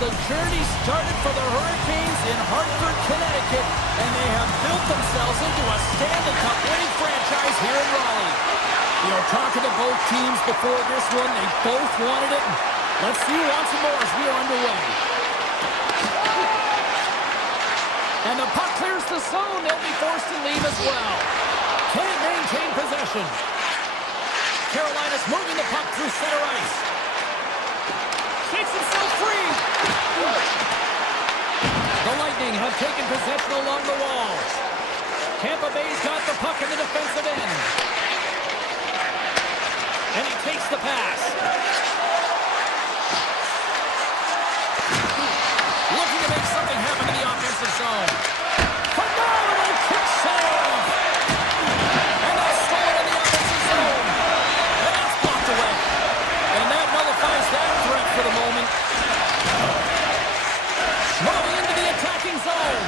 the journey started for the Hurricanes in Hartford, Connecticut, and they have built themselves into a Stanley Cup winning franchise here in Raleigh. You know, talking to both teams before this one, they both wanted it. Let's see who wants it more as we are underway. And the puck clears the zone. They'll be forced to leave as well. Can't maintain possession. Carolina's moving the puck through center ice. Shakes himself free. The Lightning have taken possession along the wall. Tampa Bay's got the puck in the defensive end. And he takes the pass. Looking to make something happen in the offensive zone. Phenomenal kick save! And that's stolen in the offensive zone. And that's blocked away. And that nullifies that threat for the moment. Moving into the attacking zone.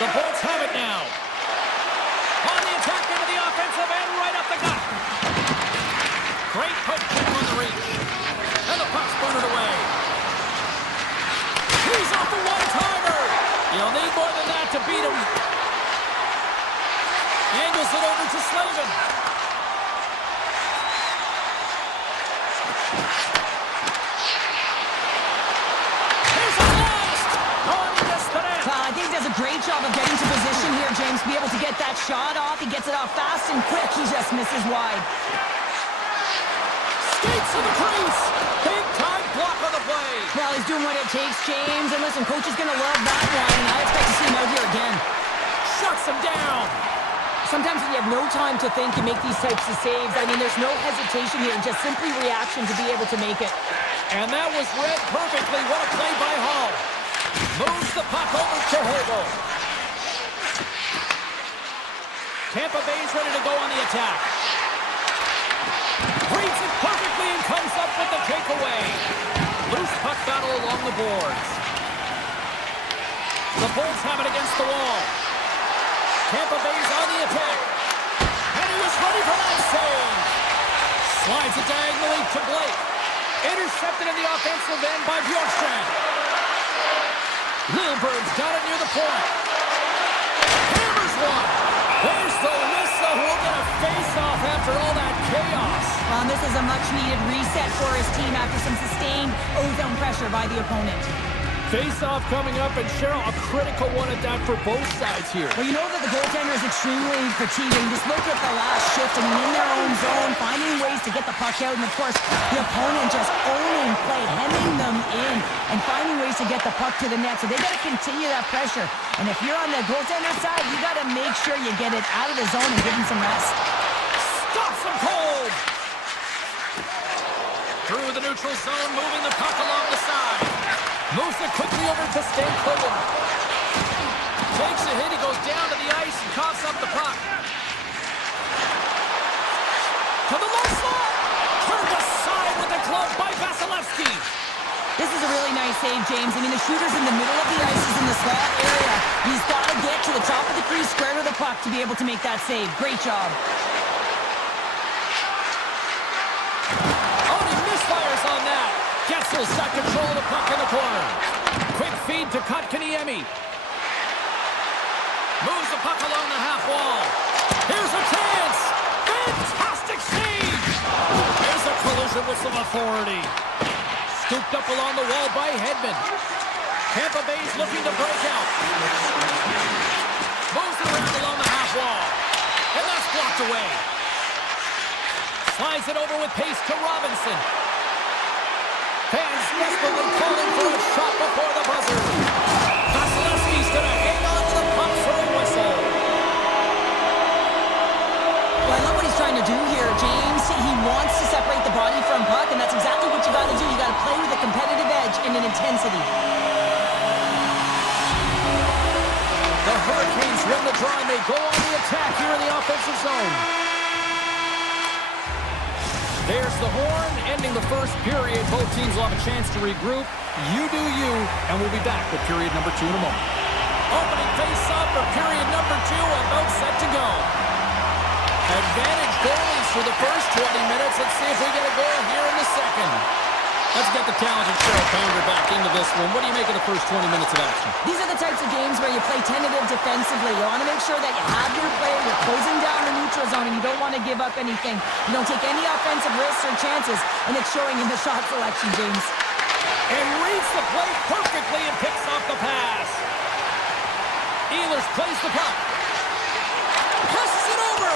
The Bolts have it now. On the attack into the offensive end, right up the gut. Great poke kick on the reach. And the puck's bunted away. He's off the one-timer. You'll need more than that to beat him. Angles it over to Slavin. Here's a blast. Oh, he missed the net. I think he does a great job of getting to position here, James. Be able to get that shot off. He gets it off fast and quick. He just misses wide. Skates to the crease. Big time block on the play. Well, he's doing what it takes, James. And listen, coach is going to love that one. And I expect to see him out here again. Shuts him down. Sometimes when you have no time to think, you make these types of saves. I mean, there's no hesitation here. Just simply reaction to be able to make it. And that was read perfectly. What a play by Hall. Moves the puck over to Hagel. Tampa Bay's ready to go on the attack. Reads it perfectly and comes up with the takeaway. Loose puck battle along the boards. The Bolts have it against the wall. Tampa Bay's on the attack. And he was ready for that save. Slides it diagonally to Blake. Intercepted in the offensive end by Bjorkstrand. Lilberg's got it near the point. Hammers one. There's the whistle. Who'll get a face-off after all that chaos. This is a much-needed reset for his team after some sustained ozone pressure by the opponent. Face-off coming up, and Cheryl, a critical one at that for both sides here. Well, you know that the goaltender is extremely fatiguing. Just look at the last shift. I mean, in their own zone, finding ways to get the puck out. And, of course, the opponent just owning play, hemming them in, and finding ways to get the puck to the net. So they got to continue that pressure. And if you're on the goaltender side, you got to make sure you get it out of the zone and give him some rest. Stops him cold. Through the neutral zone, moving the puck along the side. Moves it quickly over to Stan Cleveland. Takes a hit, he goes down to the ice and coughs up the puck. To the low slot! Turned aside with the glove by Vasilevsky. This is a really nice save, James. I mean, the shooter's in the middle of the ice. He's in the slot area. He's got to get to the top of the crease, square to the puck to be able to make that save. Great job. Oh, he misfires on that. Getzel's got control of the puck in the corner. Quick feed to Kotkaniemi. Moves the puck along the half wall. Here's a chance. Fantastic save. There's a collision with some authority. Scooped up along the wall by Hedman. Tampa Bay's looking to break out. Moves it around along the half wall. And that's blocked away. Slides it over with pace to Robinson. Fans desperately calling for a shot before the buzzer. Vasilevsky's going to hang on to the puck for a whistle. Well, I love what he's trying to do here, James. He wants to separate the body from puck, and that's exactly what you got to do. You got to play with a competitive edge and an intensity. The Hurricanes run the draw, and they go on the attack here in the offensive zone. There's the horn, ending the first period. Both teams will have a chance to regroup. You do you, and we'll be back with period number 2 in a moment. Opening face-off for period number 2, about set to go. Advantage goalies through the first 20 minutes. Let's see if we get a goal here in the second. Let's get the talented Cheryl Pounder back into this one. What do you make of the first 20 minutes of action? These are the types of games where you play tentative defensively. You want to make sure that you have your play, you're closing down the neutral zone, and you don't want to give up anything. You don't take any offensive risks or chances, and it's showing in the shot selection, James. And reads the play perfectly and picks off the pass. Ehlers plays the puck. Passes it over.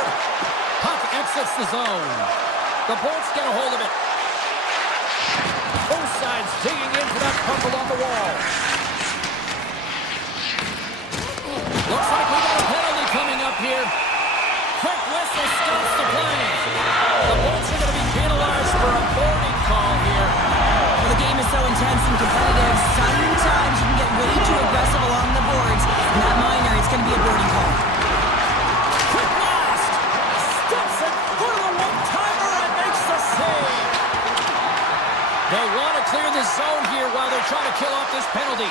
Puck exits the zone. The Bolts get a hold of it. Both sides digging in for that puck along the wall. Looks like we got a penalty coming up here. Quick whistle stops the play. The Bolts are going to be penalized for a boarding call here. Well, the game is so intense and competitive. Sometimes you can get way too aggressive along the boards. In that minor, it's going to be a boarding call. Quick blast. Steps it for the one-timer and makes the save. They'll want to clear the zone here while they're trying to kill off this penalty.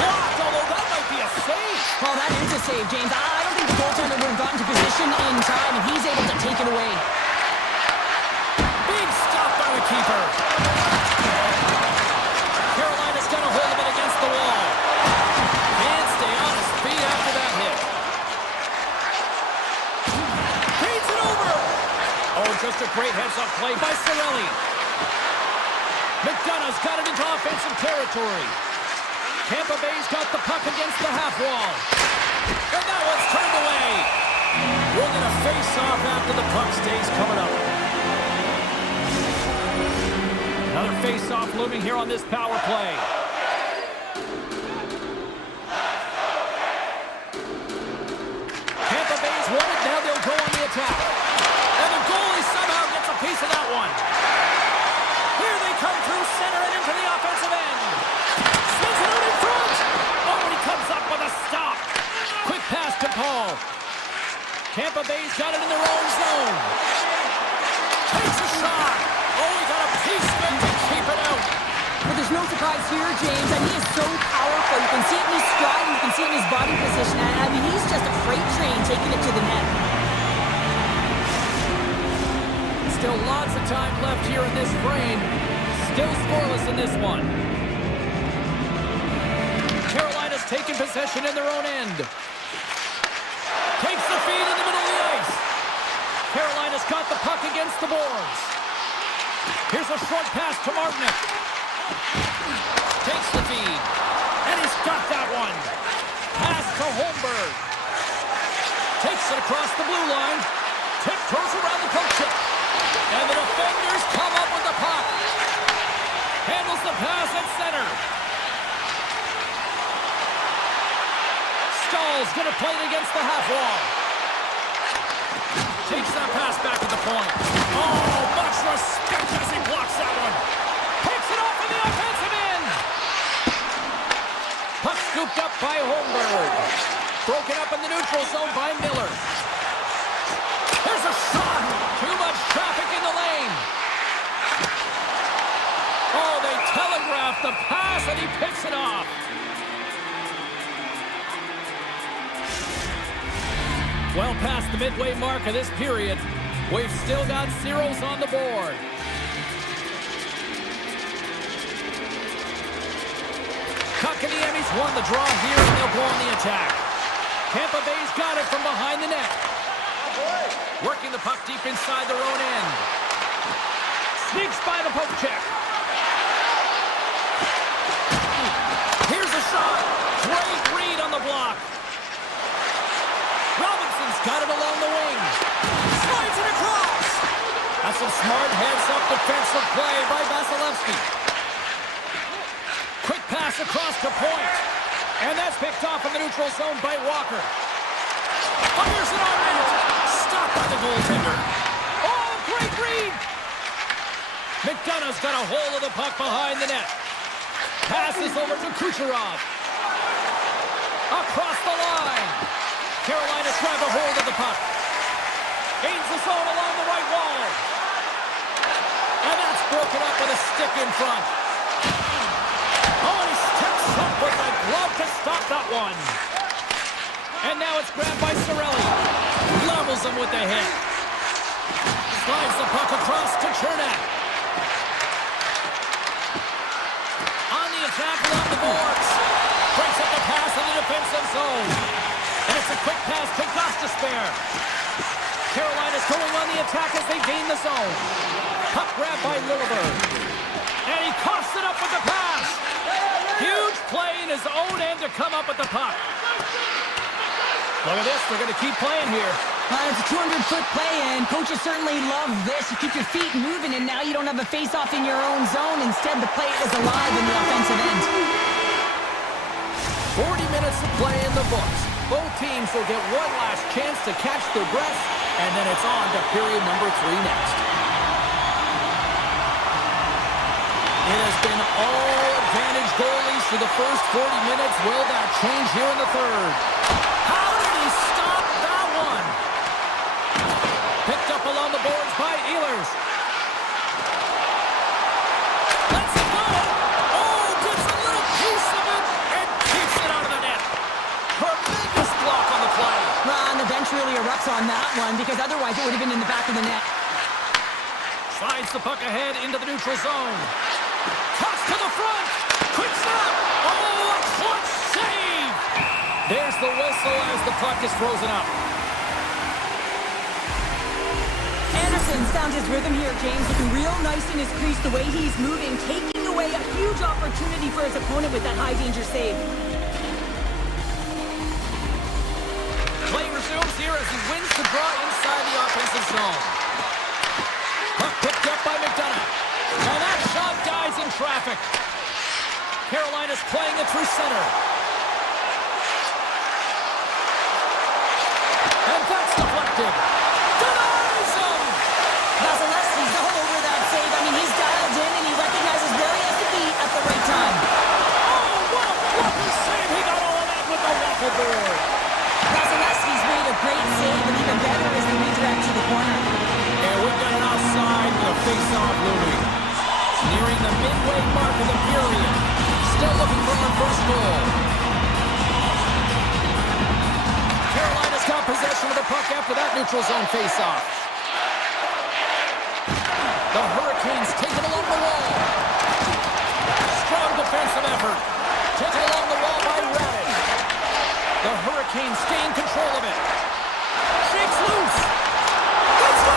Blocked, although that might be a save. Well, that is a save, James. I don't think the goaltender would have gotten to position in time, and he's able to take it away. Big stop by the keeper. Carolina's got a hold of it against the wall. Can't stay on his feet after that hit. Feeds it over. Oh, just a great heads-up play by Cirelli. McDonough's got it into offensive territory. Tampa Bay's got the puck against the half wall. And that one's turned away. We're going to face off after the puck stays coming up. Another face-off looming here on this power play. Tampa Bay's won it. Now they'll go on the attack. And the goalie somehow gets a piece of that one. Here they come through center and into the offensive end. Swings it out in front. Oh, and he comes up with a stop. Quick pass to Paul. Tampa Bay's got it in their own zone. Takes a shot. Oh, he got a piece of it to keep it out. But there's no surprise here, James. I mean, he is so powerful. You can see it in his stride, you can see it in his body position. I mean, he's just a freight train taking it to the net. Still lots of time left here in this frame. Still scoreless in this one. Carolina's taking possession in their own end. Takes the feed in the middle of the ice. Carolina's got the puck against the boards. Here's a short pass to Martinick. Takes the feed. And he's got that one. Pass to Holmberg. Takes it across the blue line. Tiptoes around the poke check. And the defenders come up with the puck. Handles the pass at center. Stahl's going to play it against the half wall. Takes that pass back to the point. Oh, much respect as he blocks that one. Picks it off in the offensive end. Puck scooped up by Holmberg. Broken up in the neutral zone by Miller. There's a shot. Too much traffic in the lane. Oh, they telegraphed the pass and he picks it off. Well past the midway mark of this period, we've still got zeros on the board. Kotkaniemi's won the draw here and they'll go on the attack. Tampa Bay's got it from behind the net. Working the puck deep inside their own end. Sneaks by the poke check. Here's a shot. Great read on the block. Robinson's got it along the wing. Slides it across. That's some smart heads-up defensive play by Vasilevsky. Quick pass across to point. And that's picked off in the neutral zone by Walker. Fires it on net. Stopped by the goaltender. Oh, great read. McDonough's got a hold of the puck behind the net. Passes over to Kucherov. Across the line. Carolina grab a hold of the puck. Gains the zone along the right wall. And that's broken up with a stick in front. Oh, he steps up with a glove to stop that one. And now it's grabbed by Cirelli. nails him with the hit. Slides the puck across to Chernak. On the attack along the boards. Breaks up the pass in the defensive zone. And it's a quick pass to Gostisbehere. Carolina's going on the attack as they gain the zone. Puck grab by Lilleberg. And he coughs it up with the pass. Huge play in his own end to come up with the puck. Look at this. They're going to keep playing here. It's a 200-foot play, and coaches certainly love this. You keep your feet moving, and now you don't have a face-off in your own zone. Instead, the play is alive in the offensive end. 40 minutes of play in the books. Both teams will get one last chance to catch their breath, and then it's on to period number 3 next. It has been all advantage goalies for the first 40 minutes. Will that change here in the third? How did he stop that one? Picked up along the boards by Ehlers. Lets it go. Oh, gets a little piece of it and keeps it out of the net. Tremendous block on the play. And the bench really erupts on that one, because otherwise it would have been in the back of the net. Slides the puck ahead into the neutral zone. Toss to the front. Quick snap. Oh, a clutch save. There's the whistle as the puck is frozen up. Anderson's found his rhythm here, James. Looking real nice in his crease, the way he's moving, taking away a huge opportunity for his opponent with that high-danger save. Play resumes here as he wins the draw inside the offensive zone. Puck picked up by McDonough. And that shot dies in traffic. Carolina's playing it through center. And that's deflected. Denies him! Vasilevsky's all over that save. I mean, he's dialed in and he recognizes where he has to be at the right time. Oh, what a blocker save! He got all of that with the waffle board. Vasilevsky's made a great save, and even better is the redirect to the corner. And we've got an offside with a face-off looming. Nearing the midway mark of the period. Still looking for their first goal. Carolina's got possession of the puck after that neutral zone face-off. The Hurricanes take it along the wall. Strong defensive effort. Taken along the wall by Radich. The Hurricanes stay in control of it. Shakes loose. Let's go!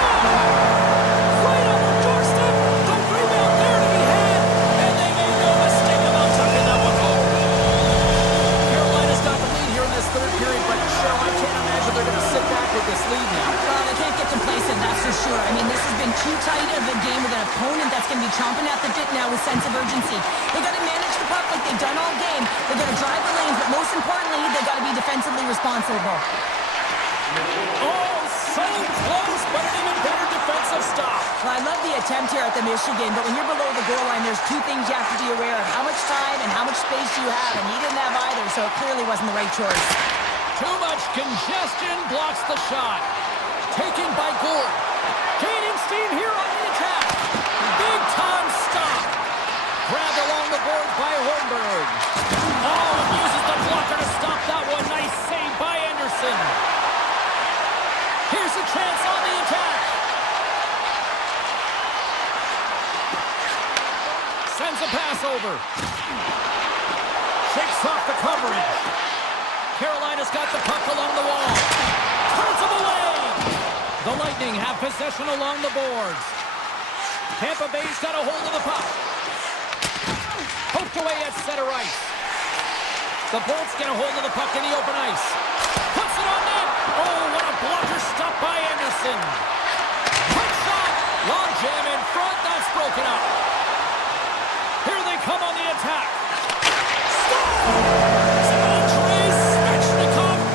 Right on the doorstep. The rebound there to be had. And they made no mistake about tucking that one home. Carolina's got the lead here in this third period, but Cheryl, I can't imagine they're going to sit back with this lead now. Well, they can't get complacent, that's for sure. I mean, this has been too tight of a game with an opponent that's going to be chomping at the bit now with sense of urgency. They got to manage the puck like they've done all game. They got to drive the lanes, but most importantly, they got to be defensively responsible. Oh, so close, but an even better defensive stop. Well, I love the attempt here at the Michigan, but when you're below the goal line, there's two things you have to be aware of. How much time and how much space you have, and he didn't have either, so it clearly wasn't the right choice. Too much congestion blocks the shot. Taken by Gould. Gaining steam here on the attack. Big time stop. Grabbed along the boards by Hornberg. Oh, uses the blocker to stop that one. Nice save by Anderson. Here's a chance on the attack. Sends a pass over. Shakes off the coverage. Carolina's got the puck along the wall. Turns him away. The Lightning have possession along the boards. Tampa Bay's got a hold of the puck. Poked away at center ice. The Bolts get a hold of the puck in the open ice. Puts it on net. Oh, what a blocker stop by Anderson. Quick shot. Long jam in front. That's broken up. Here they come on the attack. Stop!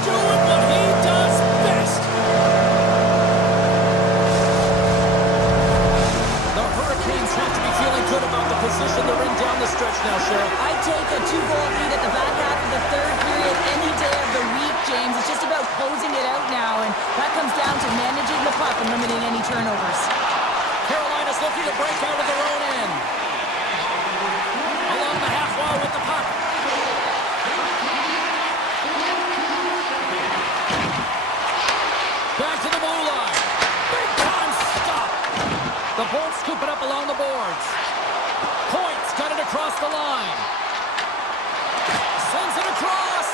Doing what he does best. The Hurricanes have to be feeling good about the position they're in down the stretch now, Cheryl. I'd take a 2-goal lead at the back half of the third period any day of the week, James. It's just about closing it out now, and that comes down to managing the puck and limiting any turnovers. Carolina's looking to break out of their own end. Along the half wall with the puck. Back to the blue the boards. Points got it across the line. Sends it across.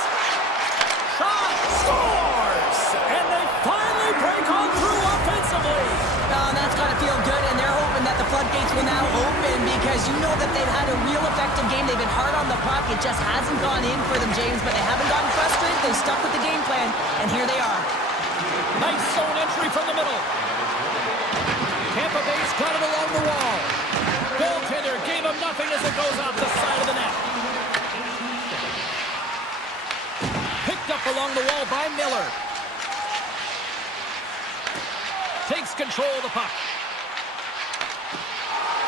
Shot. Scores! And they finally break on through offensively. Oh, that's got to feel good, and they're hoping that the floodgates will now open because you know that they've had a real effective game. They've been hard on the puck. It just hasn't gone in for them, James, but they haven't gotten frustrated. They've stuck with the game plan, and here they are. Nice zone entry from the middle. Tampa Bay's got it along the wall. Goaltender gave him nothing as it goes off the side of the net. Picked up along the wall by Miller. Takes control of the puck.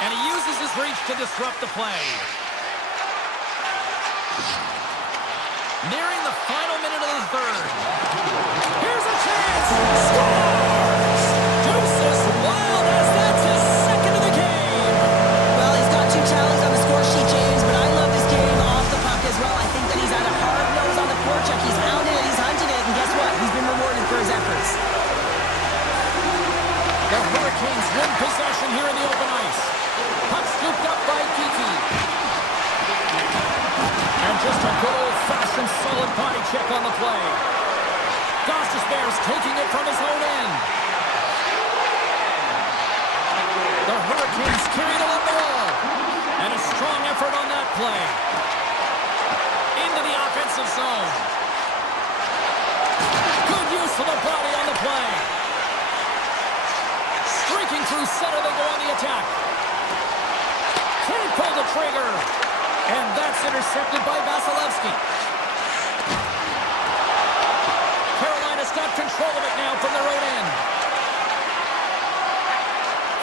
And he uses his reach to disrupt the play. Nearing the final minute of the third. Here's a chance! Scores! Deuces Wild as that's his second of the game. Well, he's got 2 challenges on the score sheet, James, but I love this game off the puck as well. I think that he's had a hard nose on the forecheck. He's hounded it, he's hunted it, and guess what? He's been rewarded for his efforts. The Hurricanes win possession here in the open ice. Puck scooped up by Kiki. And just a good old-fashioned solid body check on the play. Goss's Bears taking it from his own end. The Hurricanes carried along the wall. And a strong effort on that play. Into the offensive zone. Good use of the body on the play. Streaking through center, they go on the attack. Can't pull the trigger. And that's intercepted by Vasilevsky. Carolina's got control of it now from their own end.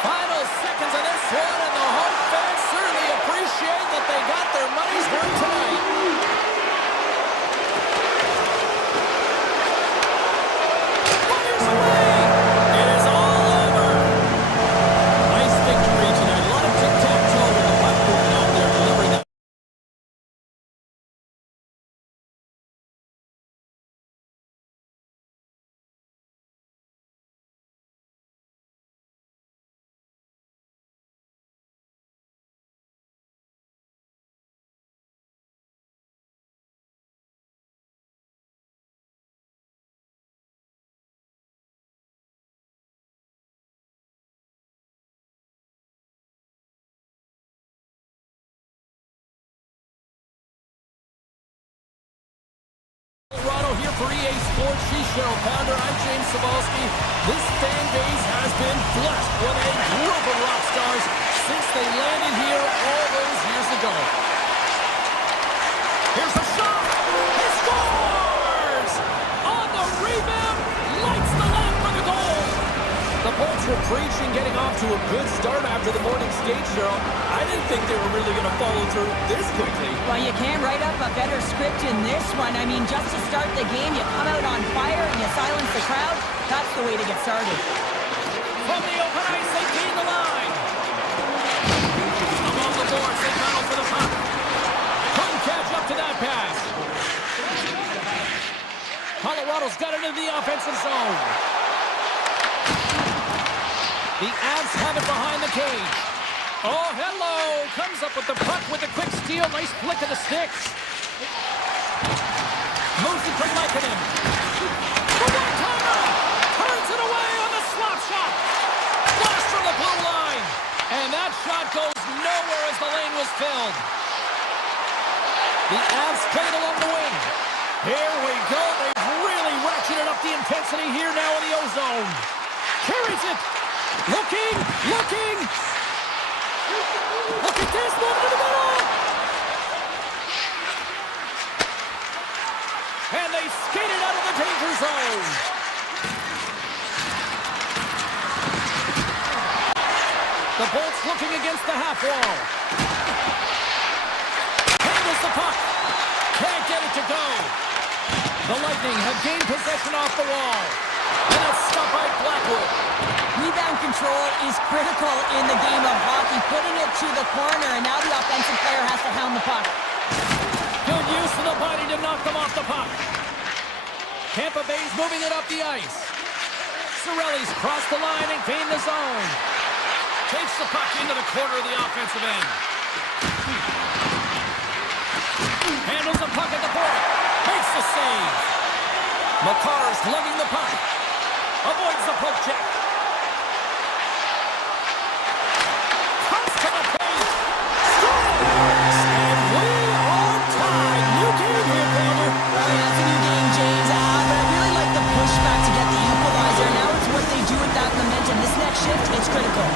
Final seconds of this one, and the home fans certainly appreciate that they got their money's worth tonight. Fires away! It is all over! Nice victory tonight. A lot of tic-tac-toe with the puck moving out there, delivering that. Colorado here for EA Sports. She's Cheryl Pounder. I'm James Cebulski. This fan base has been blessed with a group of rock stars since they landed here all those years ago. Here's a shot. He scores! On the rebound, lights the lamp for the goal. The Bolts were preaching getting off to a good start after the morning skate, Cheryl. I didn't think they were really going to follow through this quickly. Well, you can't write up a better script in this one. I mean, just to start the game, you come out on fire and you silence the crowd. That's the way to get started. From the open ice, they gain the line. Along the boards, they battle for the puck. Couldn't catch up to that pass. Colorado's got it into the offensive zone. The Avs have it behind the cage. Oh, hello! Comes up with the puck with a quick steal. Nice flick of the sticks. Moves it to Lekanen. The one-timer! Turns it away on the slap shot. Blast from the blue line. And that shot goes nowhere as the lane was filled. The Avs play it along the wing. Here we go. They've really ratcheted up the intensity here now in the O-zone. Carries it. Looking. Look at this, moving to the middle! And they skated out of the danger zone. The Bolts looking against the half wall. Handles the puck. Can't get it to go. The Lightning have gained possession off the wall. And it's stopped by Blackwood. Rebound control is critical in the game of hockey, putting it to the corner, and now the offensive player has to hound the puck. Good use of the body to knock them off the puck. Tampa Bay's moving it up the ice. Cirelli's crossed the line and gained the zone. Takes the puck into the corner of the offensive end. Handles the puck at the point. Makes the save. Makar's lugging the puck. Avoids the poke check. Comes to the paint. Scores! And we are tied. New game here, Palmer. Oh, yeah, it's a new game, James. But I really like the pushback to get the equalizer. Now it's what they do with that momentum. This next shift, it's critical.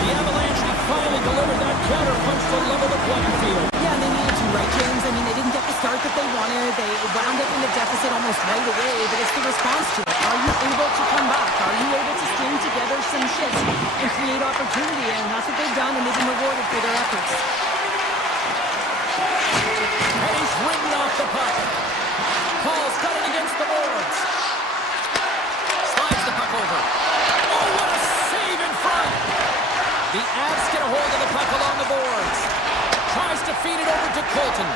The Avalanche finally delivered that counter punch to level the playing field. Yeah, and they needed to, right, James? I mean, they didn't get the start that they wanted. They wound up in the deficit almost right away, but it's the response to it. Are you able to come back? Are you able to string together some shifts and create opportunity? And that's what they've done, and they've been rewarded for their efforts. And he's ridden off the puck. Paul's got it against the boards. Slides the puck over. Oh, what a save in front! The Avs get a hold of the puck along the boards. Tries to feed it over to Colton.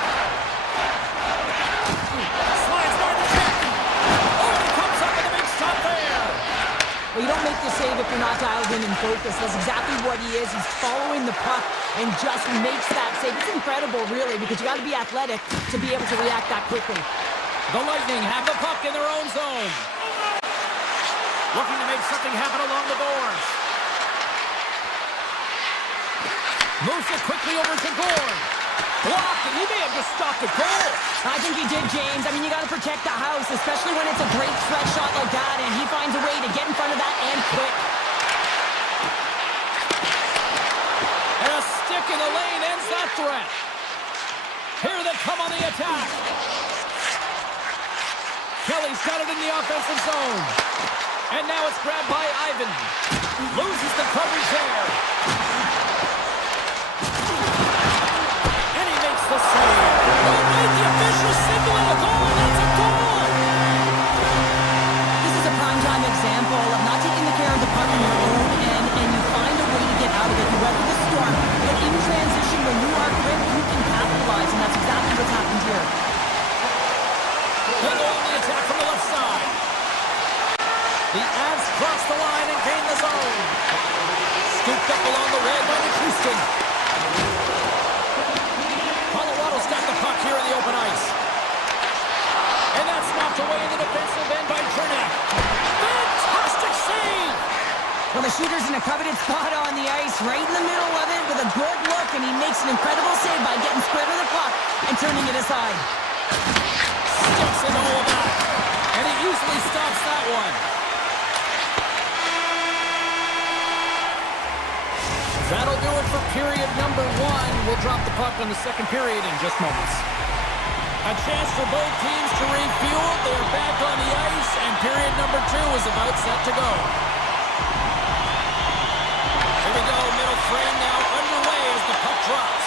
Slides by the check. Oh, he comes up with a big stop there. Well, you don't make the save if you're not dialed in and focused. That's exactly what he is. He's following the puck and just makes that save. It's incredible, really, because you got to be athletic to be able to react that quickly. The Lightning have the puck in their own zone. Looking to make something happen along the boards. Moves it quickly over to Gord. Blocked, and he may have just stopped a goal. I think he did, James. I mean, you got to protect the house, especially when it's a great threat shot like that, and he finds a way to get in front of that and quick. And a stick in the lane ends that threat. Here they come on the attack. Kelly's got it in the offensive zone. And now it's grabbed by Ivan. Loses the coverage there. And he makes the save. Oh, wait, the official signaling a goal. That's a goal. This is a primetime example of not taking the care of the puck in your own end, and you find a way to get out of it. You weather the storm, but in transition, when you are quick, you can capitalize, and that's exactly what's happened here. They'll go on the attack from the left side. The Avs cross the line and gain the zone. Scooped up along the wall by Houston. Colorado's got the puck here in the open ice. And that's knocked away in the defensive end by Chernak. Fantastic save! Well, the shooter's in a coveted spot on the ice, right in the middle of it with a good look, and he makes an incredible save by getting square to the puck and turning it aside. Sticks it all back. And he easily stops that one. That'll do it for period number 1. We'll drop the puck in the second period in just moments. A chance for both teams to refuel. They're back on the ice, and period number 2 is about set to go. Here we go, middle frame now underway as the puck drops.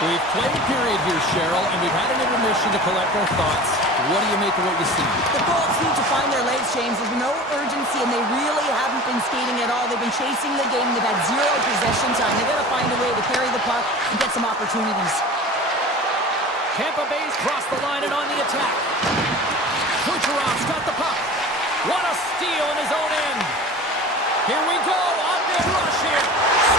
We've played a period here, Cheryl, and we've had an intermission to collect our thoughts. What do you make of what you see? The Bolts need to find their legs, James. There's no urgency, and they really haven't been skating at all. They've been chasing the game. They've had zero possession time. They've got to find a way to carry the puck and get some opportunities. Tampa Bay's crossed the line and on the attack. Kucherov's got the puck. What a steal in his own end. Here we go on mid-rush here.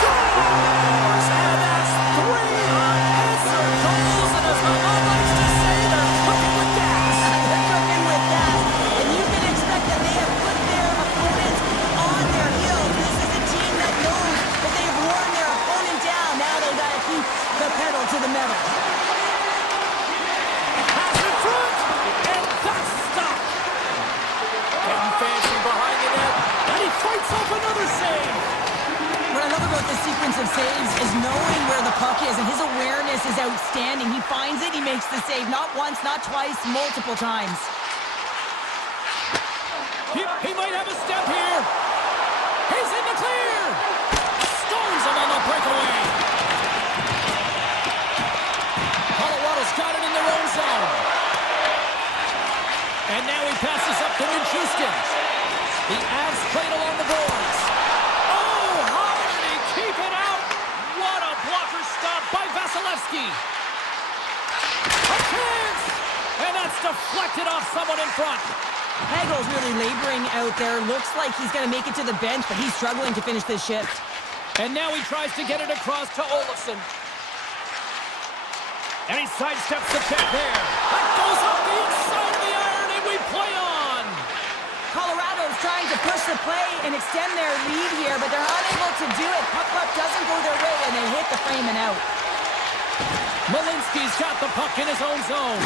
Scores! And that's 3 unanswered goals. And as my mom likes to say, they're cooking with gas. They're cooking with gas. And you can expect that they have put their opponents on their heels. This is a team that knows that they have worn their opponent down. Now they've got to keep the pedal to the metal. Pass in front. And that's stopped. Getting fancy behind the net. And he fights off another save. What I love about this sequence of saves is knowing where the puck is, and his awareness is outstanding. He finds it, he makes the save. Not once, not twice, multiple times. He might have a step here. He's in the clear. Stones him on the breakaway. Colorado's got it in their own zone. And now he passes up to Houston. The Avs played along the boards. Oh, how did he keep it out? What a blocker stop by Vasilevsky. A chance! And that's deflected off someone in front. Hagel's really laboring out there. Looks like he's going to make it to the bench, but he's struggling to finish this shift. And now he tries to get it across to Olafson. And he sidesteps the check there. That goes off the inside of the iron, and we play on. Colorado's trying to push the play and extend their lead here, but they're unable to do it. Puck luck doesn't go their way, and they hit the frame and out. Malinsky's got the puck in his own zone.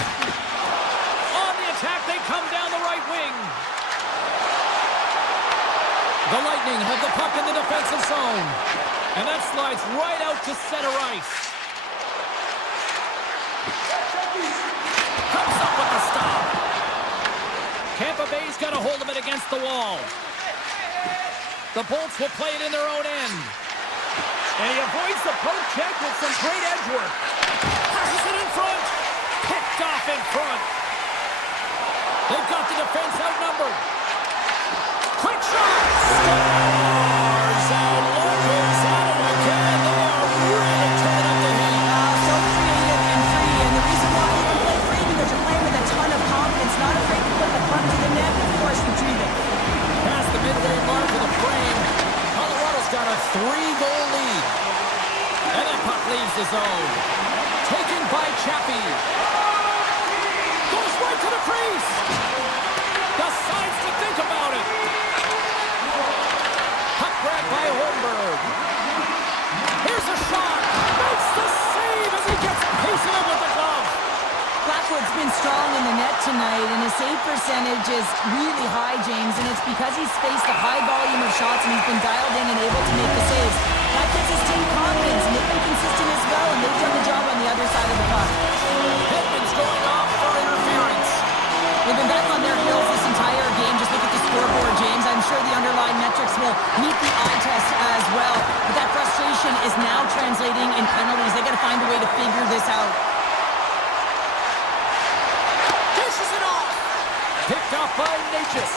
On the attack, they come down the right wing. The Lightning have the puck in the defensive zone. And that slides right out to center ice. Comes up with the stop. Tampa Bay's got a hold of it against the wall. The Bolts will play it in their own end. And he avoids the poke check with some great edge work. Passes it in front. Picked off in front. They've got the defense outnumbered. Quick shot! Scores! And look who's at it again. They are really turning up the heat. So creative and free, and the reason why you can play free because you're playing with a ton of confidence, not afraid to put the puck to the net, and of course retrieve it. Past the midway mark of the frame, Colorado's got a 3-goal lead. And that puck leaves the zone. Taken by Chappie. Goes right to the crease. Decides to think about it. Puck grabbed by Holmberg. Here's a shot. Makes the save as he gets a piece of it with the glove. Blackwood's been strong in the net tonight, and his save percentage is really high, James, and it's because he's faced a high volume of shots and he's been dialed in and able to make the saves. That gives his team confidence, and they've been consistent as well, and they've done the job on the other side of the puck. Hedman's going off for interference. They've been back on their heels this entire game. Just look at the scoreboard, James. I'm sure the underlying metrics will meet the eye test as well. But that frustration is now translating in penalties. They got to find a way to figure this out. Dishes it off. Picked off by Natchez.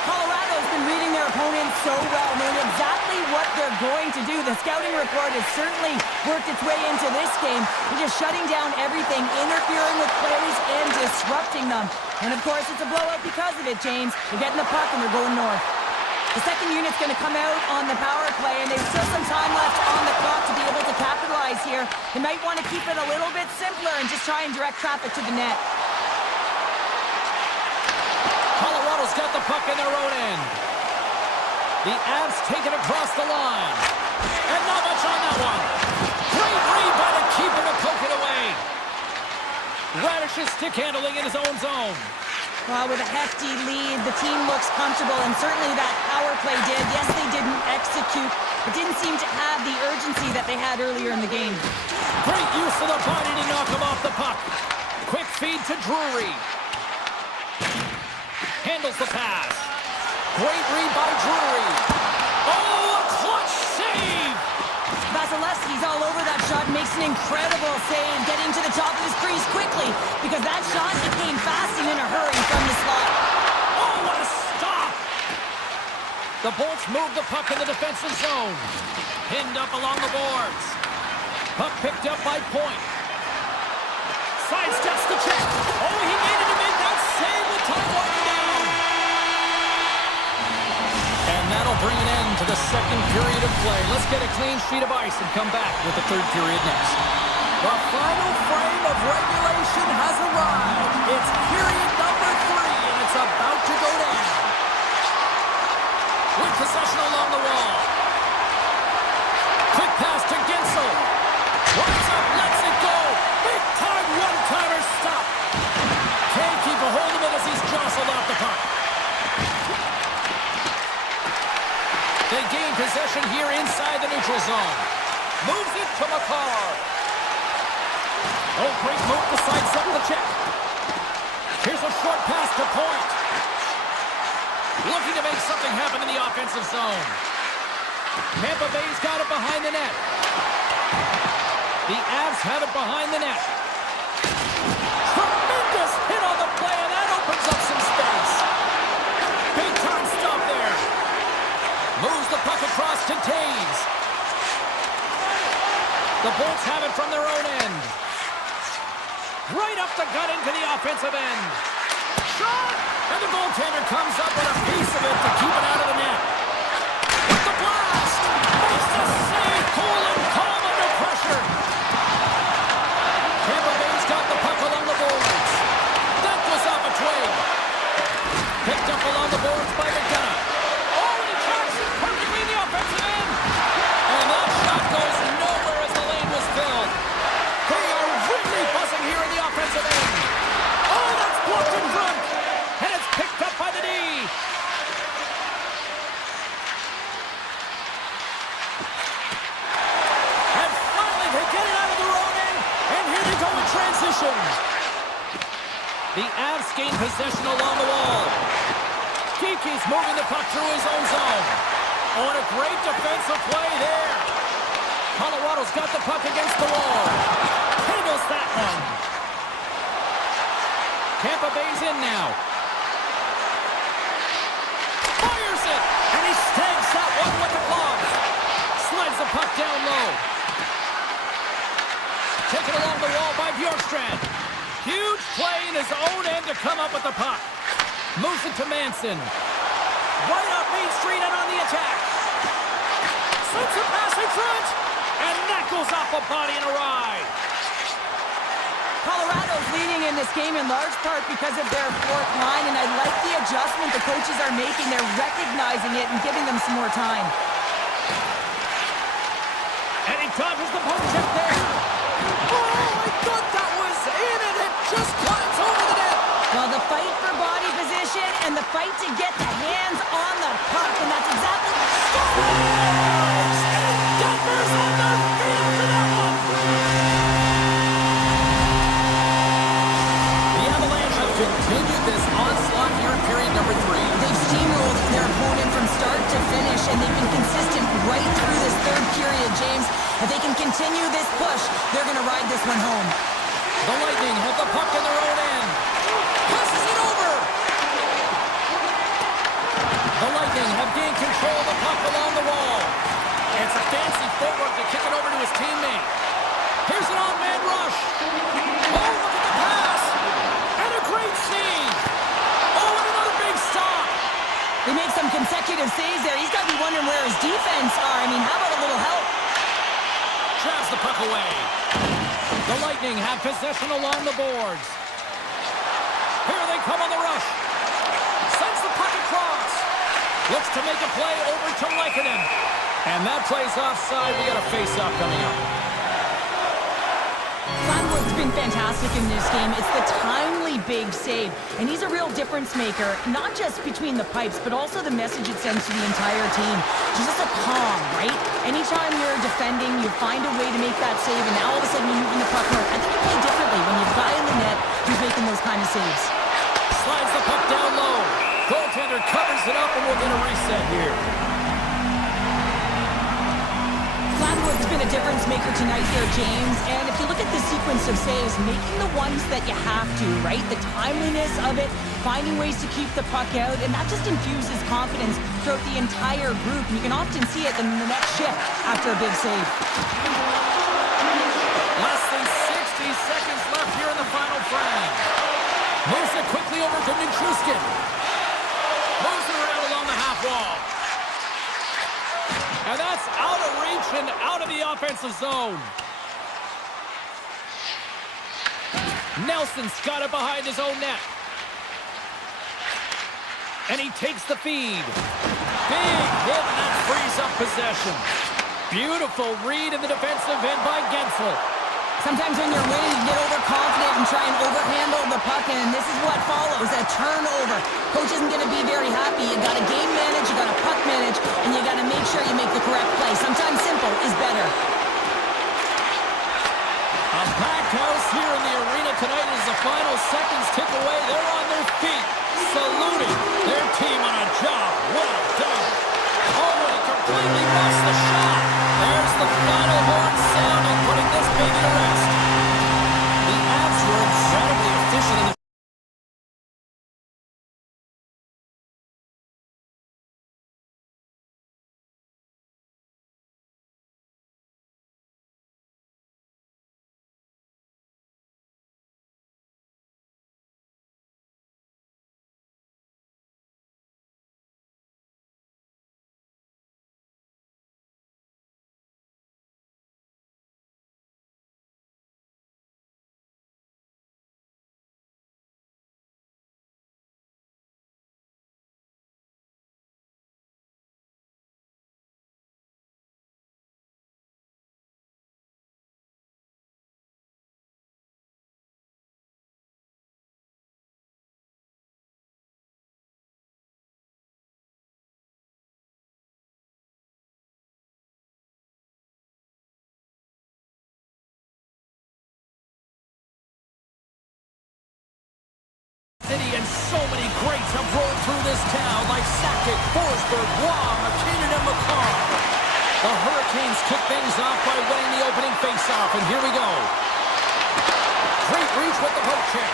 Colorado's been reading their opponents so well, knowing exactly what they're going to do. The scouting report has certainly worked its way into this game. They're just shutting down everything, interfering with plays, and disrupting them. And of course, it's a blowout because of it, James. They're getting the puck and they're going north. The second unit's going to come out on the power play, and there's still some time left on the clock to be able to capitalize here. They might want to keep it a little bit simpler and just try and direct traffic to the net. Colorado's got the puck in their own end. The Avs take it across the line. And not much on that one. Great read by the keeper to poke it away. Radish's stick handling in his own zone. Well, with a hefty lead, the team looks comfortable, and certainly that power play did. Yes, they didn't execute. It didn't seem to have the urgency that they had earlier in the game. Great use of the body to knock him off the puck. Quick feed to Drury. Handles the pass. Great read by Drury. Oh, a clutch save! Vasilevsky's all over that shot, makes an incredible save, getting to the top of his crease quickly, because that shot, it came fast and in a hurry from the slot. Oh, what a stop! The Bolts move the puck in the defensive zone. Pinned up along the boards. Puck picked up by Point. Sidesteps the check. Oh, he needed to make that save with time winding down. And that'll bring an end to the second period of play. Let's get a clean sheet of ice and come back with the third period next. The final frame of regulation has arrived. It's period number 3, and it's about to go down. With possession along the wall. Quick pass to Gensel. Runs up, lets it go. Big time one-timer stop. Can't keep a hold of it as he's jostled off the puck. They gain possession here inside the neutral zone. Moves it to McCarr. Oh, great move to sidestep the check. Here's a short pass to Point. Looking to make something happen in the offensive zone. Tampa Bay's got it behind the net. The Avs have it behind the net. Tremendous hit on the play, and that opens up some space. Big time stop there. Moves the puck across to Taves. The Bolts have it from their own end. Right up the gut into the offensive end. Shot! And the goaltender comes up with a piece of it to keep it out of the net. With the blast! Makes the save! possession along the wall. Kiki's moving the puck through his own zone. Oh, and a great defensive play there. Colorado's got the puck against the wall. Handles that one. Tampa Bay's in now. Fires it, and he snags that one with the glove. Slides the puck down low. Taken along the wall by Bjorkstrand. Huge play in his own end to come up with the puck. Moves it to Manson. Right up Main Street and on the attack. Sends a pass in front. And that goes off a body and a ride. Colorado's leading in this game in large part because of their fourth line, and I like the adjustment the coaches are making. They're recognizing it and giving them some more time. And he dodges the poke check there. Oh, I thought that was in, and it just climbs over the net. Well, the fight for body position and the fight to get the hands on the puck, and that's exactly what scores! And Denver's on their feet for that one! The Avalanche have continued this onslaught here in period number 3. They've steamrolled their opponent from start to finish, and they've been consistent right through this third period, James. If they can continue this push, they're going to ride this one home. The Lightning have the puck in their own end. Passes it over. The Lightning have gained control of the puck along the wall. It's a fancy footwork to kick it over to his teammate. Here's an on-man rush. Oh, look at the pass. And a great save. Oh, and another big stop. They make some consecutive saves there. He's got to be wondering where his defense are. I mean, how about a little help? Drives the puck away. The Lightning have possession along the boards. Here they come on the rush. Sends the puck across. Looks to make a play over to Lehkonen. And that play's offside. We got a face-off coming up. Flatwood's been fantastic in this game. It's the timely big save. And he's a real difference maker, not just between the pipes, but also the message it sends to the entire team. Just a calm, right? Anytime you're defending, you find a way to make that save, and now all of a sudden you're moving the puck north. I think you play differently when you've got a guy in the net who's making those kind of saves. Slides the puck down low. Goaltender covers it up, and we'll get a reset here. Flatwood's been a difference maker tonight here, James. And if you look at the sequence of saves, making the ones that you have to, right? The timeliness of it, finding ways to keep the puck out, and that just infuses confidence throughout the entire group. And you can often see it in the next shift after a big save. Less than 60 seconds left here in the final frame. Moves it quickly over to Nichushkin. Moves it around along the half wall. And that's out of reach and out of the offensive zone. Nelson's got it behind his own net. And he takes the feed. Big hit, and that frees up possession. Beautiful read in the defensive end by Gensel. Sometimes when you're winning, you get overconfident and try and overhandle the puck, and this is what follows, a turnover. Coach isn't going to be very happy. You got to game manage, you got to puck manage, and you got to make sure you make the correct play. Sometimes simple is better. A packed house here in the arena tonight as the final seconds tick away. They're on their feet, saluting their team on a job well done. Oh, he completely missed the shot. There's the final horn sound and putting this baby to rest. The Avs were incredibly efficient in the this town like Sakic, Forsberg, Waugh, McKinnon, and McCarr. The Hurricanes kick things off by winning the opening faceoff, and here we go. Great reach with the poke check.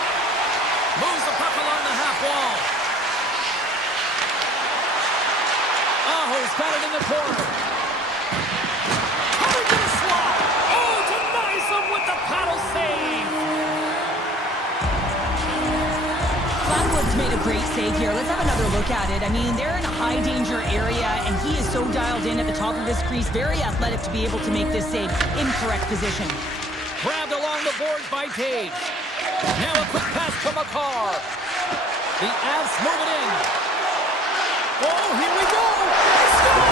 Moves the puck along the half wall. Aho's got it in the corner. Coming to the slot. Oh, denies him with the paddle save. Blackwood's made a great save here. Let's have another look at it. I mean, they're in a high-danger area, and he is so dialed in at the top of his crease. Very athletic to be able to make this save in correct position. Grabbed along the boards by Tage. Now a quick pass to McCarr. The Avs move it in. Oh, here we go. They score!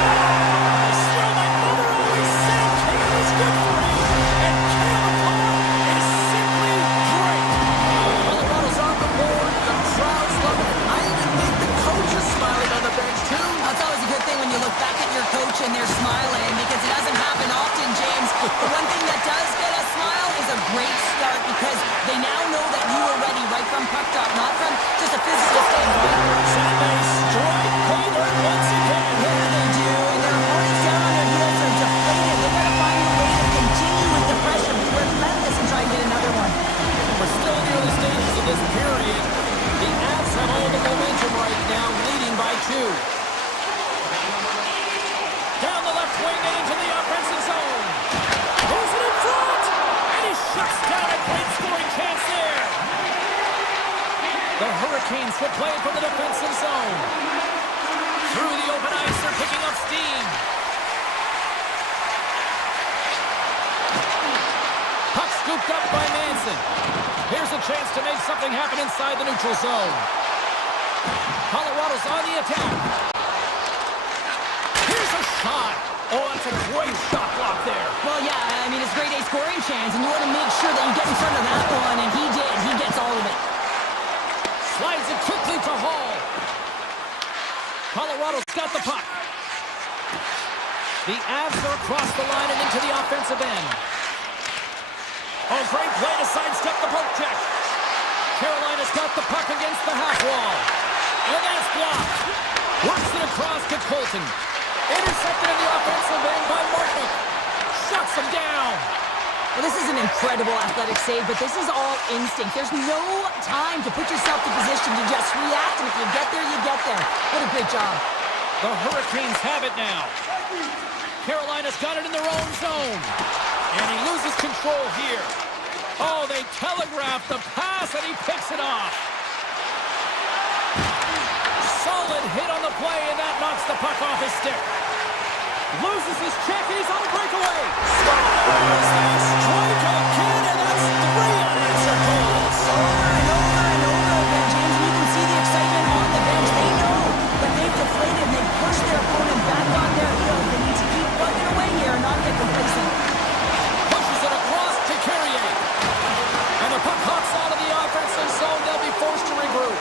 Still, my mother always said Kane is good for you. And Kale McCarr is simply great. Colorado's on the board. The crowd's loving it. I even think the coach is smiling on the bench, too. That's always a good thing when you look back at your coach and they're smiling, because it doesn't happen often, James. The one thing that does get a smile is a great start, because they now know that you are ready right from puck drop, not from just a physical standpoint. They strike Taylor once again. Yeah, they do, and their opponents down on their heels are deflated. They've got to find a way to continue with the pressure, be relentless, and try and get another one. We're still in the early stages of this period. The Avs have all the momentum right now, leading by 2. Down the left wing and into the offensive zone. Goes it in front, and he shuts down a great scoring chance there. The Hurricanes will play from the defensive zone. Through the open ice, they're picking up steam. Puck scooped up by Manson. Here's a chance to make something happen inside the neutral zone. Colorado's on the attack. Here's a shot. Oh, that's a great shot block there. Well, yeah, I mean, it's a grade A scoring chance, and you want to make sure that you get in front of that one, and he did. He gets all of it. Slides it quickly to Hall. Colorado's got the puck. The Avs are across the line and into the offensive end. Oh, great play to sidestep the poke check. Carolina's got the puck against the half wall. And that's blocked. Works it across to Colton. Intercepted in the offensive end by Martin. Shuts him down. Well, this is an incredible athletic save, but this is all instinct. There's no time to put yourself in position to just react, and if you get there, you get there. What a great job. The Hurricanes have it now. Carolina's got it in their own zone. And he loses control here. Oh, they telegraph the pass, and he picks it off. Solid hit on the play, and that knocks the puck off his stick. Loses his check, and he's on a breakaway. Scores! They strike again, and that's 3 unanswered goals. Over and over and over again, James. You can see the excitement on the bench. They know that they've deflated, and they've pushed their opponent back on their heels. They need to keep plugging away here and not get complacent. Pushes it across to Carrier. And the puck hops out of the offensive zone. They'll be forced to regroup.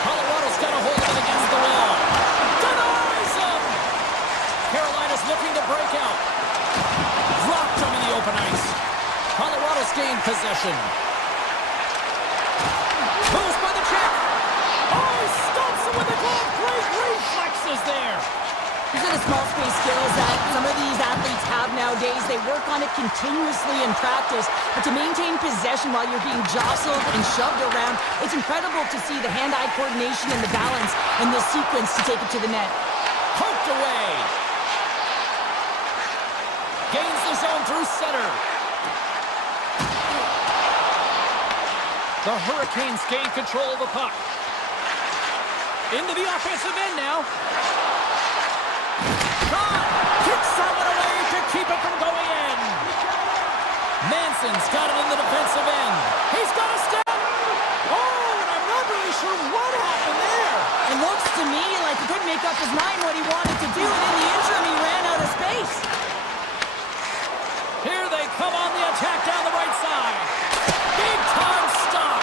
Colorado's got a hold of it against the wall. Denies him! Carolina's looking to break out. Dropped him in the open ice. Colorado's gained possession. Moves by the check. Oh, he stops him with the glove. Great reflexes there. These are the small space skills that some of these athletes have nowadays. They work on it continuously in practice. But to maintain possession while you're being jostled and shoved around, it's incredible to see the hand-eye coordination and the balance in this sequence to take it to the net. Poked away. Gains the zone through center. The Hurricanes gain control of the puck. Into the offensive end now. Shot! Kicks that one away to keep it from going in. Manson's got it in the defensive end. He's got a step. Oh, and I'm not really sure what happened there. It looks to me like he couldn't make up his mind what he wanted to do, and in the interim, he ran out of space. Here they come on the attack down the right side. Big time stop.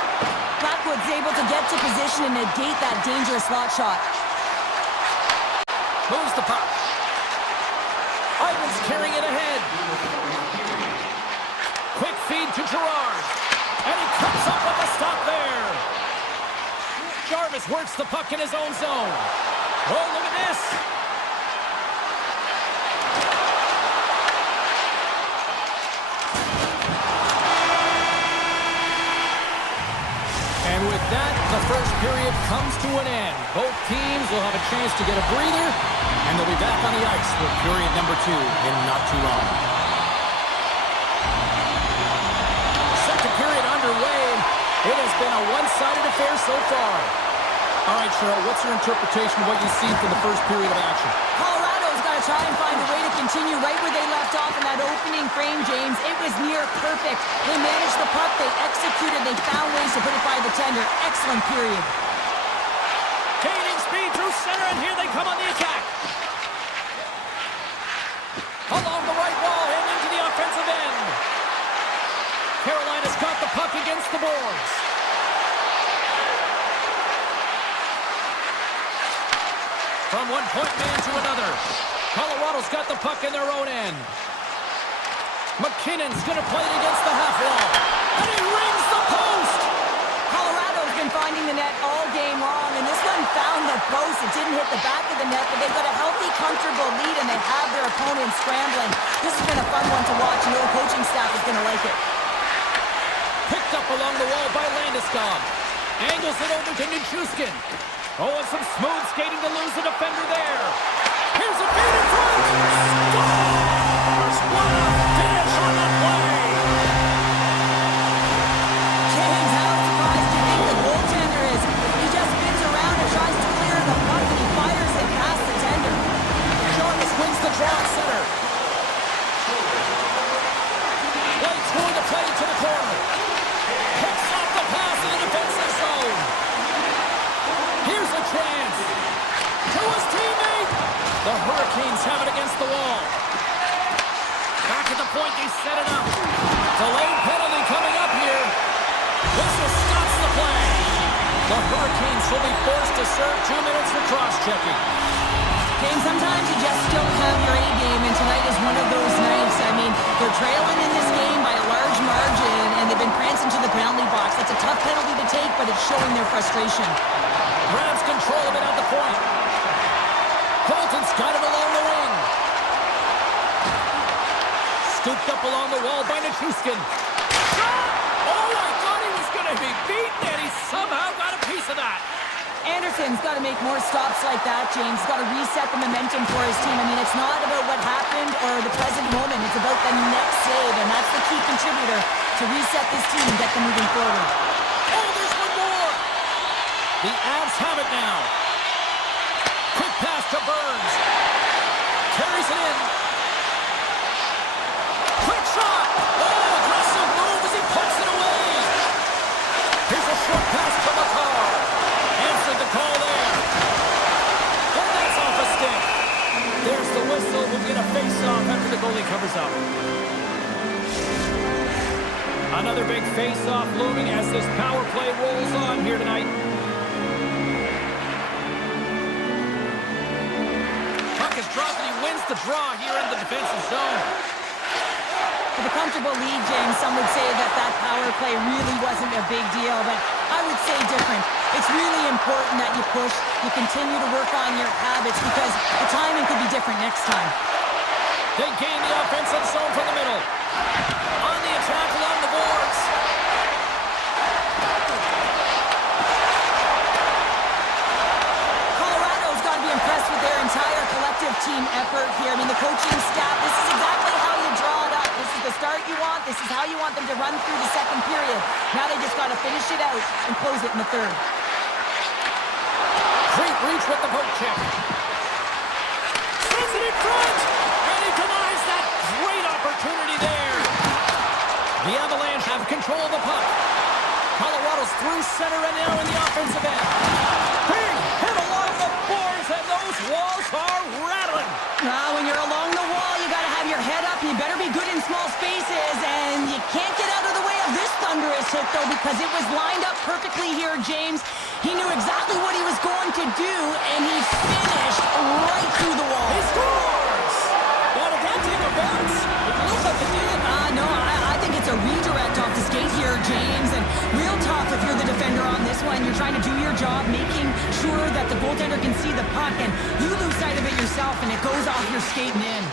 Blackwood's able to get to position and negate that dangerous slot shot. Moves the puck. Ivan's carrying it ahead. Quick feed to Girard. And he comes up with a stop there. Jarvis works the puck in his own zone. Oh, look at this. And with that, the first period comes to an end. Both teams will have a chance to get a breather, and they'll be back on the ice for period number 2 in not too long. Second period underway. It has been a one-sided affair so far. All right, Cheryl, what's your interpretation of what you see from the first period of action? Colorado's got to try and find a way to continue right where they left off in that opening frame, James. It was near perfect. They managed the puck, they executed, they found ways to put it by the tender. Excellent period. Gaining speed through center, and here they come on the attack. Along the right wall and into the offensive end. Carolina's got the puck against the boards. From one point man to another. Colorado's got the puck in their own end. McKinnon's going to play it against the half wall. And he rings the post! Colorado's been finding the net all game long, and this one found the post. It didn't hit the back of the net, but they've got a healthy, comfortable lead, and they have their opponent scrambling. This has been a fun one to watch, and the coaching staff is going to like it. Picked up along the wall by Landeskog. Angles it over to Nichushkin. Oh, and some smooth skating to lose the defender there. Here's a feed in front. Scores! What a finish on that play! James, how surprised do you think the goaltender is? He just spins around and tries to clear the puck, and he fires it past the tender. Jarvis wins the draw at center. Blake's going to play it to the corner. Picks off the pass in the defensive zone. Here's a chance. To his teammate. The Hurricanes have it against the wall. Back at the point, they set it up. Delayed penalty coming up here. Whistle stops the play. The Hurricanes will be forced to serve 2 minutes for cross-checking. James, sometimes you just don't have your A game, and tonight is one of those nights. I mean, they're trailing in this game by a large margin, and they've been prancing to the penalty box. That's a tough penalty to take, but it's showing their frustration. Grabs control of it at the point. Colton's got it along the wing. Scooped up along the wall by Nichushkin. Shot! Oh, I thought he was going to be beaten, and he somehow got a piece of that. Anderson's got to make more stops like that, James. He's got to reset the momentum for his team. I mean, it's not about what happened or the present moment. It's about the next save, and that's the key contributor to reset this team and get them moving forward. Oh, there's one more! The Avs have it now. Quick pass to Burns. Carries it in. Quick shot! Oh, aggressive move as he puts it away. Here's a short pass to McCall. Answered the call there. And that's off a stick. There's the whistle. We'll get a face-off after the goalie covers up. Another big face-off looming as this power play rolls on here tonight. Puck is dropped and he wins the draw here in the defensive zone. With a comfortable lead, James, some would say that power play really wasn't a big deal, but I would say different. It's really important that you push, you continue to work on your habits, because the timing could be different next time. They gain the offensive zone from the middle. On the attack along the boards. Colorado's got to be impressed with their entire collective team effort here. I mean, the coaching staff, this is exactly how you draw it up. This is the start you want. This is how you want them to run through the second period. Now they just got to finish it out and close it in the third. Great reach with the poke check. Sends it in front, and he denies that great opportunity there. The Avalanche have control of the puck. Colorado's through center and now in the offensive end. Big hit along the boards, and those walls are rattling. When you're along the wall, you got to have your head up. You better be good in small spaces, and you can't get out of the way of this thunderous hit, though, because it was lined up perfectly here, James. He knew exactly what he was going to do, and he finished right through the wall. He scores! Now, did that take a bounce? It looks like it did. No, I think it's a redirect off the skate here, James, and real tough if you're the defender on this one. line, you're trying to do your job, making sure that the goaltender can see the puck, and you lose sight of it yourself, and it goes off your skating in.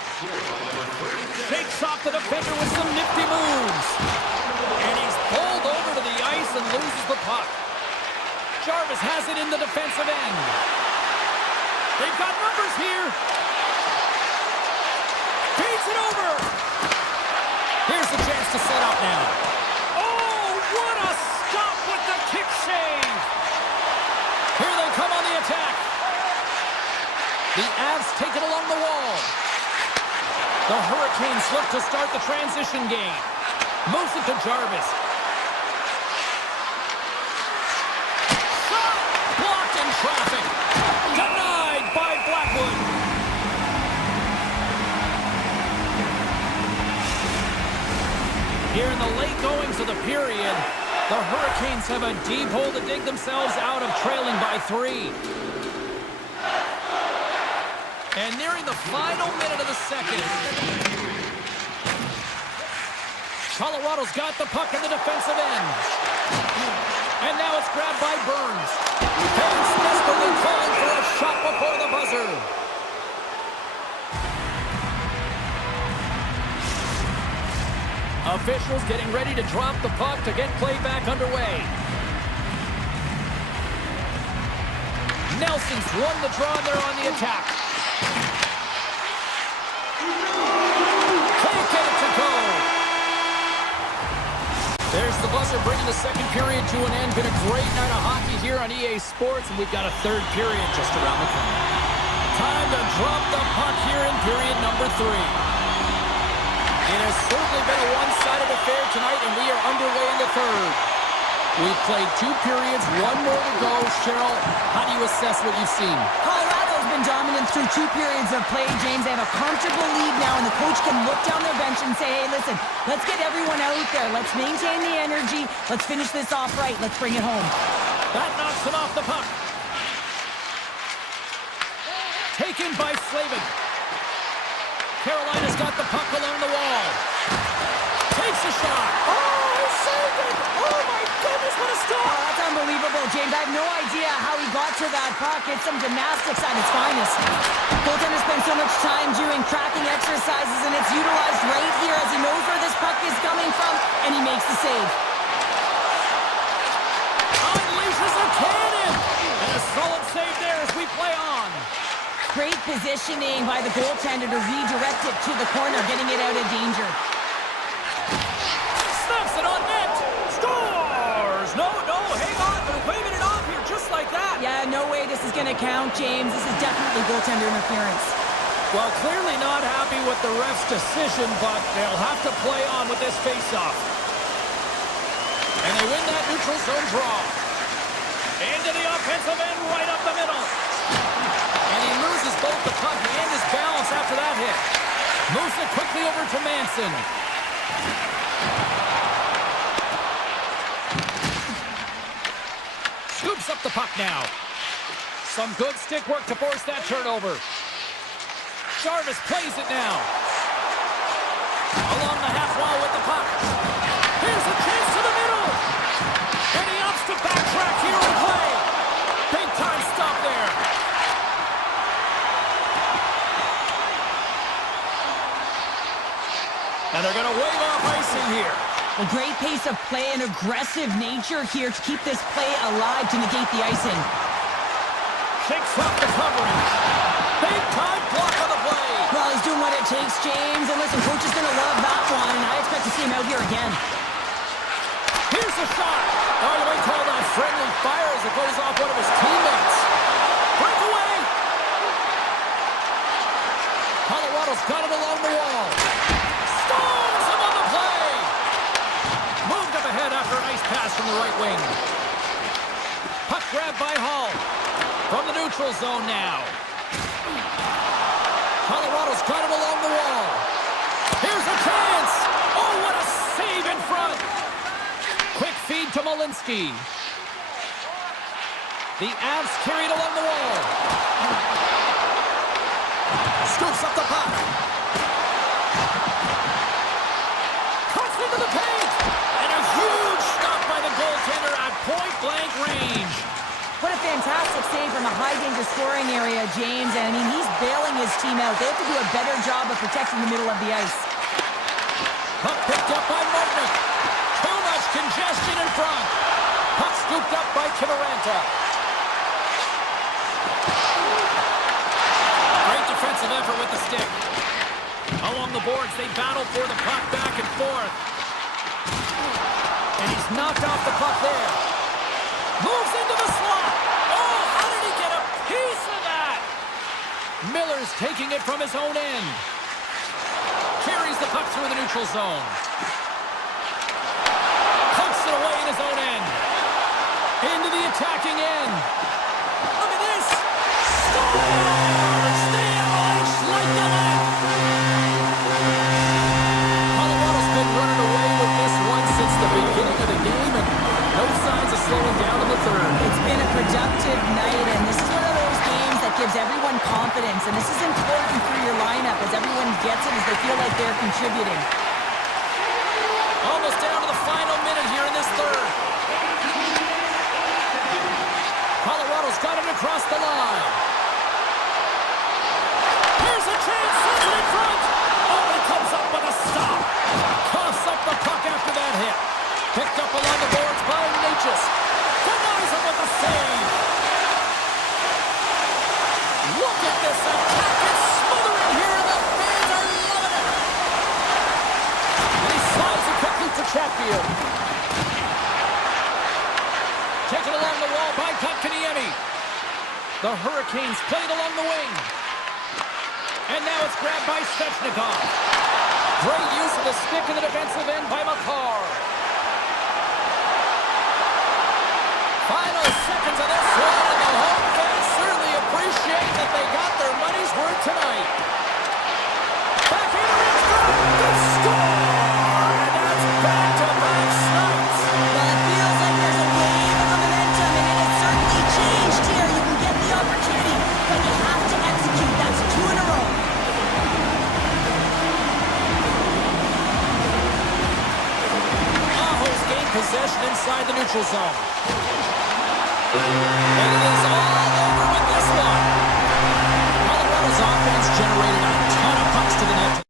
Shakes off the defender with some nifty moves. And he's pulled over to the ice and loses the puck. Jarvis has it in the defensive end. They've got numbers here. Feeds it over. Here's the chance to set up now. Oh, what a stop with the kick save. Here they come on the attack. The Avs take it along the wall. The Hurricanes look to start the transition game. Moves it to Jarvis. Shot! Blocked in traffic. Denied by Blackwood. Here in the late goings of the period, the Hurricanes have a deep hole to dig themselves out of, trailing by 3. And nearing the final minute of the second. Colorado's got the puck in the defensive end. And now it's grabbed by Burns. Haynes desperately calling for a shot before the buzzer. Officials getting ready to drop the puck to get play back underway. Nelson's won the draw and they're on the attack. Can't get it to go. There's the buzzer, bringing the second period to an end. Been a great night of hockey here on EA Sports, and we've got a third period just around the corner. Time to drop the puck here in period number 3. It has certainly been a one-sided affair tonight, and we are underway in the third. We've played 2 periods, 1 more to go. Cheryl, how do you assess what you've seen? Colorado's been dominant through 2 periods of play, James. They have a comfortable lead now, and the coach can look down their bench and say, hey, listen, let's get everyone out there. Let's maintain the energy. Let's finish this off right. Let's bring it home. That knocks him off the puck. Taken by Slavin. Carolina's got the puck along the wall. Takes a shot. Oh, he saved it. Oh, my goodness, what a stop. Oh, that's unbelievable, James. I have no idea how he got to that puck. It's some gymnastics at its finest. Goaltender spends so much time doing tracking exercises, and it's utilized right here as he knows where this puck is coming from, and he makes the save. Unleashes a cannon. And a solid save there as we play on. Great positioning by the goaltender to redirect it to the corner, getting it out of danger. Snaps it on net. Scores! No, hang on. They're waving it off here just like that. Yeah, no way this is going to count, James. This is definitely goaltender interference. Well, clearly not happy with the ref's decision, but they'll have to play on with this faceoff. And they win that neutral zone draw. Into the offensive end, right up the middle. And he loses both the puck and his balance after that hit. Moves it quickly over to Manson. Scoops up the puck now. Some good stick work to force that turnover. Jarvis plays it now. Along the half wall with the puck. Here's a chance to the middle. And he opts to backtrack here and play. Big time stop there. And they're going to wave off icing here. A great pace of play and aggressive nature here to keep this play alive to negate the icing. Shakes off the coverage. Big time block on the play. Well, he's doing what it takes, James. And listen, coach is going to love that one, and I expect to see him out here again. Here's the shot. Oh, you might call that friendly fire as it goes off one of his teammates. Breakaway. Colorado's got it along the wall. Stones him on the play. Moved up ahead after a nice pass from the right wing. Puck grabbed by Hall. From the neutral zone now. Colorado's got it along the wall. Here's a chance. Oh, what a save in front. Quick feed to Malinsky. The Avs carry it along the wall. Scoops up the puck. Cuts into the paint. And a huge stop by the goaltender at point-blank range. save from a high-danger scoring area, James. And, I mean, he's bailing his team out. They have to do a better job of protecting the middle of the ice. Puck picked up by Martin. Too much congestion in front. Puck scooped up by Kivaranta. Great defensive effort with the stick. Along the boards, they battle for the puck back and forth. And he's knocked off the puck there. Moves into the slot. Oh, how did he get a piece of that? Miller's taking it from his own end. Carries the puck through the neutral zone. Pumps it away in his own end. Into the attacking end. Look at this. Scores! Stay alive like the left. Colorado's been running away with this one since the beginning of the game, and no signs of slowing down in the third. It's been a productive night, and this is one of those games that gives everyone confidence, and this is important for your lineup as everyone gets it as they feel like they're contributing. Almost down to the final minute here in this third. Colorado's got him across the line. Here's a chance, sends it in front. Oh, and it comes up with a stop. Coughs up the puck after that hit. Picked up along the boards by Natchez. Denies him with a save. Look at this attack. It's smothering here, and the fans are loving it. And he slides it quickly for Chatfield. Taken along the wall by Kotkaniemi. The Hurricanes played along the wing. And now it's grabbed by Svechnikov. Great use of the stick in the defensive end by Makar. Final seconds of this one, and the home fans certainly appreciate that they got their money's worth tonight. Back into reach for the score! And that's back-to-back snipes. Well, it feels like there's a wave of momentum, and it has certainly changed here. You can get the opportunity, but you have to execute. That's 2 in a row. Aho's gained possession inside the neutral zone. And it is all over with this one. Colorado's offense generated a ton of pucks to the net.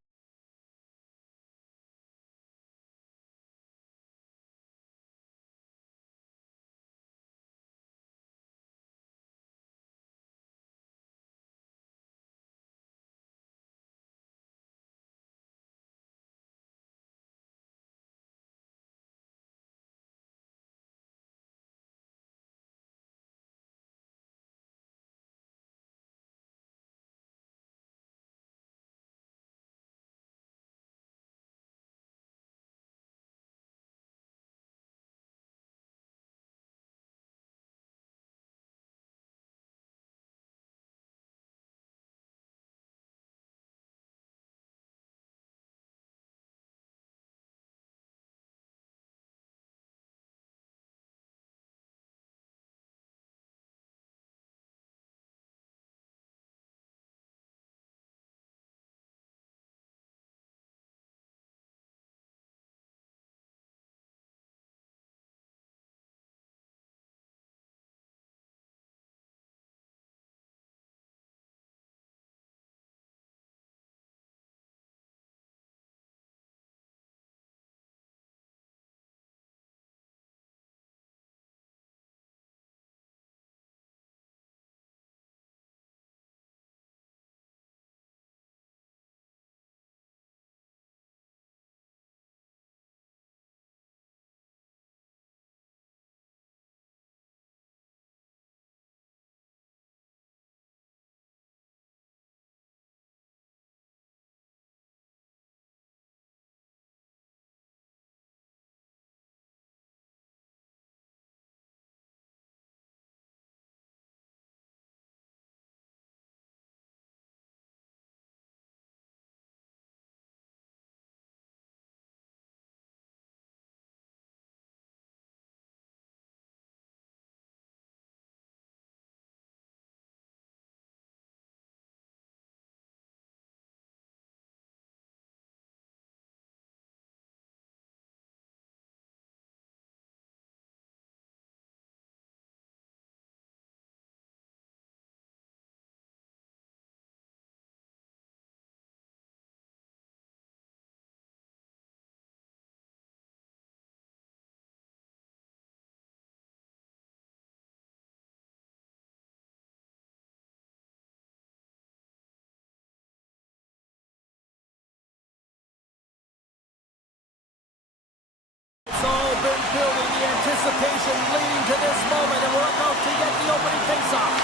building, the anticipation leading to this moment, and we're about to get the opening face-off.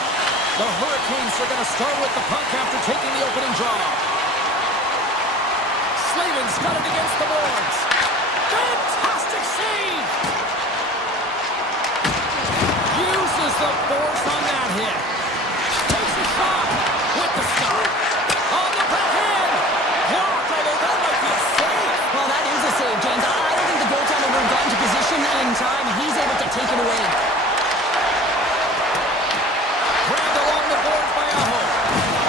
The Hurricanes are going to start with the puck after taking the opening draw. Slavin's got it against the boards. Fantastic save! Uses the force on that hit. Takes a shot with the stop. On the backhand. Blocked, although that might be a save. Well, that is a save, James. I don't think the goaltender would have gotten to position in time. He's able to take it away. Grabbed along the boards by Aho.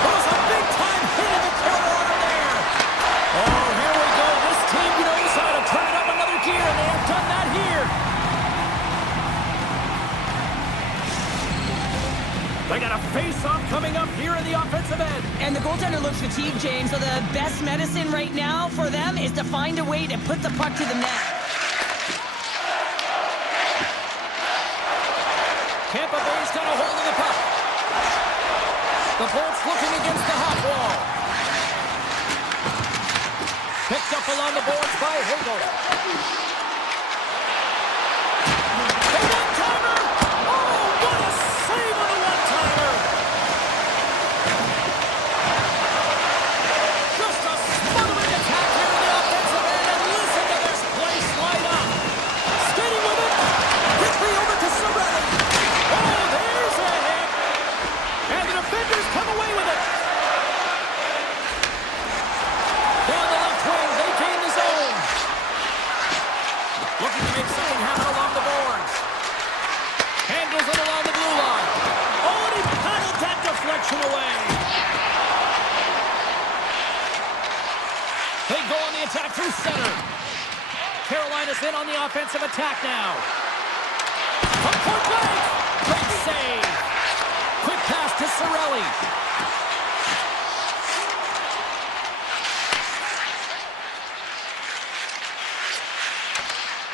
There was a big-time hit in the corner there. Oh, here we go. This team knows how to turn it up another gear, and they have done that here. They got a face-off coming up here in the offensive end. And the goaltender looks fatigued, James, so the best medicine right now for them is to find a way to put the puck to the net. Tampa Bay's got a hold of the puck. The Bolts looking against the half wall. Picked up along the boards by Hagel. The one-timer! Oh, what a save on the one-timer! Just a smothering attack here in the offensive end, and listen to this place light up. Skating with it. Quickly over to Sorelli. Oh, there's a hit. And the defenders come away with it. Down the left wing, they gain the zone. Looking to make something happen along the boards. Handles it along the blue line. Oh, and he paddled that deflection away. They go on the attack through center. Carolina's in on the offensive attack now. From point blank. Great save. Quick pass to Sorelli.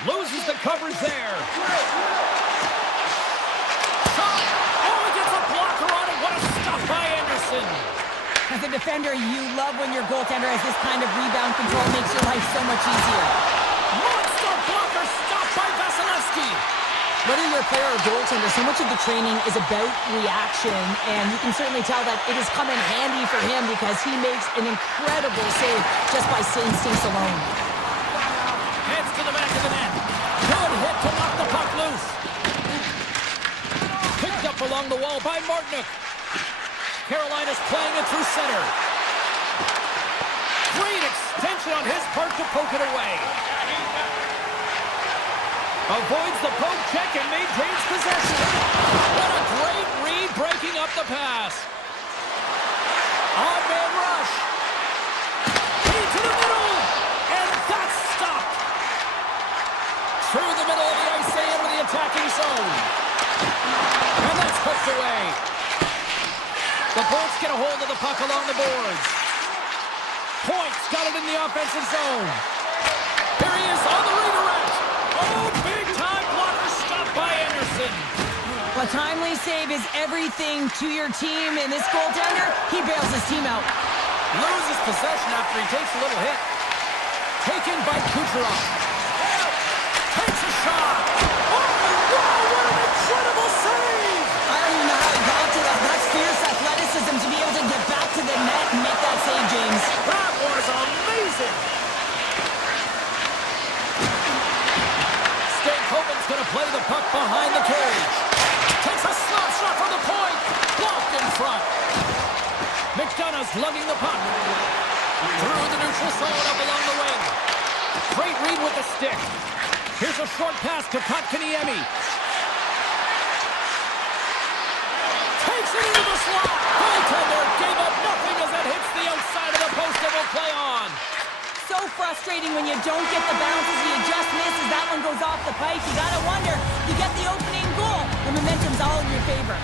Loses the coverage there. Shot. Oh, he gets a blocker on it. What a stop by Anderson. As a defender, you love when your goaltender has this kind of rebound control. Makes your life so much easier. Monster blocker stopped by Vasilevsky. Whether you're a player or goaltender, so much of the training is about reaction, and you can certainly tell that it has come in handy for him because he makes an incredible save just by instincts alone. Heads to the back of the net. Good hit to knock the puck loose. Picked up along the wall by Martinook. Carolina's playing it through center. Great extension on his part to poke it away. Avoids the poke check and maintains possession. What a great read breaking up the pass. On-man rush. Key to the middle. And that's stopped. Through the middle of the ice, they enter the attacking zone. And that's poked away. The Bolts get a hold of the puck along the boards. Point's got it in the offensive zone. Here he is on the redirect. Oh, big-time blocker stopped by Anderson. A timely save is everything to your team, and this goaltender, he bails his team out. Loses possession after he takes a little hit. Taken by Kucherov. Takes a shot. Oh, wow, what an incredible save! I don't even know how he got to that. That's fierce athleticism to be able to get back to the net and make that save, James. That was amazing! Stankoven's going to play the puck behind the cage. Takes a slap shot from the point. Blocked in front. McDonough's lugging the puck. Through the neutral zone up along the wing. Great read with the stick. Here's a short pass to Kotkaniemi. Takes it into the slot. Goaltender gave up nothing as that hits the outside of the post and will play on. So frustrating when you don't get the bounces, you just miss as that one goes off the pipe. You gotta wonder, you get the opening goal, the momentum's all in your favor.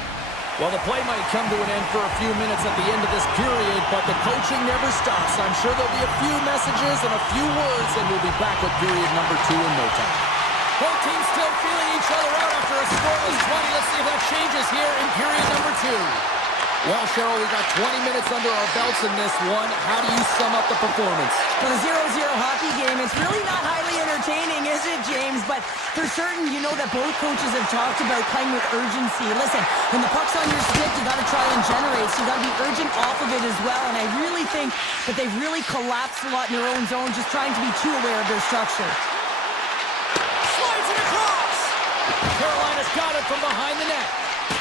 Well, the play might come to an end for a few minutes at the end of this period, but the coaching never stops. I'm sure there'll be a few messages and a few words, and we'll be back with period number 2 in no time. Both teams still feeling each other out after a scoreless 20. Let's see if that changes here in period number 2. Well, Cheryl, we got 20 minutes under our belts in this one. How do you sum up the performance? For a 0-0 hockey game, it's really not highly entertaining, is it, James? But for certain, you know that both coaches have talked about playing with urgency. Listen, when the puck's on your stick, you got to try and generate, so you got to be urgent off of it as well. And I really think that they've really collapsed a lot in their own zone, just trying to be too aware of their structure. Slides it across! Carolina's got it from behind the net.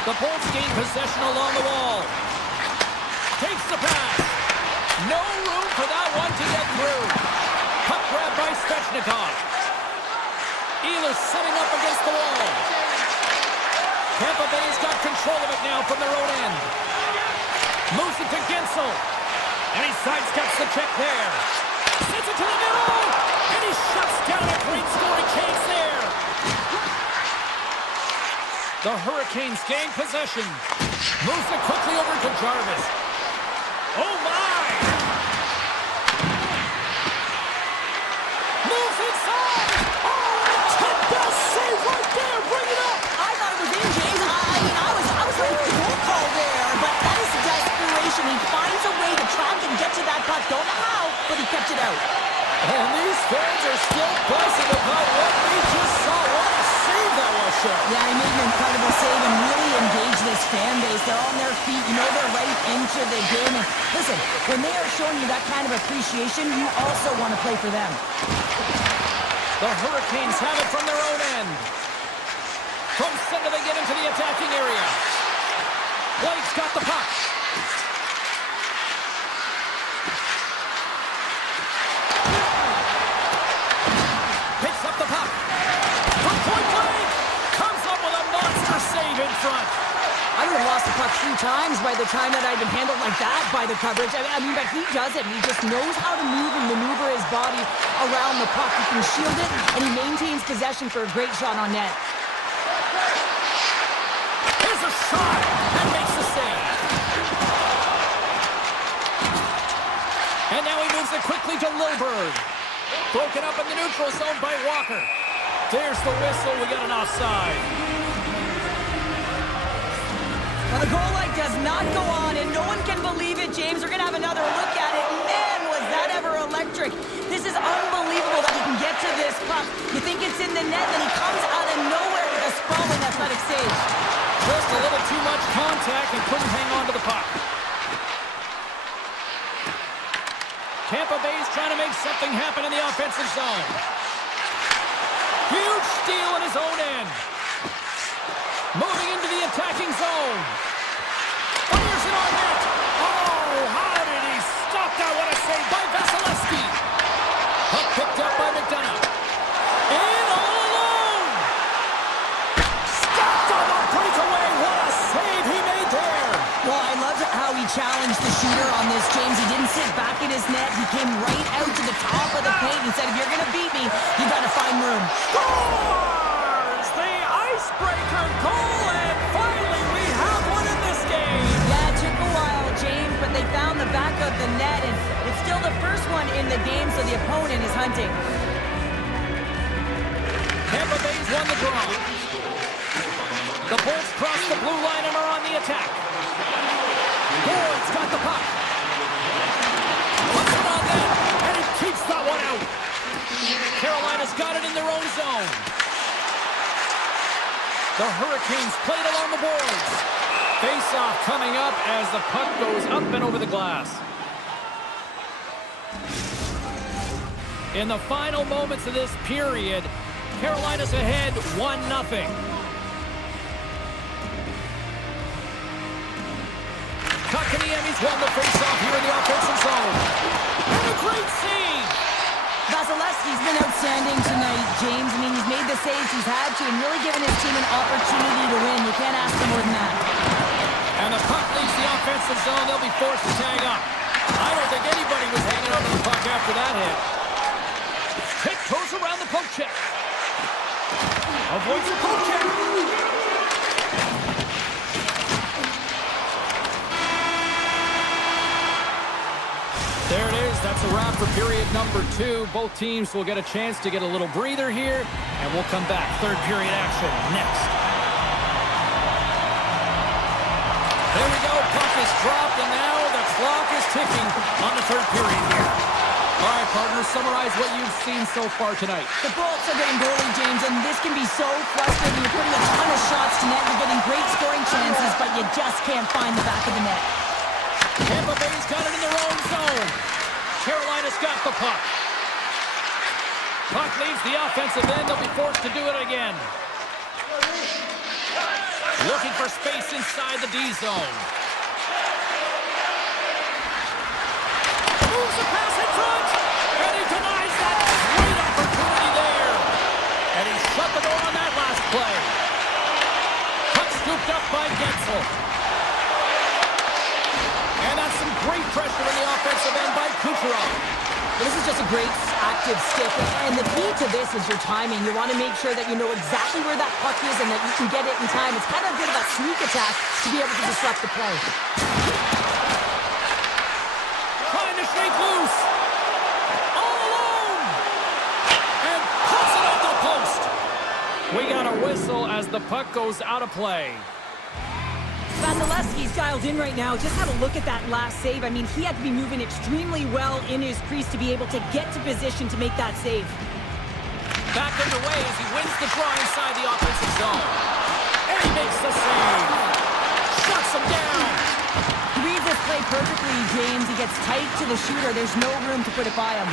The Bolts gain possession along the wall. Takes the pass. No room for that one to get through. Puck grab by Svechnikov. Ehlers setting up against the wall. Tampa Bay's got control of it now from their own end. Moves it to Gensel. And he sidesteps the check there. Sends it to the middle. And he shuts down a great scoring chance there. The Hurricanes gain possession. Moves it quickly over to Jarvis. Oh my! Moves inside! Oh, best save right there! Bring it up! I thought it was in, James. I was ready for the goal call there, but that is desperation. He finds a way to track and get to that puck. Don't know how, but he kept it out. And these fans are still buzzing about what we just saw. What a save that was, Shep. Yeah, he made an incredible save and really engaged this fan base. They're on their feet. You know they're right into the game. And listen, when they are showing you that kind of appreciation, you also want to play for them. The Hurricanes have it from their own end. From center they get into the attacking area. Blake's got the puck. Picks up the puck. From point blank. Comes up with a monster save in front. I would have lost the puck 3 times by the time that I'd been handled like that by the coverage. I mean, but he does it. He just knows how to move and maneuver his body around the puck. He can shield it, and he maintains possession for a great shot on net. Here's a shot and makes the save. And now he moves it quickly to Lilburg. Broken up in the neutral zone by Walker. There's the whistle. We got an offside. Well, the goal light does not go on, and no one can believe it, James. We're going to have another look at it. Man, was that ever electric. This is unbelievable that he can get to this puck. You think it's in the net, and he comes out of nowhere with a sprawling athletic save. Just a little too much contact and couldn't hang on to the puck. Tampa Bay's trying to make something happen in the offensive zone. Huge steal in his own end. Moving into the attacking zone. Fires it on net. Oh, how did he stop that? What a save by Vasilevsky. Puck picked up by McDonough. In all alone. Stopped on the breakaway. What a save he made there. Well, I loved how he challenged the shooter on this, James. He didn't sit back in his net. He came right out to the top of the paint and said, if you're going to beat me, you got to find room. Scores! The icebreaker goal, and finally we have one in this game. Yeah, it took a while, James, but they found the back of the net, and it's still the first one in the game, so the opponent is hunting. Tampa Bay's won the draw. The Bolts cross the blue line and are on the attack. Boyd's got the puck. Puts it on net, and he keeps that one out. Carolina's got it in their own zone. The Hurricanes played along the boards. Face-off coming up as the puck goes up and over the glass. In the final moments of this period, Carolina's ahead 1-0. Kotkaniemi's won the face-off here in the offensive zone. And a great save! Vasilevsky's been outstanding tonight, James. I mean, he's made the saves he's had to and really given his team an opportunity to win. You can't ask for more than that. And the puck leaves the offensive zone. They'll be forced to tag up. I don't think anybody was hanging on to the puck after that hit. Tiptoes around the poke check. Avoids the poke check. There it is. That's a wrap for period number 2. Both teams will get a chance to get a little breather here, and we'll come back. Third period action next. There we go. Puck is is dropped, and now the clock is ticking on the third period here. All right, partners, summarize what you've seen so far tonight. The Bolts are getting goalie, James, and this can be so frustrating. You're putting a ton of shots to net, you're getting great scoring chances, but you just can't find the back of the net. Tampa Bay's got it in their own zone. Carolina's got the puck. Puck leaves the offensive end. They'll be forced to do it again. Looking for space inside the D zone. Moves the pass in front. And he denies that. Great opportunity there. And he shut the door on that last play. Puck scooped up by Gensel. And that's some great pressure in the offensive end by Kucherov. Well, this is just a great active stick, and the key to this is your timing. You want to make sure that you know exactly where that puck is and that you can get it in time. It's kind of a bit of a sneak attack to be able to disrupt the play. Trying to shake loose. All alone. And puts it off the post. We got a whistle as the puck goes out of play. Vasilevsky's dialed in right now. Just have a look at that last save. I mean, he had to be moving extremely well in his crease to be able to get to position to make that save. Back underway as he wins the draw inside the offensive zone. And he makes the save. Shuts him down. He reads this play perfectly, James. He gets tight to the shooter. There's no room to put it by him.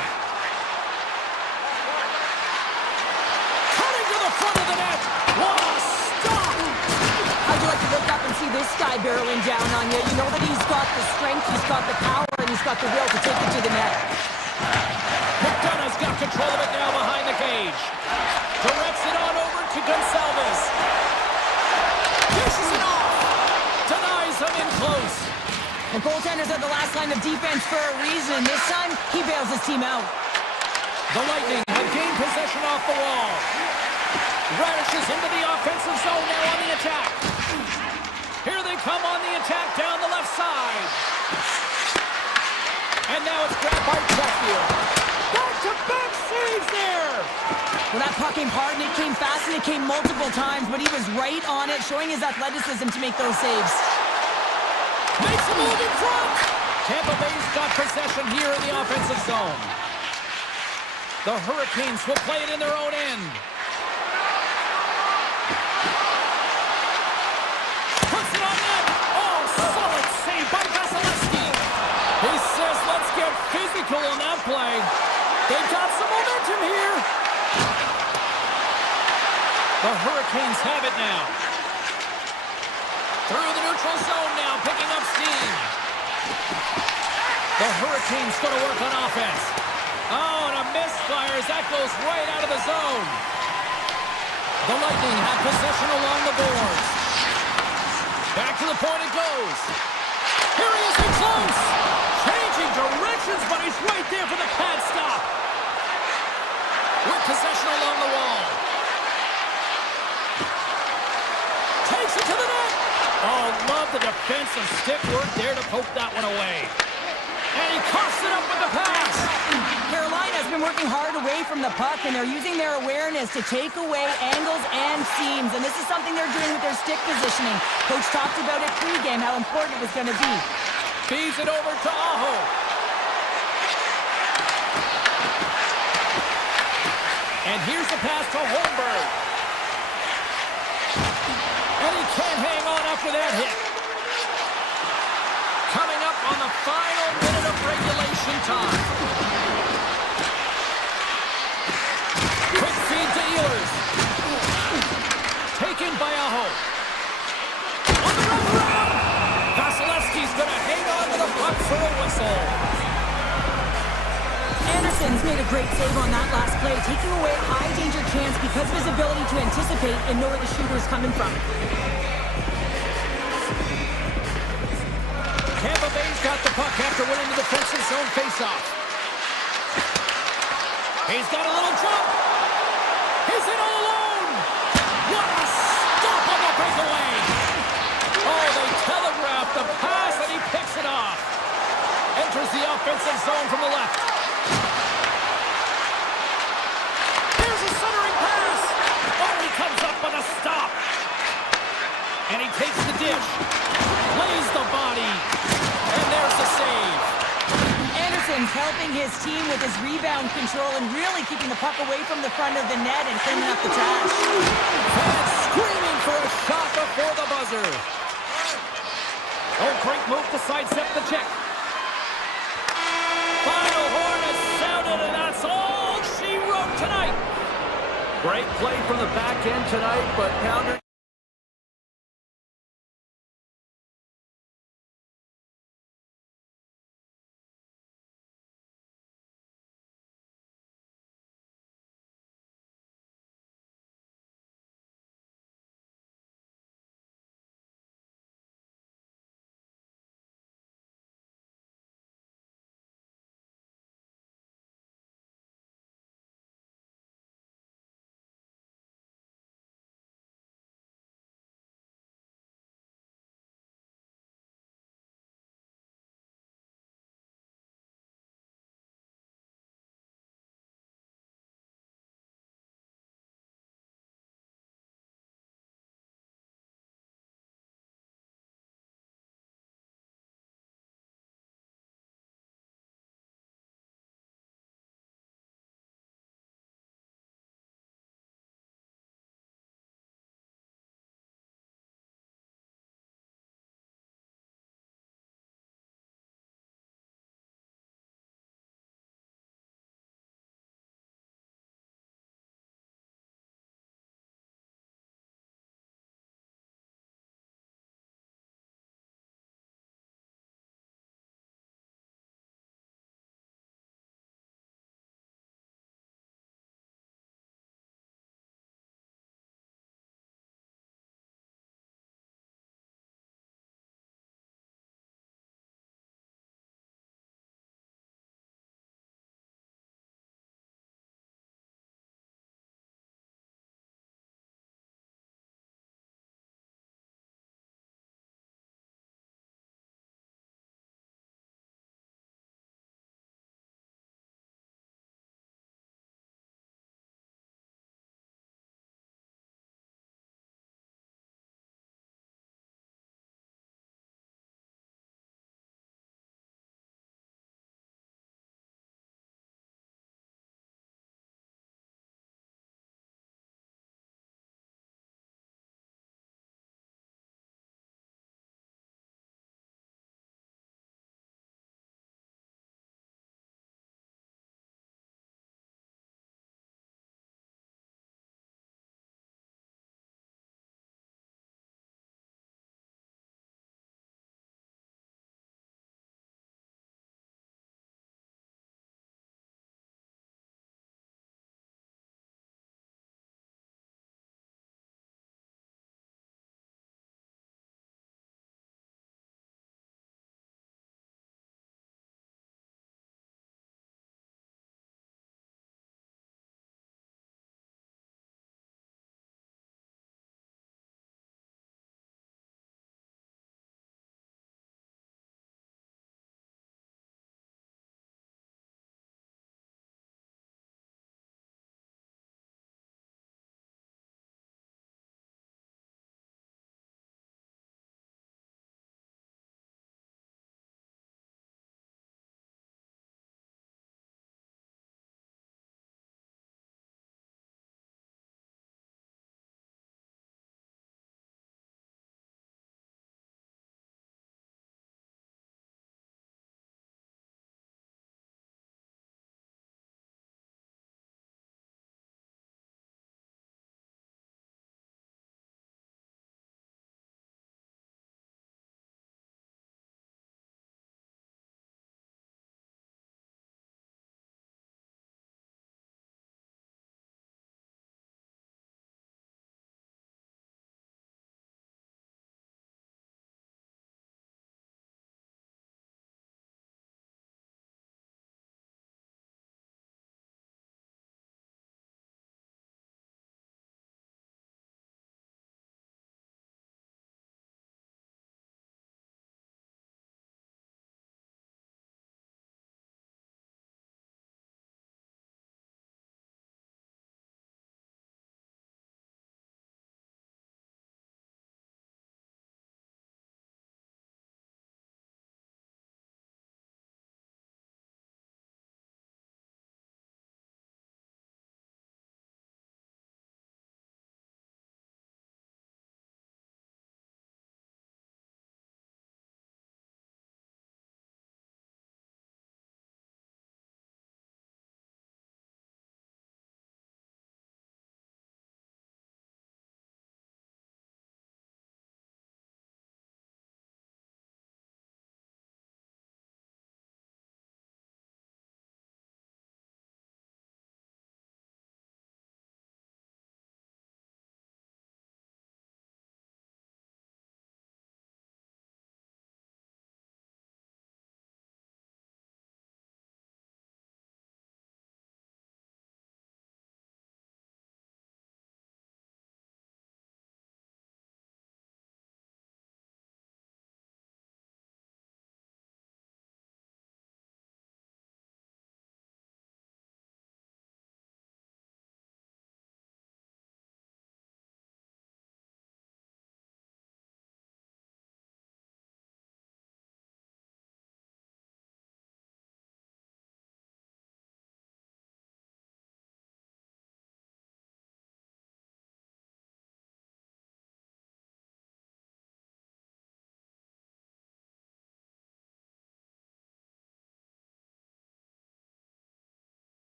Cutting to the front of the net. What a stop. How'd you like to look up and see this guy barreling down on you? You know that he's got the strength, he's got the power, and he's got the will to take it to the net. McDonough's got control of it now behind the cage. Directs it on over to Gonsalves. Dishes it off. Denies him in close. The goaltenders are the last line of defense for a reason. This time, he bails his team out. The Lightning have gained possession off the wall. Radishes into the offensive zone now on the attack. Here they come on the attack down the left side. And now it's grabbed by Sheffield. Back-to-back saves there. Well, that puck came hard and it came fast and it came multiple times, but he was right on it, showing his athleticism to make those saves. Makes a move in front. Tampa Bay's got possession here in the offensive zone. The Hurricanes will play it in their own end. Puts it on net. Oh, solid save by Vasilevsky. He says, let's get physical on that play. They've got some momentum here. The Hurricanes have it now. Through the neutral zone now, picking up steam. The Hurricanes going to work on offense. Oh, and a misfire as that goes right out of the zone. The Lightning have possession along the boards. Back to the point it goes. Here he is in close. Changing directions, but he's right there for the pad stop. With possession along the wall. Takes it to the net. Oh, love the defensive stick work there to poke that one away. And he coughs it up with the pass. Carolina's been working hard away from the puck, and they're using their awareness to take away angles and seams. And this is something they're doing with their stick positioning. Coach talked about it pregame, how important it was going to be. Feeds it over to Aho. And here's the pass to Holmberg. And he can't hang on after that hit. Coming up on the final minute of regulation time. Quick feed to Ehlers. Taken by Aho. On the run around. Vasilevsky's going to hang on to the puck for a whistle. Anderson's made a great save on that last play, taking away a high-danger chance because of his ability to anticipate and know where the shooter is coming from. Tampa Bay's got the puck after winning the defensive zone faceoff. He's got a little jump. He's in all alone. What a stop on the breakaway. Oh, they telegraphed the pass and he picks it off. Enters the offensive zone from the left. Here's a centering pass. Oh, he comes up with a stop. And he takes the dish. Plays the body. makes the save. Anderson's helping his team with his rebound control and really keeping the puck away from the front of the net and cleaning up the trash. Fans screaming for a shot before the buzzer. Oh, great move to sidestep the check. Final horn is sounded, and that's all she wrote tonight. Great play from the back end tonight, but counter.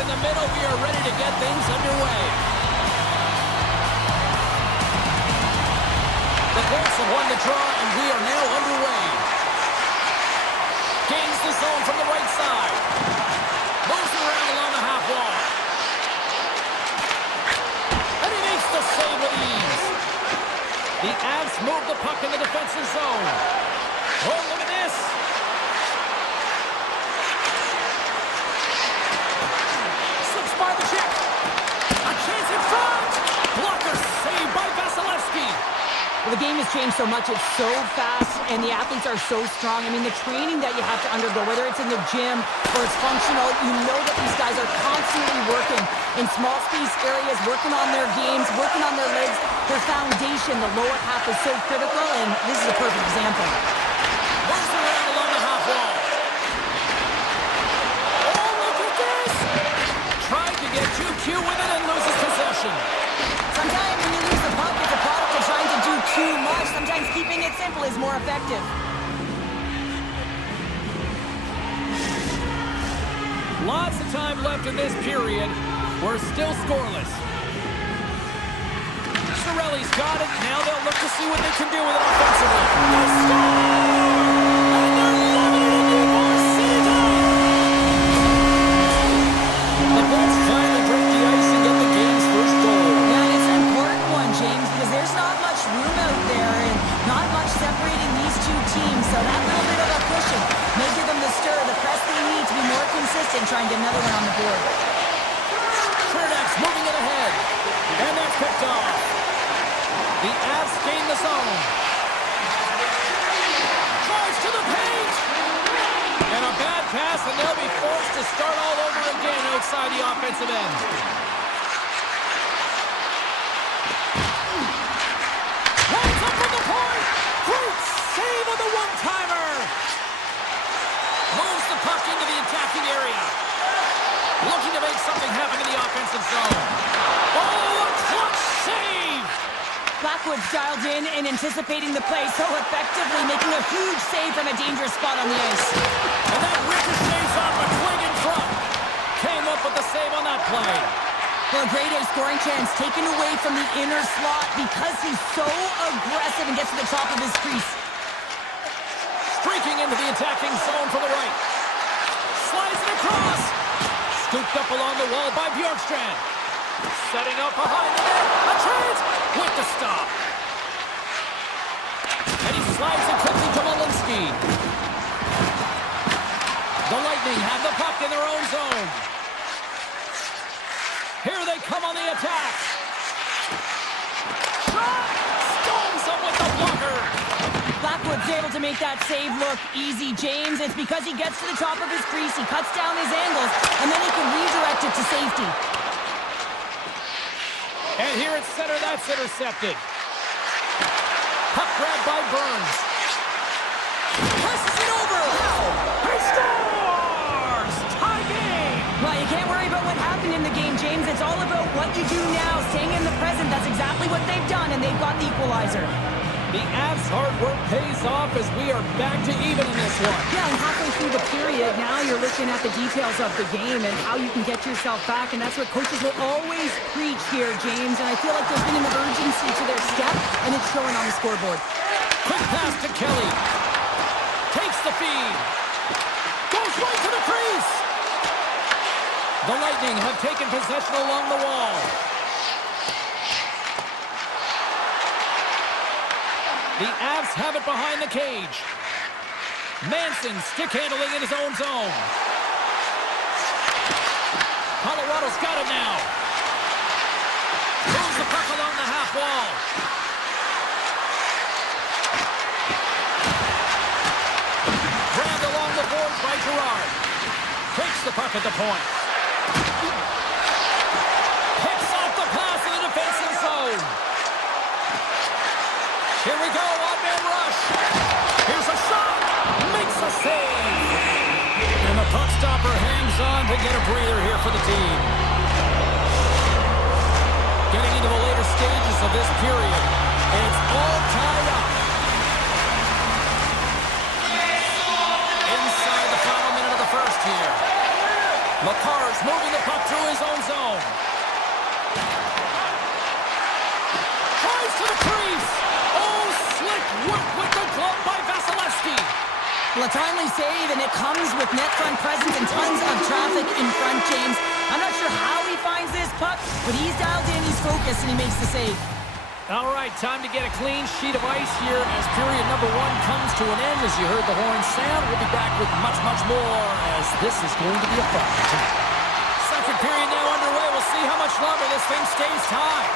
in the middle. We are ready to get things underway. The Colts have won the draw, and we are now underway. Gains the zone from the right side. Moves it around along the half wall. And he makes the save with ease. The Avs move the puck in the defensive zone. Oh, look at this. Slips by the check. A chance in front. Blocker saved by Vasilevsky. Well, the game has changed so much. It's so fast, and the athletes are so strong. I mean, the training that you have to undergo, whether it's in the gym or it's functional, you know that these guys are constantly working in small space areas, working on their games, working on their legs. Their foundation, the lower half, is so critical, and this is a perfect example. Moves around along the half wall. Oh, look at this! Trying to get too cute with it and loses possession. Sometimes when you lose the puck, it's a product of trying to do too much. Sometimes keeping it simple is more effective. Lots of time left in this period. We're still scoreless. Cirelli's got it. Now they'll look to see what they can do with it offensively. They score! And they're loving it in Ybor City. The Bolts finally break the ice and get the game's first goal. Yeah, it's an important one, James, because there's not much room out there and not much separating these two teams. So that little bit of a cushion may give them the stir, the press they need to be more consistent, trying to get another one on the board. Chernak's moving it ahead. And that's picked off. The Avs gain the zone. Drives to the paint. And a bad pass, and they'll be forced to start all over again outside the offensive end. Lines up from the point. Great save on the one-timer. Moves the puck into the attacking area. Looking to make something happen in the offensive zone. Oh, a clutch save! Blackwood's dialed in and anticipating the play so effectively, making a huge save from a dangerous spot on the ice. And that ricochets off a twig in front. Came up with the save on that play. Well, a great A scoring chance taken away from the inner slot because he's so aggressive and gets to the top of his crease. Streaking into the attacking zone from the right. Slides it across. Scooped up along the wall by Bjorkstrand. Setting up behind the net. A chance with the stop. And he slides it quickly to Malinsky. The Lightning have the puck in their own zone. Here they come on the attack. Shot! Stones up with the blocker. Blackwood's able to make that save look easy, James. It's because he gets to the top of his crease, he cuts down his angles, and then he can redirect it to safety. And here at center, that's intercepted. Puck grabbed by Burns. Passes it over. He scores! Tie game! Well, you can't worry about what happened in the game, James. It's all about what you do now, staying in the present. That's exactly what they've done, and they've got the equalizer. The Avs' hard work pays off as we are back to even in this one. Yeah, and halfway through the period, now you're looking at the details of the game and how you can get yourself back, and that's what coaches will always preach here, James, and I feel like there's been an urgency to their step, and it's showing on the scoreboard. Quick pass to Kelly. Takes the feed. Goes right to the crease. The Lightning have taken possession along the wall. The Avs have it behind the cage. Manson stick handling in his own zone. Colorado's got it now. Moves the puck along the half wall. Grabbed along the boards by Gerard. Takes the puck at the point. Picks off the pass in the defensive zone. Here we go, odd-man rush. Here's a shot. Makes a save. And the puck stopper hangs on to get a breather here for the team. Getting into the later stages of this period, it's all tied up. Inside the final minute of the first here. McCarr's moving the puck through his own zone. Tries to the crease. Oh, slick work with the glove by Vasilevsky. Well, a timely save, and it comes with net front presence and tons of traffic in front, James. I'm not sure how he finds this puck, but he's dialed in, he's focused, and he makes the save. All right, time to get a clean sheet of ice here as period number 1 comes to an end. As you heard the horn sound, we'll be back with much, much more as this is going to be a fun tonight. Second period now underway. We'll see how much longer this thing stays tied.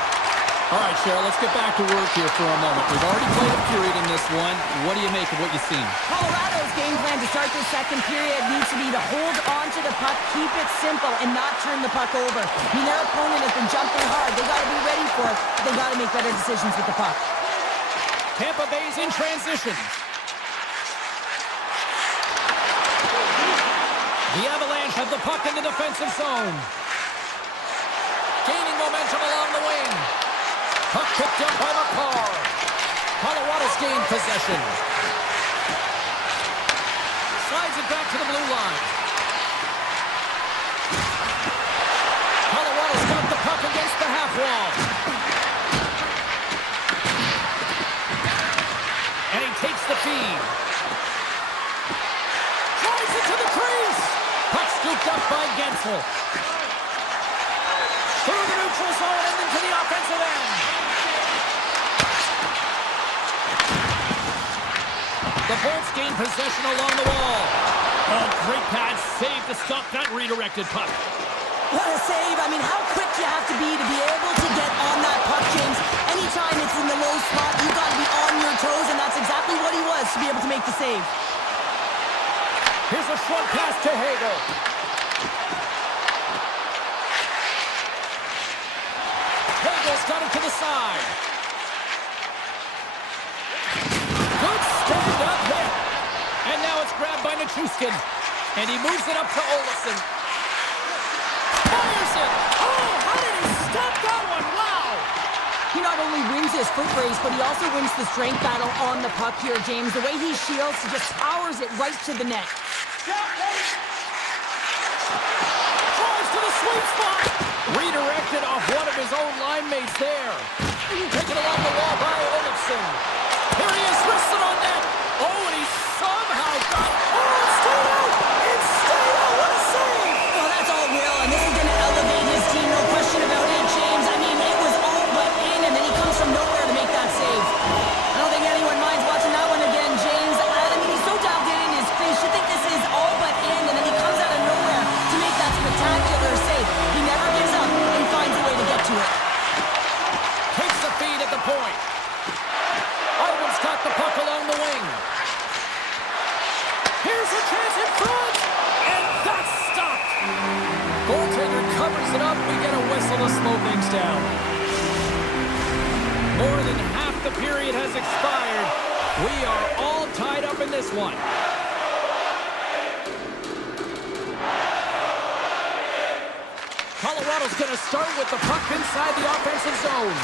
All right, Cheryl, let's get back to work here for a moment. We've already played a period in this one. What do you make of what you've seen? Colorado's game plan to start this second period needs to be to hold on to the puck, keep it simple, and not turn the puck over. I mean, their opponent has been jumping hard. They got to be ready for it. They got to make better decisions with the puck. Tampa Bay's in transition. The Avalanche have the puck in the defensive zone. Gaining momentum along the wing. Puck picked up by McCarr. Colorado's gained possession. Slides it back to the blue line. Colorado's got the puck against the half wall. And he takes the feed. Tries it to the crease. Puck scooped up by Gensel. Through the neutral zone and into the offensive end. The Bolts gain possession along the wall. Oh, great pass save to stop that redirected puck. What a save. I mean, how quick you have to be able to get on that puck, James. Anytime it's in the low spot, you've got to be on your toes, and that's exactly what he was to be able to make the save. Here's a short pass to Hagel. Hagel's got it to the side. Good stand-up hit. And now it's grabbed by Nichushkin. And he moves it up to Olsen. Fires it. Oh, how did he stop that one? Wow. He not only wins his foot race, but he also wins the strength battle on the puck here, James. The way he shields, he just powers it right to the net. Tries to the sweet spot. Redirected off one of his own line mates there. Taken along the wall by Olsen. Here he is, wristed on net. Oh, and he somehow got it. Oh, it stayed out. It stayed out. What a save. Well, that's all Will, and this is going to elevate his team, no question about it, James. I mean, it was all but in, and then he comes from nowhere to make that save. I don't think anyone minds watching that one again, James. I mean, he's so dialed in his crease. You think this is all but in, and then he comes out of nowhere to make that spectacular save. He never gives up and finds a way to get to it. Takes the feed at the point. Ivan's got the puck along the wing. Here's a chance in front. And that's stopped. Goaltender covers it up. We get a whistle to slow things down. More than half the period has expired. We are all tied up in this one. Colorado's going to start with the puck inside the offensive zone.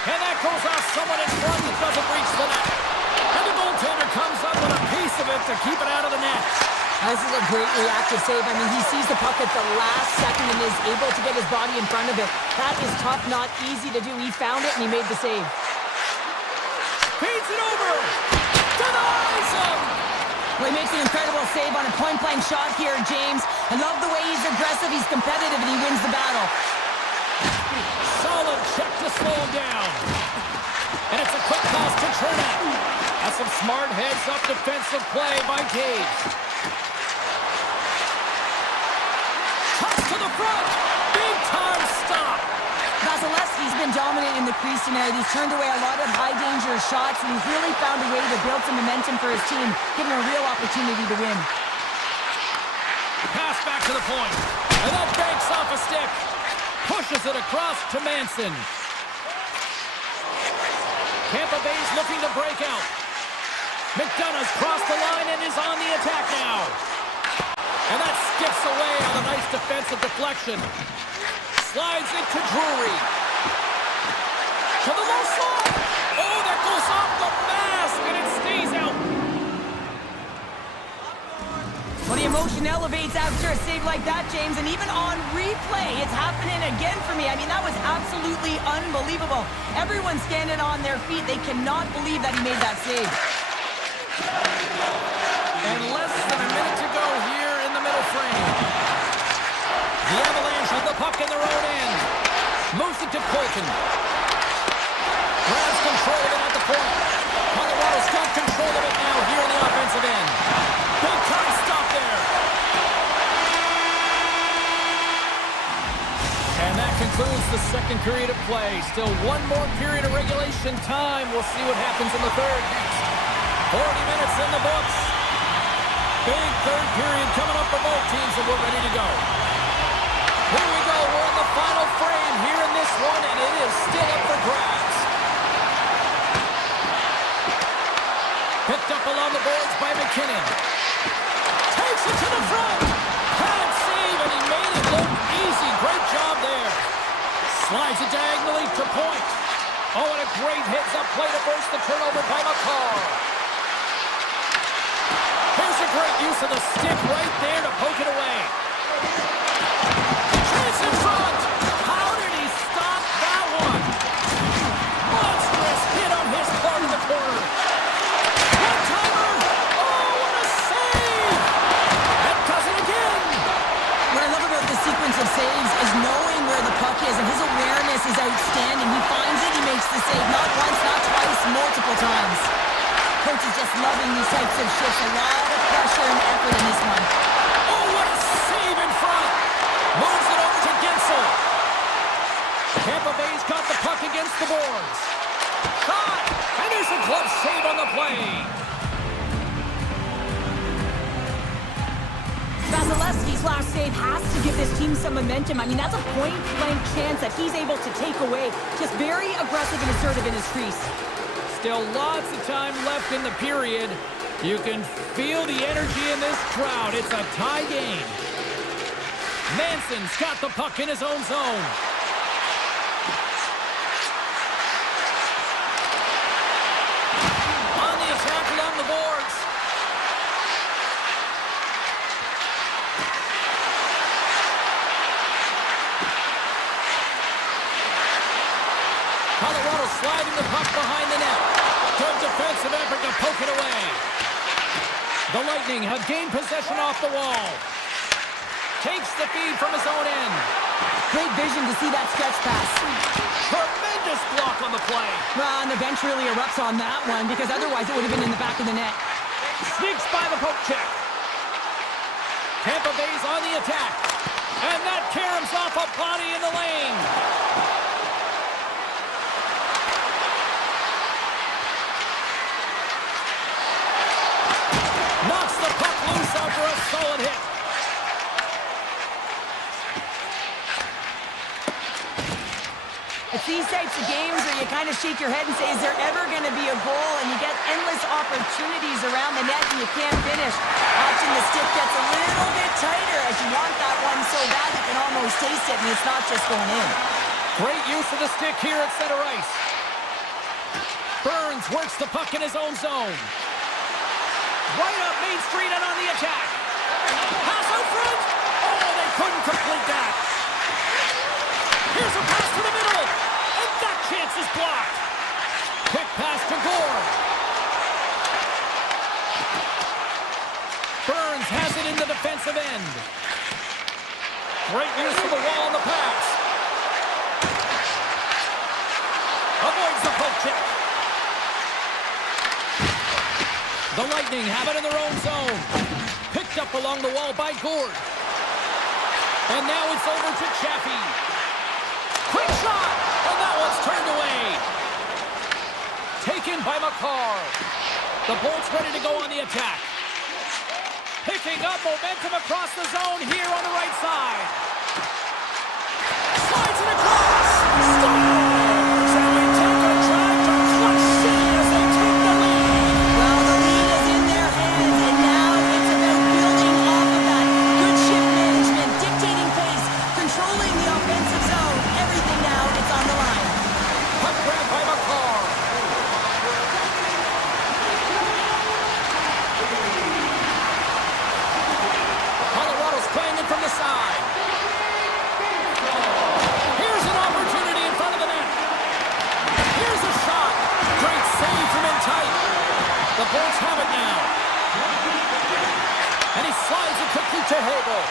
And that goes off someone in front that doesn't reach the net. And the goaltender comes up with a piece of it to keep it out of the net. This is a great reactive save. I mean, he sees the puck at the last second and is able to get his body in front of it. That is tough, not easy to do. He found it and he made the save. Feeds it over to the Isom. Well, he makes an incredible save on a point-blank shot here, James. I love the way he's aggressive, he's competitive, and he wins the battle. Solid check to slow him down. And it's a quick pass to Chernak. That's some smart heads-up defensive play by Taves. Toss to the front. Big-time stop. Vasilevsky's been dominant in the crease tonight. He's turned away a lot of high-danger shots, and he's really found a way to build some momentum for his team, giving a real opportunity to win. Pass back to the point. And that banks off a stick. Pushes it across to Manson. Tampa Bay's looking to break out. McDonough's crossed the line and is on the attack now. And that skips away on a nice defensive deflection. Slides it to Drury. To the low slot. Oh, that goes off the mask and it stays out. Well, the emotion elevates after a save like that, James, and even on replay, it's happening again for me. I mean, that was absolutely unbelievable. Everyone's standing on their feet. They cannot believe that he made that save. And less than a minute to go here in the middle frame. The Avalanche have the puck in their own end. Moves it to Colton. Grabs control of it at the point. Colorado's got control of it now here in the offensive end. Big time stop there. And that concludes the second period of play. Still one more period of regulation time. We'll see what happens in the third next. 40 minutes in the books. Big third period coming up for both teams, and we're ready to go. Here we go. We're in the final frame here in this one, and it is still up for grabs. Picked up along the boards by McKinnon. Takes it to the front. Can't save, and he made it look easy. Great job there. Slides it diagonally to point. Oh, and a great heads-up play to burst the turnover by McCall. Here's a great use of the stick right there to poke it away. Chase in front. How did he stop that one? Monstrous hit on his part of the corner. One-timer. Oh, what a save. That does it again. What I love about this sequence of saves is knowing where the puck is, and his awareness is outstanding. He finds it, he makes the save. Not once, not twice, multiple times. Coach is just loving these types of shifts. A lot of pressure and effort in this one. Oh, what a save in front. Moves it over to Gensel. Tampa Bay's got the puck against the boards. Shot. And there's a glove save on the play. Vasilevsky's last save has to give this team some momentum. I mean, that's a point-blank chance that he's able to take away. Just very aggressive and assertive in his crease. Still lots of time left in the period. You can feel the energy in this crowd. It's a tie game. Manson's got the puck in his own zone. On the attack along the boards. Colorado sliding the puck behind the net. Good defensive effort to poke it away. The Lightning have gained possession off the wall. Takes the feed from his own end. Great vision to see that stretch pass. Tremendous block on the play. Well, and the bench really erupts on that one, because otherwise it would have been in the back of the net. Sneaks by the poke check. Tampa Bay's on the attack. And that caroms off a body in the lane. Knocks the puck loose after a solid hit. It's these types of games where you kind of shake your head and say, is there ever going to be a goal? And you get endless opportunities around the net and you can't finish. Watching the stick gets a little bit tighter as you want that one so bad you can almost taste it, and it's not just going in. Great use of the stick here at center ice. Burns works the puck in his own zone. Right up Main Street and on the attack. Pass out front. Oh, they couldn't complete that. Here's a pass to the middle. And that chance is blocked. Quick pass to Gore. Burns has it in the defensive end. Great use of the wall on the pass. Avoids the poke check. The Lightning have it in their own zone. Picked up along the wall by Gord. And now it's over to Chaffee. Quick shot! And that one's turned away. Taken by McCarr. The Bolts ready to go on the attack. Picking up momentum across the zone here on the right side. Slides it across. Stars! And we take a drive to Clutch City as they take the lead. Well, the lead is in their hands, and now it's about building off of that. Good shift management, dictating pace, controlling the offensive zone. Everything now, it's on the line. Puck grab by McCarr. The Bolts have it now. And he slides it quickly to Hagel.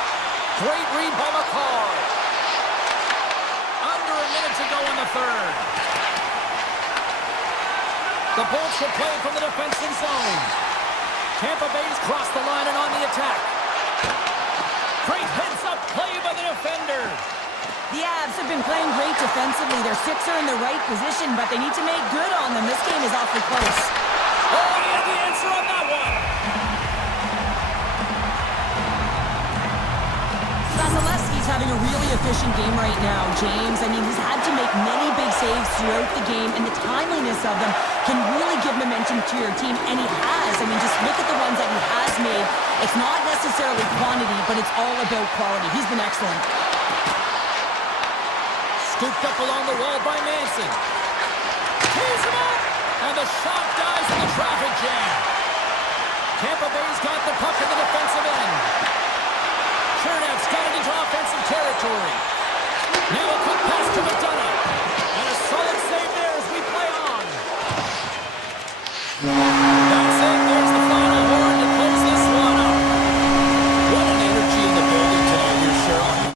Great read by McCall. Under a minute to go in the third. The Bolts should play from the defensive zone. Tampa Bay's crossed the line and on the attack. Great heads-up play by the defender. The Avs have been playing great defensively. Their six are in the right position, but they need to make good on them. This game is awfully close. Oh, he had the answer on that one. Vasilevsky's having a really efficient game right now, James. I mean, he's had to make many big saves throughout the game, and the timeliness of them can really give momentum to your team, and he has. I mean, just look at the ones that he has made. It's not necessarily quantity, but it's all about quality. He's been excellent. Scooped up along the wall by Manson. Tees him up! And the shot dies in the traffic jam. Tampa Bay's got the puck in the defensive end. Chernev's got it into offensive territory. Now a quick pass to McDonough. And a solid save there as we play on. That's it. There's the final horn to close this one up. What an energy in the building tonight here, Cheryl.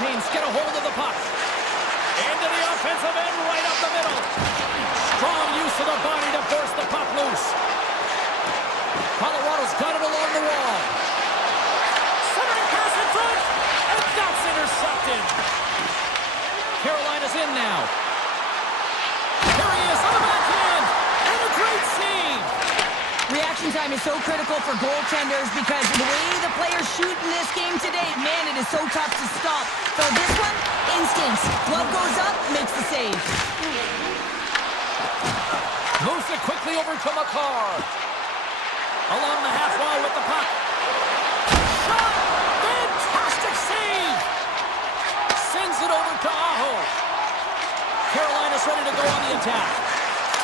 Hurricanes get a hold of the puck. Into the offensive end, right up the middle. Strong use of the body to force the puck loose. Colorado's got it along the wall. Centering pass in front, and that's intercepted. Carolina's in now. Here he is on the backhand, and a great save. Reaction time is so critical for goaltenders because the way the players shoot in this game today, man, it is so tough to stop. So this one, instincts. Glove goes up, makes the save. Moves it quickly over to McCarr. Along the half wall with the puck. Shot! Fantastic save! Sends it over to Aho. Carolina's ready to go on the attack.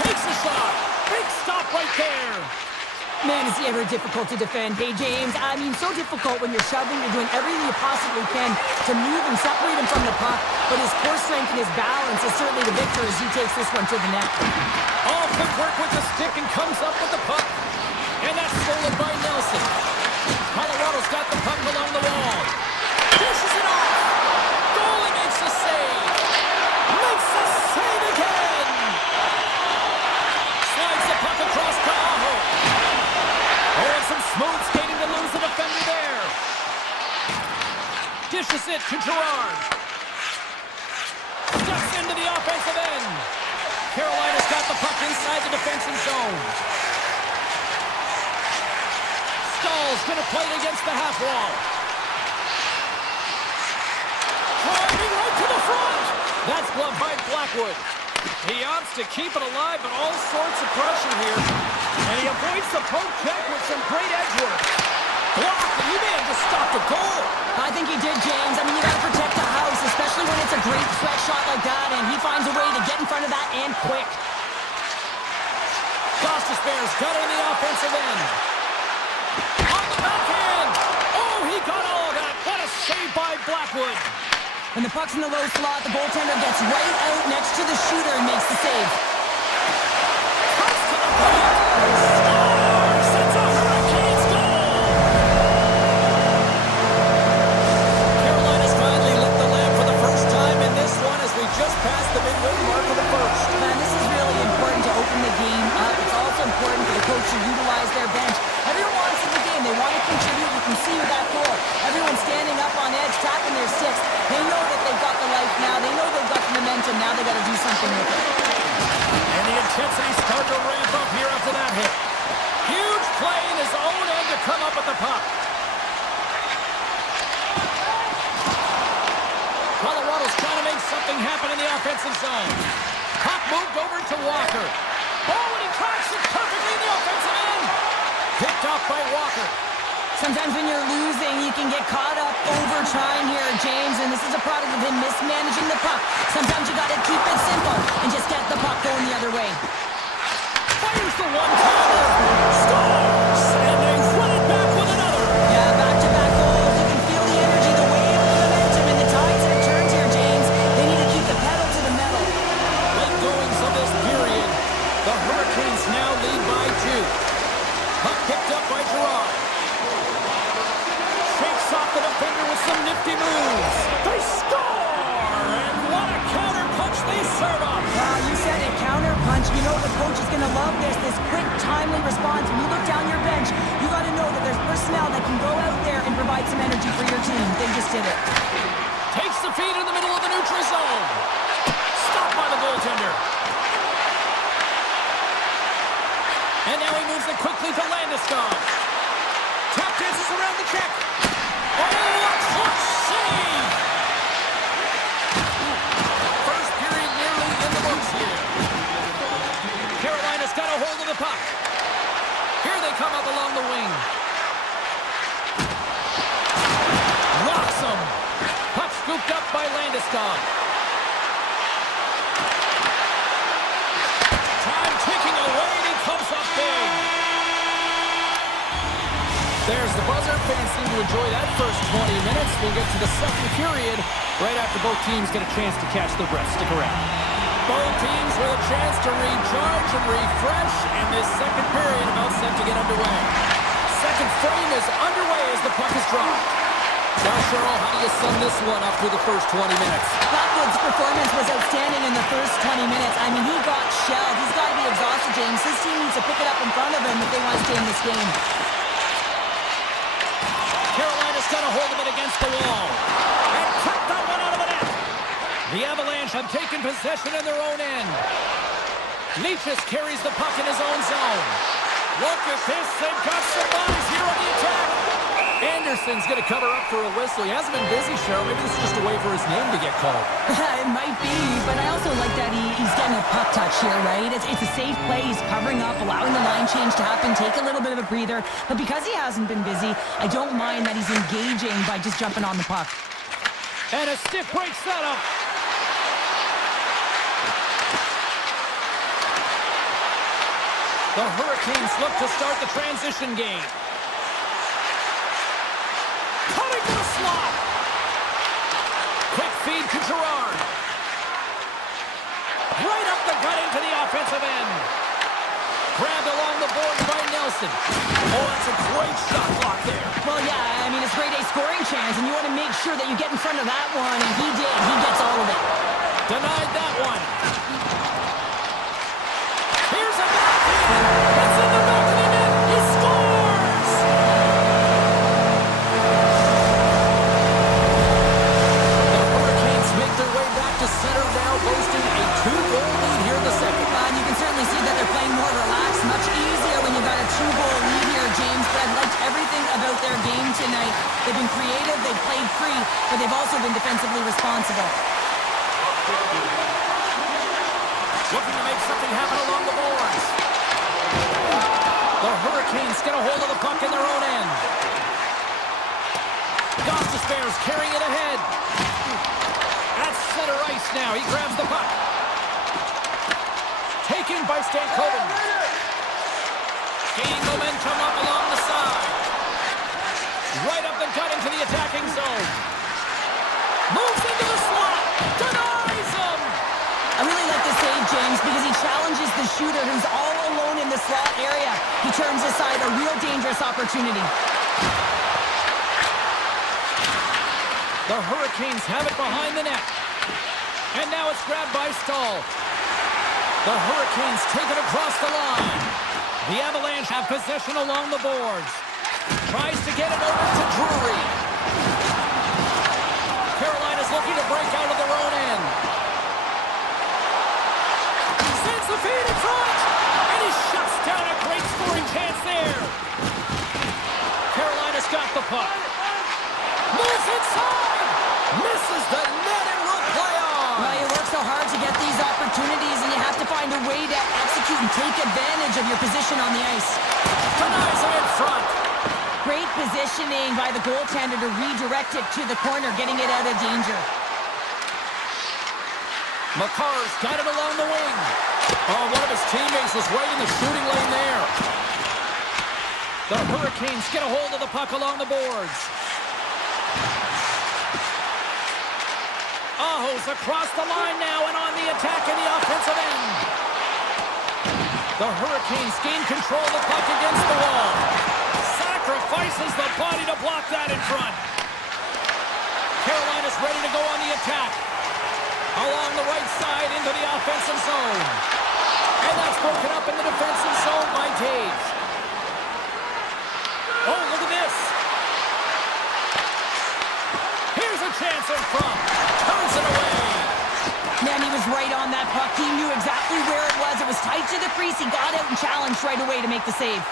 Takes a shot. Big stop right there. Man, is he ever difficult to defend. Hey, James, I mean, so difficult when you're shoving, you're doing everything you possibly can to move and separate him from the puck, but his core strength and his balance is certainly the victor as he takes this one to the net. All quick work with the stick and comes up with the puck. And that's stolen by Nelson. Colorado's got the puck along the wall. Dishes it off. Goalie makes the save. Makes the save again. Slides the puck across to Aho. Oh, and some smooth skating to lose the defender there. Dishes it to Gerard. Steps into the offensive end. Carolina's got the puck inside the defensive zone. Stahl's going to play it against the half wall. Driving right to the front. That's gloved by Blackwood. He opts to keep it alive, but all sorts of pressure here. And he avoids the poke check with some great edge work. Blocked, and he may have just stopped a goal. I think he did, James. I mean, you got to protect the house, especially when it's a great threat shot like that, and he finds a way to get in front of that and quick. Costas Bears got it in the offensive end. On the backhand. Oh, he got all of that. What a save by Blackwood. When the puck's in the low slot, the goaltender gets right out next to the shooter and makes the save. Comes to the point. Scores! It's a Hurricanes goal! Carolina's finally lit the lamp for the first time in this one as we just passed the midway mark of the first. Man, this is really important to open the game up. It's also important for the coach to utilize their bench. Everyone wants in the game. They want to contribute. You can see with that goal. Everyone's standing up on edge, tapping their sticks. They know that they've got the life now. They know they've got the momentum. Now they got to do something with it. And the intensity started to ramp up here after that hit. Huge play in his own end to come up with the puck. Colorado's trying to make something happen in the offensive zone. Puck moved over to Walker. Oh, and he cracks it perfectly in the offensive end. Picked off by Walker. Sometimes when you're losing, you can get caught up over trying here, James, and this is a product of him mismanaging the puck. Sometimes you got to keep it simple and just get the puck going the other way. Fires the one-timer. Scores! And they run it back with another. Yeah, back-to-back goals. You can feel the energy, the wave of momentum, and the tides have turned here, James. They need to keep the pedal to the metal. Late goings of this period. The Hurricanes now lead by 2. Puck picked up by Gerard. Shakes off the defender with some nifty moves. They score! And what a counter punch they serve up. Wow, you said it, counter punch. You know the coach is going to love this quick, timely response. When you look down your bench, you got to know that there's personnel that can go out there and provide some energy for your team. They just did it. Takes the feed in the middle of the neutral zone. Stopped by the goaltender. And now he moves it quickly to Landeskog. Tap dances around the check. Oh, a clutch save! First period nearly in the books here. Carolina's got a hold of the puck. Here they come up along the wing. Rocks him. Puck scooped up by Landeskog. Time ticking away, and he comes up big. There's the buzzer. Fans seem to enjoy that first 20 minutes. We'll get to the second period right after both teams get a chance to catch their breath. Stick around. Both teams with a chance to recharge and refresh, and this second period about set to get underway. Second frame is underway as the puck is dropped. Now, Cheryl, how do you sum this one up through the first 20 minutes? Blackwood's performance was outstanding in the first 20 minutes. I mean, he got shelled. He's got to be exhausted, James. His team needs to pick it up in front of him if they want to stay in this game. Carolina's got a hold of it against the wall. And cut that one out of the net. The Avalanche have taken possession in their own end. Leachus carries the puck in his own zone. Look at this. They've got some bodies here on the attack. Anderson's going to cover up for a whistle. He hasn't been busy, Cheryl. Maybe this is just a way for his name to get called. It might be, but I also like that he's getting a puck touch here, right? It's a safe play. He's covering up, allowing the line change to happen, take a little bit of a breather. But because he hasn't been busy, I don't mind that he's engaging by just jumping on the puck. And a stick break setup. The Hurricanes look to start the transition game. Coming to the slot. Quick feed to Gerard. Right up the gut into the offensive end. Grabbed along the boards by Nelson. Oh, that's a great shot block there. Well, yeah, I mean, it's grade A scoring chance, and you want to make sure that you get in front of that one, and he did. He gets all of it. Denied that one. Here's a backhand. It's in the back of the net. He scores! The Hurricanes make their way back to center now, boasting a 2-goal lead here in the second. And you can certainly see that they're playing more relaxed, much easier when you've got a 2-goal lead here, James. But I've liked everything about their game tonight. They've been creative, they've played free, but they've also been defensively responsible. Looking to make something happen along the boards. The Hurricanes get a hold of the puck in their own end. Gostis Bears carrying it ahead. At center ice now. He grabs the puck. Taken by Stankoven. Gaining momentum up along the side. Right up the gut into the attacking zone. Moves into the slot. Denies him. I really like this save, James, because he challenges the shooter who's all alone in the slot area. He turns aside a real dangerous opportunity. The Hurricanes have it behind the net. And now it's grabbed by Stahl. The Hurricanes take it across the line. The Avalanche have possession along the boards. Tries to get it over to Drury. Carolina's looking to break out of their own end. Sends the feed in front. And he shuts down a great scoring chance there. Carolina's got the puck. Moves inside. Misses the net and will play on. Well, you work so hard to get these opportunities, and you have to find a way to execute and take advantage of your position on the ice. Denies him in front. Great positioning by the goaltender to redirect it to the corner, getting it out of danger. McCarr's got it along the wing. Oh, one of his teammates was right in the shooting lane there. The Hurricanes get a hold of the puck along the boards. Aho's across the line now and on the attack in the offensive end. The Hurricanes gain control of the puck against the wall. Sacrifices the body to block that in front. Carolina's ready to go on the attack. Along the right side into the offensive zone. And that's broken up in the defensive zone by Taves. Oh, look at this. Here's a chance in front. Turns it away. Man, he was right on that puck. He knew exactly where it was. It was tight to the crease. He got out and challenged right away to make the save.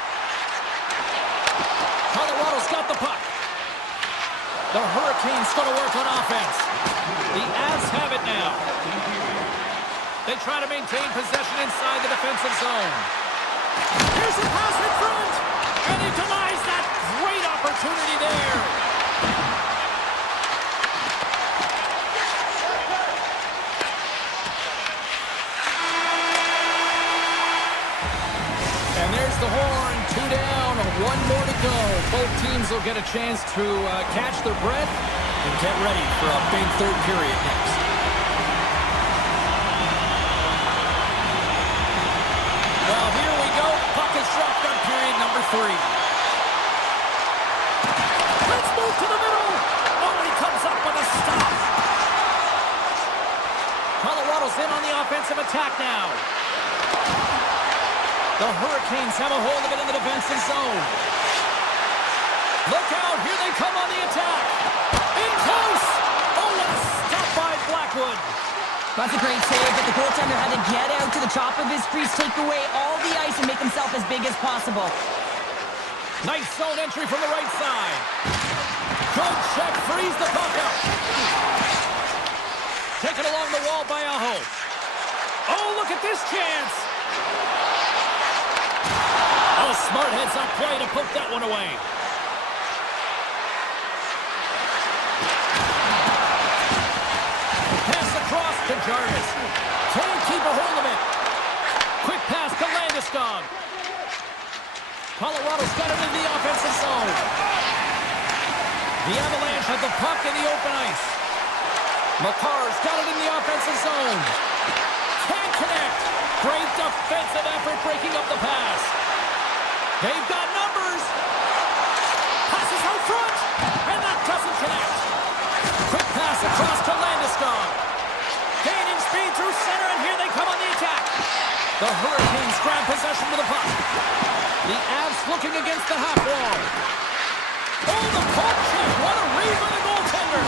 Colorado's got the puck. The Hurricanes going to work on offense. The Avs have it now. They try to maintain possession inside the defensive zone. Here's a pass in front. And he denies that great opportunity there. And there's the horn. 2 down, 1 more to go. Both teams will get a chance to catch their breath and get ready for a big third period next. Well, here we go. Puck is dropped on period number 3. Let's move to the middle. attack now. The Hurricanes have a hold of it in the defensive zone. Look out, here they come on the attack. In close. Oh, what a stop by Blackwood. That's a great save, but the goaltender had to get out to the top of his crease, take away all the ice, and make himself as big as possible. Nice zone entry from the right side. Good check, frees the puck up. Taken along the wall by Aho. Oh, look at this chance. Oh, smart heads-up play to poke that one away. Pass across to Jarvis. Can't keep a hold of it. Quick pass to Landeskog. Colorado's got it in the offensive zone. The Avalanche have the puck in the open ice. Makar's got it in the offensive zone. Can't connect. Great defensive effort breaking up the pass. They've got numbers. Passes out front. And that doesn't connect. Quick pass across to Landeskog. Gaining speed through center, and here they come on the attack. The Hurricanes grab possession with the puck. The Avs looking against the half wall. Oh, the poke check. What a read by the goaltender.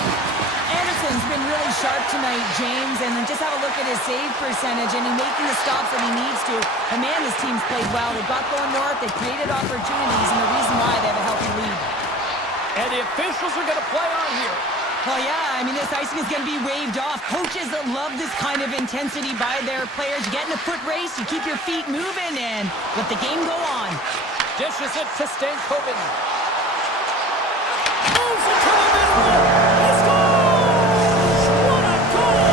Anderson's been really sharp tonight, James, and then just have a look at his save percentage, and he's making the stops that he needs to. And man, his team's played well. They've got going north, they've created opportunities, and the reason why they have a healthy lead. And the officials are going to play on here. Well, yeah, I mean, this icing is going to be waved off. Coaches that love this kind of intensity by their players. You get in a foot race, you keep your feet moving, and let the game go on. Dishes it to Stankoven. Moves it to the middle. He scores! What a goal!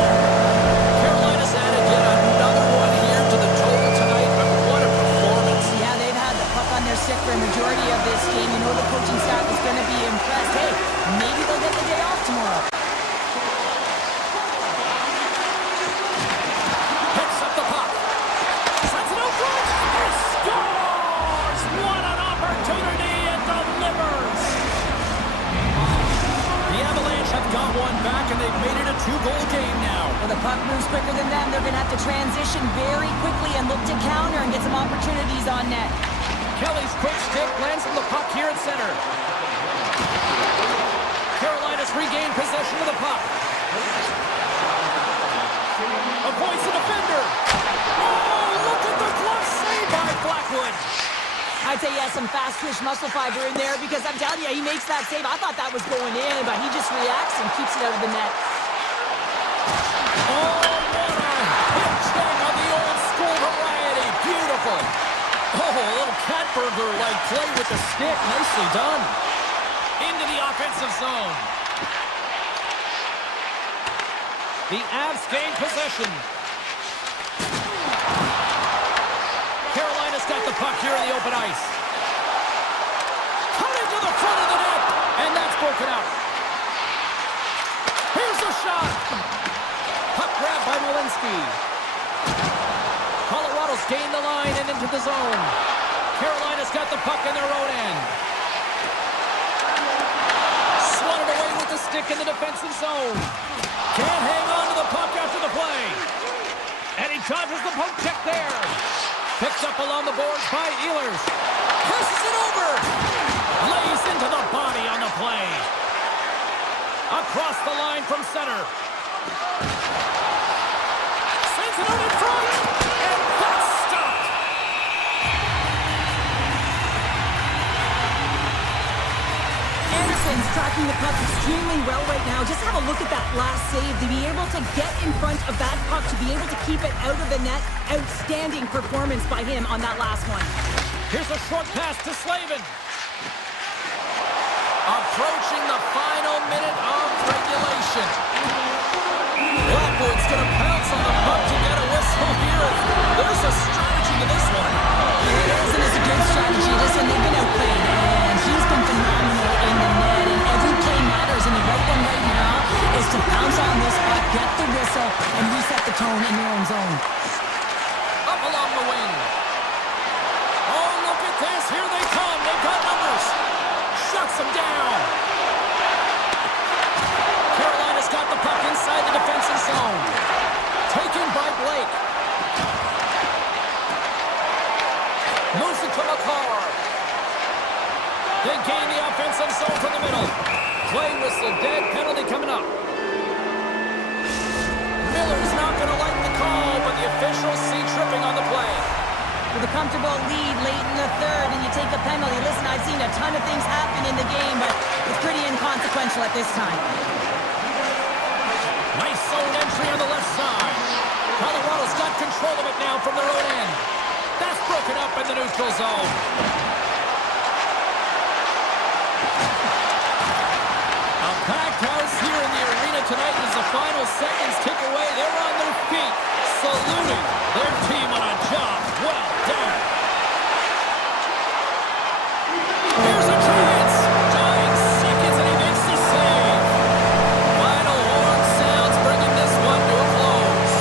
Carolina's added yet another one here to the total tonight, but what a performance. Yeah, they've had the puck on their stick for a majority of this game. You know the coaching staff is going to be impressed. Hey, maybe they'll get the day off tomorrow. Picks up the puck. Sends it out front. He scores! What an opportunity and delivers! The Avalanche have got one back, and they've made it a two-goal game now. Well, the puck moves quicker than them. They're going to have to transition very quickly and look to counter and get some opportunities on net. Kelly's quick stick lands on the puck here at center. Carolina's regained possession of the puck. Avoids the defender. Oh, look at the glove save by Blackwood. I'd say he has some fast twitch muscle fiber in there because I'm telling you, he makes that save. I thought that was going in, but he just reacts and keeps it out of the net. Oh, what a hip check on the old school variety. Beautiful. Oh, a little Catburger-like play with the stick. Nicely done. Into the offensive zone. The Avs gain possession. Carolina's got the puck here in the open ice. Cutting to the front of the net, and that's broken out. Here's a shot. Puck grab by Walensky. Colorado's gained the line and into the zone. Carolina's got the puck in their own end. Swatted away with the stick in the defensive zone. Can't hang on to the puck after the play. And he dodges the poke check there. Picked up along the boards by Ehlers. Passes it over. Lays into the body on the play. Across the line from center. Sends it out in front. And that's stopped. Anderson's tracking the puck extremely well right now. Just have a look at that last save. To be able to get in front of that puck, to be able to keep it out of the net, outstanding performance by him on that last one. Here's a short pass to Slavin. Approaching the final minute of regulation. Blackwood's going to pounce on the puck to get a whistle here. There's a strategy to this one. It is, and it's a good strategy. Listen, they've been outplayed, and he's been phenomenal in the net, and every play matters, and the right one right now is to pounce on this puck, get the whistle, and reset the tone in your own zone. Up along the wing. Oh, look at this. Here they come. They've got numbers. Shuts them down. Carolina's got the puck inside the defensive zone. Taken by Blake. gain the offensive zone from the middle. Play whistle dead, penalty coming up. Miller's not going to like the call, but the officials see tripping on the play. With a comfortable lead late in the third and you take a penalty. Listen, I've seen a ton of things happen in the game, but it's pretty inconsequential at this time. Nice zone entry on the left side. Colorado's got control of it now from their own end. That's broken up in the neutral zone. A packed house here in the arena tonight as the final seconds tick away. They're on their feet, saluting their team on a job well done. Here's a chance. Dying seconds and he makes the save. Final horn sounds, bringing this one to a close.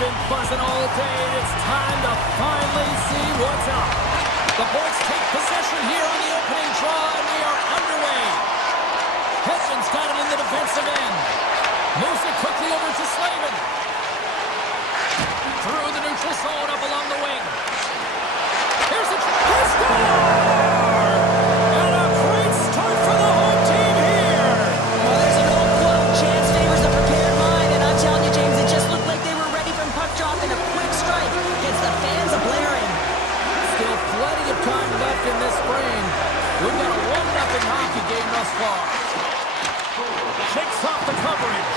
been buzzing all day. It's time to finally see what's up. The Bolts take possession here on the opening draw, and they are underway. Hedman's got it in the defensive end. Moves it quickly over to Slavin. Through the neutral zone, up along the wing. Here's the score! And a great start for the home team here. Well, there's an old quote, chance favors a prepared mind, and I'm telling you, James, it just looked like they were ready from puck drop, and a quick strike gets the fans a-blaring. Still plenty of time left in this frame. We've got a 1-0 hockey game thus far. Shakes off the coverage.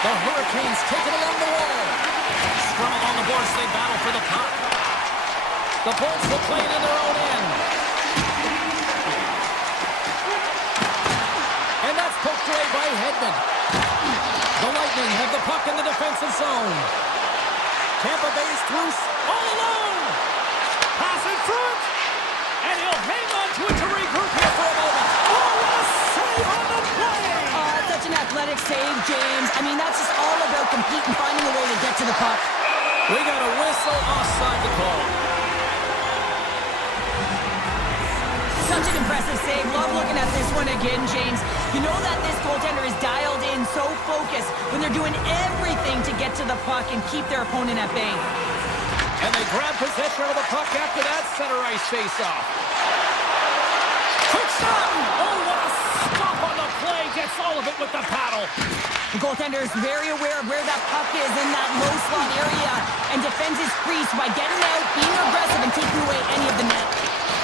The Hurricanes take it along the wall. Scrum along the boards, they battle for the puck. The Bolts will play it in their own end. And that's poked away by Hedman. The Lightning have the puck in the defensive zone. Tampa Bay's through all alone. Pass in front. And he'll hang on to it to regroup here for a moment. Oh, what a save on the play! Such an athletic save, James. I mean, that's just all about competing, finding a way to get to the puck. We got a whistle offside the call. Such an impressive save. Love looking at this one again, James. You know that this goaltender is dialed in, so focused, when they're doing everything to get to the puck and keep their opponent at bay. And they grab possession of the puck after that center ice face-off. Quick shot! Oh, what a stop on the play. Gets all of it with the paddle. The goaltender is very aware of where that puck is in that low slot area and defends his crease by getting out, being aggressive, and taking away any of the net.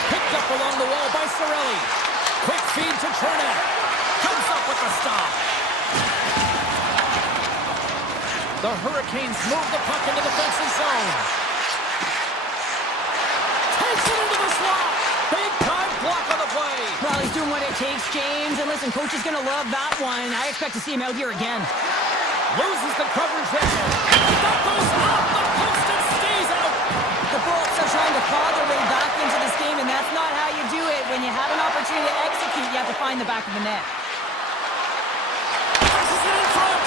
Picked up along the wall by Cirelli. Quick feed to Chernak. Comes up with the stop. The Hurricanes move the puck into the defensive zone. Takes it into the slot. Big time block on the play. Well, he's doing what it takes, James. And listen, coach is going to love that one. I expect to see him out here again. Loses the coverage there. That goes off the post and stays out. The Bolts are trying to claw their way back into this game, and that's not how you do it. When you have an opportunity to execute, you have to find the back of the net. Passes it in front.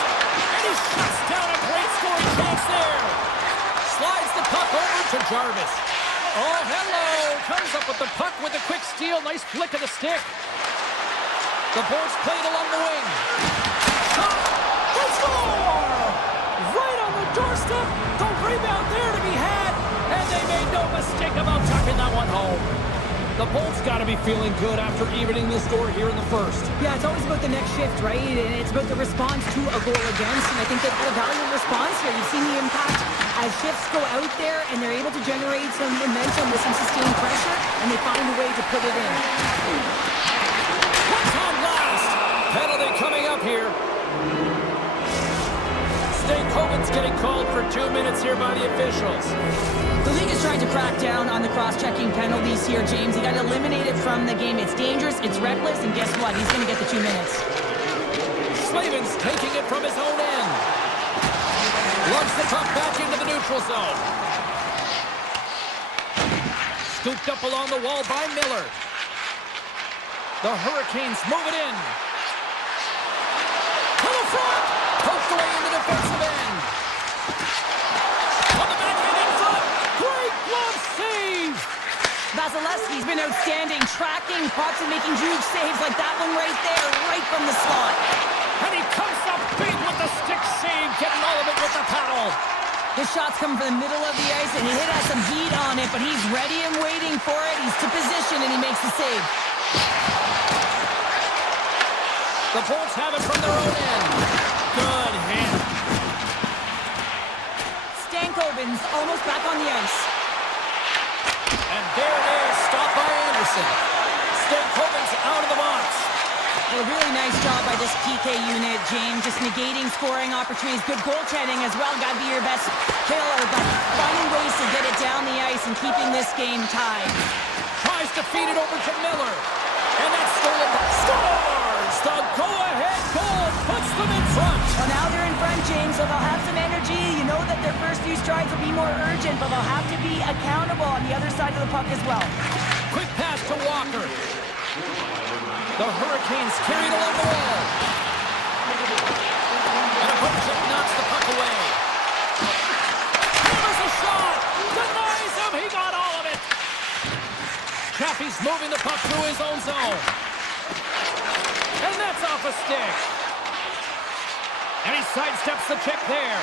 And he shuts down a great scoring chance there. Slides the puck over to Jarvis. Oh, hello. Comes up with the puck with a quick steal. Nice flick of the stick. The Bolts played along the wing. Shot. They score! Right on the doorstep. The rebound there to be had. And they made no mistake about tucking that one home. The Bolts got to be feeling good after evening the score here in the first. Yeah, it's always about the next shift, right? And it's about the response to a goal against. And I think they've had a valiant response here. You've seen the impact as shifts go out there and they're able to generate some momentum with some sustained pressure, and they find a way to put it in. What's on last? Penalty coming up here. Stankoven's getting called for 2 minutes here by the officials. The league is trying to crack down on the cross-checking penalties here, James. You got to eliminate it from the game. It's dangerous, it's reckless, and guess what? He's going to get the 2 minutes. Slavin's taking it from his own end. Lugs the puck back into the neutral zone. Scooped up along the wall by Miller. The Hurricanes move it in. To the front. Poked away in the defensive end. On the backhand in front. Great glove save. Vasilevsky's been outstanding, tracking pucks and making huge saves like that one right there, right from the slot. And he comes up big with the stick save, getting all of it with the paddle. His shot's coming from the middle of the ice, and he has some heat on it, but he's ready and waiting for it. He's to position, and he makes the save. The Bolts have it from their own end. Good hit. Stankoven's almost back on the ice. And there it is, stopped by Anderson. Stankoven's out of the box. A really nice job by this PK unit, James. Just negating scoring opportunities. Good goaltending as well. Got to be your best killer, but finding ways to get it down the ice and keeping this game tied. Tries to feed it over to Miller. And that's stolen. Scores! The go-ahead goal puts them in front. Well, now they're in front, James, so they'll have some energy. You know that their first few strides will be more urgent, but they'll have to be accountable on the other side of the puck as well. Quick pass to Walker. The Hurricanes carried along the wall. And a Hutchett knocks the puck away. Hammers a shot. Denies him. He got all of it. Chaffee's moving the puck through his own zone. And that's off a stick. And he sidesteps the check there.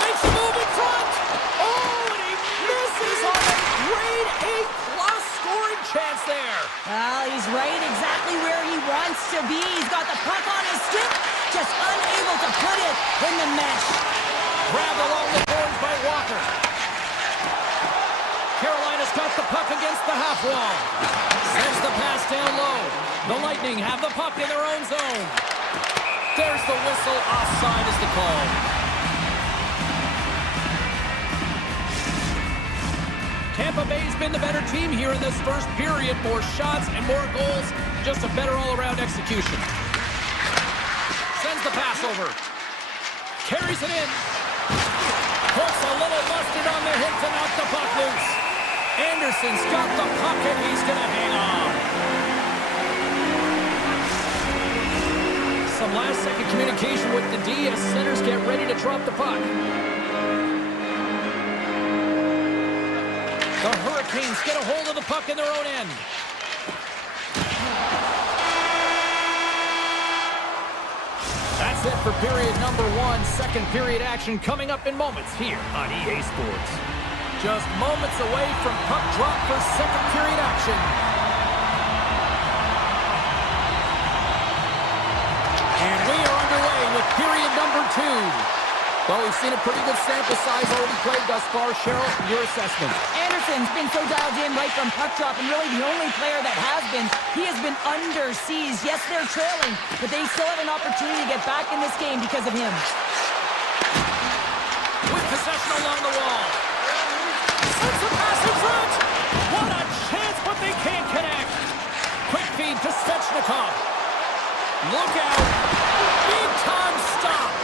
Makes a move in front. Oh, and he misses on a grade A+ scoring chance there. Well, he's right exactly where he wants to be. He's got the puck on his stick, just unable to put it in the mesh. Grabbed along the boards by Walker. Carolina's got the puck against the half wall. Sends the pass down low. The Lightning have the puck in their own zone. There's the whistle. Offside is the call. Tampa Bay's been the better team here in this first period. More shots and more goals. Just a better all-around execution. Sends the pass over. Carries it in. Puts a little mustard on the hit to knock the puck loose. Anderson's got the puck and he's going to hang on. Some last-second communication with the D as centers get ready to drop the puck. The Hurricanes get a hold of the puck in their own end. That's it for period number 1. Second period action coming up in moments here on EA Sports. Just moments away from puck drop for second period action. And we are underway with period number 2. Well, we've seen a pretty good sample size already played thus far. Cheryl, your assessment. Anderson's been so dialed in right from puck drop, and really the only player that has been. He has been under siege. Yes, they're trailing, but they still have an opportunity to get back in this game because of him. With possession along the wall. Sends a pass in front. What a chance, but they can't connect. Quick feed to Svechnikov. Look out. Big time stop.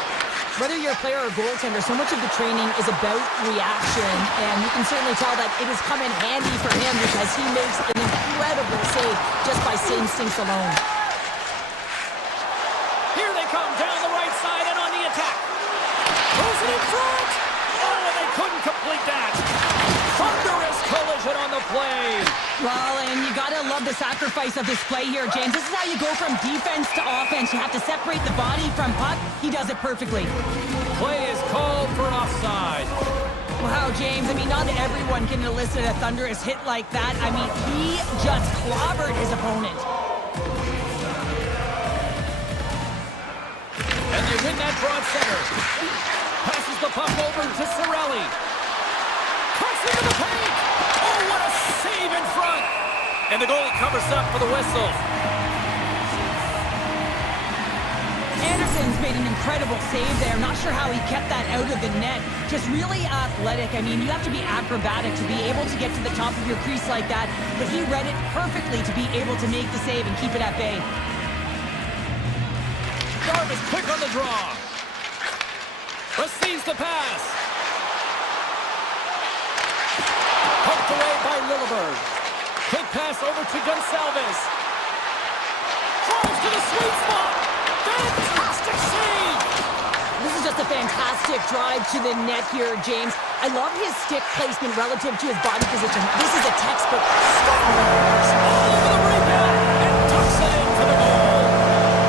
Whether you're a player or goaltender, so much of the training is about reaction, and you can certainly tell that it has come in handy for him because he makes an incredible save just by instincts alone. Here they come down the right side and on the attack. Throws it in front. Oh, and they couldn't complete that. Thunderous collision on the play. Well, and you gotta love the sacrifice of this play here, James. This is how you go from defense to offense. You have to separate the body from puck. He does it perfectly. Play is called for offside. Wow, James, I mean, not everyone can elicit a thunderous hit like that. I mean, he just clobbered his opponent. And they win that draw at center. Passes the puck over to Cirelli. Cuts into the paint. Oh, what a save in front. And the goalie covers up for the whistle. Anderson's made an incredible save there. Not sure how he kept that out of the net. Just really athletic. I mean, you have to be acrobatic to be able to get to the top of your crease like that. But he read it perfectly to be able to make the save and keep it at bay. Jarvis quick on the draw. Receives the pass. Poked away by Lilleberg. Quick pass over to Gonsalves. Drives to the sweet spot. Fantastic save. This is just a fantastic drive to the net here, James. I love his stick placement relative to his body position. This is a textbook. Scores all over the rebound and tucks it in for the goal.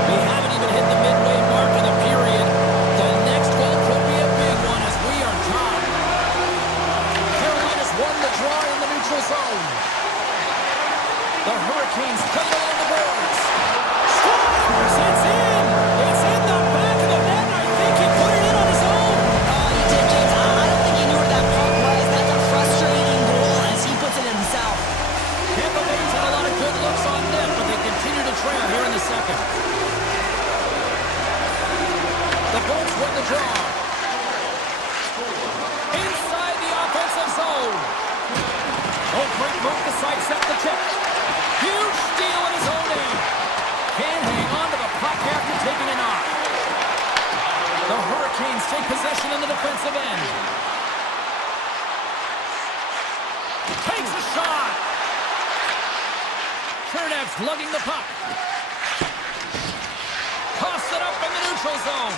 We haven't even hit the midway mark of the period. The next goal could be a big one as we are tied. Carolina's won the draw in the neutral zone. The Hurricanes cut it along the boards. Scores! It's in! It's in the back of the net. I think he put it in on his own. Oh, he did, James. I don't think he knew where that puck was. That's a frustrating goal as he puts it himself. Tampa Bay's had a lot of good looks on net, but they continue to trail here in the second. The Bolts win the draw. Inside the offensive zone. Oh, great move to sidestep the check. Huge steal in his own end. Can't hang on to the puck after taking a knock. The Hurricanes take possession in the defensive end. Takes a shot. Chernev's lugging the puck. Toss it up in the neutral neutral zone.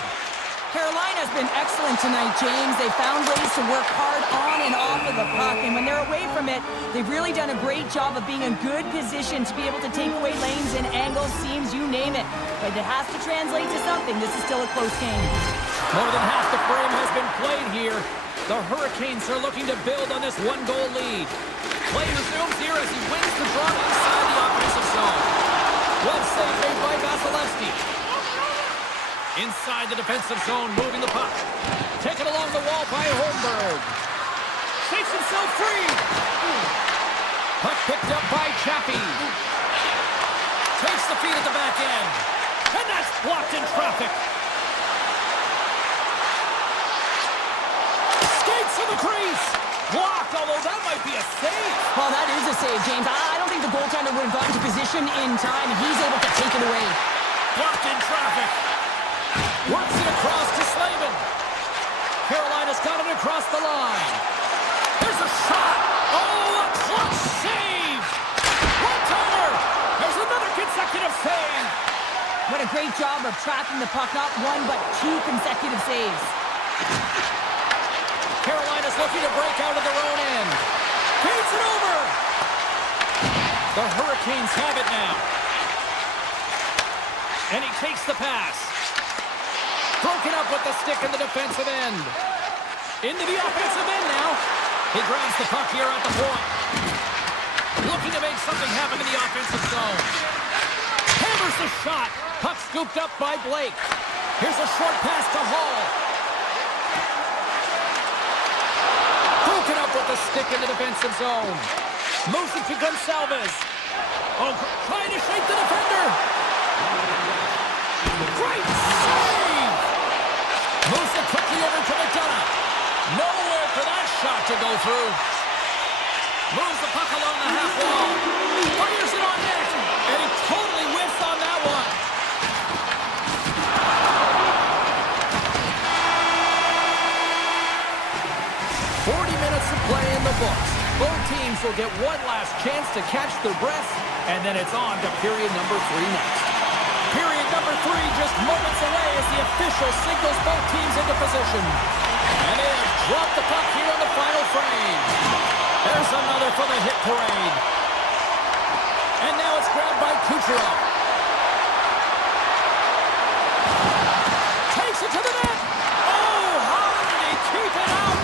Carolina's been excellent tonight, James. They found ways to work hard on and off of the puck, and when they're away from it, they've really done a great job of being in good position to be able to take away lanes and angles, seams, you name it. But it has to translate to something. This is still a close game. More than half the frame has been played here. The Hurricanes are looking to build on this one-goal lead. Play resumes here as he wins the draw inside the offensive zone. Well saved made by Vasilevsky. Inside the defensive zone, moving the puck. Taken along the wall by Holmberg. Shakes himself free. Puck picked up by Chappie. Takes the feed at the back end. And that's blocked in traffic. Skates to the crease. Blocked, although that might be a save. Well, that is a save, James. I don't think the goaltender would have gotten to position in time, and he's able to take it away. Blocked in traffic. Works it across to Slavin. Carolina's got it across the line. There's a shot. Oh, a clutch save. One-timer. There's another consecutive save. What a great job of tracking the puck. Not one, but two consecutive saves. Carolina's looking to break out of their own end. Feeds it over. The Hurricanes have it now. And he takes the pass. Broken up with the stick in the defensive end. Into the offensive end now. He grabs the puck here at the point. Looking to make something happen in the offensive zone. Hammers the shot. Puck scooped up by Blake. Here's a short pass to Hall. Broken up with the stick in the defensive zone. Moves it to Gonçalves. Oh, trying to shake the defender. Great save! Moves it quickly over to McDonough. Nowhere for that shot to go through. Moves the puck along the half wall. Fires it on net. And he totally whiffs on that one. To play in the books. Both teams will get one last chance to catch their breath, and then it's on to period number 3 next. Period number 3 just moments away as the official signals both teams into position. And they have dropped the puck here on the final frame. There's another for the hit parade. And now it's grabbed by Kucherov. Takes it to the net. Oh, how did he keep it out?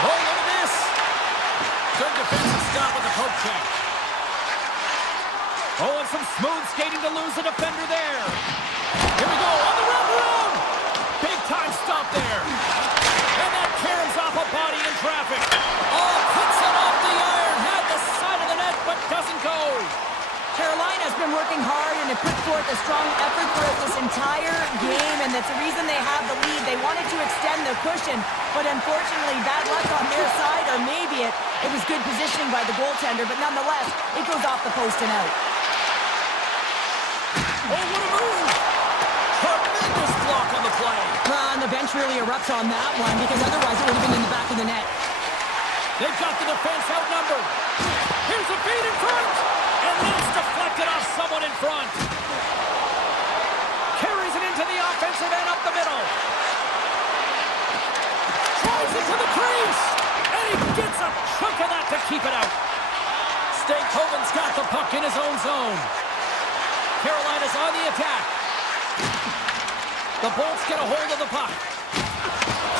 Oh, look at this. Good defensive stop with the poke check. Oh, and some smooth skating to lose the defender there. Here we go, on the wraparound. Big time stop there. And that caroms off a body in traffic. Oh, puts it off the iron. Had the side of the net, but doesn't go. Carolina's been working hard and have put forth a strong effort throughout this entire game, and that's the reason they have the lead. They wanted to extend their cushion, but unfortunately bad luck on their side, or maybe it was good positioning by the goaltender, but nonetheless, it goes off the post and out. Oh, what a move! Tremendous block on the play. And the bench really erupts on that one, because otherwise it would have been in the back of the net. They've got the defense outnumbered. Here's a feed in front. And that's deflected off someone in front. Carries it into the offensive end up the middle. Tries it to the crease. And he gets a chunk of that to keep it out. Stankoven's got the puck in his own zone. Carolina's on the attack. The Bolts get a hold of the puck.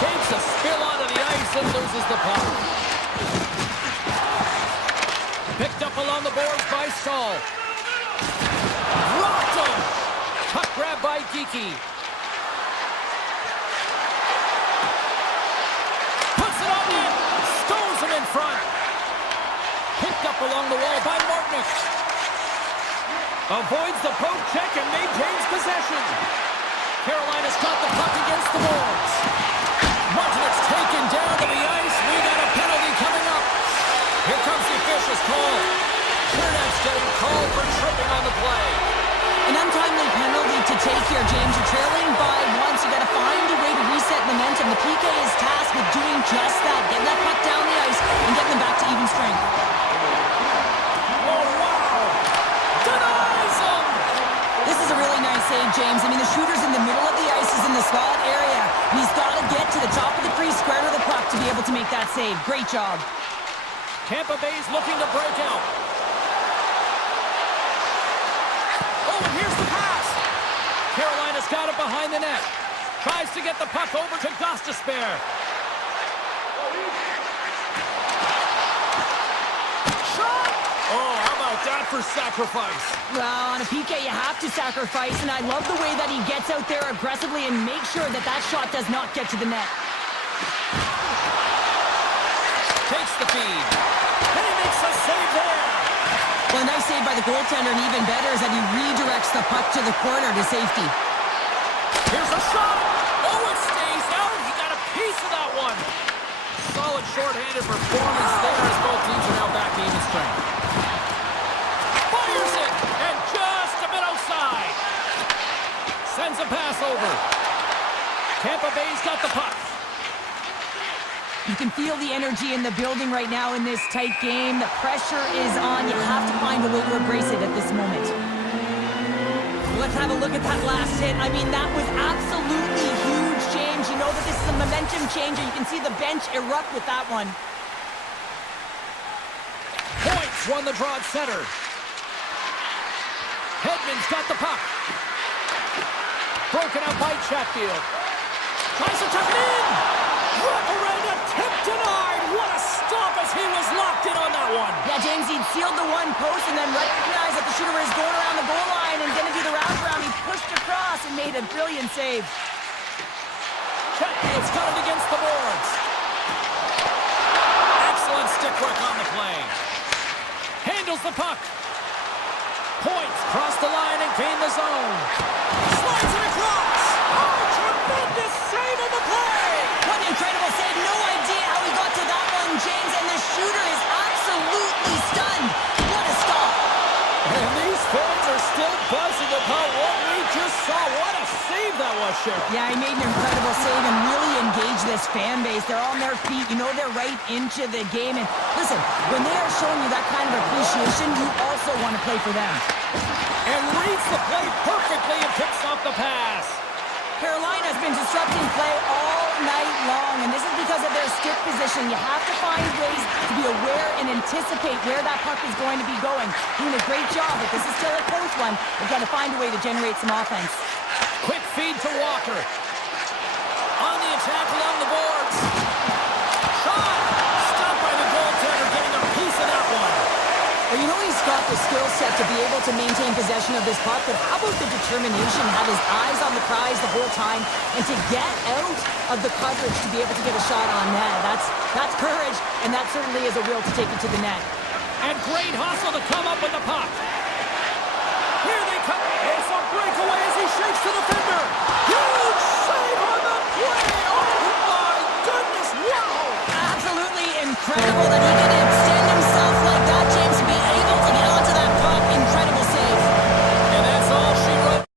Takes a spill onto the ice and loses the puck. Picked up along the boards by Stahl. Rocked him! Puck grab by Geekie. Puts it on net. Stones him in front. Picked up along the wall by Martinic. Avoids the poke check and maintains possession. Carolina's got the puck against the boards. Martinic's taken down to the ice. We got a penalty coming up. Here comes the official's call. Chernet's getting called for tripping on the play. An untimely penalty to take here, James. You're trailing by one, so you got to find a way to reset momentum. The PK is tasked with doing just that. Getting that puck down the ice and getting them back to even strength. Oh, wow! to the top of the crease, square to the puck to be able to make that save. Great job. Tampa Bay's looking to break out. Oh, and here's the pass. Carolina's got it behind the net. Tries to get the puck over to Gostisbehere. Shot! Oh, how about that for sacrifice? Well, on a PK, you have to sacrifice, and I love the way that he gets out there aggressively and makes sure that that shot does not get to the net. Takes the feed. And he makes a save there. Well, a nice save by the goaltender, and even better is that he redirects the puck to the corner to safety. Here's a shot. Oh, it stays out. He got a piece of that one. Solid short-handed performance there as both teams are now back to even strength. Fires it, and just a bit outside. Sends a pass over. Tampa Bay's got the puck. You can feel the energy in the building right now in this tight game. The pressure is on. You have to find a way to embrace it at this moment. Let's have a look at that last hit. I mean, that was absolutely huge change. You know that this is a momentum changer. You can see the bench erupt with that one. Points won the draw at center. Hedman's got the puck. Broken out by Chatfield. Tries to tuck it in. Wraparound attempt denied. What a stop as he was locked in on that one. Yeah, James, he'd sealed the one post and then recognized that the shooter was going around the goal line and going to do the wraparound. He pushed across and made a brilliant save. Chatfield's got it against the boards. Excellent stick work on the play. Handles the puck. Points cross the line and gain the zone. Slides it across. Oh, tremendous save on the play. What an incredible save. No idea how he got to that one, James, and the shooter is absolutely stunned. What a stop. And these fans are still buzzing about what we just saw. What a save that was, Cheryl. Yeah, he made an incredible save and really engaged this fan base. They're on their feet. You know they're right into the game. And listen, when they are showing you that kind of appreciation, you also want to play for them. And reads the play perfectly and picks off the pass. Carolina's been disrupting play all night long, and this is because of their stick position. You have to find ways to be aware and anticipate where that puck is going to be going. Doing a great job, but this is still a close one. They've got to find a way to generate some offense. Quick feed to Walker. On the attack along the boards. Shot! Stopped by the goaltender, getting a piece of that one. Well, you know he's got the skill set to be able to maintain possession of this puck, but how about the determination, have his eyes on the prize the whole time, and to get out of the coverage to be able to get a shot on net. That's courage, and that certainly is a will to take it to the net. And great hustle to come up with the puck. Here they come. It's a breakaway as he shakes the defender. Huge save on the play. Oh, my goodness. Wow. Absolutely incredible that he can extend himself like that, James, to be able to get onto that puck. Incredible save. And that's all she wrote.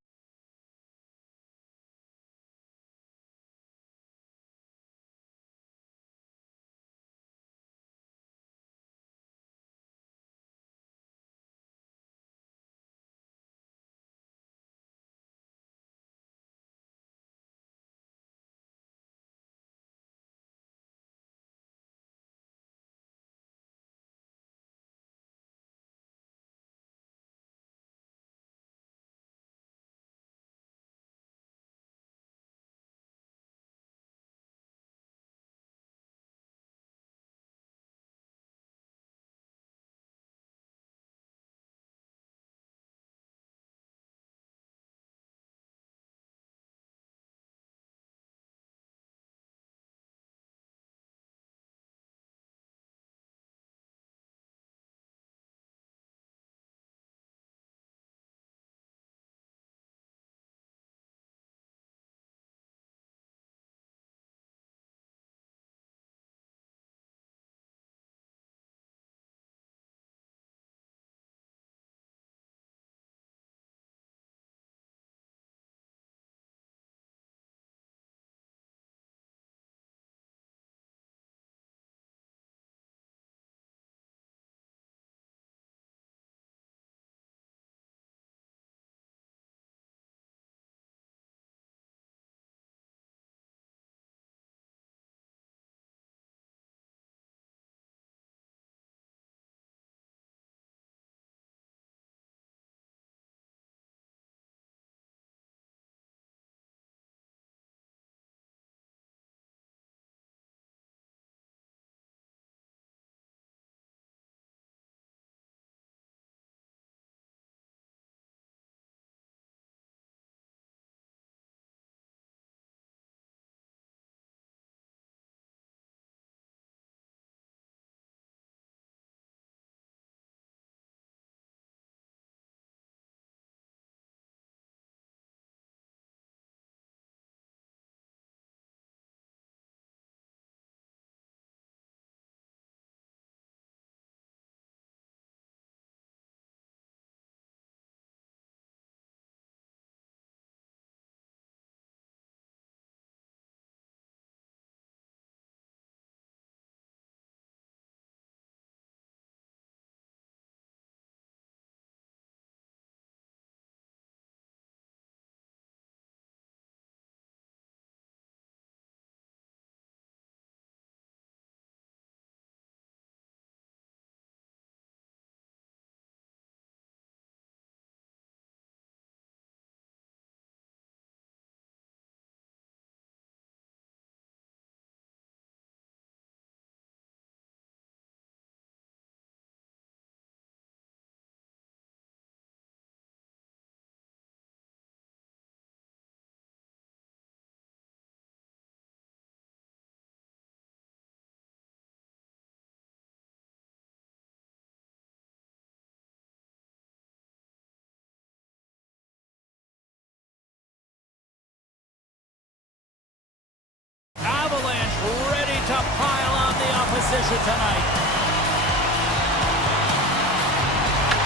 Avalanche ready to pile on the opposition tonight.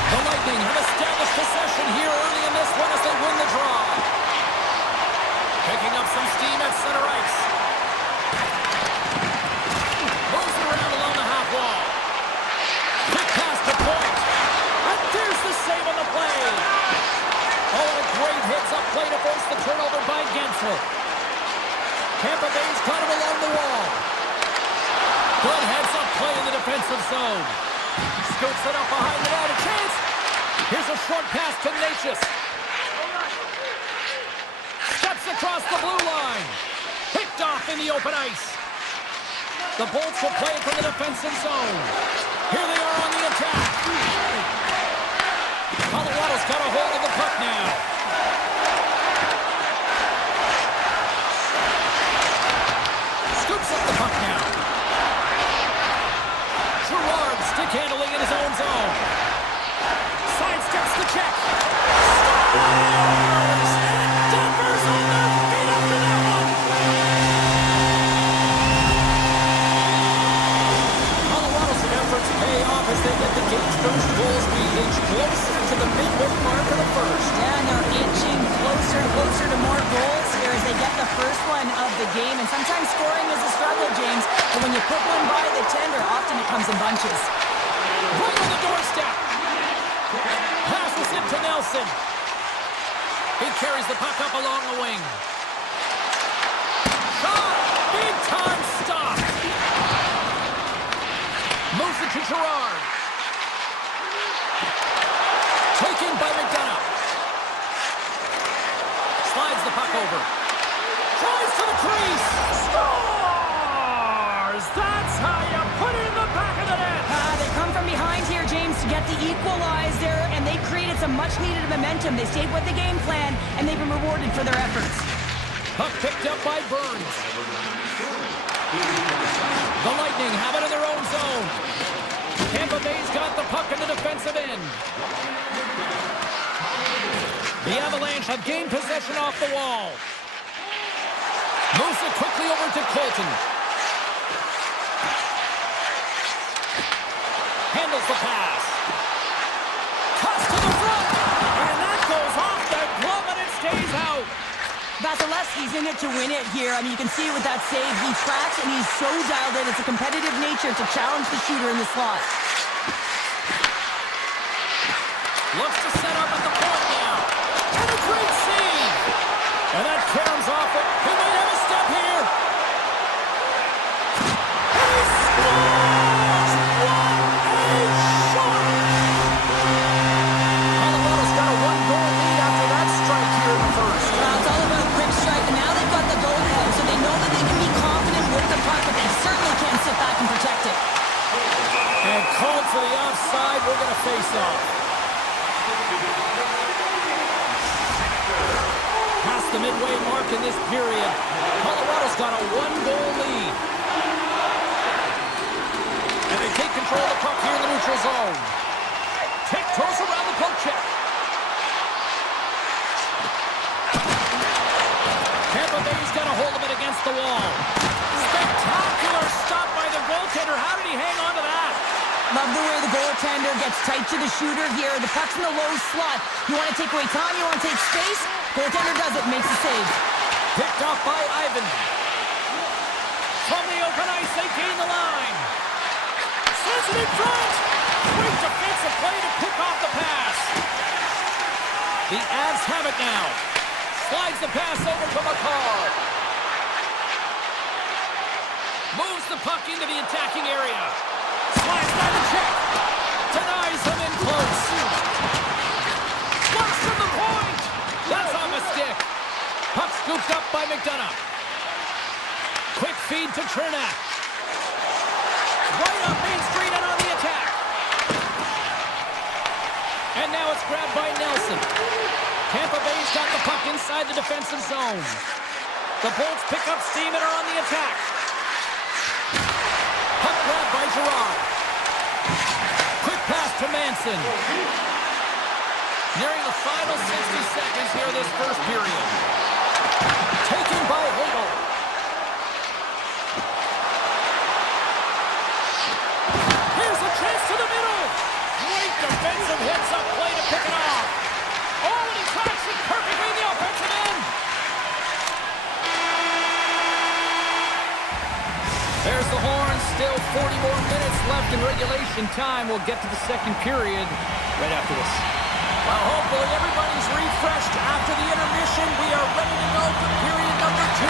The Lightning have established possession here early in this one as they win the draw. Picking up some steam at center ice. Moves it around along the half wall. Quick pass to point. And there's the save on the play. Oh, and a great hits-up play to force the turnover by Gensel. Tampa Bay's got him along the wall. Good heads-up play in the defensive zone. Scoots it up behind the net. A chance. Here's a short pass to Natchez. Steps across the blue line. Picked off in the open ice. The Bolts will play it from the defensive zone. Here they are on the attack. Colorado's got a hold of the puck now. Scoops up the puck now. Gerard stick handling in his own zone. Sidesteps the check. Scores! And Denver's on their feet after that one. Colorado's efforts pay off as they get the game's first goals being inched closer to the midway mark of the first. Yeah, and they're inching closer and closer to more goals here as they get the first one of the game. And sometimes scoring is a struggle, James. But when you put one by the tender, often it comes in bunches. Right on the doorstep. Passes it to Nelson. He carries the puck up along the wing. Shot! Big time stop! Moves it to Gerard. Taken by McDonough. Slides the puck over. Tries to the crease. Scores! That's how you put it in the back of the net. They come from behind here, James, to get the equalizer, and they created some much-needed momentum. They stayed with the game plan, and they've been rewarded for their efforts. Puck picked up by Burns. The Lightning have it in their own zone. Tampa Bay's got the puck in the defensive end. The Avalanche have gained possession off the wall. Moves it quickly over to Colton. Handles the pass. Cuts to the front. And that goes off the glove and it stays out. Vasilevsky's in it to win it here. I mean, you can see with that save, he tracks and he's so dialed in. It's a competitive nature to challenge the shooter in the slot. Looks to set up at the point now. And a great save. And that caroms off it. He might have a step here. And he scores! What a shot! Colorado's got a one-goal lead after that strike here in the first. It's all about a quick strike, and now they've got the goal ahead, so they know that they can be confident with the puck, but they certainly can't sit back and protect it. And called for the offside. We're going to face off. Past the midway mark in this period, Colorado's got a one-goal lead. And they take control of the puck here in the neutral zone. Tiptoes around the poke check. Tampa Bay's got a hold of it against the wall. Spectacular stop by the goaltender. How did he hang on to that? Love the way the goaltender gets tight to the shooter here. The puck's in the low slot. You want to take away time, you want to take space. Goaltender does it, makes the save. Picked off by Ivan. From the open ice, they gain the line. Sends it in front. Great defensive play to pick off the pass. The Avs have it now. Slides the pass over to McCall. Moves the puck into the attacking area. Slides by the check. Denies him in close. Blocks from the point. That's on the stick. Puck scooped up by McDonough. Quick feed to Chernak. Right up Main Street and on the attack. And now it's grabbed by Nelson. Tampa Bay's got the puck inside the defensive zone. The Bolts pick up steam and are on the attack. Puck grabbed by Gerard. Quick pass to Manson. Nearing the final 60 seconds here of this first period. Taken by Hagel. still 40 more minutes left in regulation time. We'll get to the second period right after this. Well, hopefully everybody's refreshed after the intermission. We are ready to go for period number 2.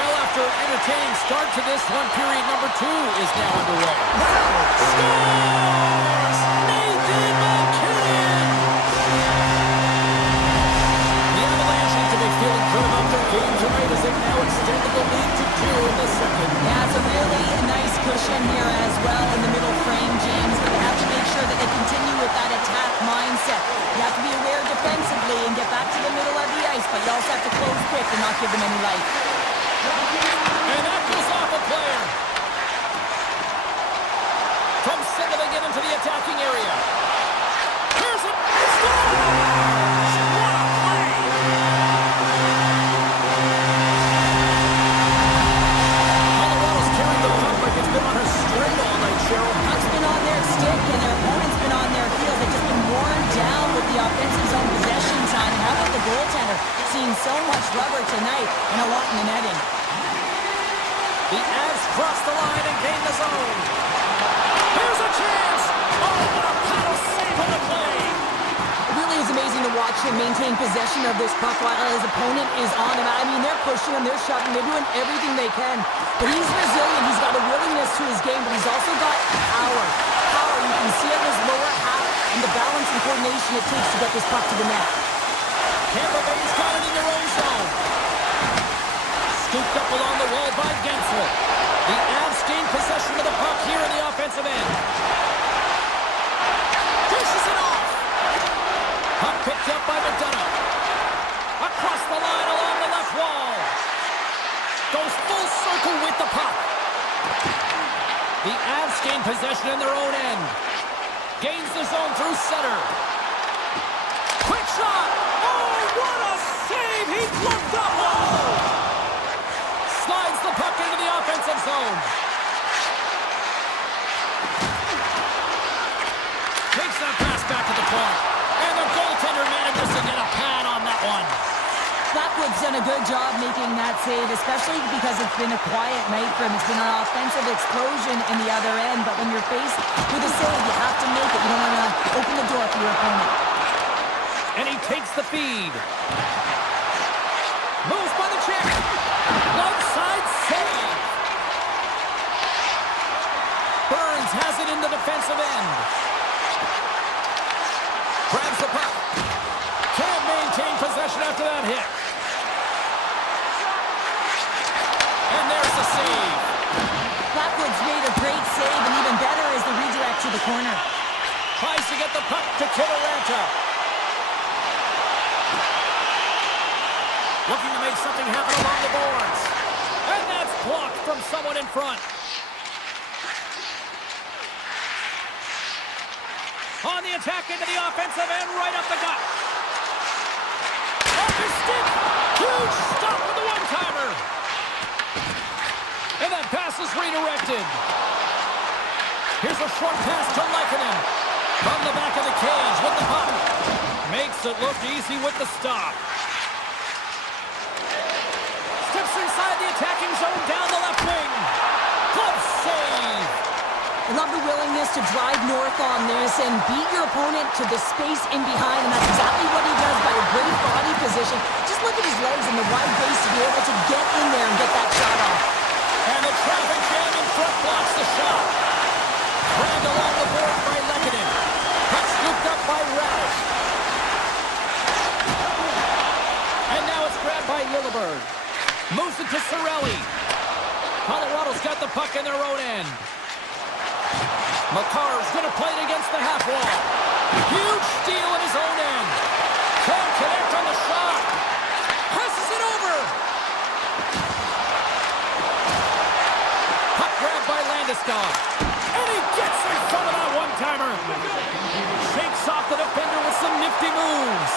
Well, after an entertaining start to this one, period number 2 is now underway. Scores! Nathan McKinnon! The Avalanche have to be feeling good about their game tonight as they've now extended the lead to 2 in the second. Yeah, it's a really nice cushion here as well in the middle frame, James, but they have to make sure that they continue with that attack mindset. You have to be aware defensively and get back to the middle of the ice, but you also have to close quick and not give them any life. And that goes off a player. From center they get into the attacking area. Here's it. Scores! What a play! Colorado's carried the puck like it's been on a string all night, Cheryl. Puck's been on their stick and their opponent's been on their field. They've just been worn down with the offensive zone possession time. And how about the goaltender? Seeing so much rubber tonight and a lot in the netting. The Avs cross the line and gain the zone. Here's a chance! Oh, what a paddle save on the play! It really is amazing to watch him maintain possession of this puck while his opponent is on him. I mean, they're pushing him, they're shoving, they're doing everything they can. But he's resilient, he's got a willingness to his game, but he's also got power. Power, you can see it in his lower half and the balance and coordination it takes to get this puck to the net. Tampa Bay's got it in their own zone. Scooped up along the wall by Gensel. The Avs gain possession of the puck here in the offensive end. Dishes it off. Puck picked up by McDonough. Across the line along the left wall. Goes full circle with the puck. The Avs gain possession in their own end. Gains the zone through center. Quick shot. Oh, what a save. He looked up. Oh! Slides the puck into the offensive zone. Takes that pass back to the point. And the goaltender manages to get a pad on that one. Blackwood's done a good job making that save, especially because it's been a quiet night for him. It's been an offensive explosion in the other end, but when you're faced with a save, you have to make it. You don't want to open the door for your opponent. And he takes the feed. Moves by the check. One side save. Burns has it in the defensive end. Grabs the puck. Can't maintain possession after that hit. And there's the save. Blackwood's made a great save, and even better is the redirect to the corner. Tries to get the puck to Kiviranta. Looking to make something happen along the boards. And that's blocked from someone in front. On the attack into the offensive end, right up the gut. Off his stick. Huge stop with the one-timer. And that pass is redirected. Here's a short pass to Lehkonen. From the back of the cage with the puck. Makes it look easy with the stop. Steps inside the attacking zone down the left wing. Glove save. I love the willingness to drive north on this and beat your opponent to the space in behind, and that's exactly what he does by a great body position. Just look at his legs and the wide base to be able to get in there and get that shot off. And the traffic jam in front blocks the shot. Grabbed along the board by Lehkonen. Puck scooped up by Radish. And now it's grabbed by Lilleberg. Moves it to Cirelli. Colorado's got the puck in their own end. McCarr's going to play it against the half wall. Huge steal in his own end. Can't connect on the shot. Passes it over. Puck grabbed by Landeskog. And he gets in front of that one-timer. Shakes off the defender with some nifty moves.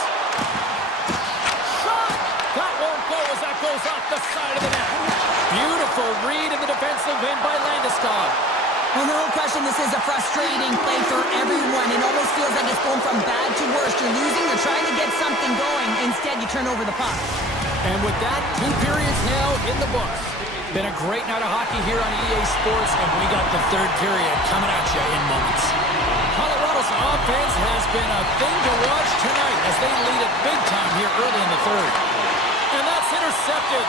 Shot. That won't go as that goes off the side of the net. Beautiful read in the defensive end by Landeskog. Well, no question, this is a frustrating play for everyone. It almost feels like it's going from bad to worse. You're losing, you're trying to get something going. Instead, you turn over the puck. And with that, 2 periods now in the books. Been a great night of hockey here on EA Sports, and we got the third period coming at you in moments. Colorado's offense has been a thing to watch tonight as they lead it big time here early in the third. And that's intercepted.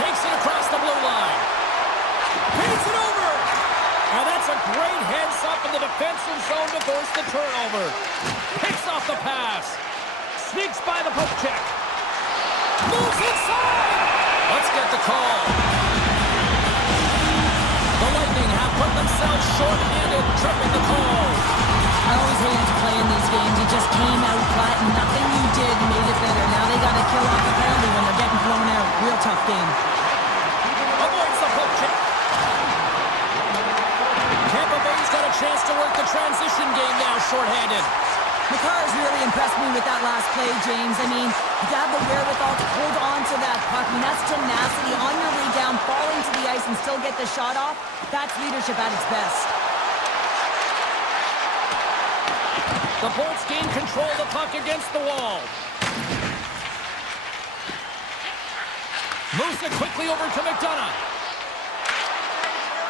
Takes it across the blue line. Paints it over. Now that's a great heads-up in the defensive zone to force the turnover. Picks off the pass. Sneaks by the poke check. Moves inside. Let's get the call. The Lightning have put themselves short-handed, tripping the call. I always hated to play in these games. You just came out flat and nothing you did made it better. Now they got to kill off a penalty when they're getting blown out. Real tough game. Avoids the poke check. Tampa Bay's got a chance to work the transition game now, short-handed. McCarr's really impressed me with that last play, James. I mean, you have the wherewithal to hold on to that puck. I mean, that's tenacity on your way down, falling to the ice and still get the shot off. That's leadership at its best. The Bolts gain control of the puck against the wall. Moves it quickly over to McDonough.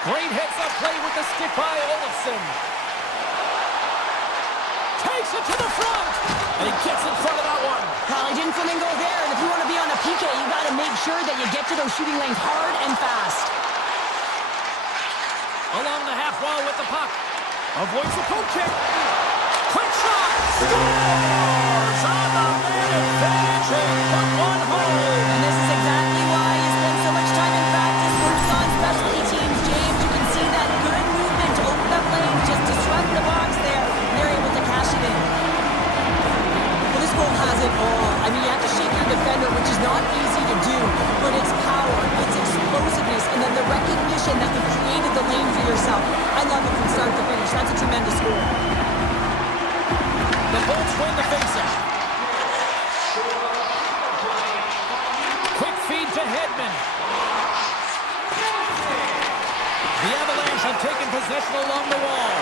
Great heads-up play with the stick by Olofsson. Takes it to the front, and he gets in front of that one. Well, he didn't flamingo there, and if you want to be on a PK, you got to make sure that you get to those shooting lanes hard and fast. Along the half wall with the puck. Avoids the poke check. Quick shot. Scores on the man advantage and put one home. And this is exactly why you spend so much time in practice working on specialty teams, James. You can see that good movement to open up lanes, just disrupt the box there. They're able to cash it in. Well, this goal has it all. I mean, you have to shake your defender, which is not easy to do, but it's power, it's explosiveness, and then the recognition that you've created the lane for yourself. I love it from start to finish. That's a tremendous goal. The Bolts win the faceoff. Quick feed to Hedman. The Avalanche have taken possession along the wall.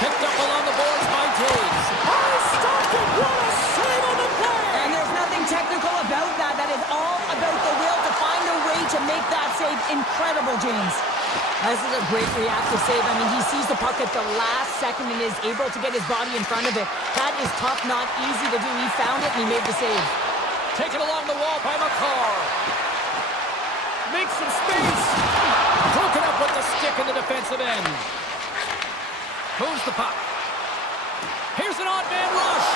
Picked up along the boards by Taves. Oh, stopped it! What a save on the play! And there's nothing technical about that. That is all about the will to find a way to make that save. Incredible, James. This is a great reactive save. I mean, he sees the puck at the last second and is able to get his body in front of it. That is tough, not easy to do. He found it and he made the save. Taken along the wall by McCarr. Makes some space. Broken up with the stick in the defensive end. Moves the puck. Here's an odd man rush.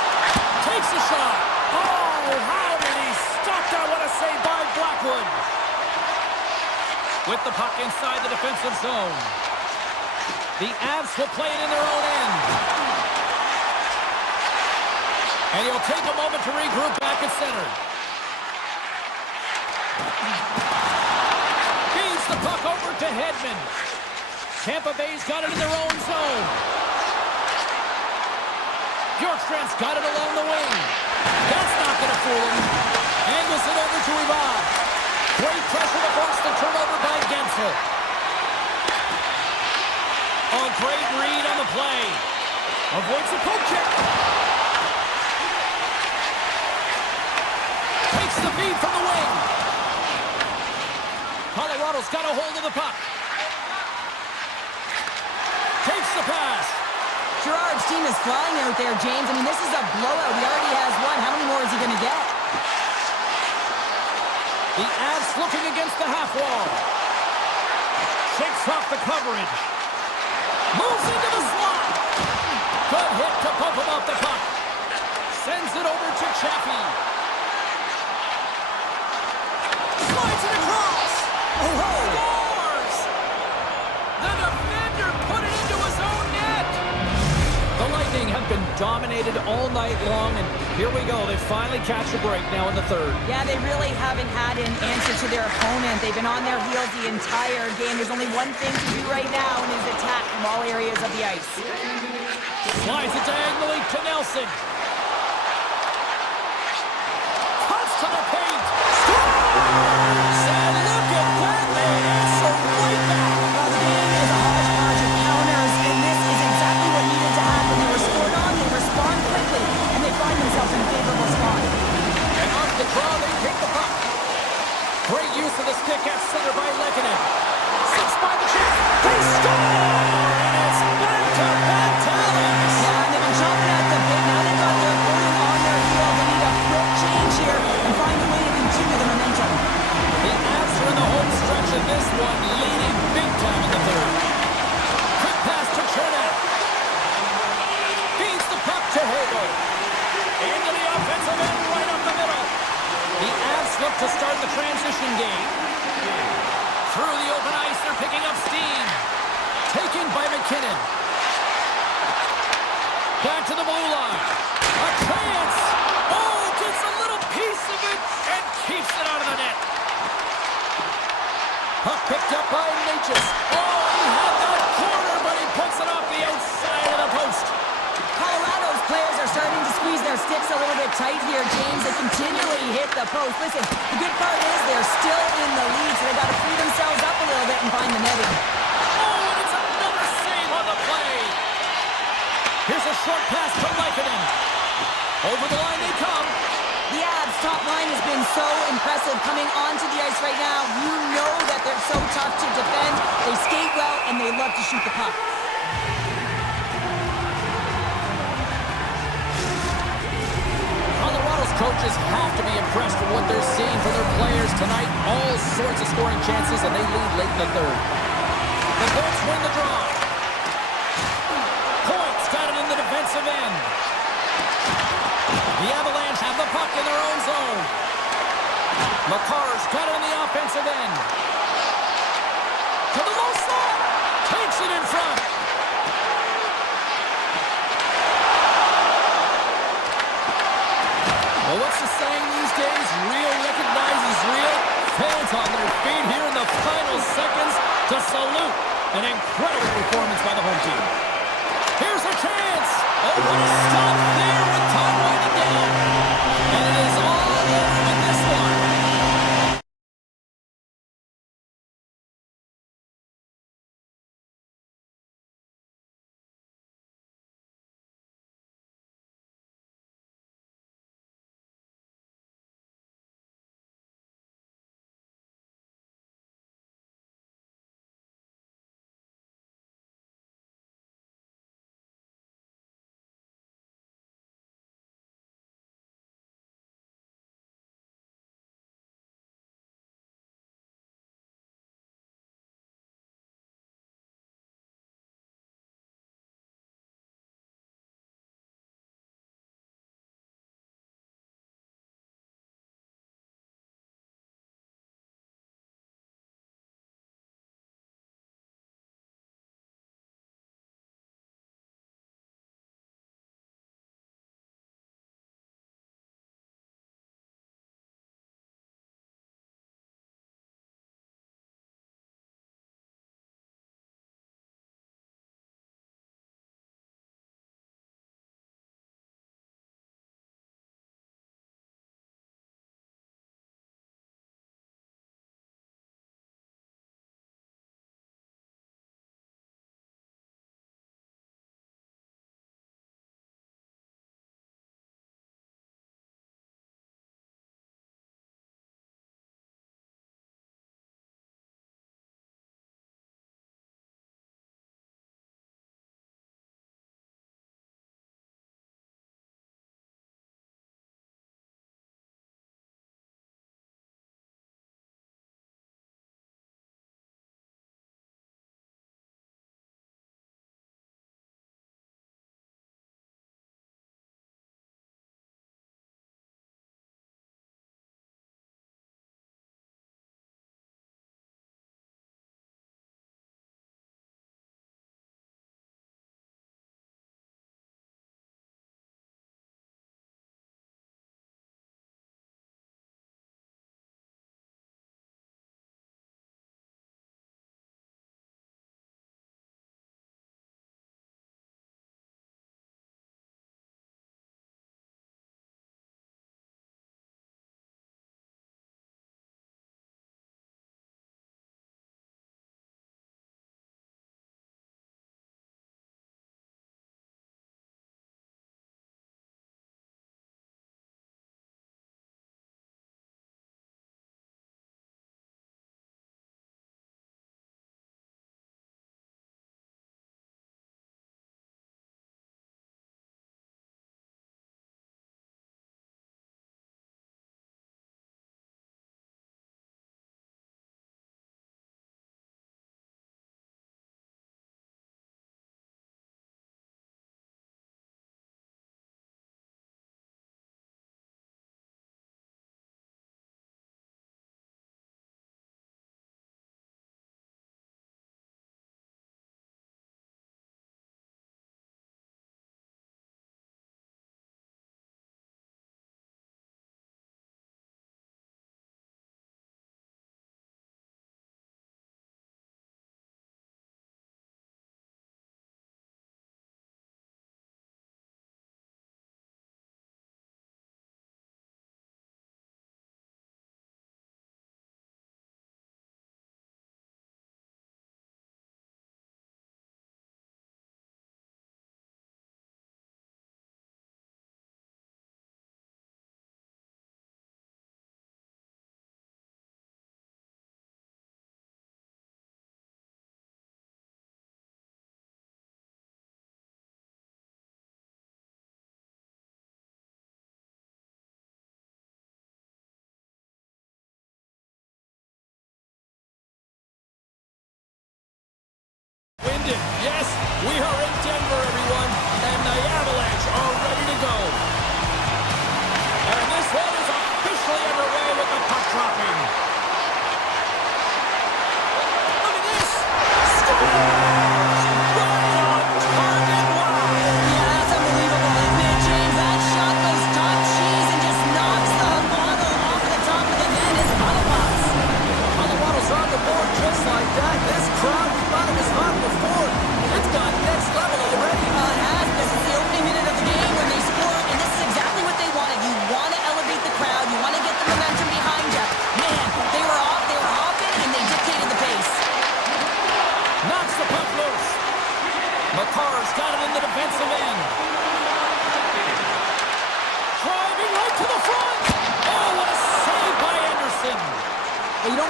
Takes a shot. Oh, how did he stop that? What a save by Blackwood. With the puck inside the defensive zone. The Avs will play it in their own end. And he'll take a moment to regroup back at center. Feeds the puck over to Hedman. Tampa Bay's got it in their own zone. Bjorkstrand's got it along the wing. That's not going to fool him. Angles it over to Ivan. Great pressure to force the turnover by Gensel. A great read on the play. Avoids the poke check. Takes the feed from the wing. Colorado's got a hold of the puck. Takes the pass. Gerard's team is flying out there, James. I mean, this is a blowout. He already has one. How many more is he going to get? The Avs looking against the half wall. Shakes off the coverage. Moves into the slot. Good hit to pump him off the puck. Sends it over to Chaffee. Slides it across. Scores! The defender put it into his own net. The Lightning have been dominated all night long, and here we go. They finally catch a break now in the third. Yeah, they really haven't had an answer to their opponent. They've been on their heels the entire game. There's only one thing to do right now, and is attack from all areas of the ice. Slides it diagonally to Nelson. Cuts to the paint. Scores! And look at that, they answer right back. Well, the game is a hodgepodge of counters, and this is exactly what needed to happen. They were scored on, they respond quickly, and they find themselves in a favorable spot. And off the draw, they take the stick at center by Lekkinen. Six by the check. They score! And it's back to Battalis. Yeah, and they've been chopping at the bit. Now they've got their opponent on their heel. They need a quick change here and find a way to continue the momentum. The Avs are in the home stretch of this one, leading big time in the third. Quick pass to Chernak. Feeds the puck to Hagel. Into the offensive end, right up the middle. The Avs look to start the transition game. Through the open ice, they're picking up steam. Taken by McKinnon. Back to the blue line. A chance. Oh, gets a little piece of it and keeps it out of the net. Puck picked up by Natchez. Oh, he had that corner, but he puts it off the outside of the post. Colorado's players are starting to squeeze their sticks a little bit tight here, James. They continually hit the post. Listen, the good part is they're still in the lead, so they got to free themselves up a little bit and find the netting. Oh, and it's another save on the play. Here's a short pass to Lekkinen. Over the line they come. The Avs' top line has been so impressive coming onto the ice right now. You know that they're so tough to defend. They skate well, and they love to shoot the puck. Colorado's coaches have to be impressed with what they're seeing from their players tonight. All sorts of scoring chances, and they lead late in the third. The Bolts win the draw. Points got it in the defensive end. The Avalanche have the puck in their own zone. Makar's got it in the offensive end. To the low slot. Takes it in front. Well, what's the saying these days? Real recognizes real. Fans on their feet here in the final seconds to salute an incredible performance by the home team. Here's a chance. Oh, what a stop there with time winding down. And it is all over with this one.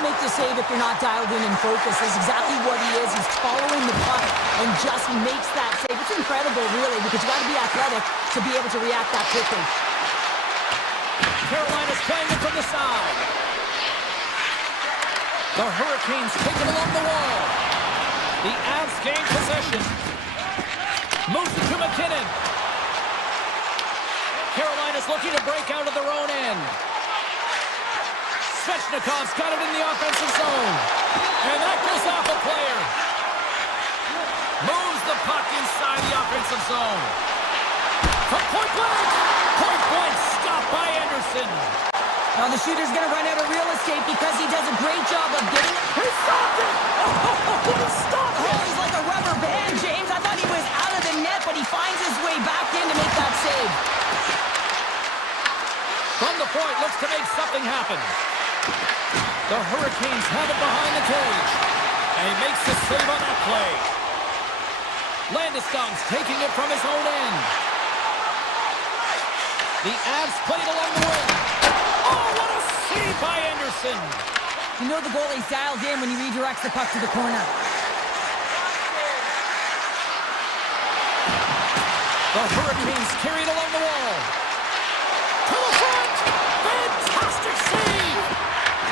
make the save if you're not dialed in and focused. That's exactly what he is. He's following the puck and just makes that save. It's incredible, really, because you got to be athletic to be able to react that quickly. Carolina's playing it from the side. The Hurricanes take it along the wall. The Avs gain possession. Moves it to McKinnon. Carolina's looking to break out of their own end. Svechnikov's got it in the offensive zone. And that goes off a player. Moves the puck inside the offensive zone. From point blank. Point blank stopped by Anderson. Now the shooter's going to run out of real estate because he does a great job of getting... He stopped it! Oh, he stopped it! Oh, he's like a rubber band, James. I thought he was out of the net, but he finds his way back in to make that save. From the point, looks to make something happen. The Hurricanes have it behind the cage. And he makes the save on that play. Landeskog's taking it from his own end. The Avs played along the wing. Oh, what a save by Anderson! You know the goalie's dialed in when he redirects the puck to the corner. The Hurricanes carried along the wall. To the front! Fantastic save!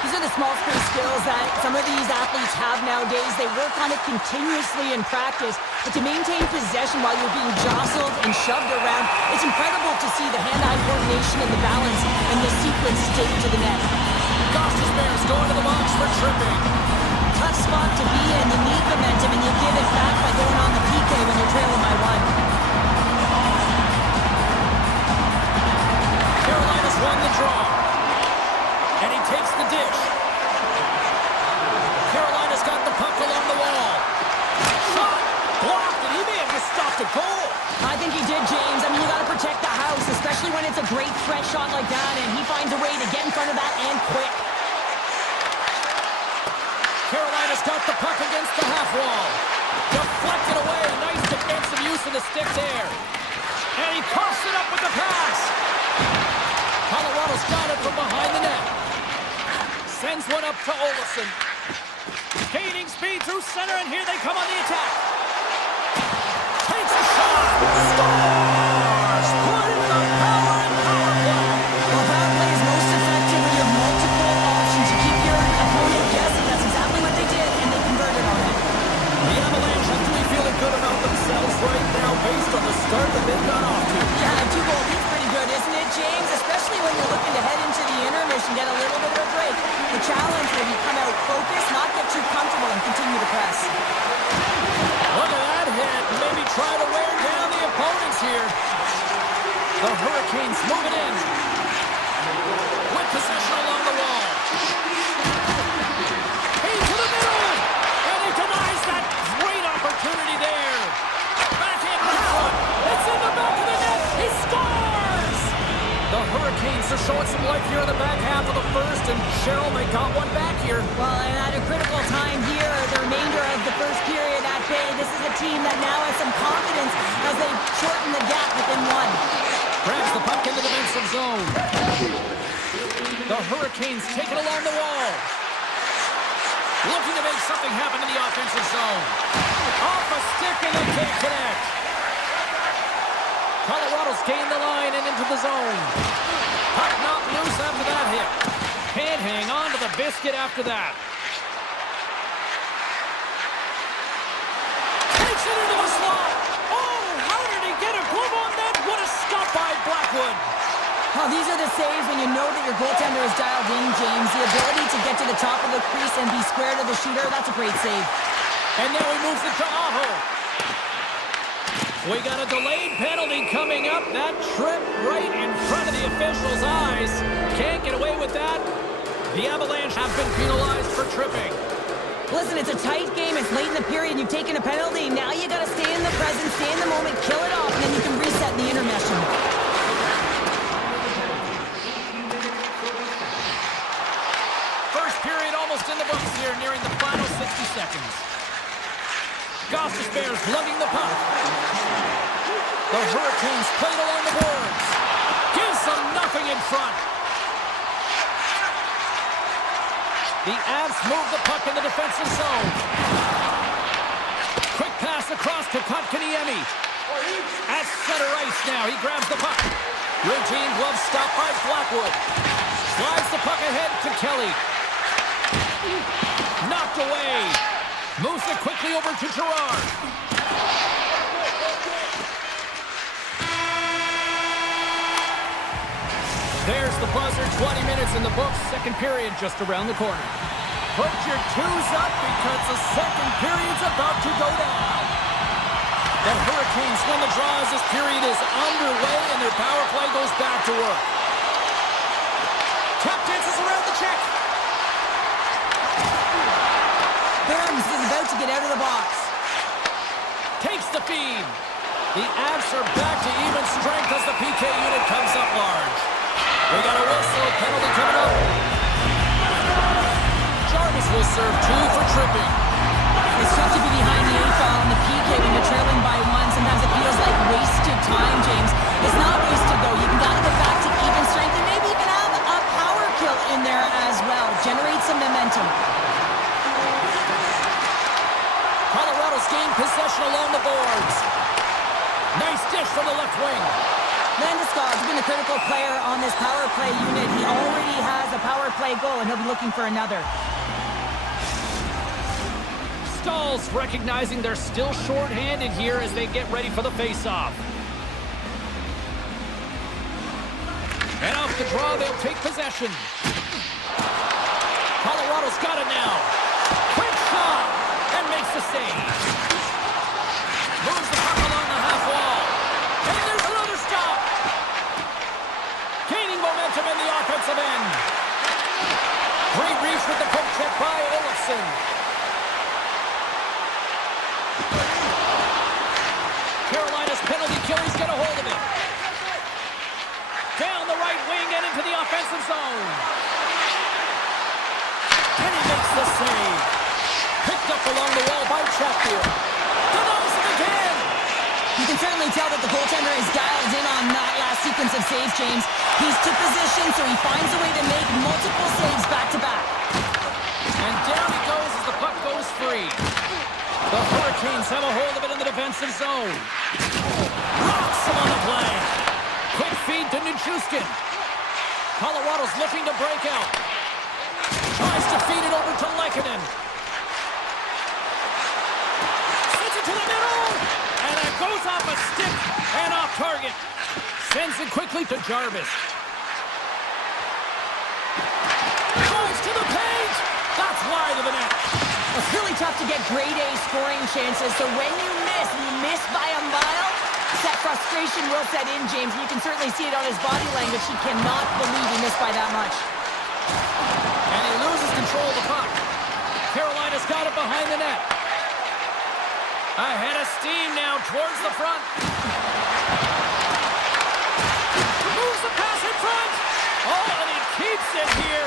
These are the small space skills that some of these athletes have nowadays. They work on it continuously in practice, but to maintain possession while you're being jostled and shoved around, it's incredible to see the hand-eye coordination and the balance and the sequence take to the net. Gostis Bears going to the box for tripping. Tough spot to be in. You need momentum, and you give it back by going on the PK when you're trailing by one. Carolina's won the draw. And he takes the dish. Carolina's got the puck along the wall. Shot! Blocked, and he may have just stopped a goal. I think he did, James. I mean, you got to protect the house, especially when it's a great threat shot like that, and he finds a way to get in front of that and quick. Carolina's got the puck against the half wall. Deflected away. Nice defensive use of the stick there. And he coughs it up with the pass. Colorado's got it from behind the net. Sends one up to Olofsson. Gaining speed through center, and here they come on the attack. Takes a shot. Scores! Put in the power and power play. Well, power play is most effective when you have multiple options to keep your opponent guessing. That's exactly what they did, and they converted on it. The Avalanche have to be feeling good about themselves right now based on the start that they've got off to. Yeah, 2 goal lead's pretty good, isn't it, James? Especially when you're looking to head into the intermission, get a little bit of a break. The challenge will be come out focused, not get too comfortable, and continue to press. Look at that hit. Maybe try to wear down the opponents here. The Hurricanes moving in. With possession along the wall. Into the middle. And he denies that great opportunity there. Backhand in front. It's in the back of the net. He scores! The Hurricanes are showing some life here in the back half of the first, and Cheryl, they got one back here. Well, and at a critical time here, the remainder of the first period at bay, this is a team that now has some confidence as they shorten the gap within one. Grabs the puck in the defensive zone. The Hurricanes take it along the wall. Looking to make something happen in the offensive zone. Off a stick, and they can't connect. Colorado's gained the line and into the zone. Puck not loose after that hit. Can't hang on to the biscuit after that. Takes it into the slot. Oh, how did he get a glove on that? What a stop by Blackwood. Oh, these are the saves when you know that your goaltender is dialed in, James. The ability to get to the top of the crease and be square to the shooter, that's a great save. And now he moves it to Aho. We got a delayed penalty coming up. That trip right in front of the official's eyes. Can't get away with that. The Avalanche have been penalized for tripping. Listen, it's a tight game. It's late in the period. You've taken a penalty. Now you got to stay in the present, stay in the moment, kill it off, and then you can reset in the intermission. First period almost in the books here, nearing the final 60 seconds. Gostis Bears lugging the puck. The Hurricanes played along the boards. Gives them nothing in front. The Avs move the puck in the defensive zone. Quick pass across to Kotkaniemi. At center ice now, he grabs the puck. Routine glove stop by Blackwood. Slides the puck ahead to Kelly. Knocked away. Moves it quickly over to Gerard. There's the buzzer, 20 minutes in the books. Second period just around the corner. Put your twos up because the second period's about to go down. The Hurricanes win the draw as this period is underway and their power play goes back to work. Tap dances around the check. Burns is about to get out of the box. Takes the feed. The Avs are back to even strength as the PK unit comes up large. We got a whistle, penalty coming up. Jarvis will serve 2 for tripping. It's tough to be behind the 8 foul on the PK when you're trailing by 1. Sometimes it feels like wasted time, James. It's not wasted, though. You got to get back to even strength and maybe even have a power kill in there as well. Generate some momentum. Colorado's gained possession along the boards. Nice dish from the left wing. Landeskog's been a critical player on this power play unit. He already has a power play goal, and he'll be looking for another. Stahls recognizing they're still short-handed here as they get ready for the face-off. And off the draw, they'll take possession. Colorado's got it now. Quick shot, and makes the save. Moves the puck along the half wall. And there's another stop. Gaining momentum in the offensive end. Great reach with the poke check by Olofsson. Carolina's penalty killers get a hold of it. Down the right wing and into the offensive zone. Kenny makes the save. Picked up along the wall by Chatfield. Denies it again. You can certainly tell that the goaltender is dialed in on that last sequence of saves, James. He's to position, so he finds a way to make multiple saves back-to-back. And down he goes as the puck goes free. The Hurricanes have a hold of it in the defensive zone. Rocks him on the play. Quick feed to Nichushkin. Colorado's looking to break out. Tries to feed it over to Lehkonen. Sends it to the middle. And it goes off a stick and off target. Sends it quickly to Jarvis. Goes to the page. That's wide of the net. It's really tough to get grade A scoring chances, so when you miss by a mile, that frustration will set in, James. You can certainly see it on his body language. He cannot believe he missed by that much. And he loses control of the puck. Carolina's got it behind the net. Ahead of steam now towards the front. Moves the pass in front. Oh, and he keeps it here.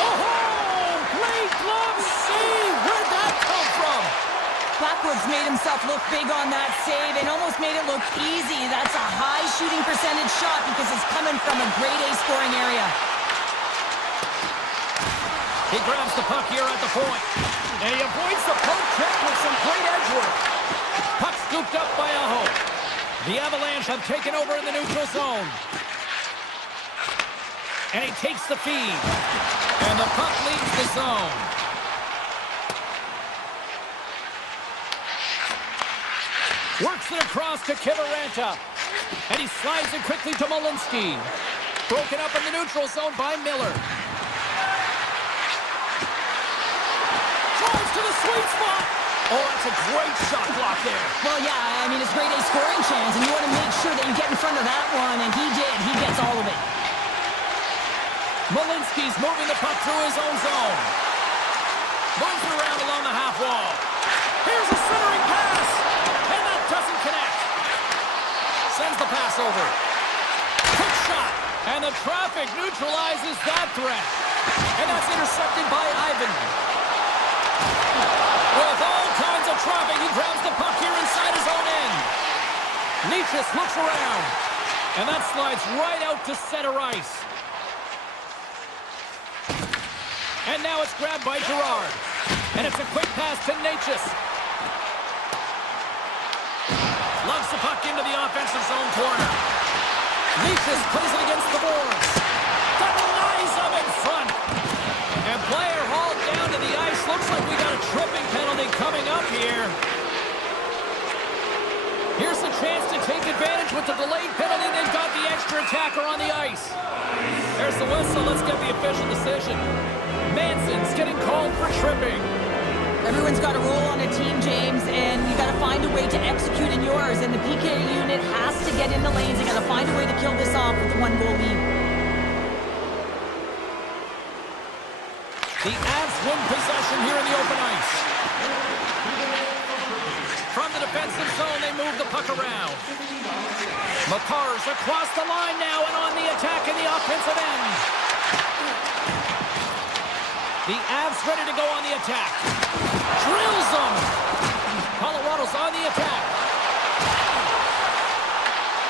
Oh, great glove save. Where'd that come from? Blackwood's made himself look big on that save and almost made it look easy. That's a high shooting percentage shot because it's coming from a grade A scoring area. He grabs the puck here at the point. And he avoids the poke check with some great edge work. Puck scooped up by Aho. The Avalanche have taken over in the neutral zone. And he takes the feed. And the puck leaves the zone. Works it across to Kiviranta. And he slides it quickly to Malinsky. Broken up in the neutral zone by Miller. Drives to the sweet spot. Oh, that's a great shot block there. Well, yeah, I mean, it's grade A scoring chance, and you want to make sure that you get in front of that one, and he did. He gets all of it. Malinsky's moving the puck through his own zone. Moves it around along the half wall. Here's a centering pass. And that doesn't connect. Sends the pass over. Quick shot. And the traffic neutralizes that threat. And that's intercepted by Ivan. With all kinds of traffic, he grabs the puck here inside his own end. Leachus looks around. And that slides right out to center ice. And And now it's grabbed by Gerard. And it's a quick pass to Natchez. Loves the puck into the offensive zone corner. Natchez plays it against the boards. Denies him in front. And player hauled down to the ice. Looks like we got a tripping penalty coming up here. Here's the chance to take advantage with the delayed penalty. They've got the extra attacker on the ice. There's the whistle. Let's get the official decision. Manson's getting called for tripping. Everyone's got a role on a team, James, and you got to find a way to execute in yours. And the PK unit has to get in the lanes. They got to find a way to kill this off with the 1-goal lead. The Avs win possession here in the open ice. From the defensive zone, they move the puck around. McCarr's across the line now and on the attack in the offensive end. The Avs ready to go on the attack. Drills them. Colorado's on the attack.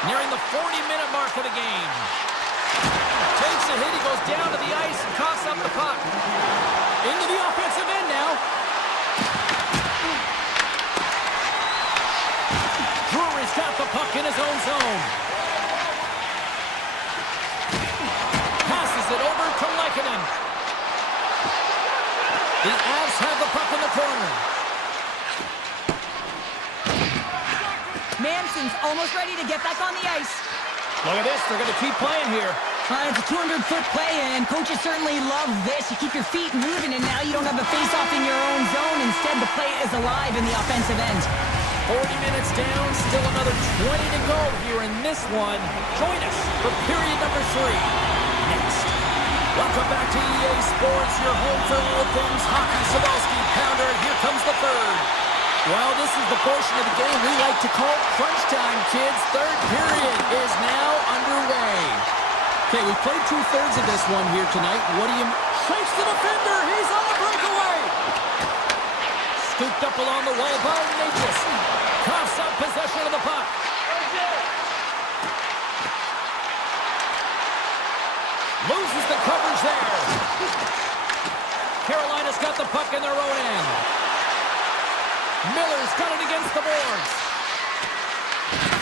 Nearing the 40-minute mark of the game. Takes a hit, he goes down to the ice and coughs up the puck. Into the offensive end now. Drury's got the puck in his own zone. Passes it over to Lehkonen. The Avs have the puck in the corner. Manson's almost ready to get back on the ice. Look at this, they're going to keep playing here. It's a 200-foot play, and coaches certainly love this. You keep your feet moving, and now you don't have a face-off in your own zone. Instead, the play is alive in the offensive end. 40 minutes down, still another 20 to go here in this one. Join us for period number 3. Next. Welcome back to EA Sports, your home for all things hockey. Sabalski, pounder, and here comes the third. Well, this is the portion of the game we like to call crunch time, kids. Third period is now underway. Okay, we played 2/3 of this one here tonight. What do you... Shakes the defender. He's on the breakaway. Scooped up along the wall by Natchez. Coughs up possession of the puck. Loses the coverage there. Carolina's got the puck in their own end. Miller's got it against the boards.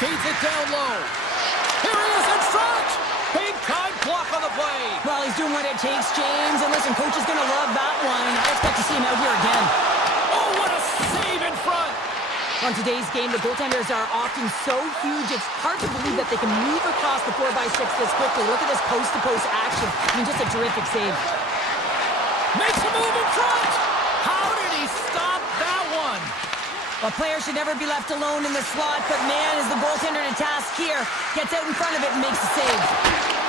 Feeds it down low. Here he is in front. Big time block on the play. Well, he's doing what it takes, James. And listen, coach is going to love that one. I expect to see him out here again. Oh, what a save in front. On today's game, the goaltenders are often so huge, it's hard to believe that they can move across the 4x6 this quickly. Look at this post-to-post action. I mean, just a terrific save. Makes a move in front. How did he stop that one? A player should never be left alone in the slot, but man, is the goaltender to task here. Gets out in front of it and makes a save.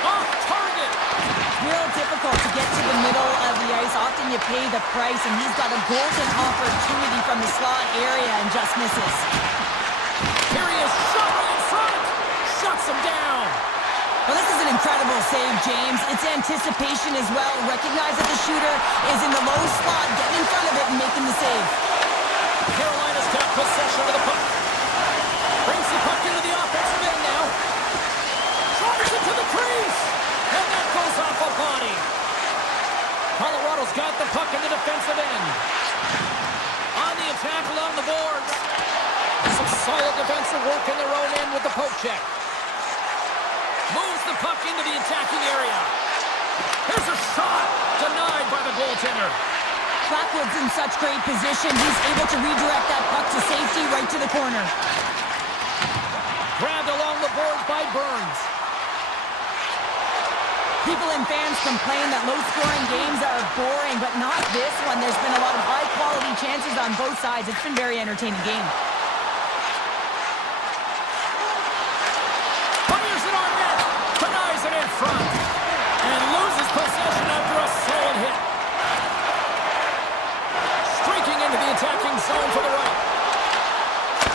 Off target. Real difficult to get to the middle of the ice. Often you pay the price, and he's got a golden opportunity from the slot area and just misses. Here he is, shot right in front. Shuts him down. Well, this is an incredible save, James. It's anticipation as well. Recognize that the shooter is in the low slot, getting in front of it and making the save. Carolina's got possession of the puck. Brings the puck into the offensive end now. Charges it to the crease. And that goes off a body. Colorado's got the puck in the defensive end. On the attack along the boards. Some solid defensive work in their own end with the poke check. Moves the puck into the attacking area. Here's a shot. Denied by the goaltender. Blackwood's in such great position. He's able to redirect that puck to safety right to the corner. Grabbed along the boards by Burns. People and fans complain that low-scoring games are boring, but not this one. There's been a lot of high-quality chances on both sides. It's been a very entertaining game. Fires it on net. Denies it in front. And loses possession after a solid hit. Streaking into the attacking zone for the right.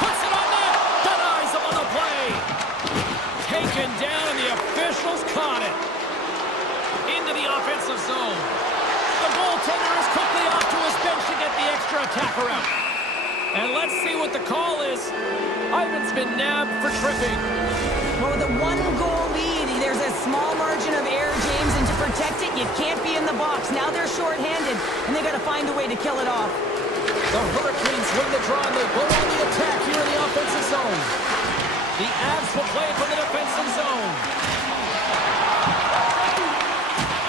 Puts it on net. Denies him on the play. Taken down, and the officials caught it. Into the offensive zone. The goaltender is quickly off to his bench to get the extra attacker out. And let's see what the call is. Ivan's been nabbed for tripping. Well, with a 1-goal lead, he There's a small margin of error, James, and to protect it, you can't be in the box. Now they're short-handed, and they got to find a way to kill it off. The Hurricanes win the draw, and they go on the attack here in the offensive zone. The Avs will play it from the defensive zone.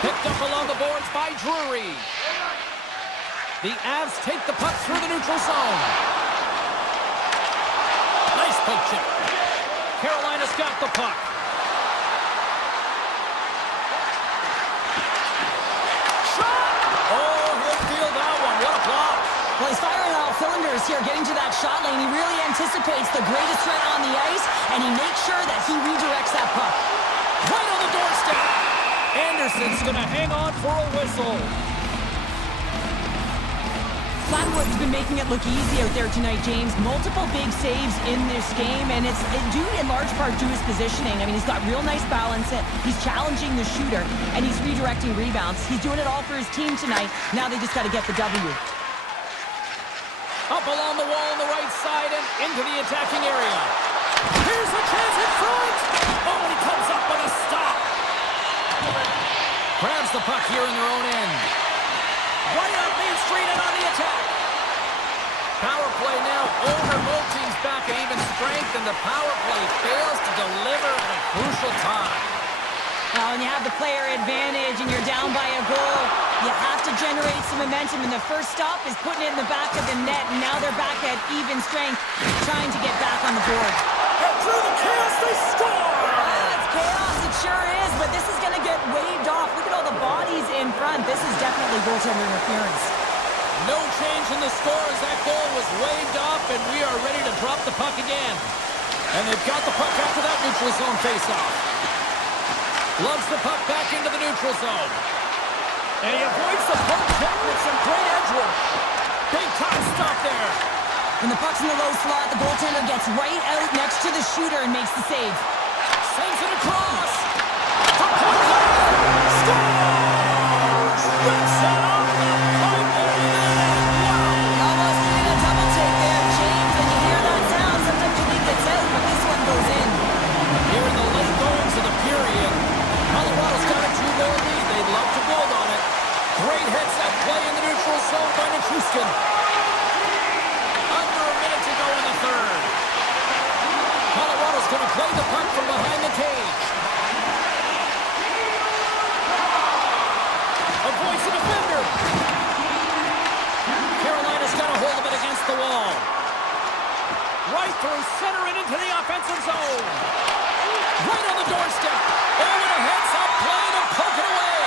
Picked up along the boards by Drury. The Avs take the puck through the neutral zone. Nice poke check. Carolina's got the puck. Shot! Oh, he'll feel that one. What a block. Well, he's firing on all cylinders here, getting to that shot lane. He really anticipates the greatest threat on the ice, and he makes sure that he redirects that puck. Right on the doorstep. Anderson's going to hang on for a whistle. Flatwood's been making it look easy out there tonight, James. Multiple big saves in this game, and it's due in large part to his positioning. I mean, he's got real nice balance. He's challenging the shooter, and he's redirecting rebounds. He's doing it all for his team tonight. Now they just got to get the W. Up along the wall on the right side and into the attacking area. Here's a chance in front. Oh, and he comes up with a stop. Grabs the puck here in their own end. Right up Main Street and on the attack. Power play now over. Both teams back at even strength, and the power play fails to deliver at a crucial time. Now, when you have the player advantage and you're down by a goal, you have to generate some momentum, and the first stop is putting it in the back of the net, and now they're back at even strength, trying to get back on the board. And through the chaos, they score! It's chaos, it sure is, but this is going to get waved off. Look at all the bodies in front. This is definitely goaltender interference. No change in the score as that goal was waved off, and we are ready to drop the puck again. And they've got the puck after that neutral zone faceoff. Loves the puck back into the neutral zone. And he avoids the puck check with some great edge work. Big time stop there. When the puck's in the low slot, the goaltender gets right out next to the shooter and makes the save. Sends it across. To Portland. Scores! Rips it off the pipe over the net. Wow! Almost doing a double take there, James. When you hear that sound, sometimes you think it's out, but this one goes in. Here in the late goings of the period, Colorado's got a 2-goal lead. They'd love to build on it. Great heads-up play in the neutral zone by Nichushkin. Under a minute to go in the third. Colorado's going to play the puck from behind the cage. Avoids the defender. Carolina's got a hold of it against the wall. Right through center and into the offensive zone. Right on the doorstep. Over the heads-up play to poke it away.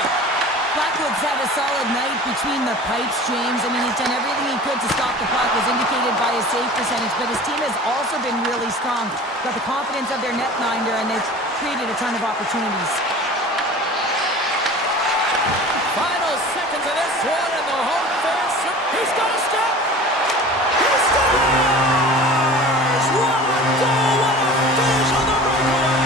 Blackwood's had a solid night between the pipes, James. I mean, he's done everything he could to stop the puck, as indicated by his save percentage, but his team has also been really strong. Got the confidence of their netminder, and they've created a ton of opportunities. Final seconds of this one, and the home fans. He's got a step. He scores! What a goal! What a finish on the breakaway!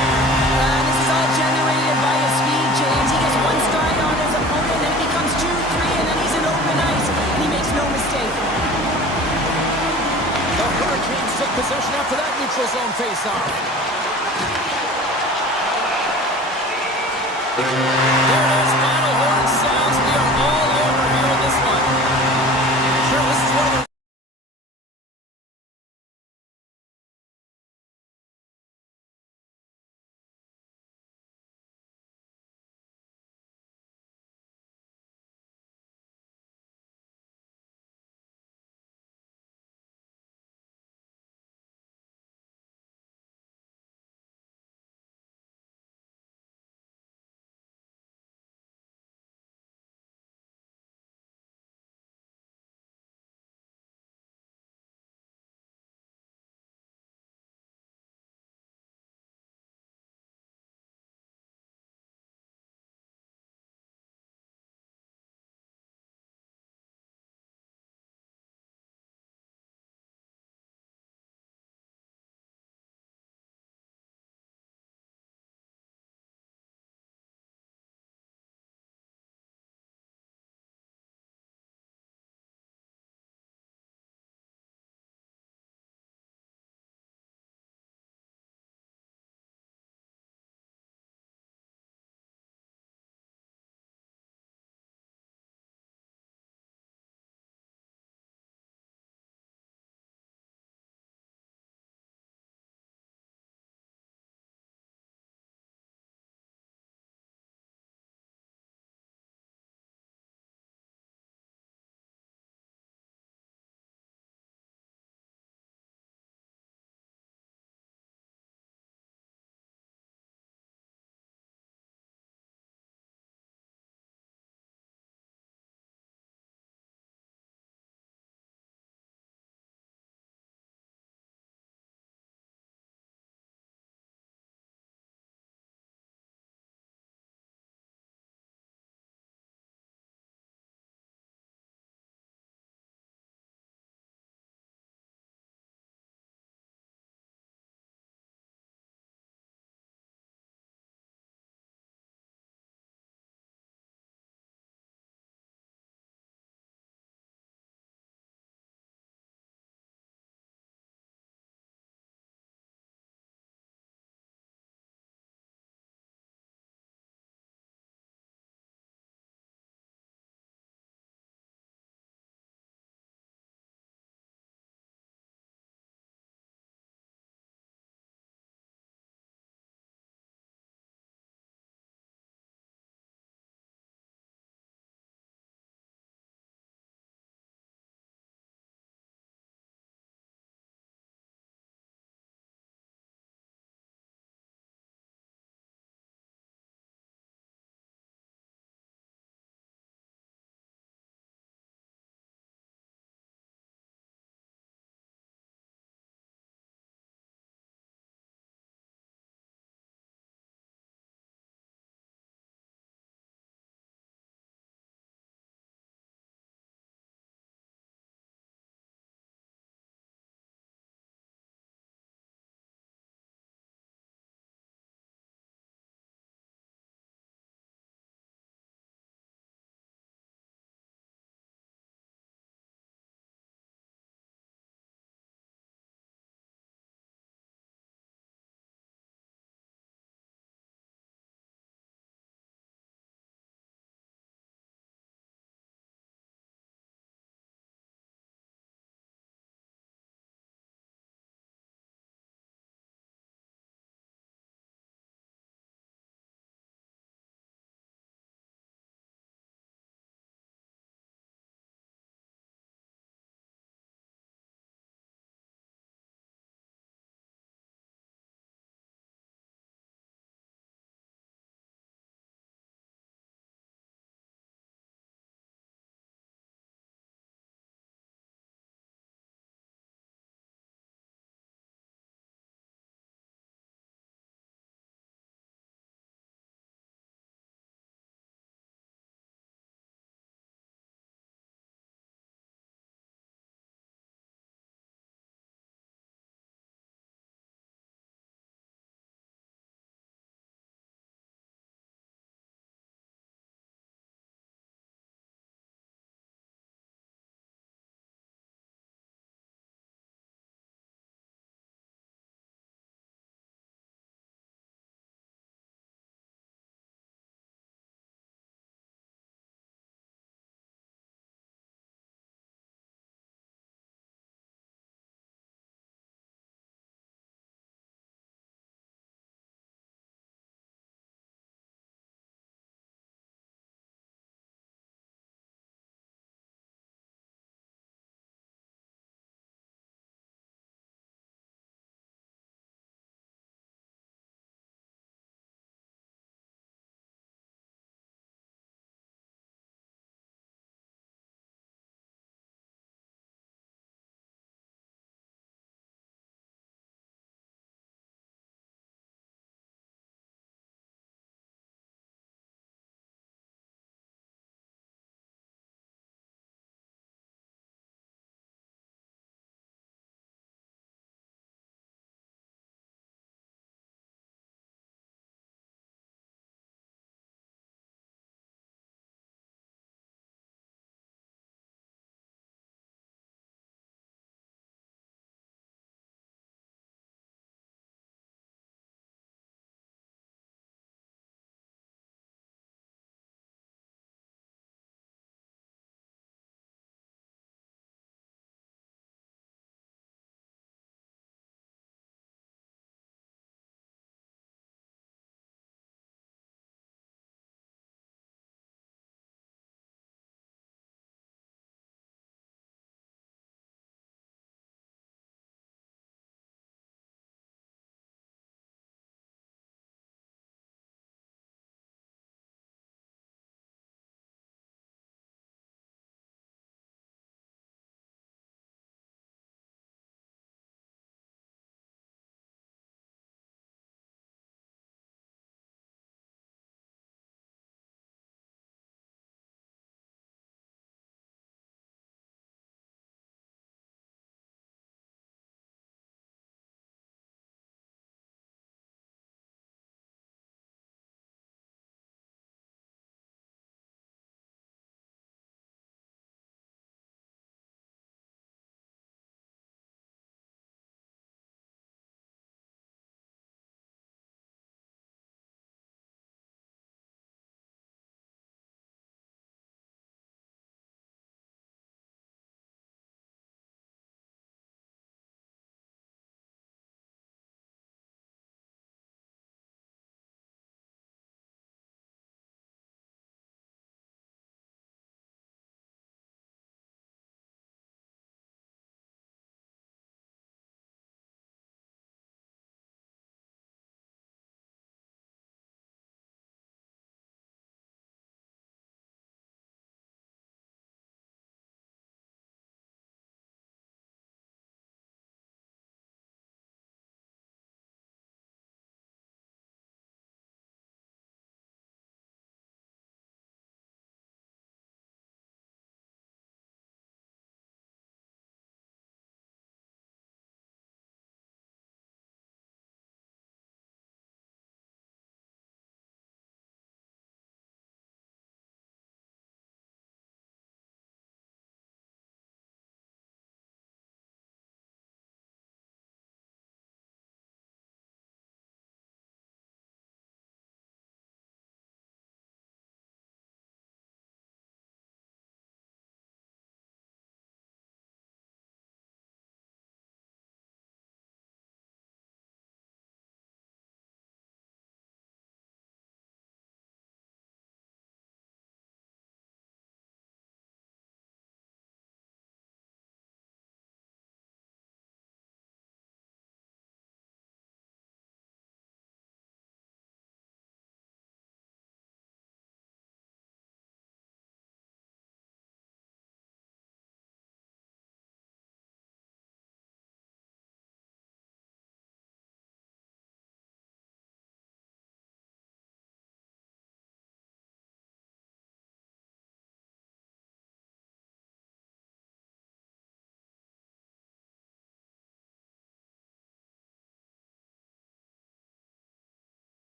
This is all generated by his speed, James. He gets one stride on his opponent, then it becomes 2, 3, and then he's in open ice, and he makes no mistake. The Hurricanes took possession after that neutral zone faceoff. There it is. Final horn sounds. We are all over here in this one. Sure, this is one of the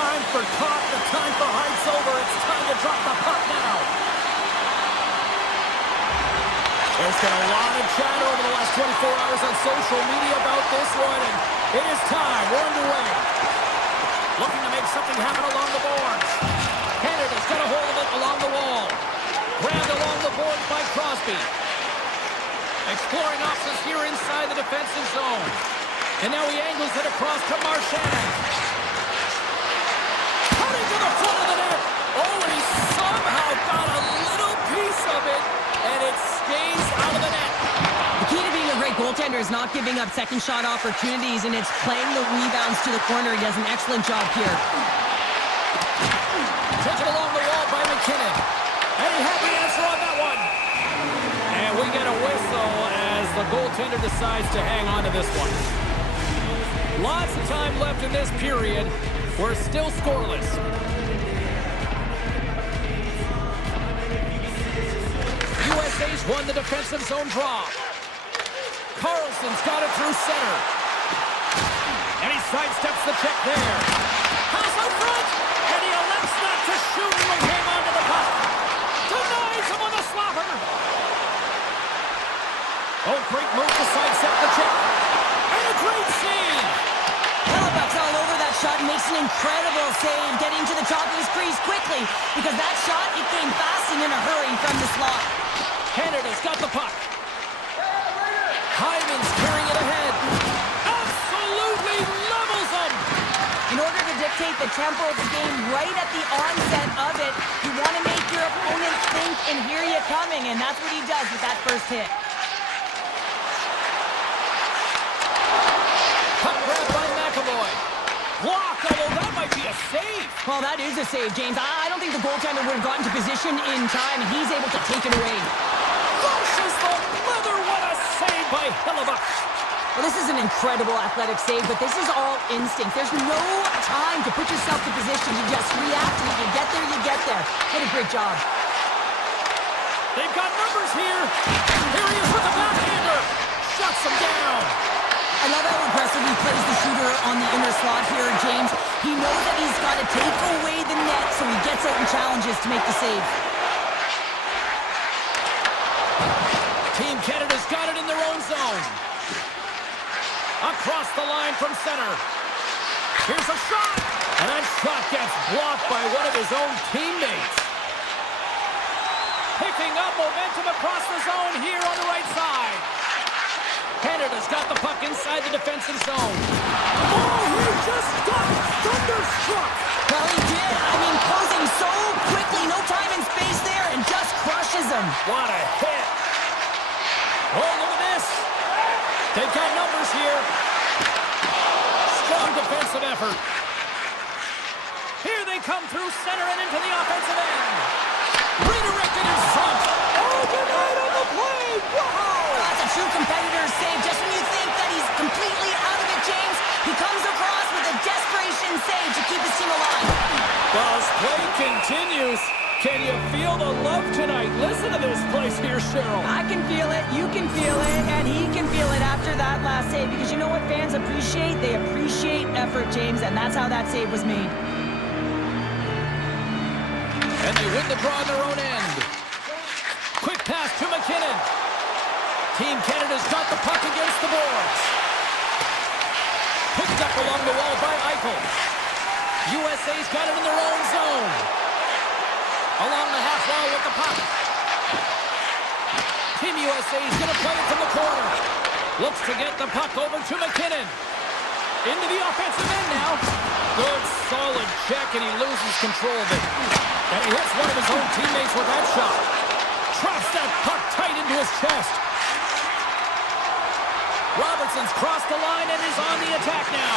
time for talk, the time for hype's over. It's time to drop the puck now. There's been a lot of chatter over the last 24 hours on social media about this one, and it is time. We're underway. Looking to make something happen along the boards. Canada's got a hold of it along the wall. Grabbed along the boards by Crosby. Exploring options here inside the defensive zone. And now he angles it across to Marchand. Cutting to the front of the net. Oh, and he somehow got a little piece of it, and it stays out of the net. The key to being a great goaltender is not giving up second shot opportunities, and it's playing the rebounds to the corner. He does an excellent job here. Taken along the wall by McKinnon. Any happy answer on that one? And we get a whistle as the goaltender decides to hang on to this one. Lots of time left in this period. We're still scoreless. USA's won the defensive zone draw. Carlson's got it through center. And he sidesteps the check there. Pass out front, and he elects not to shoot when he came onto the puck. Denies him on the slapper. Oh, great move to sidestep the check. And a great save. Hellebuck's all over that shot and makes an incredible save, getting to the top of his crease quickly, because that shot, it came fast and in a hurry from the slot. Canada's got the puck. Hyman's carrying it ahead. Absolutely levels him. In order to dictate the tempo of the game right at the onset of it, you want to make your opponent think and hear you coming, and that's what he does with that first hit. Puck grab by McAvoy. Blocked, although that might be a save. Well, that is a save, James. I don't think the goaltender would have gotten to position in time, and he's able to take it away. Rushes the leather. What a save by Hellebuck. Well, this is an incredible athletic save, but this is all instinct. There's no time to put yourself in position. You just react, and if you get there, you get there. What a great job. They've got numbers here. Here he is with the backhander. Shuts him down. I love how aggressive he plays the shooter on the inner slot here, James. He knows that he's got to take away the net, so he gets out and challenges to make the save. Team Canada's got it in their own zone. Across the line from center. Here's a shot. And that shot gets blocked by one of his own teammates. Picking up momentum across the zone here on the right side. Canada's got the puck inside the defensive zone. Oh, he just got thunderstruck. Well, he did. I mean, closing so quickly, no time and space there, and just crushes him. What a hit. Oh, look at this. They've got numbers here. Strong defensive effort. Here they come through center and into the offensive end. Redirected in front. Oh, denied on the play. Wow. That's a true competitor's save. Just when you think that he's completely out of it, James, he comes across with a desperation save to keep his team alive. Well, as play continues, can you feel the love tonight? Listen to this place here, Cheryl. I can feel it, you can feel it, and he can feel it after that last save. Because you know what fans appreciate? They appreciate effort, James, and that's how that save was made. And they win the draw on their own end. Quick pass to McKinnon. Team Canada's got the puck against the boards. Picked up along the wall by Eichel. USA's got it in their own zone. Along the half wall with the puck. Team USA's going to play it from the corner. Looks to get the puck over to McKinnon. Into the offensive end now. Good, solid check, and he loses control of it. And he hits one of his own teammates with that shot. Traps that puck tight into his chest. Robertson's crossed the line and is on the attack now.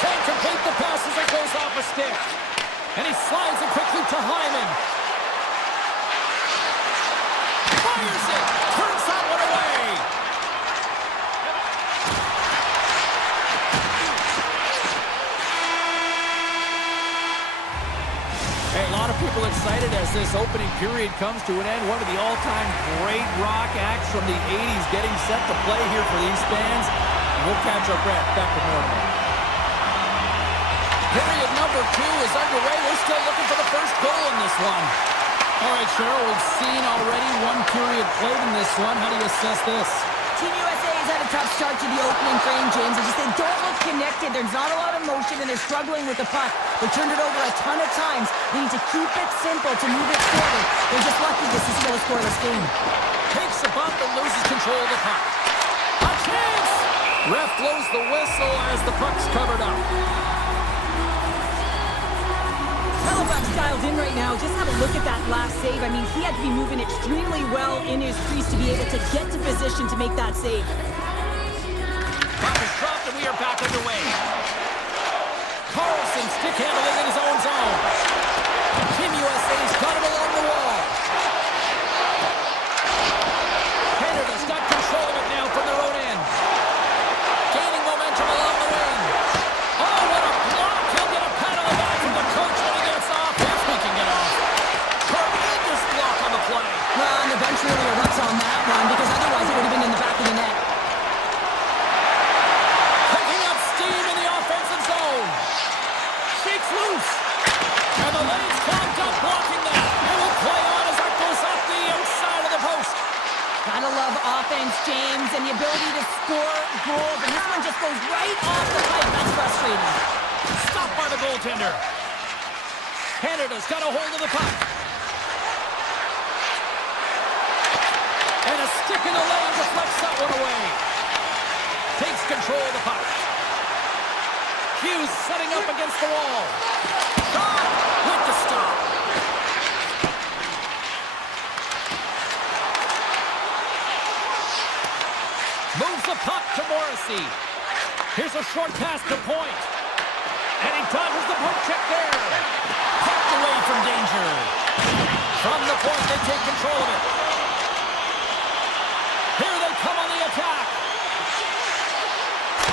Can't complete the pass as it goes off a stick. And he slides it quickly to Hyman. Fires it. Turns that one away. Hey, a lot of people excited as this opening period comes to an end. One of the all-time great rock acts from the 80s getting set to play here for these fans. And we'll catch our breath back to normal. number 2 is underway. We're still looking for the first goal in this one. All right, Cheryl, we've seen already one period played in this one. How do you assess this? Team USA has had a tough start to the opening frame, James. They don't look connected. There's not a lot of motion, and they're struggling with the puck. They turned it over a ton of times. They need to keep it simple to move it forward. They're just lucky this is still a scoreless game. Takes a bump and loses control of the puck. A chance! Ref blows the whistle as the puck's covered up. Halifax dialed in right now. Just have a look at that last save. I mean, he had to be moving extremely well in his crease to be able to get to position to make that save. Puck is dropped and we are back underway. Carlson stick handling in his own zone. Team USA's got him along the wall. Canada's got control of it now from their own end. Gaining momentum along the wing. Oh, what a block! He'll get a pat on the back from the coach when he gets off. If he can get off. Tremendous block on the play. Well, and the bench really erupts on that one because otherwise it would have been in the back of the net. Picking up steam in the offensive zone. Shakes loose. And the lane's clogged up, blocking that. It will play on as that goes off the outside of the post. Gotta love offense, James, and the ability to score goals. And this one just goes right off the pipe. That's frustrating. Stopped by the goaltender. Canada's got a hold of the puck. And a stick in the lane deflects that one away. Takes control of the puck. Hughes setting up against the wall. Shot with the stop. Moves the puck to Morrissey. Here's a short pass to Point. And he dodges the poke check there. Pucked away from danger. From the point, they take control of it. Here they come on the attack.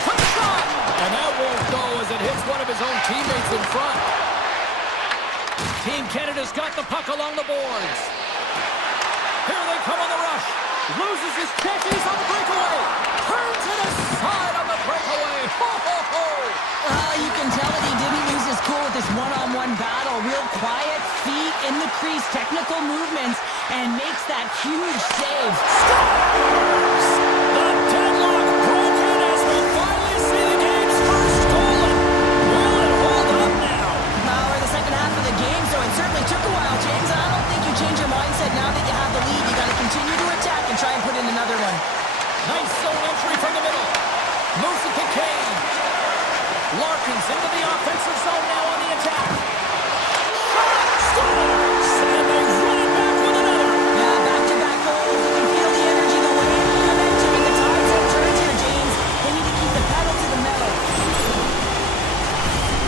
Quick shot! And that won't go as it hits one of his own teammates in front. Team Canada's got the puck along the boards. Here they come on the rush. Loses his check, he's on the breakaway. Turns it aside on the breakaway. Ho, ho, ho! You can tell that he didn't lose his cool with this one-on-one battle. Real quiet, feet in the crease, technical movements, and makes that huge save. Scores! The deadlock broken as we finally see the game's first goal. Will it hold up now? We're in the second half of the game, so it certainly took a while, James. I don't think you change your mindset now that you have the lead. You got to continue to attack and try and put in another one. Nice zone entry from the middle. Moves it to Kane. Larkins into the offensive zone now on the attack. Shot! Scores! And they run it back with another. Yeah, back-to-back goals. You can feel the energy, the wave, the momentum, and the tides have turned here, James. They need to keep the pedal to the metal.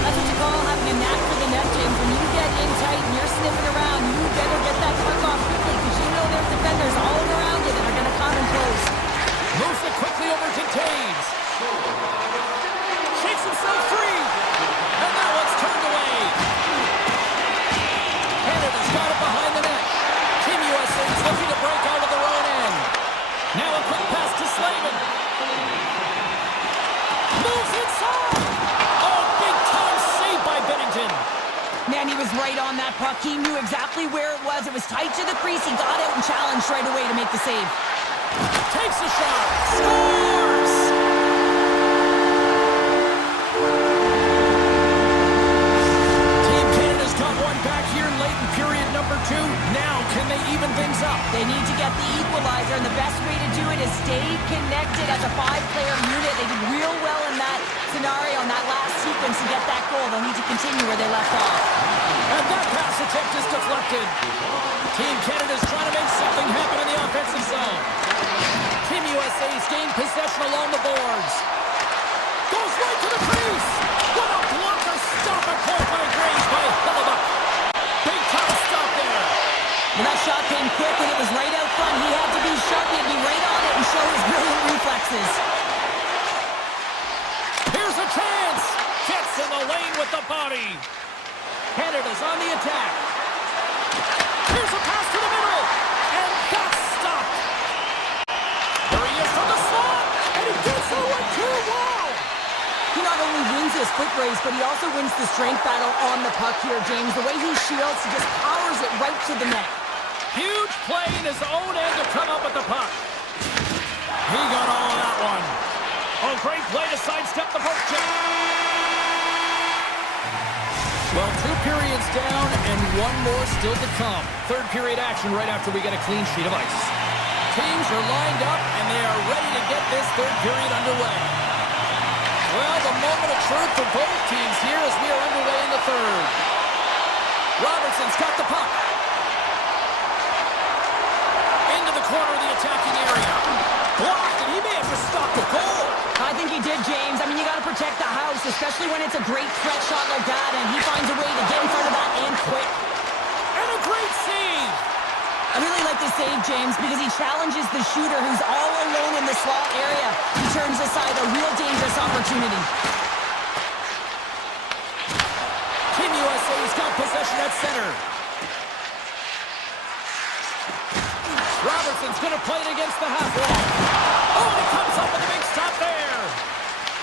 That's what you call having a knack for the net, James. When you get in tight and you're sniffing around, you better get that puck off quickly because you know there's defenders all around you that are going to come and close. Moves it quickly over to Taves. Shakes himself free. And that one's turned away. Canada's got it behind the net. Team USA is looking to break out of their own end. Now a quick pass to Slavin. Moves inside. Oh, big time save by Bennington. Man, he was right on that puck. He knew exactly where it was. It was tight to the crease. He got out and challenged right away to make the save. Takes a shot. Scores! Team Canada's got one back here late in period number 2. Now, can they even things up? They need to get the equalizer, and the best way to do it is stay connected as a 5-player unit. They did real well in that scenario, in that last sequence to get that goal. They'll need to continue where they left off. And that pass attempt is deflected. Team Canada's trying to make something happen in the offensive zone. Team USA's gained possession along the boards. Goes right to the crease. What a blocker stop at point by Graves by Hellebuck. Big time stop there. Well, that shot came quick and it was right out front. He had to be sharp. He had to be right on it and show his brilliant reflexes. Here's a chance. Gets in the lane with the body. Canada's on the attack. Here's a pass to the middle. And that's stopped. There he is from the slot. And he gets the 1-2 wall. He not only wins this split race, but he also wins the strength battle on the puck here, James. The way he shields, he just powers it right to the net. Huge play in his own end to come up with the puck. He got all of that one. Oh, great play to sidestep the poke check. Well, 2 periods down and 1 more still to come. Third period action right after we get a clean sheet of ice. Teams are lined up and they are ready to get this third period underway. Well, the moment of truth for both teams here as we are underway in the third. Robertson's got the puck. Into the corner of the attacking area. Blocked, and he may have just stopped the goal. I think he did, James. I mean, you got to protect the house, especially when it's a great threat shot like that, and he finds a way to get in front of that and quick. And a great save. I really like this save, James, because he challenges the shooter who's all alone in the slot area. He turns aside a real dangerous opportunity. Team USA's got possession at center. Robertson's going to play it against the half wall. Oh, he comes up with a big stop there.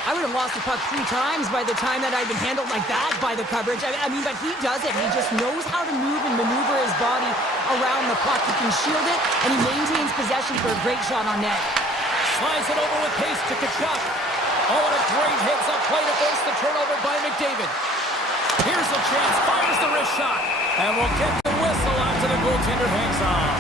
I would have lost the puck 3 times by the time that I'd been handled like that by the coverage. I mean, but he does it. He just knows how to move and maneuver his body around the puck. He can shield it, and he maintains possession for a great shot on net. Slides it over with pace to Kachuk. Oh, and a great heads-up play to force the turnover by McDavid. Here's a chance. Fires the wrist shot. And we'll get the whistle after the goaltender hangs on.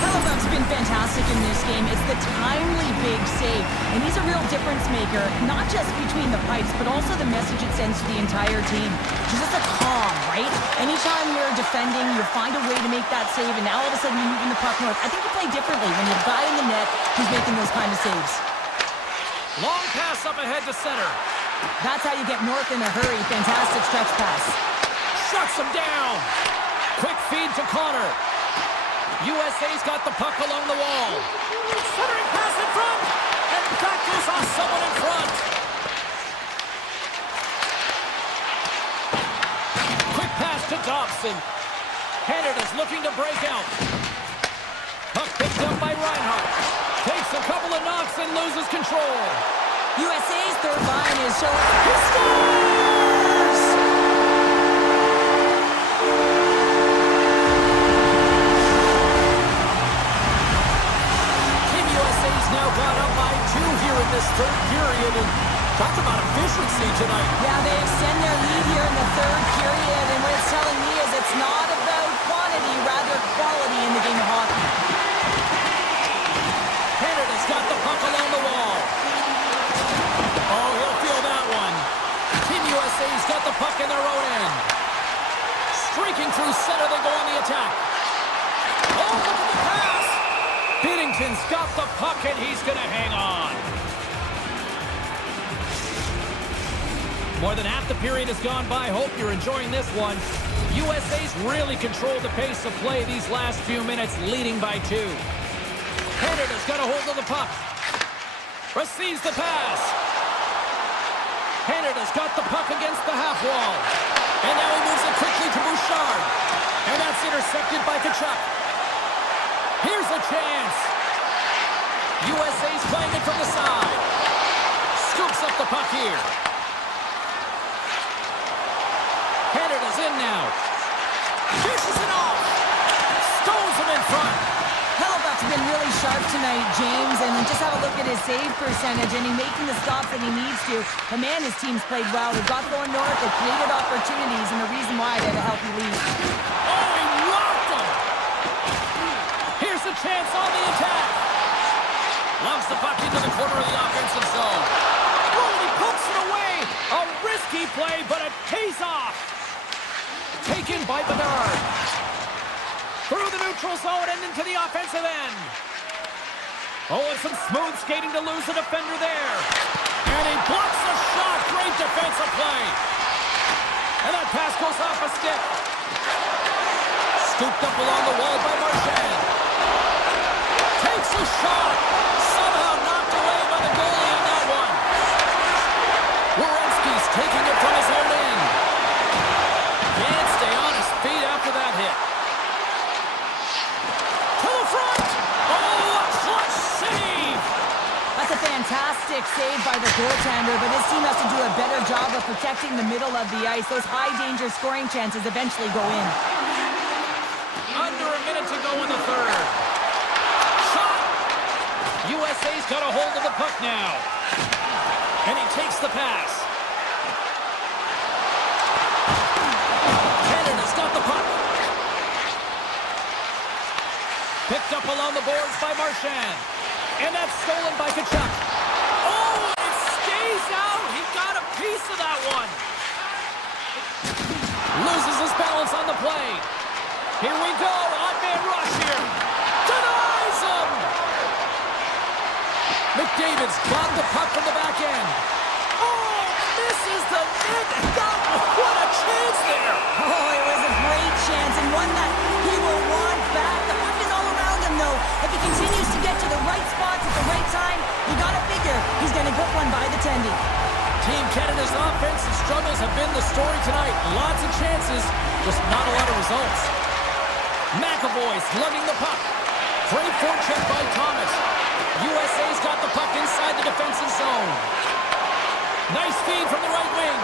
Hellebuck's been fantastic in this game. It's the timely big save, and he's a real difference maker, not just between the pipes, but also the message it sends to the entire team. He's just a calm, right? Anytime you're defending, you find a way to make that save, and now all of a sudden you're moving the puck north. I think you play differently when you have a guy in the net who's making those kind of saves. Long pass up ahead to center. That's how you get north in a hurry. Fantastic stretch pass. Shuts him down. Quick feed to Connor. USA's got the puck along the wall. Centering pass in front. And that goes off someone in front. Quick pass to Dobson. Canada's looking to break out. Puck picked up by Reinhart. Takes a couple of knocks and loses control. USA's third line is showing. He scores! Now got up by 2 here in this third period, and talk about efficiency tonight. Yeah, they extend their lead here in the third period, and what it's telling me is it's not about quantity, rather quality in the game of hockey. Canada's got the puck along the wall. Oh, he'll feel that one. Team USA's got the puck in their own end. Streaking through center, they go on the attack. Oh, look at the pass! Binnington's got the puck, and he's going to hang on. More than half the period has gone by. Hope you're enjoying this one. USA's really controlled the pace of play these last few minutes, leading by 2. Canada's got a hold of the puck. Receives the pass. Canada's got the puck against the half wall. And now he moves it quickly to Bouchard. And that's intercepted by Kachuk. Here's a chance. USA's playing it from the side. Scoops up the puck here. Canada's in now. Dishes it off. Stones him in front. Hellebuck's been really sharp tonight, James, and just have a look at his save percentage, and he's making the stops that he needs to. But man, his team's played well. They've got going north, they've created opportunities, and the reason why they have a healthy lead. Oh, he rocked him. Here's a chance on the attack. Loves the puck into the corner of the offensive zone. Oh, and he pokes it away. A risky play, but it pays off. Taken by Bedard. Through the neutral zone and into the offensive end. Oh, and some smooth skating to lose a defender there. And he blocks the shot. Great defensive play. And that pass goes off a stick. Scooped up along the wall by Marchand. Takes a shot. Somehow knocked away by the goalie on that one. Werenski's taking it from his own end. Can't stay on his feet after that hit. To the front. Oh, a clutch save. That's a fantastic save by the goaltender, but his team has to protecting the middle of the ice. Those high-danger scoring chances eventually go in. Under a minute to go in the third. Shot! USA's got a hold of the puck now. And he takes the pass. Canada's got the puck. Picked up along the boards by Marchand. And that's stolen by Kachuk. Oh, it stays out. He got a piece of that one. Loses his balance on the play. Here we go. Odd-man rush here. Denies him. McDavid's got the puck from the back end. Oh, misses the net. What a chance there. Oh, it was a great chance and one that he will want back. The puck is all around him, though. If he continues to get to the right spots at the right time, you gotta figure he's gonna get one by the tendy. Team Canada's offensive struggles have been the story tonight. Lots of chances, just not a lot of results. McAvoy's lugging the puck. Great forecheck by Thomas. USA's got the puck inside the defensive zone. Nice feed from the right wing.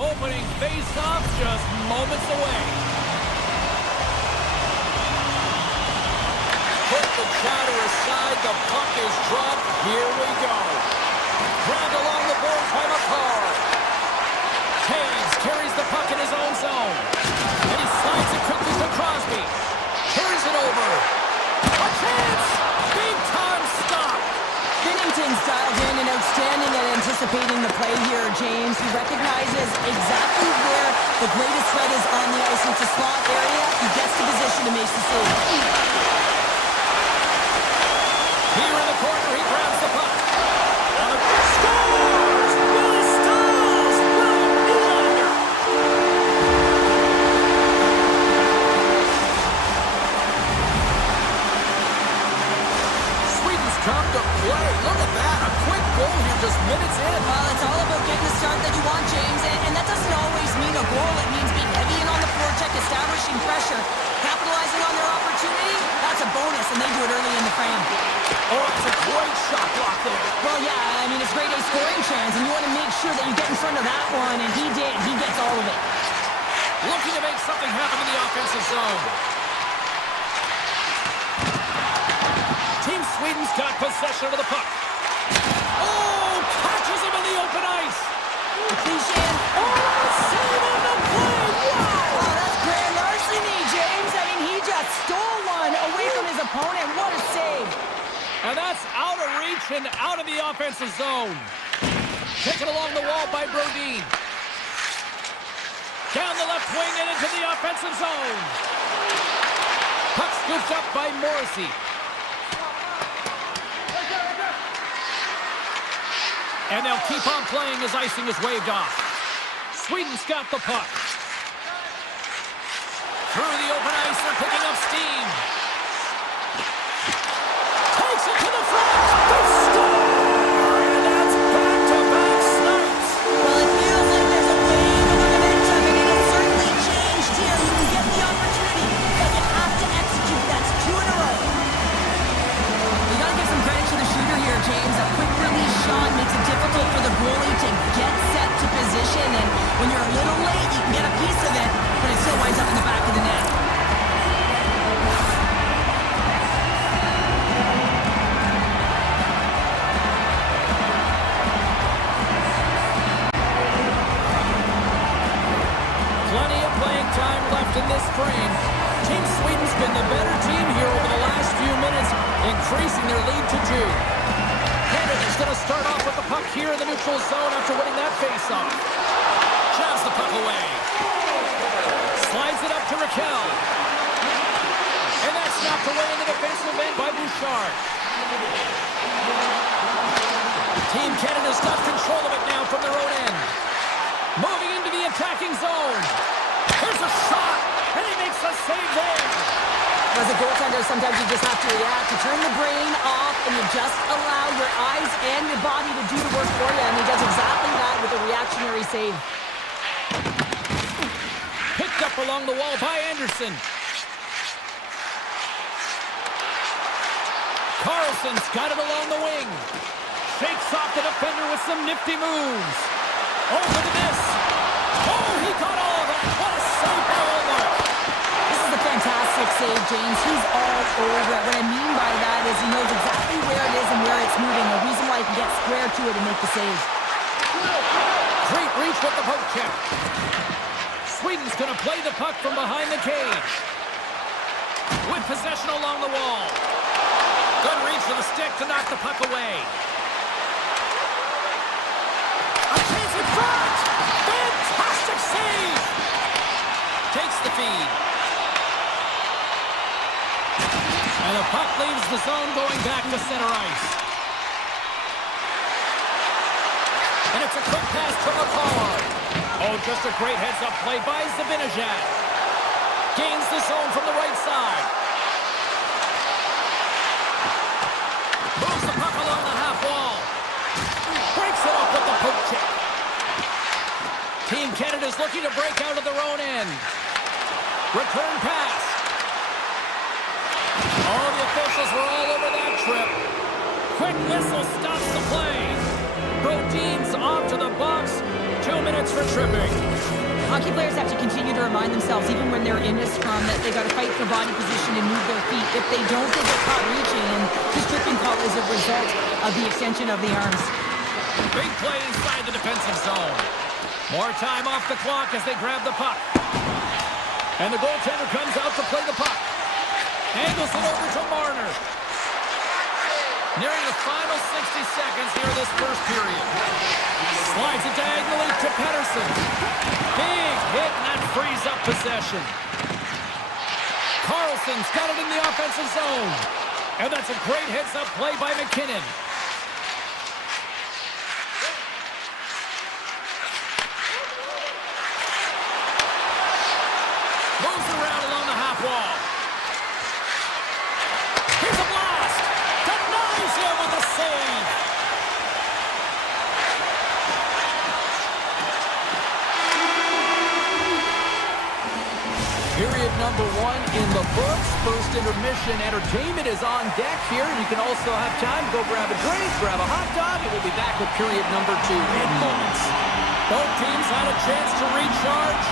Opening face-off just moments away. Put the chatter aside, the puck is dropped. Here we go. Grabbed along the boards by McCall. Taves carries the puck in his own zone. And he slides it quickly to Crosby. Turns it over. A chance! Big time stop! Binnington's dialed in and outstanding at anticipating the play here, James. He recognizes exactly where the greatest threat is on the ice. It's a slot area. He gets to position and makes the save. Here in the corner, he grabs the puck. Scores! Willie Stalls! William Nylander! Sweden's come to play. Look at that. A quick goal here just minutes in. Well, it's all about getting the start that you want, James. And that doesn't always mean a goal. It means being heavy in on the forecheck, establishing pressure, capitalizing on their opportunity. That's a bonus, and they do it early in the frame. Oh, it's a great shot block there. Well, yeah, I mean, it's grade A scoring chance, and you want to make sure that you get in front of that one, and he did. He gets all of it. Looking to make something happen in the offensive zone. Team Sweden's got possession of the puck. Oh, catches him in the open ice. Cliche. Oh, save on the play. Wow. Oh, that's grand larceny, James. I mean, he just stole one away from his opponent. What a save. And that's out of reach and out of the offensive zone. Taken along the wall by Brodin. Down the left wing and into the offensive zone. Puck scooped up by Morrissey. And they'll keep on playing as icing is waved off. Sweden's got the puck. Through the open ice, they're picking up steam. Takes it to the front. They score! And that's back-to-back snipes. Well, it feels like there's a wave of momentum, and it has certainly changed here. You can get the opportunity, but you have to execute. That's 2 in a row. You got to give some credit to the shooter here, James. A quick release shot makes it difficult for the goalie to get set to position, and when you're a little late, you can get a piece of it, but it still winds up in the back of the net. Plenty of playing time left in this frame. Team Sweden's been the better team here over the last few minutes, increasing their lead to 2. Canada's going to start off with the puck here in the neutral zone after winning that faceoff. Jabs the puck away. Slides it up to Raquel. And that's knocked away in the defensive end by Bouchard. Team Canada's got control of it now from their own end. Moving into the attacking zone. Here's a shot, and he makes a save there. As a goaltender, sometimes you just have to react. You turn the brain off, and you just allow your eyes and your body to do the work for you, and he does exactly that with a reactionary save. Picked up along the wall by Anderson. Carlson's got it along the wing. Shakes off the defender with some nifty moves. Oh, look at this. Oh, he got all of that. What a save by Olmark. This is a fantastic save, James. He's all over it. What I mean by that is he knows exactly where it is and where it's moving. The reason why he can get square to it and make the save. Great reach with the poke check. Sweden's going to play the puck from behind the cage. With possession along the wall. Good reach to the stick to knock the puck away. A chance in front! Fantastic save! Takes the feed. And the puck leaves the zone going back to center ice. And it's a quick pass to McCall. Oh, just a great heads-up play by Zibanejad. Gains the zone from the right side. Moves the puck along the half wall. Breaks it up with the poke check. Team Canada's looking to break out of their own end. Return pass. All the officials were all over that trip. Quick whistle stops the play. Brodin's off to the box. 2 minutes chance for tripping. Hockey players have to continue to remind themselves, even when they're in a scrum, that they got to fight for body position and move their feet. If they don't, they get caught reaching, and this tripping call is a result of the extension of the arms. Big play inside the defensive zone. More time off the clock as they grab the puck. And the goaltender comes out to play the puck. Angles it over to Marner. Nearing the final 60 seconds here in this first period. Slides it diagonally to Pettersson. Big hit, and that frees up possession. Carlson's got it in the offensive zone. And that's a great heads-up play by McKinnon. Moves around along the half wall. Here's a blast. Denies him with a save. Period number 1 in the books. First intermission entertainment is on deck here. You can also have time to go grab a drink, grab a hot dog, and we'll be back with period number 2 in moments. Both teams had a chance to recharge,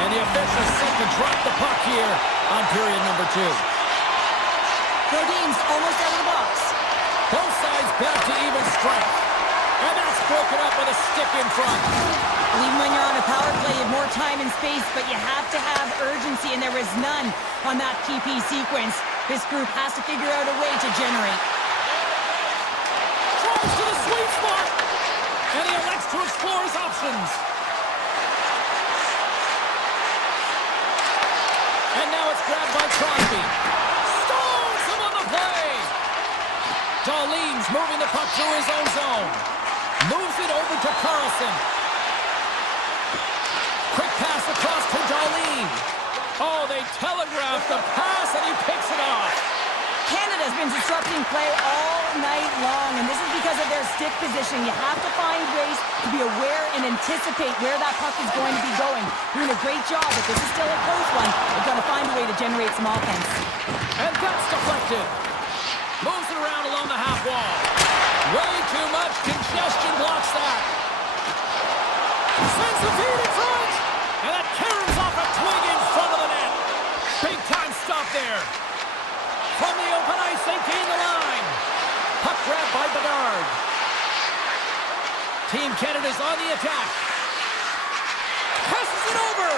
and the officials set to drop the puck here on period number 2. Game's almost out of the box. Both sides back to even strength. And that's broken up with a stick in front. Even when you're on a power play, you have more time and space, but you have to have urgency, and there is none on that PP sequence. This group has to figure out a way to generate. Tries to the sweet spot, and he elects to explore his options. And now it's grabbed by Crosby. Stones him on the play. Darlene's moving the puck through his own zone. Moves it over to Carlson. Quick pass across to Darlene. Oh, they telegraphed the pass, and he picks it off. Canada's been disrupting play all night long, and this is because of their stick position. You have to find ways to be aware and anticipate where that puck is going to be going. Doing a great job, but this is still a close one. They've got to find a way to generate some offense. And that's deflected. Moves it around along the half wall. Way too much congestion blocks that. Sends the feed in front. And that carries off a twig in front of the net. Big time stop there. From the open ice, they gain the line. Puck grab by Bedard. Team Canada's on the attack. Passes it over.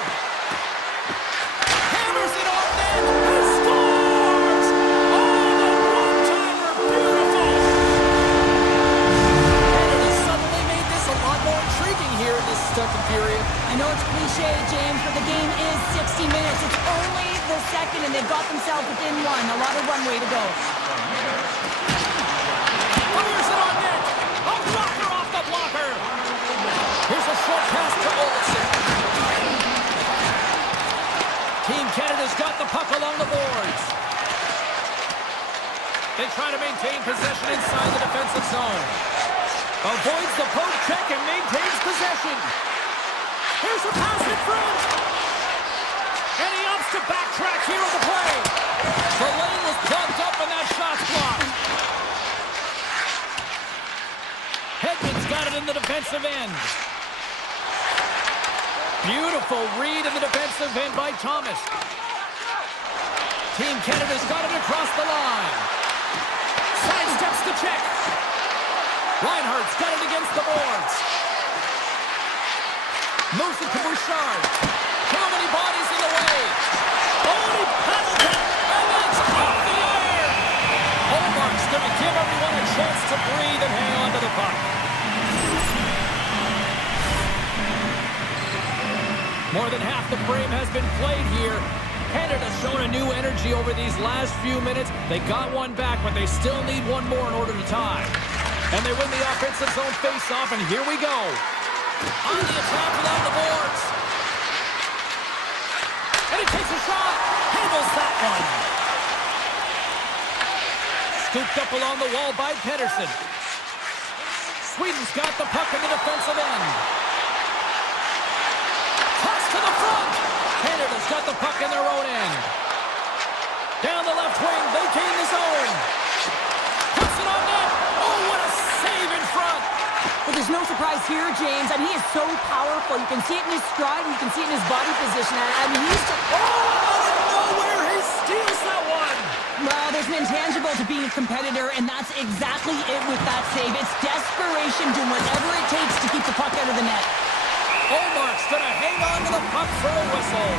Hammers it on net. And scores! Oh, the one-timer. Beautiful. Canada suddenly made this a lot more intriguing here in this second period. I know it's cliche, James, but the game is 60 minutes. It's only the second, and they've got themselves within one. A lot of runway to go. Fires it on net. A blocker off the blocker. Here's a short pass to Olsen. Team Canada's got the puck along the boards. They try to maintain possession inside the defensive zone. Avoids the poke check and maintains possession. Here's a pass in front. And he opts to backtrack here on the play. The lane was plugged up and that shot's blocked. Hedman's got it in the defensive end. Beautiful read in the defensive end by Thomas. Team Canada's got it across the line. Sidesteps the check. Reinhardt's got it against the boards. Moves it to Bouchard. Too many bodies in the way. Oh, he paddled it, and it's off the air. Hallmark's going to give everyone a chance to breathe and hang on to the puck. More than half the frame has been played here. Canada's shown a new energy over these last few minutes. They got one back, but they still need one more in order to tie. And they win the offensive zone face-off, and here we go. On the attack without the boards. And he takes a shot. Handles that one. Scooped up along the wall by Pettersson. Sweden's got the puck in the defensive end. Toss to the front. Canada's got the puck in their own end. Down the left wing, they gain the zone. Puts it on net. Oh, what a save in front. But there's no surprise here, James. I mean, he is so powerful. You can see it in his stride, and you can see it in his body position. I mean, he's just... Oh, out of nowhere, he steals that one! Well, there's an intangible to being a competitor, and that's exactly it with that save. It's desperation, doing whatever it takes to keep the puck out of the net. Olmark's gonna hang on to the puck for a whistle.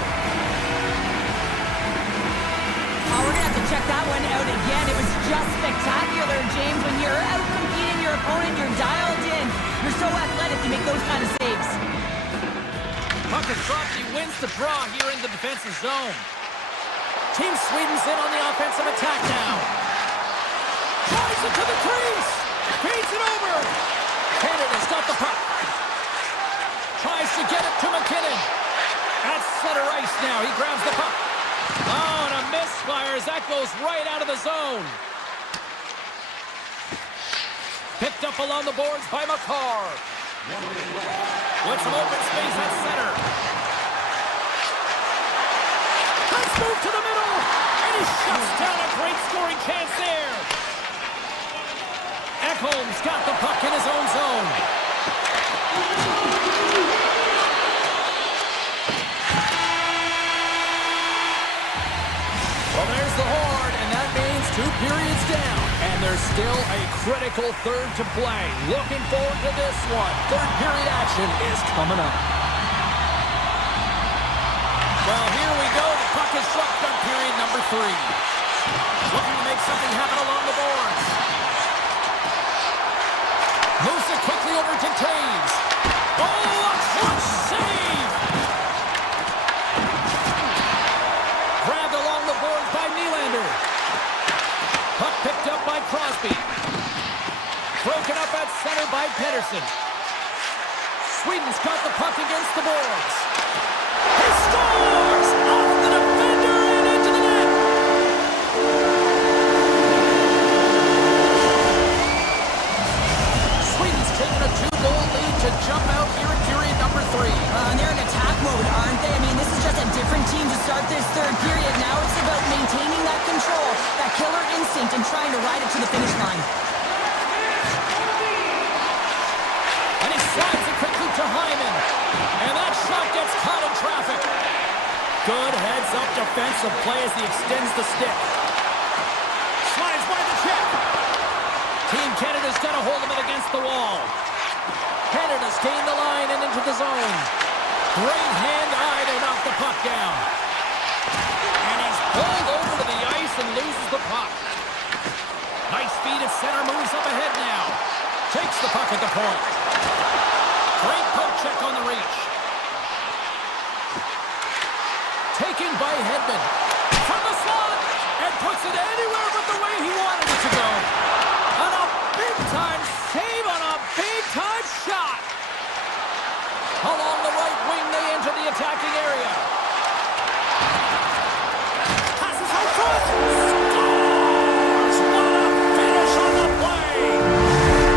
Oh, we're gonna have to check that one out again. It was just spectacular, James. When you're out competing your opponent, you're dialed in. You're so athletic, you make those kind of saves. Puck is dropped, he wins the draw here in the defensive zone. Team Sweden's in on the offensive attack now. Drives it to the crease. Feeds it over. Canada's got the puck. Tries to get it to McKinnon. At center ice now. He grabs the puck. Oh, and a misfire as that goes right out of the zone. Picked up along the boards by McCarr. With some open space at center. Let's move to the middle. And he shuts down a great scoring chance there. Ekholm's got the puck in his own zone. Well, there's the horn, and that means 2 periods down. And there's still a critical third to play. Looking forward to this one. Third period action is coming up. Well, here we go. The puck is dropped on period number 3. Looking to make something happen along the boards. Moves it quickly over to Taves. Oh, a clutch save! Grabbed along the boards by Nylander. Puck picked up by Crosby. Broken up at center by Pettersson. Sweden's got the puck against the boards. He scores! Off the defender and into the net! Sweden's taken a 2-goal lead to jump out here in period number 3. And they're in attack mode, aren't they? I mean, this is just a different team to start this third period. Now it's about maintaining that control, that killer instinct, and trying to ride it to the finish line. And he slides it quickly to Hyman. And that shot gets caught in traffic. Good heads-up defensive play as he extends the stick. Slides by the check. Team Canada's got a hold of it against the wall. Canada's gained the line and into the zone. Great hand-eye to knock the puck down. And he's pulled over to the ice and loses the puck. Nice feed at center, moves up ahead now. Takes the puck at the point. Great poke check on the reach. Taken by Hedman. From the slot. And puts it anywhere but the way he wanted it to go. On a big-time save on a big-time shot. Along the right wing, they enter the attacking area. Passes out front. Scores! What a finish on the play.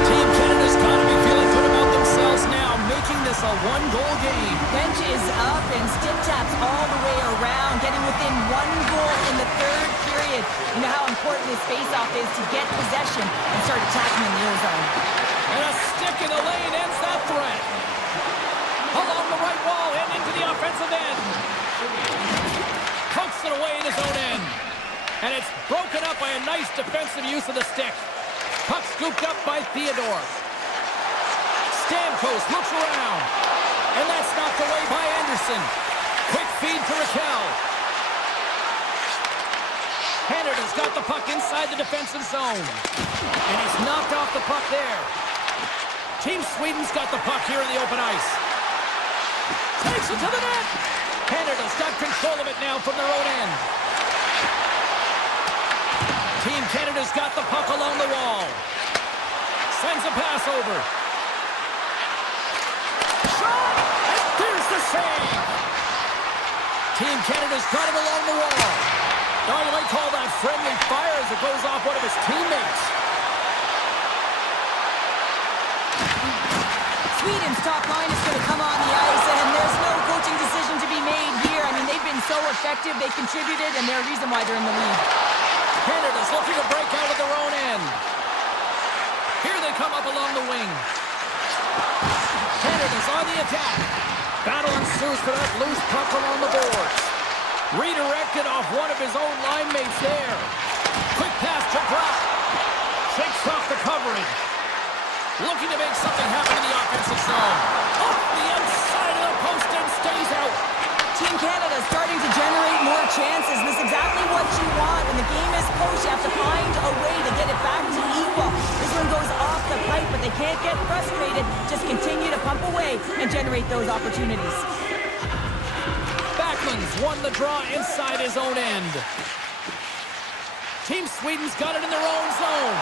Team Canada's got to be feeling good about themselves now, making this a 1-goal game. Bench is up and stick taps all the way around, getting within 1 goal in the third period. You know how important this face-off is to get possession and start attacking in the near zone. And a stick in the lane ends that threat. Along the right wall and into the offensive end. Pokes it away in his own end. And it's broken up by a nice defensive use of the stick. Puck scooped up by Theodore. Stamkos looks around. And that's knocked away by Anderson. Quick feed to Raquel. Canada's got the puck inside the defensive zone. And he's knocked off the puck there. Team Sweden's got the puck here in the open ice. Takes it to the net. Canada's got control of it now from their own end. Team Canada's got the puck along the wall. Sends a pass over. Shot! And there's the save. Team Canada's got it along the wall. Now you might call that friendly fire as it goes off one of his teammates. Sweden's top line is going to come on the ice, and there's no coaching decision to be made here. I mean, they've been so effective, they contributed, and they're a reason why they're in the lead. Canada's looking to break out of their own end. Here they come up along the wing. Canada's on the attack. Battle ensues for that loose puck along the boards. Redirected off one of his own line mates there. Quick pass to Brock. Shakes off the coverage. Looking to make something happen in the offensive zone. Off the inside of the post and stays out. Team Canada starting to generate more chances. This is exactly what you want. When the game is close, you have to find a way to get it back to equal. This one goes off the pipe, but they can't get frustrated. Just continue to pump away and generate those opportunities. Backlund's won the draw inside his own end. Team Sweden's got it in their own zone.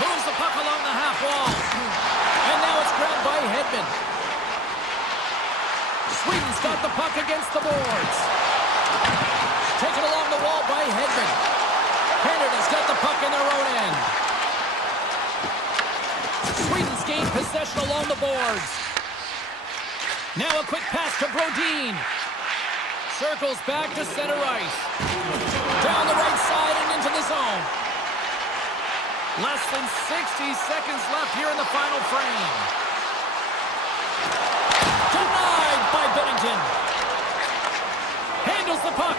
Moves the puck along the half wall. And now it's grabbed by Hedman. Sweden's got the puck against the boards. Taken along the wall by Hedman. Canada's got the puck in their own end. Sweden's gained possession along the boards. Now a quick pass to Brodin. Circles back to center ice. Down the right side and into the zone. Less than 60 seconds left here in the final frame. Denied by Bennington. Handles the puck.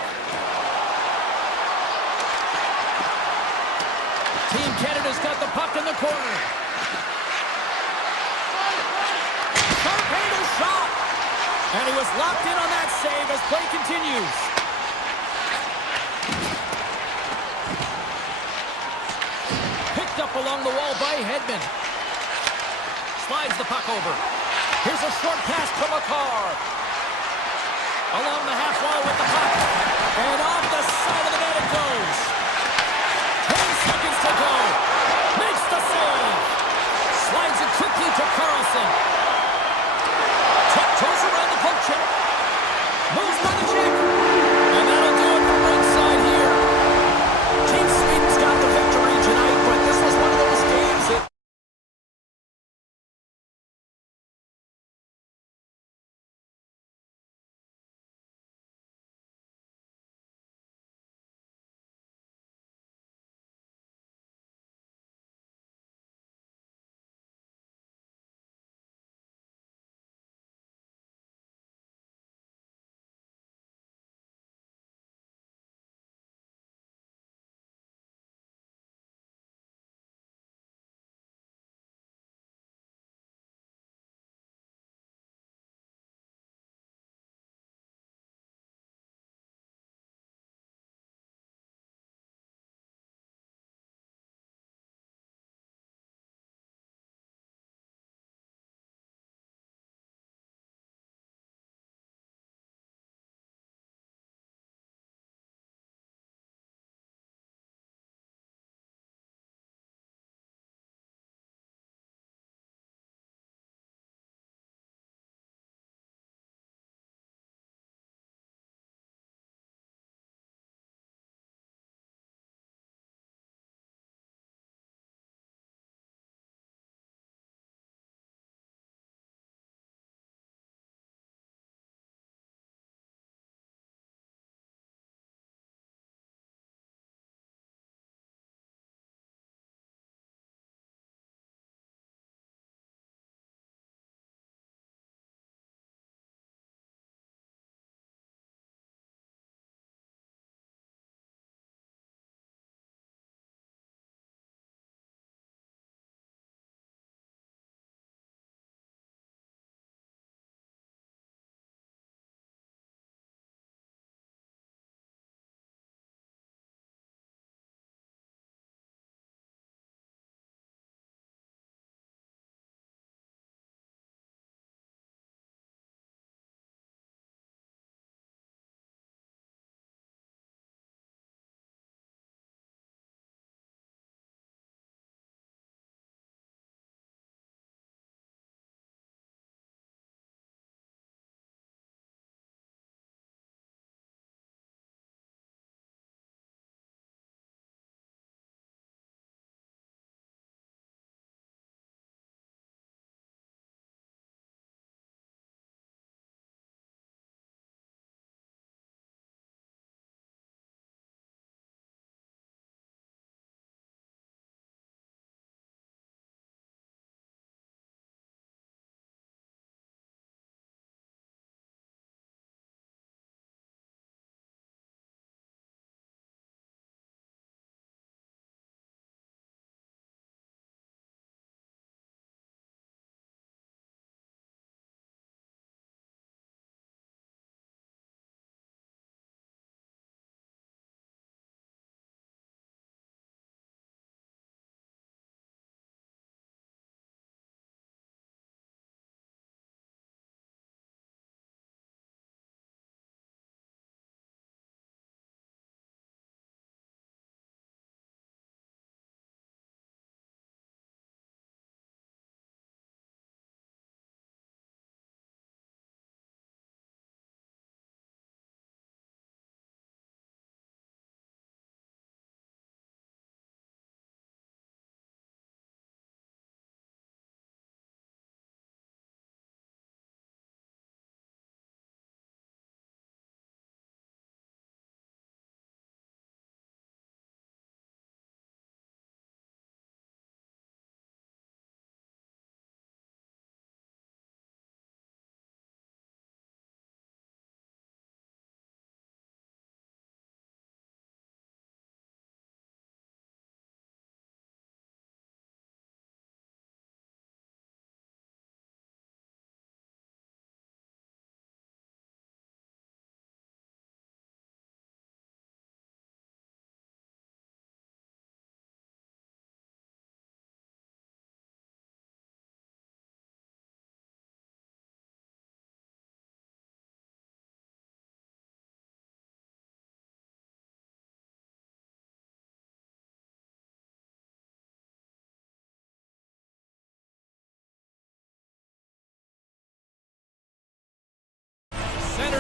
Team Canada's got the puck in the corner. Sharp handle shot. And he was locked in on that save as play continues. Picked up along the wall by Hedman. Slides the puck over. Here's a short pass to McCarr. Along the half wall with the puck. And off the side of the net it goes. 10 seconds to go. Makes the save. Slides it quickly to Carlson. Tiptoes around the poke check. Moves by the check. And that'll do it for ringside here. Team Sweden's got the victory tonight, but this was one of those games that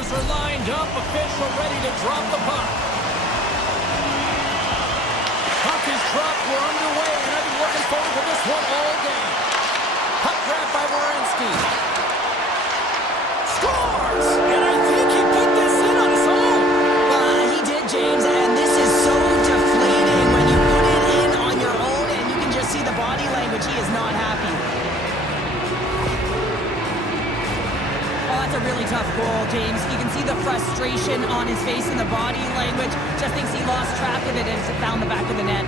players are lined up, official ready to drop the puck. Puck is dropped, we're underway, and I've been looking forward to this one all game. Puck grab by Werenski. Scores! And I think he put this in on his own. He did, James, and this is so deflating when you put it in on your own, and you can just see the body language. He is not happy. Oh, that's a really tough goal, James. You can see the frustration on his face and the body language. Just thinks he lost track of it and it's found the back of the net.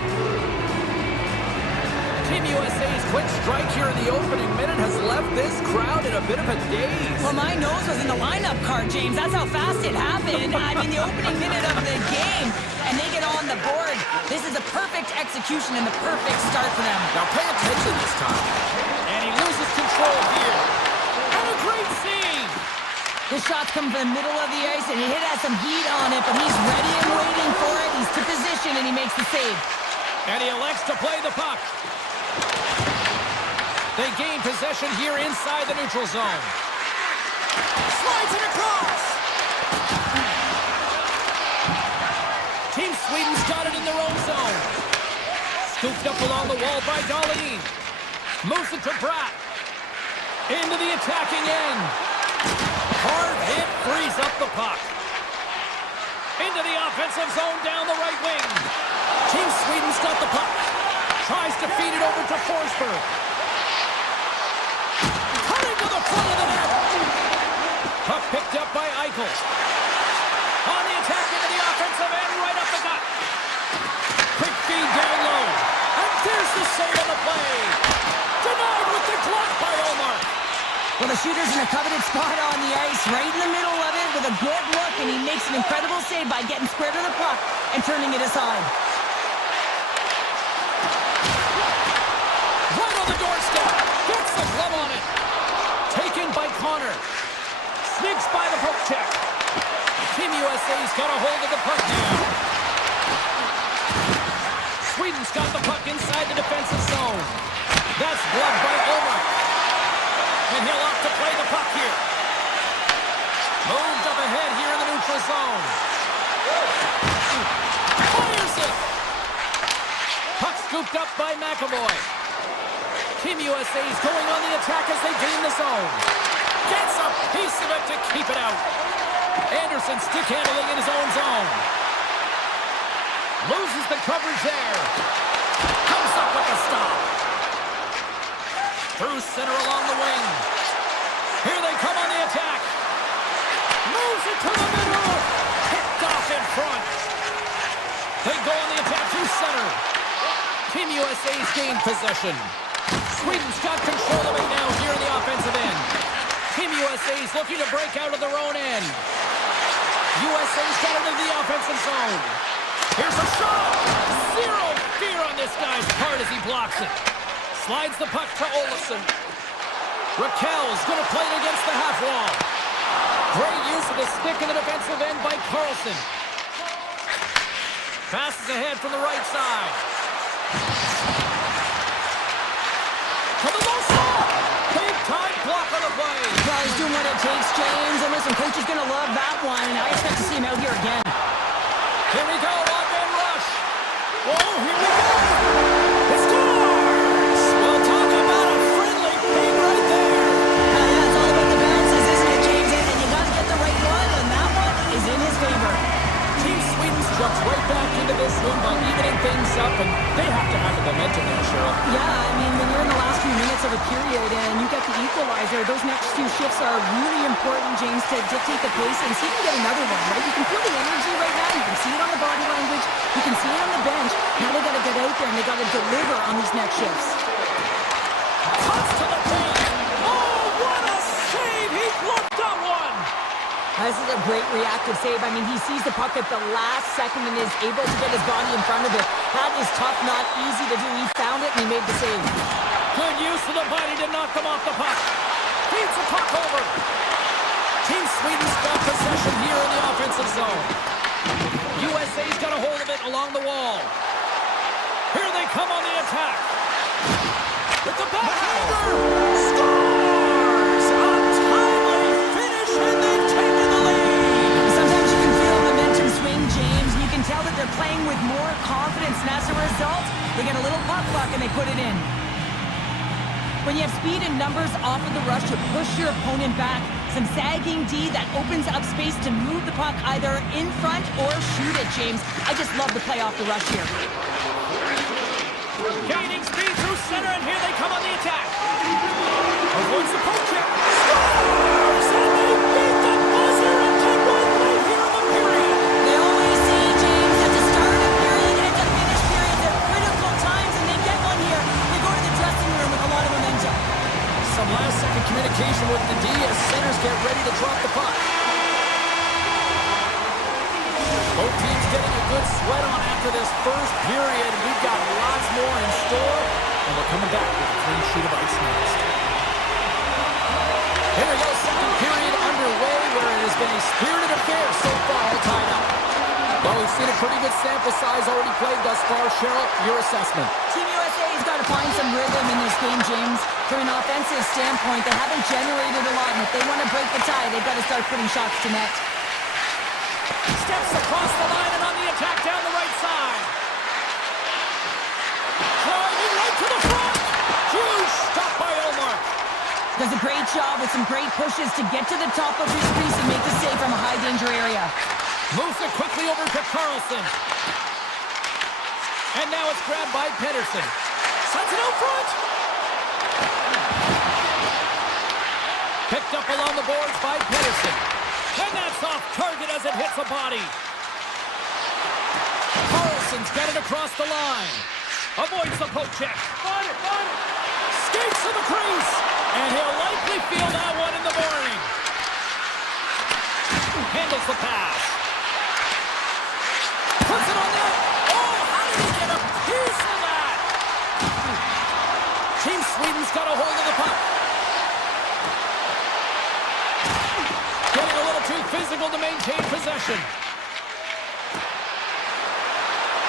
Team USA's quick strike here in the opening minute has left this crowd in a bit of a daze. Well, my nose was in the lineup card, James. That's how fast it happened. I mean, the opening minute of the game, and they get on the board. This is a perfect execution and the perfect start for them. Now pay attention this time. And he loses control here. And a great save. The shots come from the middle of the ice, and he has some heat on it, but he's ready and waiting for it. He's to position, and he makes the save. And he elects to play the puck. They gain possession here inside the neutral zone. Slides it across. Team Sweden's got it in their own zone. Scooped up along the wall by Dahlin. Moves it to Bratt. Into the attacking end. Hard hit frees up the puck. Into the offensive zone down the right wing. Team Sweden's got the puck. Tries to feed it over to Forsberg. Cutting to the front of the net. Puck picked up by Eichel. On the attack into the offensive end, right up the gut. Quick feed down low. And there's the save on the play. Denied with the glove by Omar. Well, the shooter's in a coveted spot on the ice, right in the middle of it with a good look, and he makes an incredible save by getting square to the puck and turning it aside. Right on the doorstep. Gets the glove on it. Taken by Connor. Sneaks by the poke check. Team USA's got a hold of the puck now. Sweden's got the puck inside the defensive zone. That's blocked by Omar. And he'll opt to play the puck here. Moved up ahead here in the neutral zone. Fires it. Puck scooped up by McAvoy. Team USA's going on the attack as they gain the zone. Gets a piece of it to keep it out. Anderson stick handling in his own zone. Loses the coverage there. Comes up with the stop. Through center along the wing. Here they come on the attack. Moves it to the middle. Picked off in front. They go on the attack through center. Team USA's gained possession. Sweden's got control of it now here in the offensive end. Team USA's looking to break out of their own end. USA's got it into the offensive zone. Here's a shot. Zero fear on this guy's part as he blocks it. Slides the puck to Olofsson. Raquel's going to play it against the half wall. Great use of the stick in the defensive end by Carlson. Passes ahead from the right side. To the low slot. Big time block on the play. Well, he's doing what it takes, James. And listen, coach is going to love that one. And I expect to see him out here again. Here we go, one-man rush. Whoa, here we go. It scores! Well, talk about a friendly feed right there. Yeah, it's all about the bounces, isn't it, James? And you got to get the right one, and that one is in his favor. Team Sweden's jumped right back into this one by evening things up, and they have to have the momentum there, Cheryl. Yeah, I mean, when you're in the last few minutes of a period and you get the equalizer, those next two shifts are really important, James, to dictate the pace and see if you can get another one, right? You can feel the energy right now. You can see it on the body language. You can see it on the bench. Now they got to get out there and they got to deliver on these next shifts. Cuts to the paint. Oh, what a save! He blocked that one. This is a great reactive save. I mean, he sees the puck at the last second and is able to get his body in front of it. That is tough, not easy to do. He found it and he made the save. Good use of the body to knock them off the puck. Feeds the puck over. Team Sweden's got possession here in the offensive zone. USA's got a hold of it along the wall. Here they come on the attack. With the backhander. Scores! A timely finish and they've taken the lead. result, they get a little puck luck and they put it in. When you have speed and numbers off of the rush, you push your opponent back. Some sagging D that opens up space to move the puck either in front or shoot it, James. I just love the play off the rush here. Gaining speed through center, and here they come on the attack. Avoids the poke check. Scores! And they beat the buzzer and take one right here in the period. They always say, James, at the start of period and at the finish period, they're critical times, and they get one here. They go to the dressing room with a lot of momentum. Some last-second communication with the D as centers get ready to drop the puck. Both teams getting a good sweat on after this first period. We've got lots more in store, and we're coming back with a clean sheet of ice next. Here we go, second period underway, where it has been a spirited affair so far, all tied up. Well, we've seen a pretty good sample size already played thus far. Cheryl, your assessment. Team USA's got to find some rhythm in this game, James. From an offensive standpoint, they haven't generated a lot, and if they want to break the tie, they've got to start putting shots to net. Steps across the line and on the attack down the right side. Driving right to the front. Huge stop by Omar. Does a great job with some great pushes to get to the top of his crease and make the save from a high-danger area. Moves it quickly over to Carlson. And now it's grabbed by Pedersen. Sends it out front. Picked up along the boards by Pedersen. And that's off target as it hits a body. Carlson's got it across the line. Avoids the poke check. Skates to the crease. And he'll likely feel that one in the morning. Handles the pass. Puts it on net. Oh, how did he get a piece of that? Team Sweden's got a hold of the puck. Getting a little too physical to maintain possession.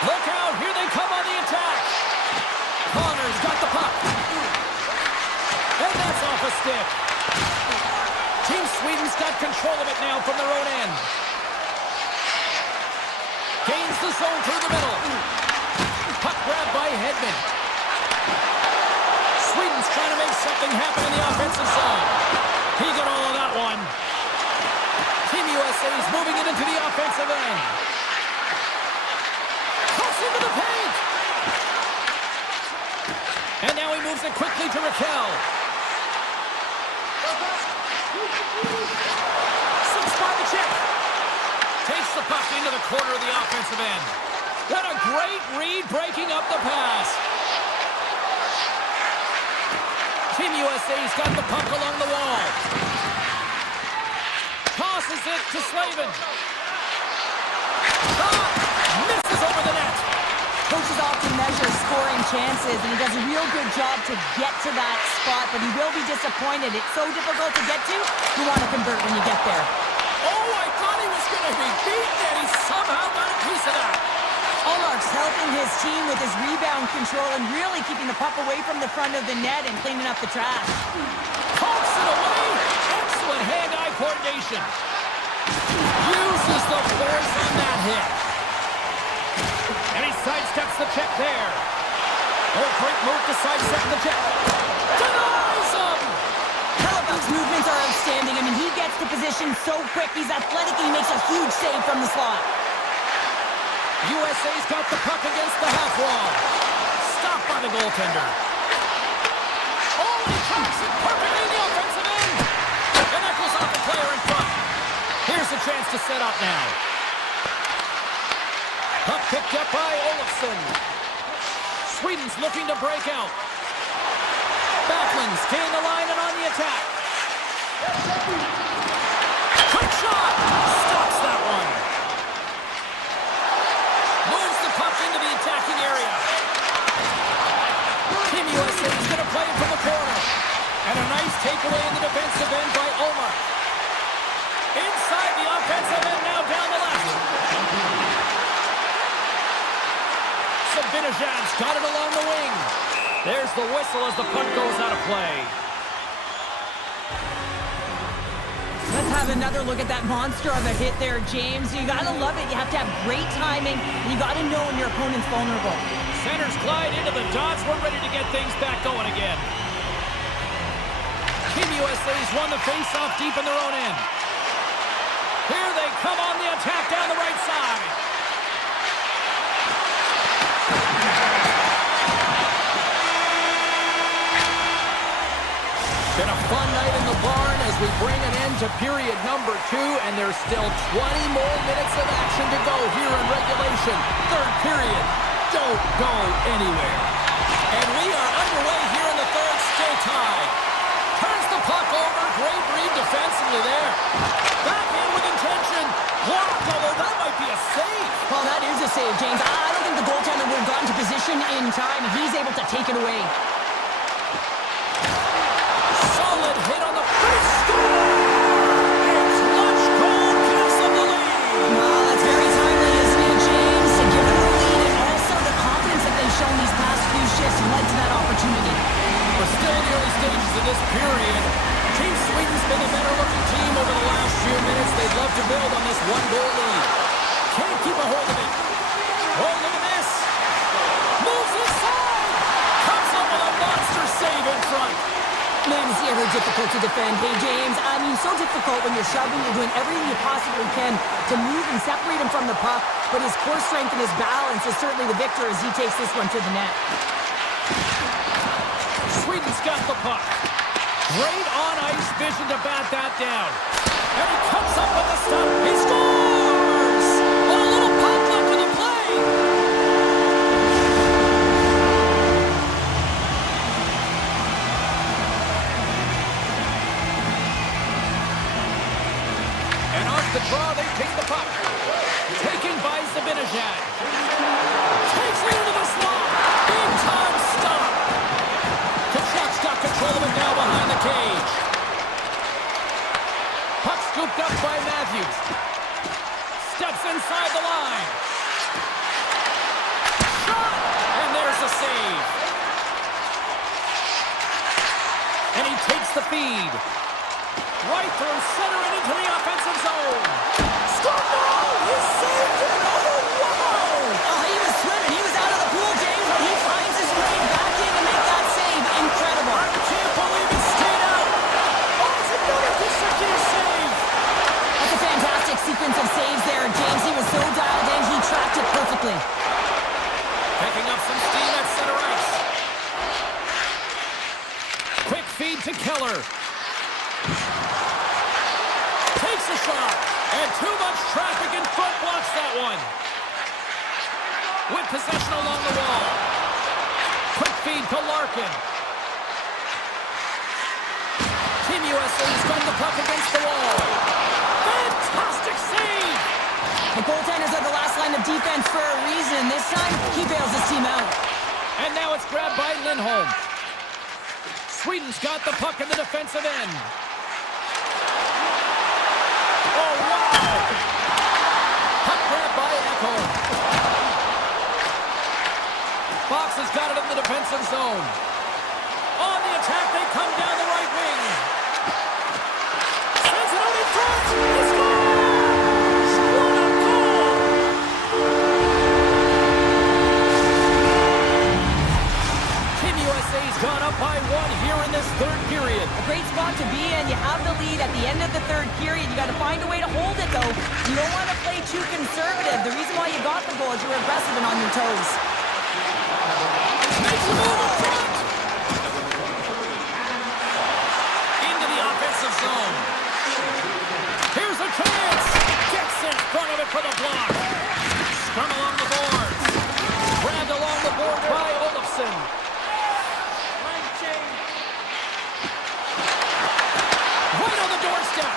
Look out, here they come on the attack. Connor's got the puck. And that's off a stick. Team Sweden's got control of it now from their own end. Gains the zone through the middle. Puck grabbed by Hedman. Sweden's trying to make something happen in the offensive zone. He got all of that one. Team USA is moving it into the offensive end. Cuts into the paint. And now he moves it quickly to Raquel. Slips by the check. Takes the puck into the corner of the offensive end. What a great read breaking up the pass. Team USA's got the puck along the wall. Tosses it to Slavin. Shot! Misses over the net. Coaches often measure scoring chances, and he does a real good job to get to that spot, but he will be disappointed. It's so difficult to get to, you want to convert when you get there. Oh, I thought he was going to be beaten, and he somehow got a piece of that. Allmark's helping his team with his rebound control and really keeping the puck away from the front of the net and cleaning up the trash. Pokes it away. Excellent hand-eye coordination. Uses the force on that hit. And he sidesteps the check there. Oh, great move to sidestep the check. Denies him! Hellebuck's movements are outstanding. I mean, he gets the position so quick. He's athletic and he makes a huge save from the slot. USA's got the puck against the half wall. Stopped by the goaltender. Oh, he tracks it perfectly in the offensive end. And that goes off the player in front. Here's a chance to set up now. Puck picked up by Olofsson. Sweden's looking to break out. Backlund's gain the line and on the attack. Quick shot! Stops that one. Moves the puck into the attacking area. Team USA is going to play it from the corner. And a nice takeaway in the defensive end by Omar. Inside the offensive end now down the left. Sabinajad's got it along the wing. There's the whistle as the puck goes out of play. Let's have another look at that monster of a hit there, James. You gotta love it. You have to have great timing, and you gotta know when your opponent's vulnerable. Centers glide into the dots. We're ready to get things back going again. Team USA's won the face-off deep in their own end. Here they come on the attack down the right side. Been a fun night in the barn as we bring an end to period number 2, and there's still 20 more minutes of action to go here in regulation. Third period. Don't go anywhere. And we are underway here in the third, still tied. Turns the puck over. Great read defensively there. Back in with intention. Blocked, although that might be a save. Well, that is a save, James. I don't think the goaltender would have gotten to position in time. He's able to take it away. Solid hit on the first score. It's Lush Cole gives them the lead. Well, that's very timely, isn't it, James? To give them the lead and also the confidence that they've shown these past few shifts led to that opportunity. We're still in the early stages of this period. Team Sweden's been the better-looking team over the last few minutes. They'd love to build on this one-goal lead. Can't keep a hold of it. Oh, look at this. Moves inside. Comes up with a monster save in front. Man, is he ever difficult to defend. Hey, James, I mean, so difficult when you're shoving, you're doing everything you possibly can to move and separate him from the puck, but his core strength and his balance is certainly the victor as he takes this one to the net. Sweden's got the puck. Great on-ice vision to bat that down. And he comes up with a stop. He scores! A little pop left to the play. And off the draw, they take the puck. Taken by Zabinajad. Takes it into the slot. Big time stop. Kachuk's got control of it now behind the cage. Puck scooped up by Matthews. Steps inside the line. Shot! And there's a save. And he takes the feed. Right through center and into the offensive zone. Score! No! He saved it! Oh, wow! Oh, he was swimming. He was out of the pool, James, but he finds his way back in to make that save. Incredible. I can't believe it stayed out. Oh, it's another consecutive save. That's a fantastic sequence of saves there, James. He was so dialed in, he tracked it perfectly. Picking up some steam at center ice. Quick feed to Keller. Takes a shot. And too much traffic in front blocks that one. With possession along the wall. Quick feed to Larkin. Team USA's got the puck against the wall. Fantastic save! The goaltenders are the last line of defense for a reason. This time, he bails his team out. And now it's grabbed by Lindholm. Sweden's got the puck in the defensive end. Oh, wow! Puck grabbed by Echo. Fox has got it in the defensive zone. On the attack, they come down the right wing. Sends it out in front. He scores! What a goal! Team USA's gone up by 1 here in this third period. A great spot to be in. You have the lead at the end of the third period. You got to find a way to hold it, though. You don't want to play too conservative. The reason why you got the goal is you were aggressive and on your toes. Makes a move in front. Into the offensive zone. Here's a chance. Gets in front of it for the block. Scrum along the boards. Grabbed along the board by Olofsson. Right on the doorstep.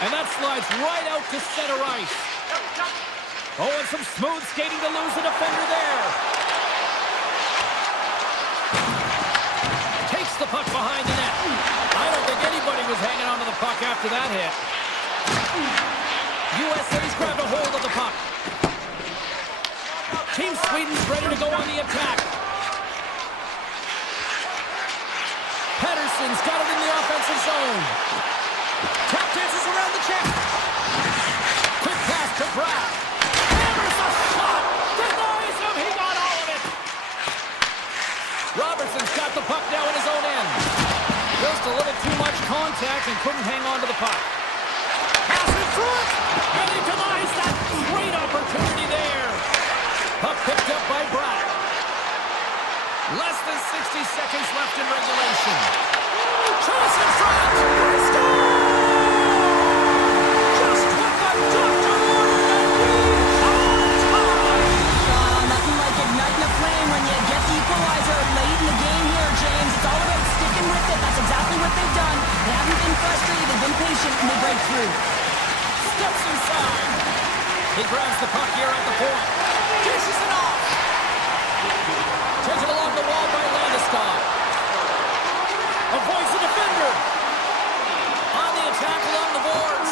And that slides right out to center ice. Oh, and some smooth skating to lose a defender there. Takes the puck behind the net. I don't think anybody was hanging onto the puck after that hit. USA's grabbed a hold of the puck. Team Sweden's ready to go on the attack. Pettersson's got it in the offensive zone. Tap dances around the check. Quick pass to Bratt. Hammers a shot. Denies him. He got all of it. Robertson's got the puck now in his own end. Just a little too much contact and couldn't hang on to the puck. Pass in front, and he denies that great opportunity there. Puck picked up by Brad. Less than 60 seconds left in regulation. Chase in front. Just what the doctor ordered, and we are tied. Nothing like igniting a flame when you get the equalizer late in the game here, James. It's all about sticking with it. That's exactly what they've done. They haven't been frustrated. They've been patient, and they break through. Steps inside. He grabs the puck here at the point. Dishes it off. Taken along the wall by Landeskog. Avoids the defender. On the attack along the boards.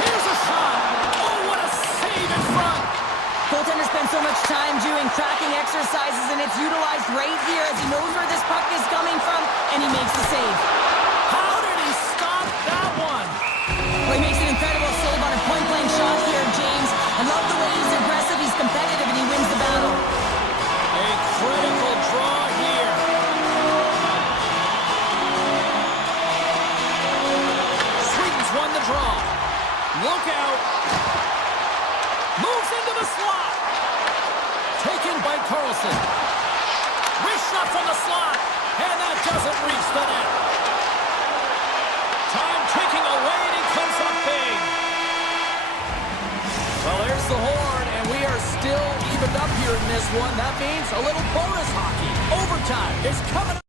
Here's a shot. Oh, what a save in front. Goaltender spends so much time doing tracking exercises, and it's utilized right here as he knows where this puck is coming from, and he makes the save. How did he stop that one? Well, he makes an incredible save on a point-blank shot here, James. I love the way he's aggressive, he's competitive, and he wins the battle. A critical draw here. Sweden's won the draw. Look out. Moves into the slot. Taken by Carlson. Wrist shot from the slot. And that doesn't reach the net. Time ticking away, and he comes up big. Well, there's the horn, and we are still evened up here in this one. That means a little bonus hockey. Overtime is coming up.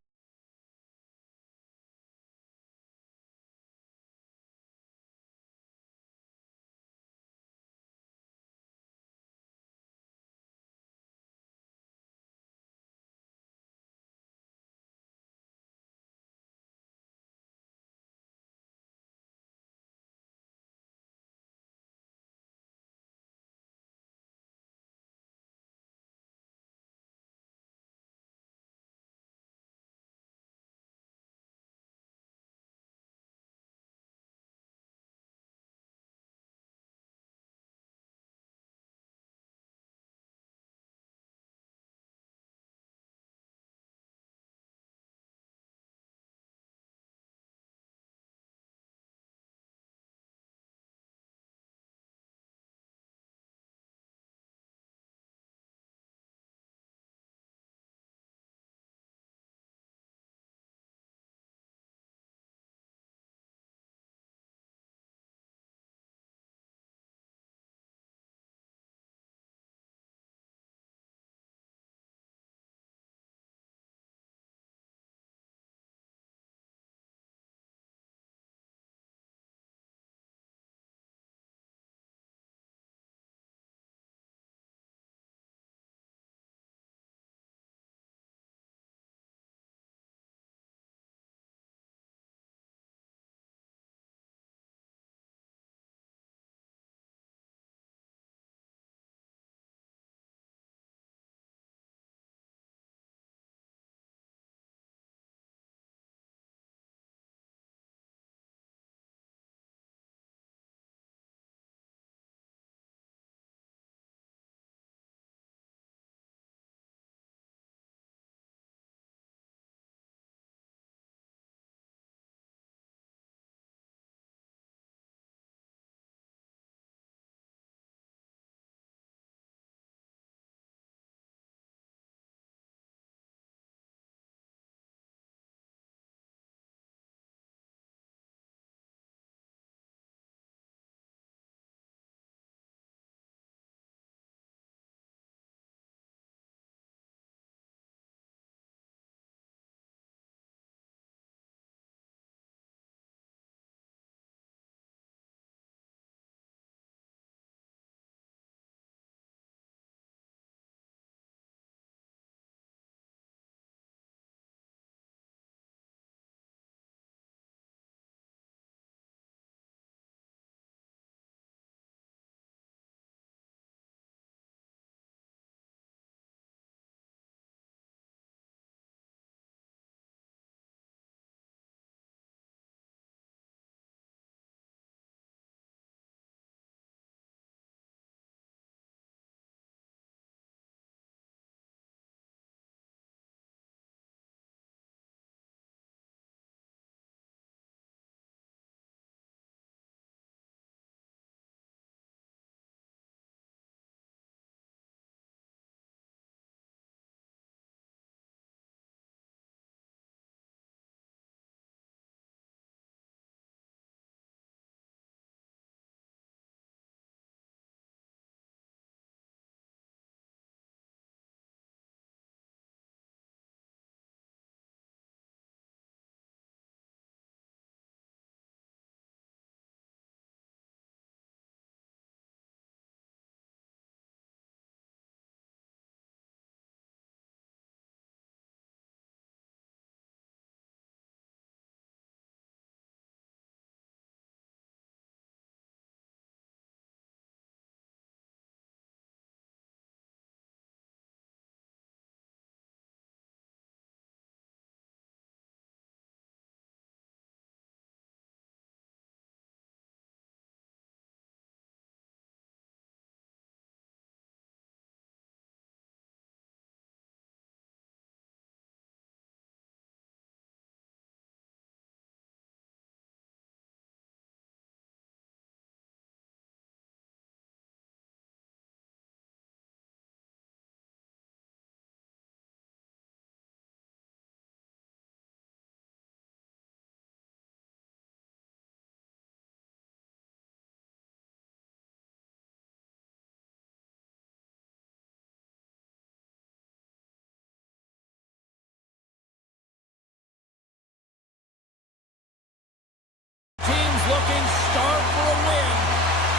looking starved for a win,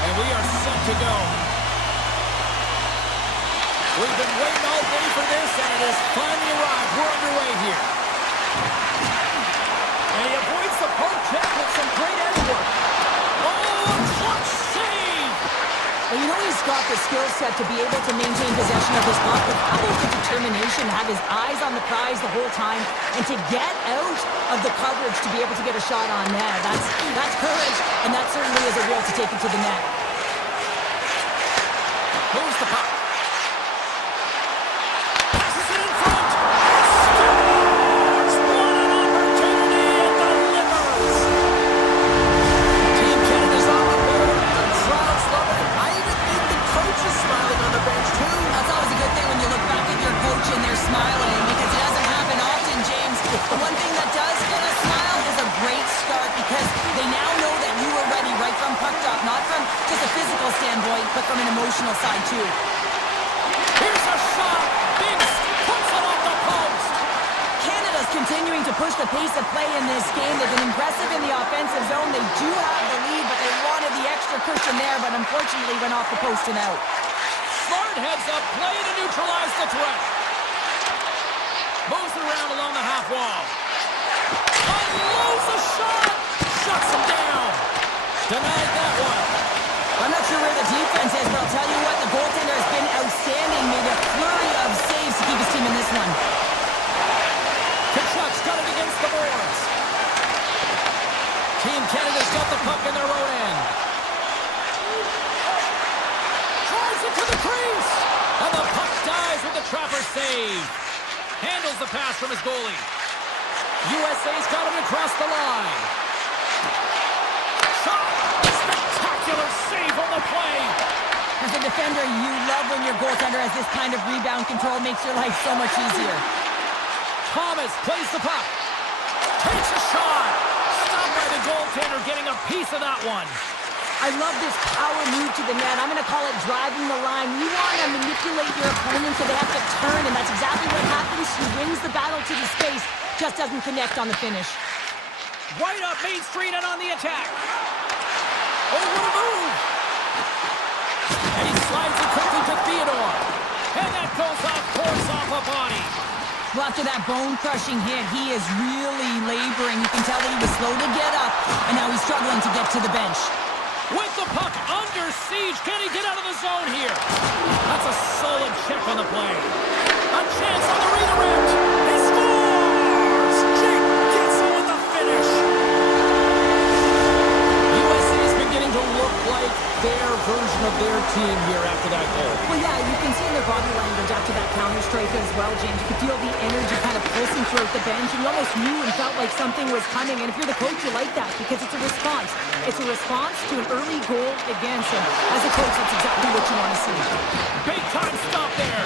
and we are set to go. We've been waiting all day for this, and it has finally arrived. We're underway here. And he avoids the poke check with some great edge work. Oh, clutch save! Well, you know he's got the skill set to be able to maintain possession of his puck, but how about the determination to have his eyes on the prize the whole time and to get out of the coverage to be able to get a shot on net? That's courage, and that certainly is a will to take it to the net. Moves the puck. One thing that does get a smile is a great start because they now know that you were ready right from puck drop, not from just a physical standpoint, but from an emotional side too. Here's a shot. Biggs puts it off the post. Canada's continuing to push the pace of play in this game. They've been impressive in the offensive zone. They do have the lead, but they wanted the extra cushion there, but unfortunately went off the post and out. Smart heads up play to neutralize the threat. Moves around along the half wall. Unloads a shot. Shuts him down. Denied that one. I'm not sure where the defense is, but I'll tell you what, the goaltender has been outstanding. Made a flurry of saves to keep his team in this one. Kachuk's got it against the boards. Team Canada's got the puck in their own end. Drives it to the crease. And the puck dies with the trapper save. Handles the pass from his goalie. USA's got him across the line. Shot! Spectacular save on the play. As a defender, you love when your goaltender has this kind of rebound control. Makes your life so much easier. Thomas plays the puck. Takes a shot. Stopped by the goaltender, getting a piece of that one. I love this power move to the net. I'm going to call it driving the line. You want to manipulate your opponent so they have to turn, and that's exactly what happens. He wins the battle to the space, just doesn't connect on the finish. Right up Main Street and on the attack. Oh, what a move! And he slides it quickly to Theodore. And that goes off course off a body. Well, after that bone-crushing hit, he is really laboring. You can tell that he was slow to get up, and now he's struggling to get to the bench. With the puck under siege, can he get out of the zone here? That's a solid check on the play. A chance on the redirect. He scores! Jake gets him with the finish. USA is beginning to look like their version of their team here after that goal. Well, yeah, you can see in their body language after that counter-strike as well, James. You could feel the energy kind of pulsing throughout the bench, and you almost knew and felt like something was coming. And if you're the coach, you like that because it's a response. It's a response to an early goal against him. As a coach, that's exactly what you want to see. Big time stop there.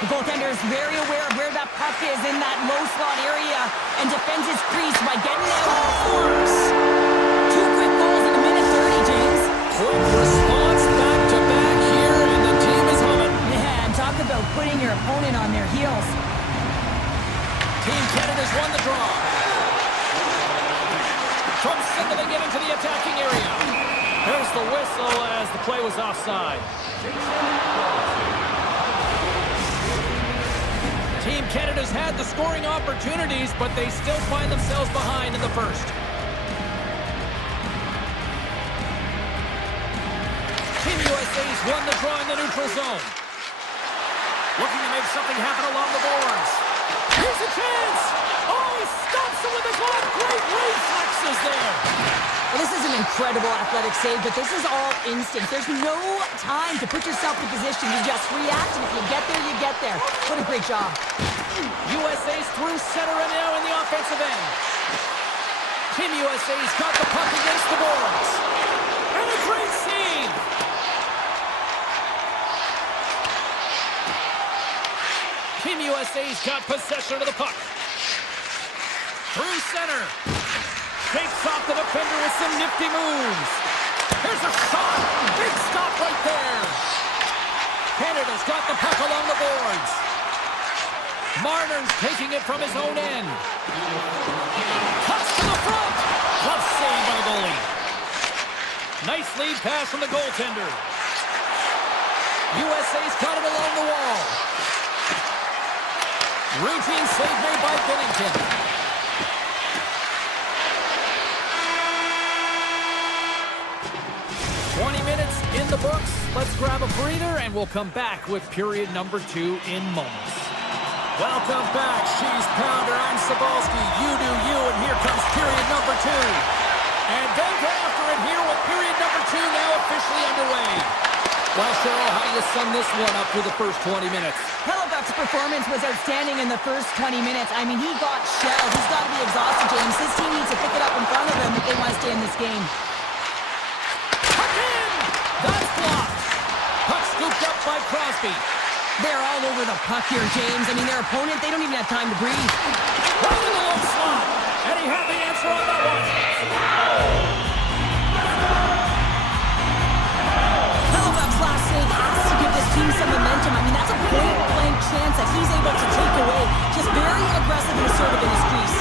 The goaltender is very aware of where that puck is in that low slot area and defends his crease by getting out of course. 2 quick goals in a minute 30, James. Quick response back-to-back here, and the team is humming. Man, talk about putting your opponent on their heels. Team Canada's won the draw. From center, they get into the attacking area. There's the whistle as the play was offside. Team Canada's had the scoring opportunities, but they still find themselves behind in the first. Team USA's won the draw in the neutral zone. Looking to make something happen along the boards. Here's a chance! Oh, he stops him with a glove. Great reflexes there. Well, this is an incredible athletic save, but this is all instinct. There's no time to put yourself in position. You just react, and if you get there, you get there. What a great job. USA's through center and now in the offensive end. Team USA's got the puck against the boards. And a great save. Team USA's got possession of the puck. Through center. Shakes off the defender with some nifty moves. Here's a shot. Big stop right there. Canada's got the puck along the boards. Marner's taking it from his own end. Cuts to the front. Glove save by the goalie. Nice lead pass from the goaltender. USA's got it along the wall. Routine save made by Bennington. Minutes in the books. Let's grab a breather and we'll come back with period number 2 in moments. Welcome back. She's Pounder. I'm Cebulski. You do you, and here comes period number 2. And then after it here with period number 2 now officially underway. Well, Cheryl, how do you sum this one up through the first 20 minutes? Hellebuck's performance was outstanding in the first 20 minutes. I mean, he got shelled. He's got to be exhausted, James. His team needs to pick it up in front of him if they want to stay in this game. That's blocked. Puck scooped up by Crosby. They're all over the puck here, James. I mean, their opponent, they don't even have time to breathe. Right in the low slot. And he had the answer on that one. Hellebuck's last save has to give this team some momentum. I mean, that's a point-blank chance that he's able to take away. Just very aggressive and assertive in his crease.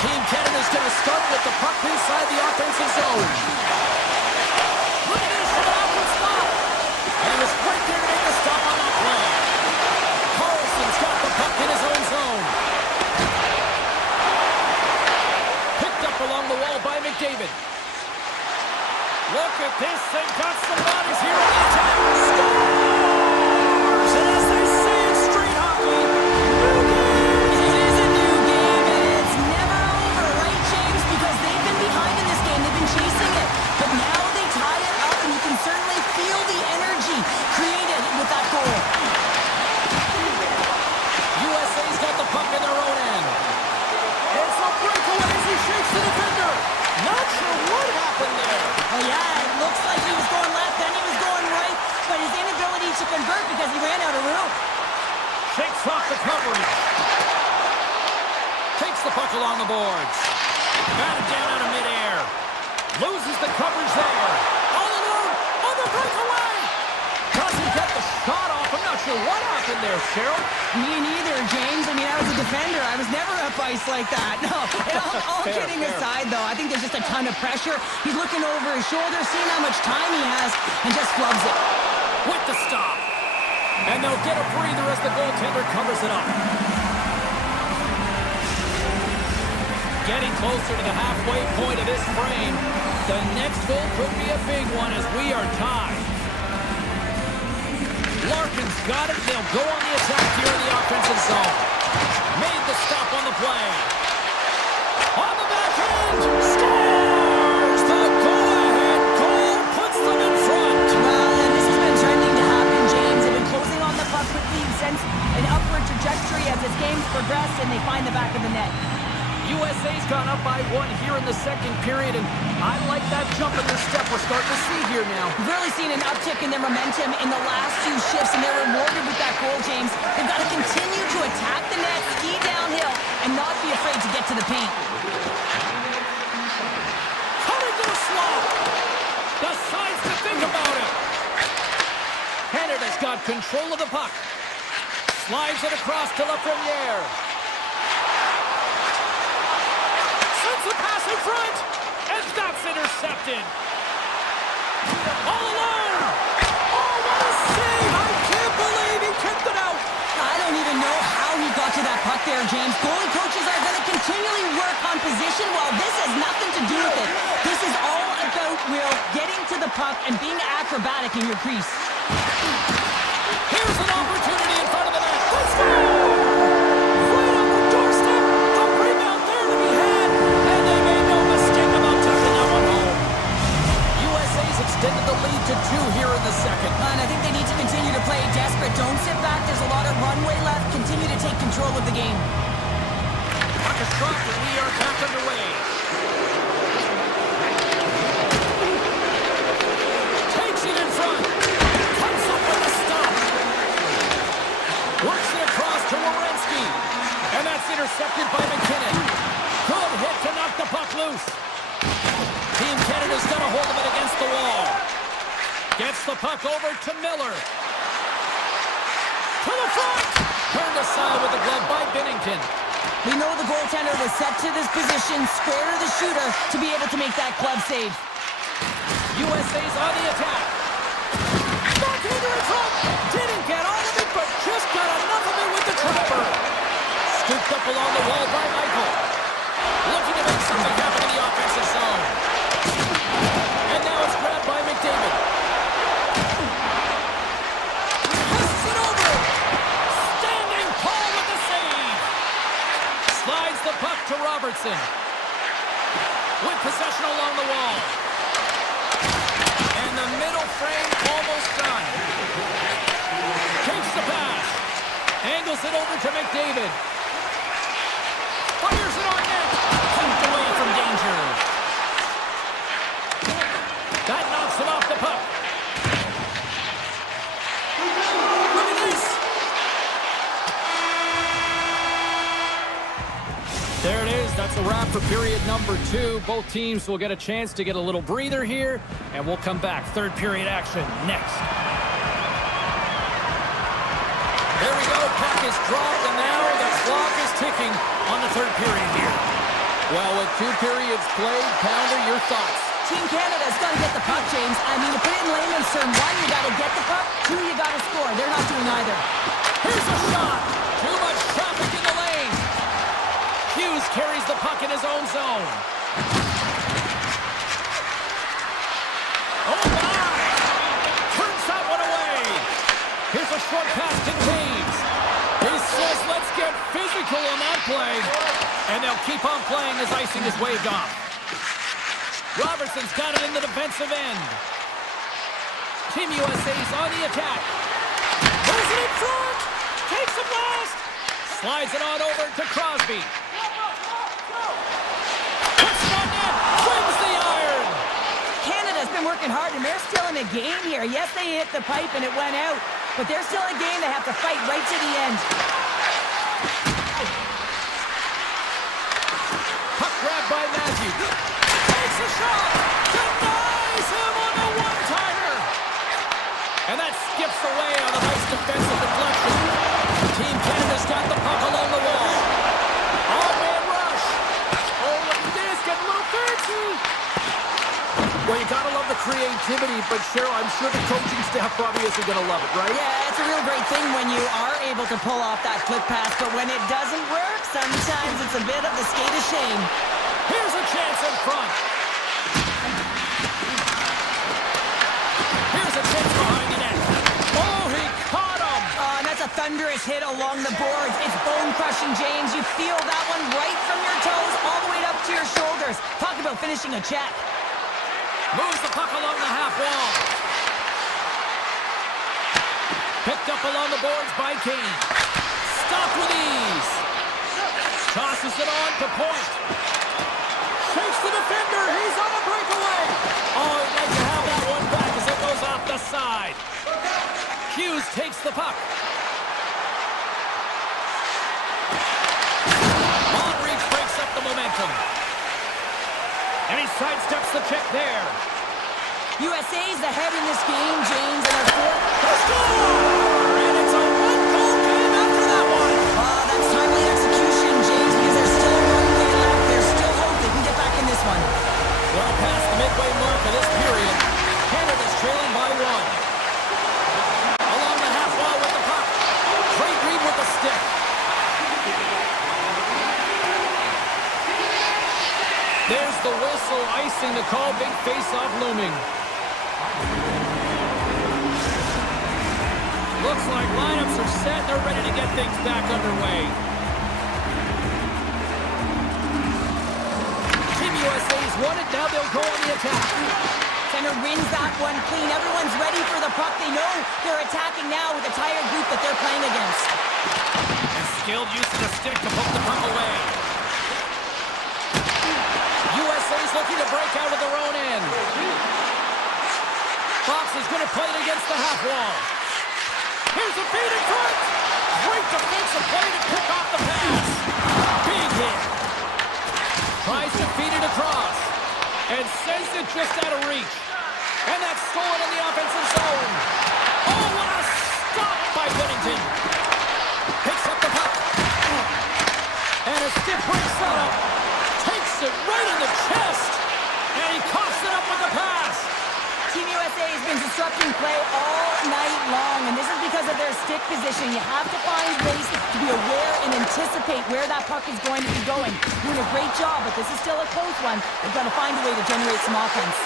Team Canada's going to start with the puck inside the offensive zone. And the sprint there to make the stop on that play. Carlson's got the puck in his own zone. Picked up along the wall by McDavid. Look at this. They've got some bodies here on the attack. Scores! And as they say in street hockey, new game! It is a new game, and it's never over, right, James? Because they've been behind in this game. They've been chasing it. But now they tie it up, and you can certainly feel the energy created with that goal. USA's got the puck in their own end. It's a breakaway as he shakes the defender. Not sure what happened there. Oh, yeah, it looks like he was going left, then he was going right, but his inability to convert because he ran out of room. Shakes off the coverage. Takes the puck along the boards. Got it down out of midair. Loses the coverage there. All alone on the breakaway. Doesn't get the shot off. I'm not sure what happened there, Cheryl. Me neither, James. I mean, I was a defender. I was never up ice like that. No, and all kidding aside, though, I think there's just a ton of pressure. He's looking over his shoulder, seeing how much time he has, and just flubs it. With the stop. And they'll get a breather as the goaltender covers it up. Getting closer to the halfway point of this frame. The next goal could be a big one as we are tied. Larkin's got it. They'll go on the attack here in the offensive zone. Made the stop on the play. On the backhand. Scores! The go-ahead goal puts them in front. Well, and this has been trending to happen, James. They've been closing on the puck quickly and sense an upward trajectory as this game's progressed, and they find the back of the net. USA's gone up by 1 here in the second period, and I like that jump in their step we're starting to see here now. We've really seen an uptick in their momentum in the last 2 shifts, and they're rewarded with that goal, James. They've got to continue to attack the net, ski downhill, and not be afraid to get to the paint. Coming to the slot. Decides to think about it. Canada's got control of the puck. Slides it across to Lafreniere. The pass in front, and that's intercepted. All alone. Oh, what a save! I can't believe he kept it out. I don't even know how he got to that puck there, James. Goalie coaches are going to continually work on position while this has nothing to do with it. This is all about, Will, getting to the puck and being acrobatic in your crease. Here's an opportunity in front of the net. Let's go! Right on the doorstep. A rebound there to be had. And they made no mistake about tucking that one home. USA's extended the lead to 2 here in the second. And I think they need to continue to play desperate. Don't sit back. There's a lot of runway left. Continue to take control of the game. Puck is dropped and we are back underway. Takes it in front. Comes up with a stop. Works it across to Werenski. And that's intercepted by McKinnon. Good hit to knock the puck loose. Team Canada's got a hold of it against the wall. Gets the puck over to Miller. To the front. Turned aside with the glove by Binnington. We know the goaltender was set to this position, square to the shooter, to be able to make that glove save. USA's on the attack. Backhander in front. Didn't get all of it, but just got enough of it with the trapper. Scooped up along the wall by Michael. Looking to make something happen in the offensive zone. And now it's grabbed by McDavid. Passes it over. Standing tall with the save. Slides the puck to Robertson. With possession along the wall. And the middle frame almost done. Takes the pass. Angles it over to McDavid. Fires it on net. Poked away from danger. That knocks it off the puck. Look at this. There it is. That's a wrap for period number 2. Both teams will get a chance to get a little breather here, and we'll come back. Third period action next. There we go. Puck is dropped, and now the clock is ticking on the third period here. Well, with 2 periods played, Pounder, your thoughts? Team Canada's got to get the puck, James. I mean, to put it in layman's term, 1, you got to get the puck. 2, you got to score. They're not doing either. Here's a shot. Too much traffic in the lane. Hughes carries the puck in his own zone. Oh, my! Turns that one away. Here's a short pass to James. He says, let's get physical on that play. And they'll keep on playing as icing is waved off. Robertson's got it in the defensive end. Team USA's on the attack. Moves it in front. Takes a blast. Slides it on over to Crosby. Puts it on net. Wins the iron. Canada's been working hard, and they're still in a game here. Yes, they hit the pipe, and it went out. But they're still in a game. They have to fight right to the end. Puck grabbed by Matthew. Takes a shot. Denies him on the one-timer. And that skips away on a nice defensive deflection. Team Canada's got the puck along the wall. All-man rush. Oh, look at this. Getting a little fancy. Well, you gotta love the creativity, but Cheryl, I'm sure the coaching staff probably isn't gonna love it, right? Yeah, it's a real great thing when you are able to pull off that quick pass, but when it doesn't work, sometimes it's a bit of the skate of shame. Here's a chance in front. Here's a chance behind the net. Oh, he caught him. And that's a thunderous hit along the boards. It's bone-crushing, James. You feel that one right from your toes all the way up to your shoulders. Talk about finishing a check. Moves the puck along the half wall. Picked up along the boards by Kane. Stopped with ease. Tosses it on to point. Shakes the defender. He's on a breakaway. Oh, he'd like to have that one back as it goes off the side. Hughes takes the puck. Long reach breaks up the momentum. And he sidesteps the check there. USA's ahead in this game, James, and they're fourth. Let's go! And it's a one-goal game after that one. That's timely execution, James, because there's still one play left. There's still hope they can get back in this one. Well past the midway mark of this period, Canada's trailing by 1. Along the half wall with the puck. Great read with the stick. There's the whistle, icing the call, big face-off looming. Looks like lineups are set, they're ready to get things back underway. Team USA's won it, now they'll go on the attack. Center wins that one clean. Everyone's ready for the puck. They know they're attacking now with the tired group that they're playing against. And skilled use of the stick to poke the puck away. USA's looking to break out of their own end. Fox is going to play it against the half wall. Here's a feed in front. Great defensive play to pick off the pass. Big hit. Tries to feed it across. And sends it just out of reach. And that's stolen in the offensive zone. Oh, what a stop by Bennington. Picks up the puck. And a stiff break setup. Takes it right in the chest. And he coughs it up with the pass. Team USA has been disrupting play all night long, and this is because of their stick position. You have to find ways to be aware and anticipate where that puck is going to be going. Doing a great job, but this is still a close one. They've got to find a way to generate some offense.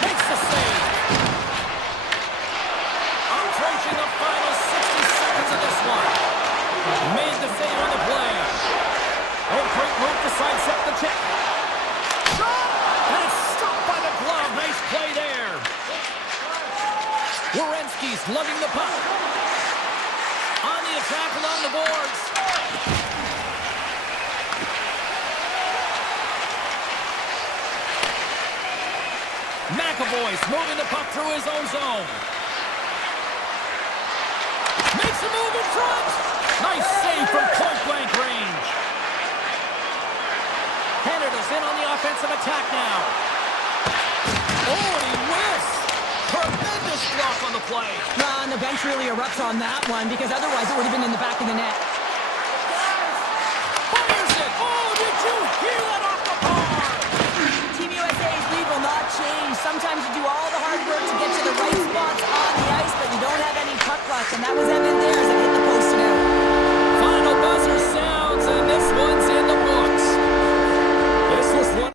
Makes the save. Approaching the final 60 seconds of this one. Made the save on the play. Oh, great move to sidestep the check. Shot! And it's stopped by the glove. Nice play there. Werenski's lugging the puck. On the attack along the boards. McAvoy's moving the puck through his own zone. Makes a move in front. Nice save from point-blank range. Canada's in on the offensive attack now. Oh, and he whiffs. Tremendous block on the play. And the bench really erupts on that one, because otherwise it would have been in the back of the net. Fires it. Oh, did you hear that off the bar? Team USA's lead will not change. Sometimes you do all the hard work to get to the right spots on the ice, but you don't have any puck luck, and that was Evan there as it hit the post and out. Final buzzer sounds, and this one's in the books. This was one.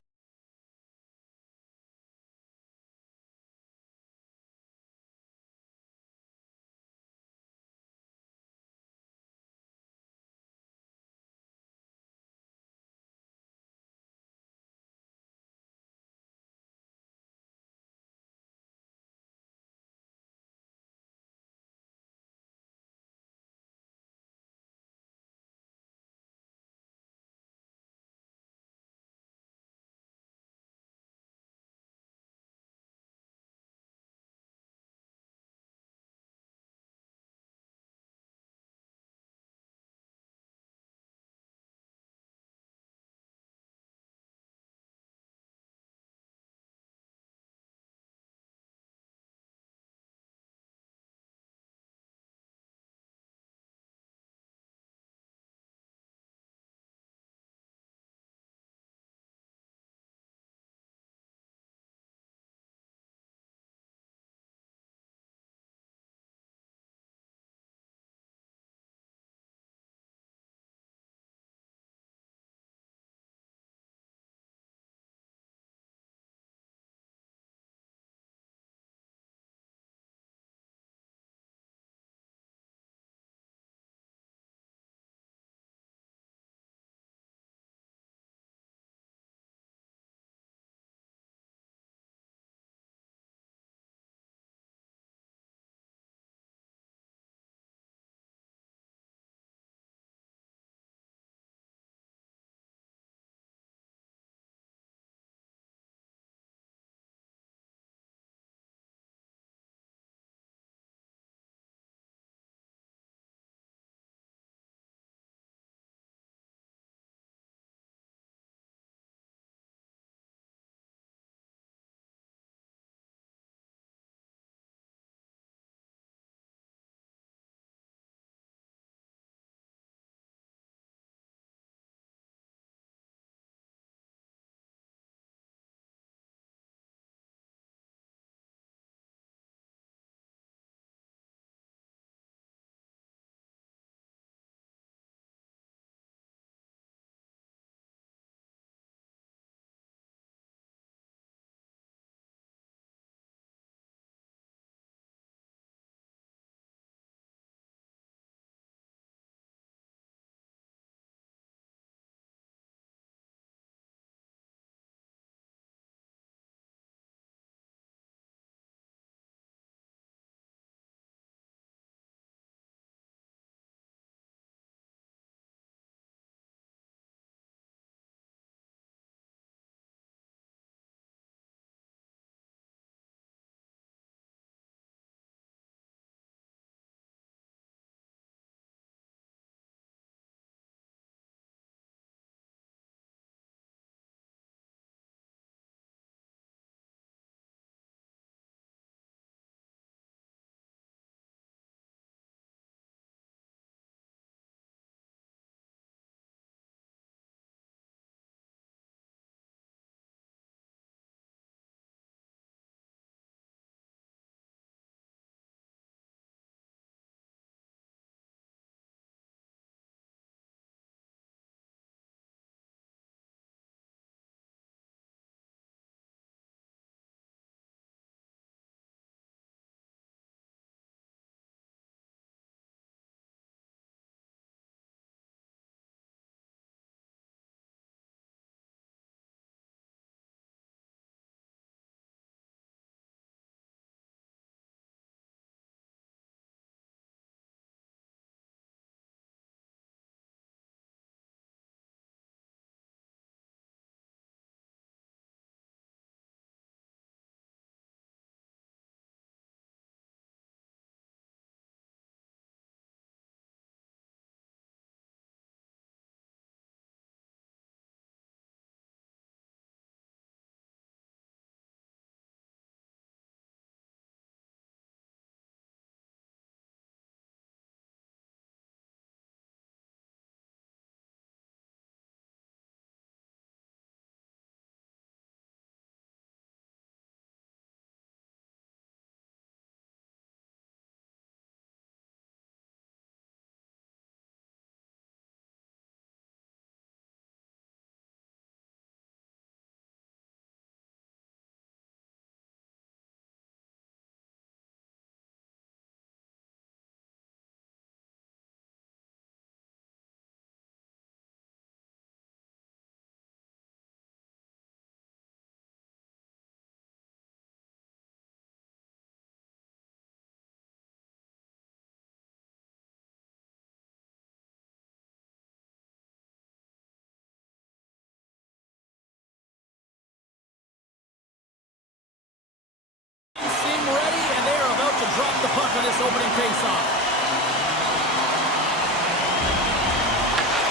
drop the puck on this opening faceoff.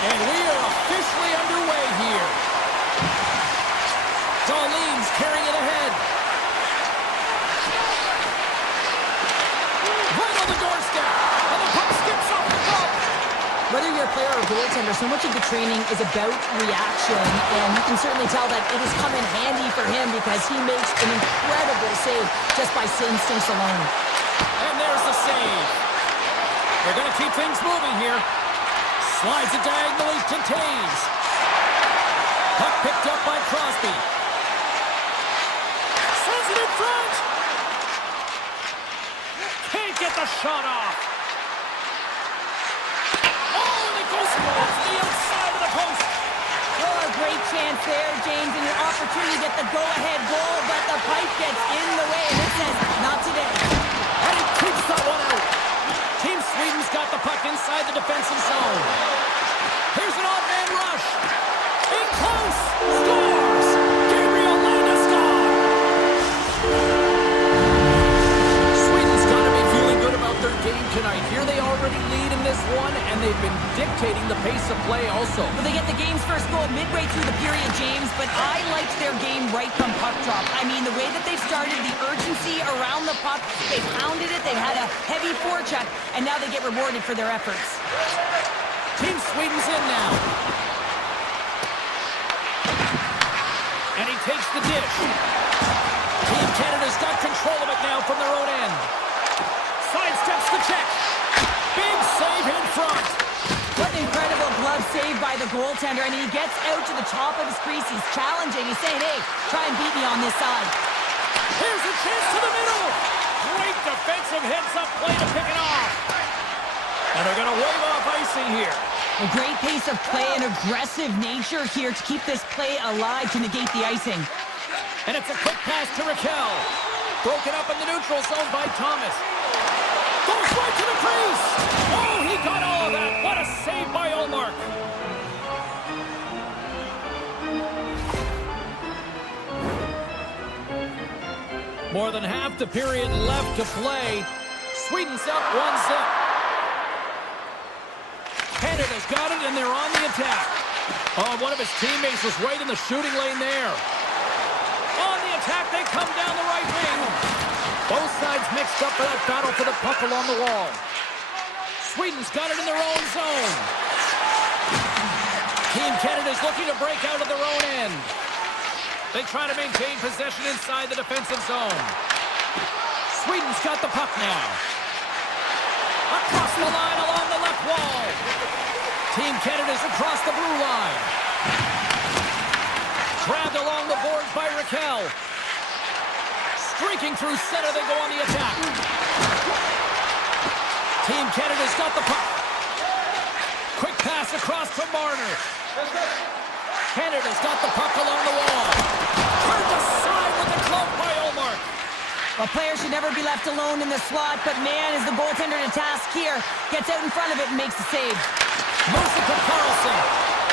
And we are officially underway here. Darlene's carrying it ahead. Right on the doorstep. And the puck skips off the glove. Whether you're a player or goaltender, so much of the training is about reaction, and you can certainly tell that it has come in handy for him because he makes an incredible save just by instincts alone. And there's the save. They're going to keep things moving here. Slides it diagonally to Taves. Puck picked up by Crosby. Sends it in front. Can't get the shot off. Oh, and it goes off the outside of the post. Oh, a great chance there, James, and your opportunity to get the go-ahead goal, but the pipe gets in the way, and it says, not today. And he keeps that one out. Team Sweden's got the puck inside the defensive zone. Here's an odd-man rush. In close. Scores. Gabriel Landeskog. Sweden's got to be feeling good about their game tonight. Here they already lead in this one, and they've been dictating the pace of play also. Well, they get the game's first goal midway through the period, James, but I liked their game right from puck drop. I mean, the way that they've started, the urgency around the puck, they pounded it, they had a heavy forecheck, and now they get rewarded for their efforts. Team Sweden's in now. And he takes the dish. Team Canada's got control of it now from their own end. Sidesteps the check. Big save in front. What an incredible glove save by the goaltender. I mean, he gets out to the top of his crease. He's challenging. He's saying, hey, try and beat me on this side. Here's a chance to the middle. Great defensive heads-up play to pick it off. And they're going to wave off icing here. A great pace of play and aggressive nature here to keep this play alive to negate the icing. And it's a quick pass to Raquel. Broken up in the neutral zone by Thomas. Goes right to the crease. Oh, he got all of that. What a save by Olmark. More than half the period left to play. Sweden's up 1-0. Canada's got it, and they're on the attack. Oh, one of his teammates was right in the shooting lane there. On the attack, they come down the right wing. Both sides mixed up for that battle for the puck along the wall. Sweden's got it in their own zone. Team Canada's looking to break out of their own end. They try to maintain possession inside the defensive zone. Sweden's got the puck now. Across the line along the left wall. Team Canada's across the blue line. Grabbed along the boards by Raquel. Streaking through center, they go on the attack. Team Canada's got the puck. Quick pass across to Marner. Canada's got the puck along the wall. Turned aside with the glove by Olmark. Well, players should never be left alone in the slot, but man, is the goaltender to task here. Gets out in front of it and makes the save. Moves it to Carlson.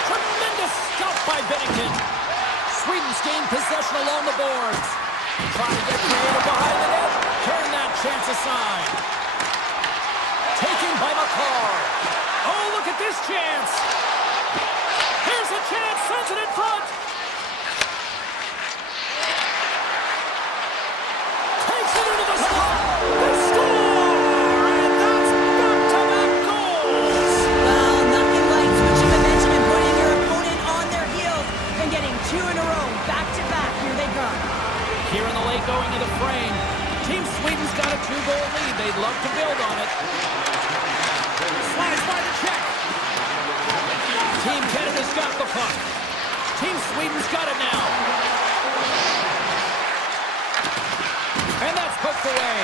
Tremendous stop by Bennington. Sweden's gained possession along the boards. Trying to get creative behind the net. Turn that chance aside. Taken by McCarr. Oh, look at this chance. Here's a chance. Sends it in front. Takes it into the slot. They score! And that's back-to-back goals. Well, nothing like switching momentum and putting your opponent on their heels and getting two in a row. Back-to-back. Here they come. Here in the late going to the frame. Team Sweden's got a 2-goal lead. They'd love to build on it. Slides by the check. Team Canada's got the puck. Team Sweden's got it now. And that's poked away.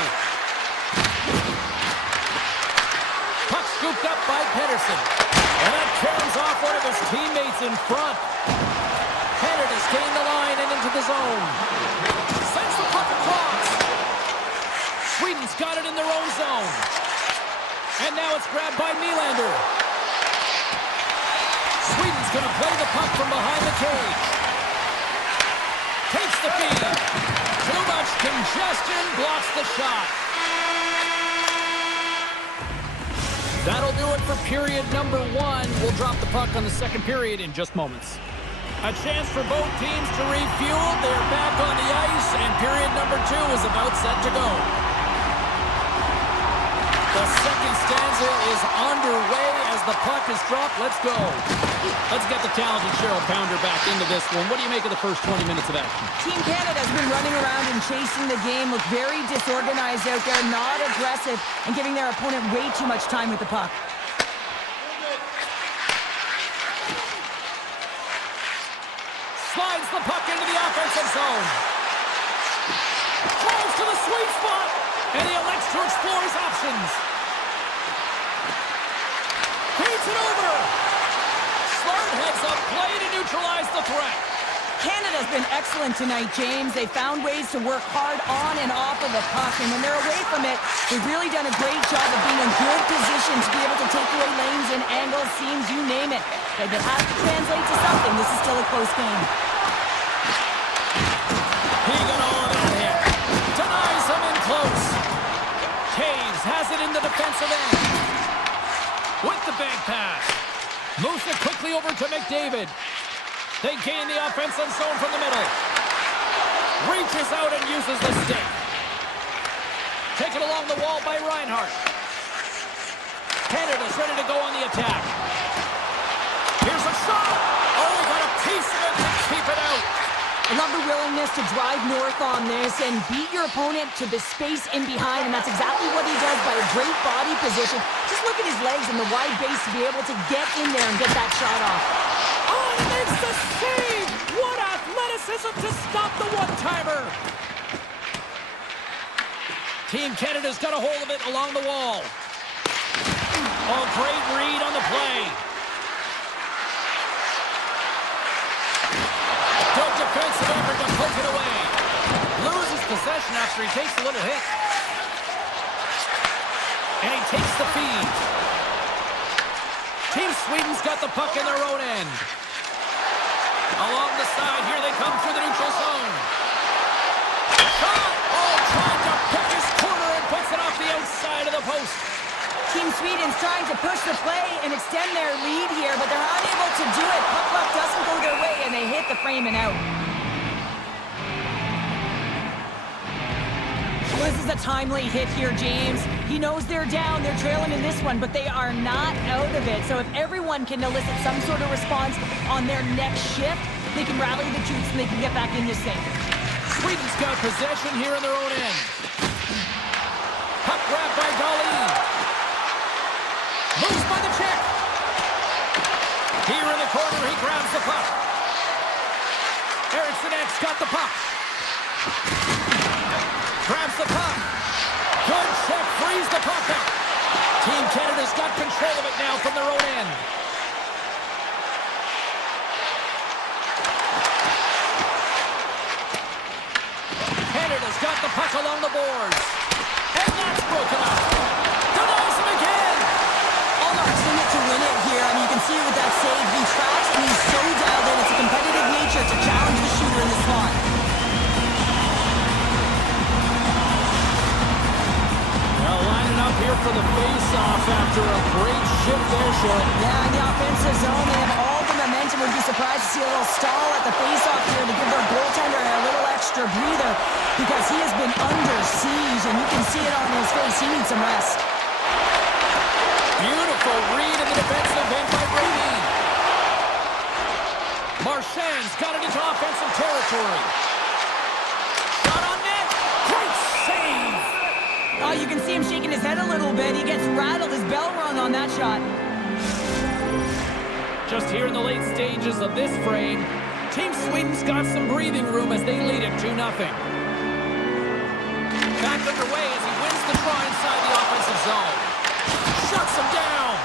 Puck scooped up by Pedersen. And that caroms off one of his teammates in front. Canada's gained the line and into the zone. Sends the puck across. Sweden's got it in their own zone. And now it's grabbed by Nylander. Sweden's going to play the puck from behind the cage. Takes the feed. Too much congestion, blocks the shot. That'll do it for period number 1. We'll drop the puck on the second period in just moments. A chance for both teams to refuel. They're back on the ice, and period number 2 is about set to go. The second stanza is underway as the puck is dropped. Let's go. Let's get the talented Cheryl Pounder back into this one. What do you make of the first 20 minutes of action? Team Canada's been running around and chasing the game, look very disorganized out there, not aggressive, and giving their opponent way too much time with the puck. Slides the puck into the offensive zone. Throws to the sweet spot. And he elects to explore his options. Feeds it over. Smart heads up play to neutralize the threat. Canada's been excellent tonight, James. They found ways to work hard on and off of the puck, and when they're away from it, they've really done a great job of being in good position to be able to take away lanes and angles, seams, you name it. But it has to translate to something. This is still a close game. He got all of that hit. Denies him in close. Caves has it in the defensive end. With the bank pass. Moves it quickly over to McDavid. They gain the offensive zone from the middle. Reaches out and uses the stick. Taken along the wall by Reinhart. Canada's ready to go on the attack. Here's a shot. Oh, got a piece of it to keep it out. I love the willingness to drive north on this and beat your opponent to the space in behind, and that's exactly what he does by a great body position. Just look at his legs and the wide base to be able to get in there and get that shot off. Oh, and he makes the save! What athleticism to stop the one-timer! Team Canada's got a hold of it along the wall. Oh, great read on the play. Good defensive effort to poke it away. Loses possession after he takes a little hit. And he takes the feed. Team Sweden's got the puck in their own end. Along the side, here they come through the neutral zone. Shot! Oh, trying to pick his corner and puts it off the outside of the post. Team Sweden's trying to push the play and extend their lead here, but they're unable to do it. Puck luck doesn't go their way, and they hit the frame and out. This is a timely hit here, James. He knows they're down, they're trailing in this one, but they are not out of it. So if everyone can elicit some sort of response on their next shift, they can rally the troops and they can get back in this thing. Sweden's got possession here in their own end. Puck grabbed by Dali. Moves by the check. Here in the corner, he grabs the puck. Eriksson got the puck. Grabs the puck. Good check, frees the puck up. Team Canada's got control of it now from their own end. Canada's got the puck along the boards. And that's broken up. Denies him again. Almost in it to win it here. I mean, you can see with that save, he tracks and he's so dialed in. It's a competitive nature to challenge the shooter in the slot. Up here for the face-off after a great shift there, Cheryl. Yeah, in the offensive zone, they have all the momentum. Would be surprised to see a little stall at the face-off here to give their goaltender a little extra breather because he has been under siege, and you can see it on his face. He needs some rest. Beautiful read in the defensive end by Brady. Marchand's got it into offensive territory. Shot on net. Great save. Oh, you can see him shaking his head a little bit. He gets rattled, his bell rung on that shot. Just here in the late stages of this frame, Team Sweden's got some breathing room as they lead it 2-0. Back underway as he wins the draw inside the offensive zone. Shuts him down.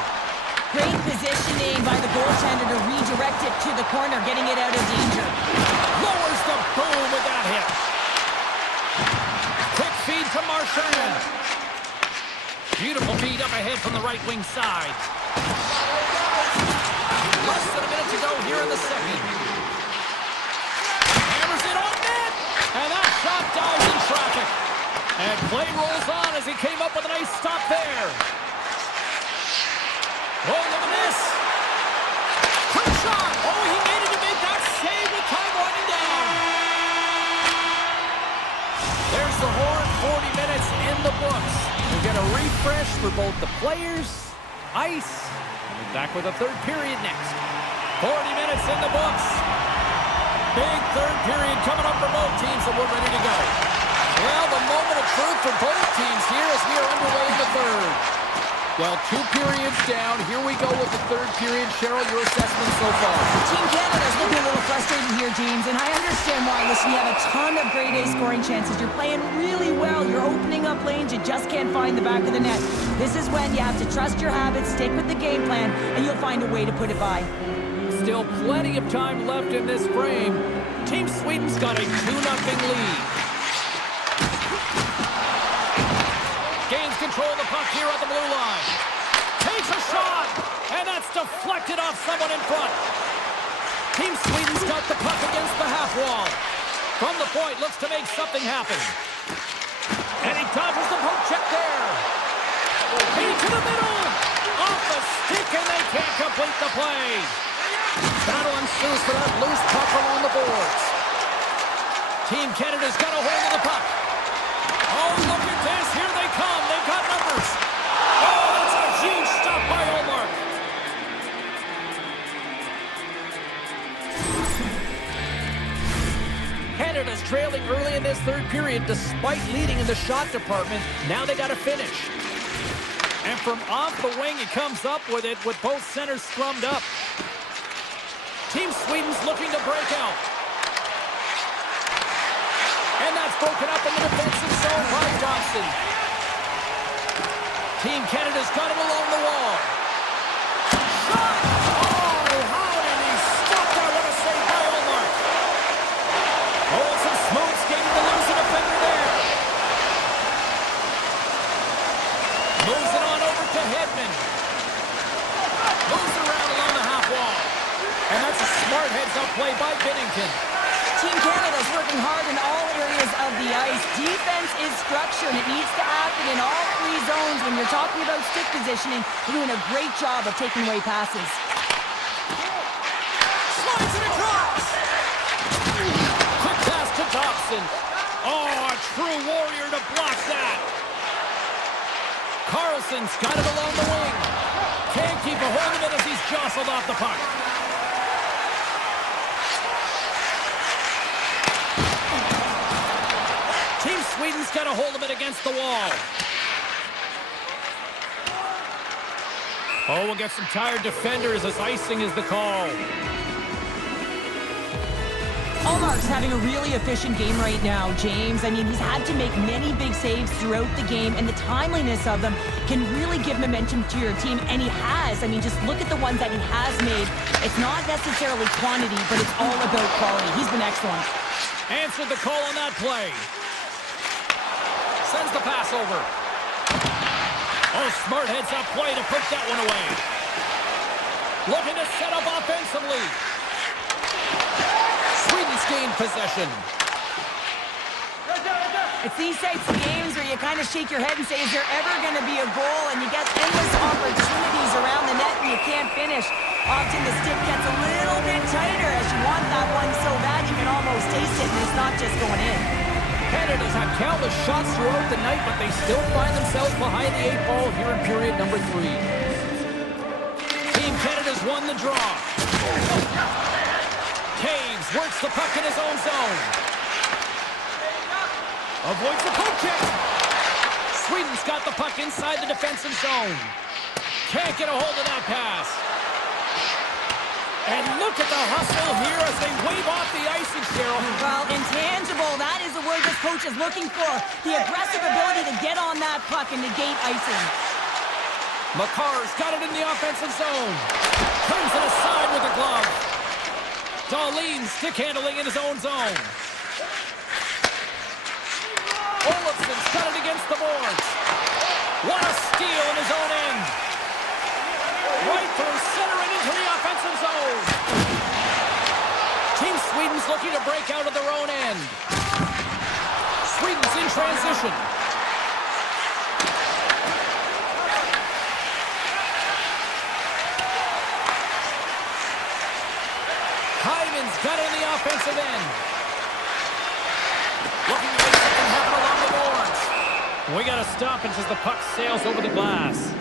Great positioning by the goaltender to redirect it to the corner, getting it out of danger. Lowers the boom with that hit. Quick feed to Marchand. Beautiful feed up ahead from the right wing side. Less than a minute to go here in the second. Hammers it on net. And that shot dives in traffic. And play rolls on as he came up with a nice stop there. Oh, look at this. Quick shot. Oh, he needed to make that save with time winding down. There's the horn. 40 minutes in the books. We'll get a refresh for both the players, ice, and we'll be back with a third period next. 40 minutes in the books. Big third period coming up for both teams, and we're ready to go. Well, the moment of truth for both teams here as we are underway in the third. Well, 2 periods down. Here we go with the third period. Cheryl, your assessment so far? Team Canada's looking a little frustrated here, James, and I understand why. Listen, you have a ton of grade A scoring chances. You're playing really well. You're opening up lanes. You just can't find the back of the net. This is when you have to trust your habits, stick with the game plan, and you'll find a way to put it by. Still plenty of time left in this frame. Team Sweden's got a 2-0 lead. Gains control of the puck here at the blue line. Takes a shot, and that's deflected off someone in front. Team Sweden's got the puck against the half wall. From the point, looks to make something happen. And he dodges the poke check there. Into the middle, off the stick, and they can't complete the play. Battle ensues for that loose puck along the boards. Team Canada's got a hold of the puck. Oh, look at this. Here they come. They've got numbers. Oh, that's a huge stop by Olmark. Canada's trailing early in this third period despite leading in the shot department. Now they got to finish. And from off the wing, he comes up with it with both centers scrummed up. Team Sweden's looking to break out. And that's broken up in the defensive zone by Johnson. Team Canada's got it along the wall. Shot! Oh, how did he stop that? What a save by Olmark. Oh, some smooth skating to lose a defender there. Moves it on over to Hedman. Moves around along the half wall. And that's a smart heads-up play by Binnington. Team Canada's working hard in all areas of the ice. Defense is structure, and it needs to happen in all 3 zones. When you're talking about stick positioning, you're doing a great job of taking away passes. Slides it across! Quick pass to Dobson. Oh, a true warrior to block that. Carlson's got it along the wing. Can't keep a hold of it as he's jostled off the puck. Team Sweden's got a hold of it against the wall. Oh, we'll get some tired defenders as icing is the call. Olmark's having a really efficient game right now, James. I mean, he's had to make many big saves throughout the game, and the timeliness of them can really give momentum to your team, and he has. I mean, just look at the ones that he has made. It's not necessarily quantity, but it's all about quality. He's been excellent. Answered the call on that play. Sends the pass over. Oh, smart heads-up play to put that one away. Looking to set up offensively. Sweden's gained possession. It's these types of games where you kind of shake your head and say, is there ever going to be a goal? And you get endless opportunities around the net and you can't finish. Often the stick gets a little bit tighter as you want that one so bad you can almost taste it and it's not just going in. Canada's had countless shots throughout the night, but they still find themselves behind the 8 ball here in period number 3. Team Canada's won the draw. Taves works the puck in his own zone. Avoids the poke check. Sweden's got the puck inside the defensive zone. Can't get a hold of that pass. And look at the hustle here as they wave off the icing, Cheryl. Well, intangible, that is the word this coach is looking for. The aggressive ability to get on that puck and negate icing. Makar's got it in the offensive zone. Turns it aside with a glove. Dahlin stick handling in his own zone. Olofsson's got it against the boards. What a steal in his own end. Right through center and into the offensive zone. Team Sweden's looking to break out of their own end. Sweden's in transition. Hyman's got it in the offensive end. Looking to make something happen along the boards. We got a stoppage as the puck sails over the glass.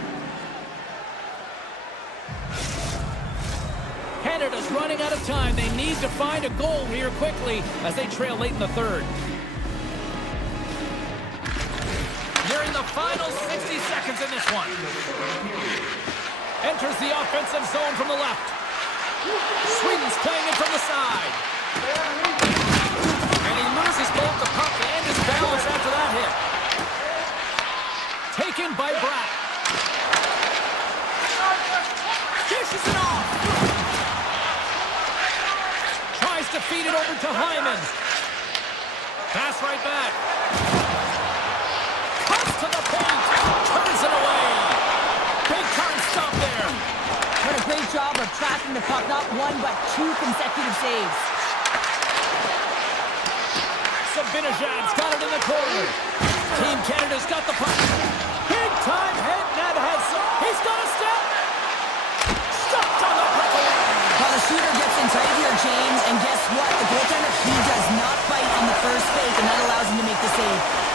Canada's running out of time. They need to find a goal here quickly as they trail late in the third. Nearing the final 60 seconds in this one. Enters the offensive zone from the left. Sweden's playing it from the side. And he loses both the puck and his balance after that hit. Taken by Bratt. Dishes it off. Tries to feed it over to Hyman. Pass right back. Cuts to the paint. Turns it away. Big time stop there. What a great job of tracking the puck. Not one, but two consecutive saves. Sabinajad's got it in the corner. Team Canada's got the puck. Big time head net has some. He's got a step. Stopped on the breakaway. Well, the shooter gets in tight here, James, and guess what? The goaltender, he does not fight on the first fake, and that allows him to make the save.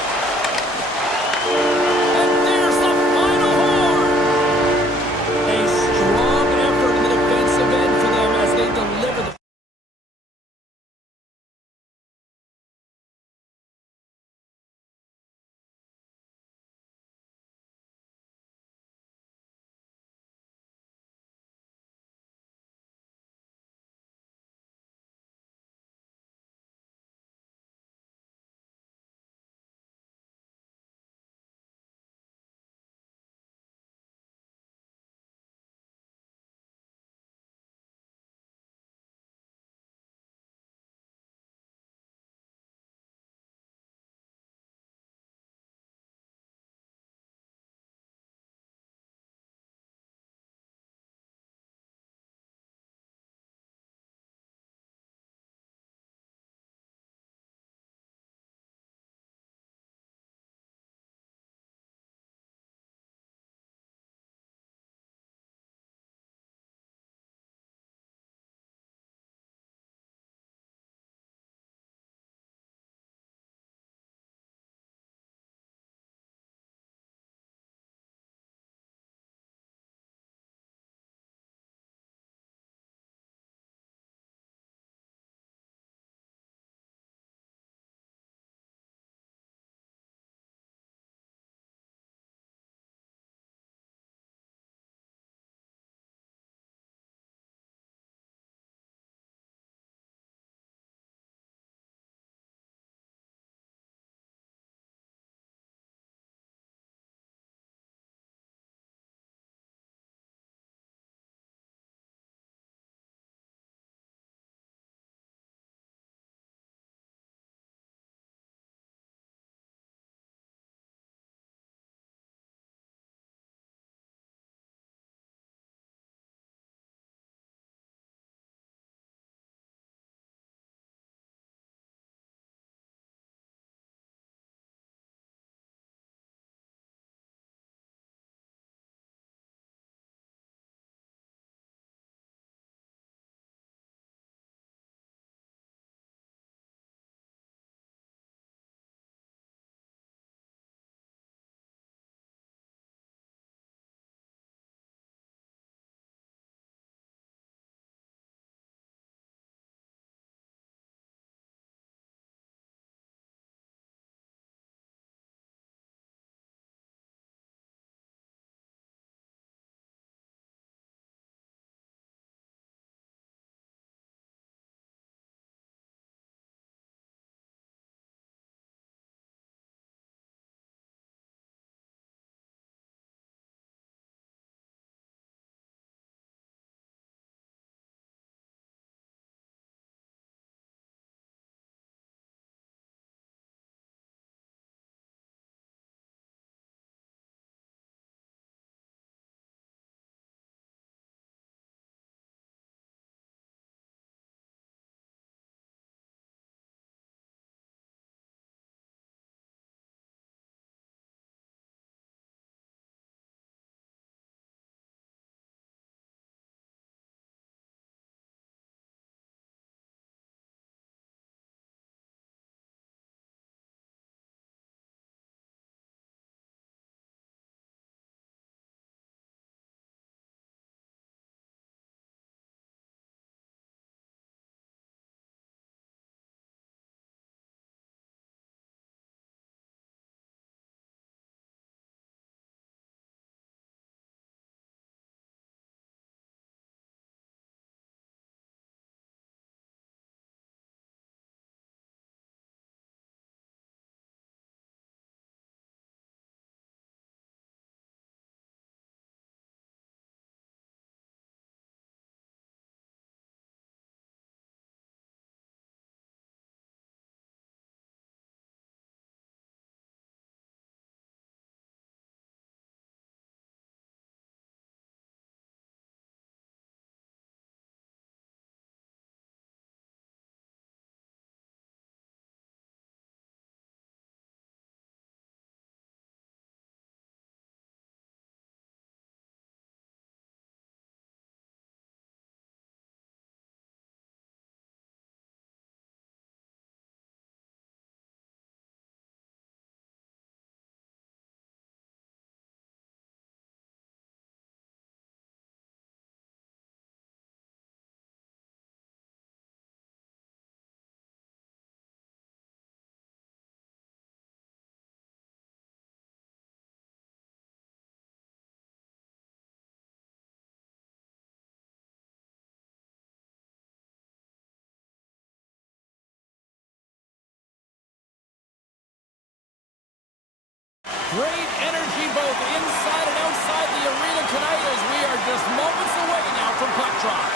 Great energy both inside and outside the arena tonight as we are just moments away now from puck drop.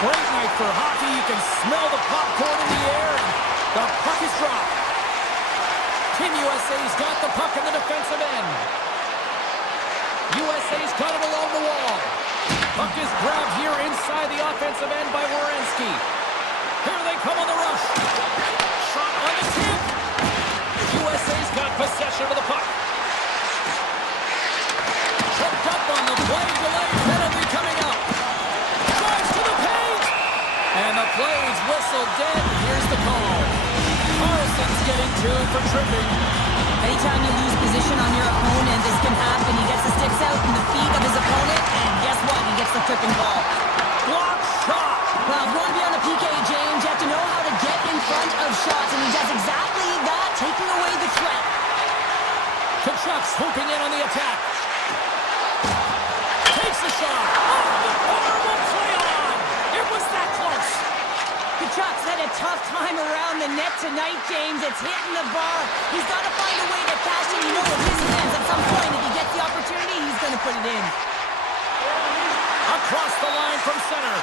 Great night for hockey. You can smell the popcorn in the air, and the puck is dropped. Team USA's got the puck in the defensive end. USA's got it along the wall. Puck is grabbed here inside the offensive end by Werenski. Here they come on the rush. Shot on the tip. USA's got possession of the puck. Tripped up on the play. Delay penalty coming up. Drives to the paint. And the play's whistled dead. Here's the call. Carlson's getting two for tripping. Anytime you lose position on your opponent, this can happen. He gets the sticks out in the feet of his opponent, and guess what? He gets the tripping ball. Block shot. Well, if you want to be on the PK, James, you have to know how to get in front of shots, and he does exactly that, taking away the threat. Kachuk swooping in on the attack. Takes the shot. Oh, the bar will play on. It was that close. Kachuk's had a tough time around the net tonight, James. It's hitting the bar. He's got to find a way to cash in. You know, with his hands, at some point, if he gets the opportunity, he's going to put it in. Across the line from center.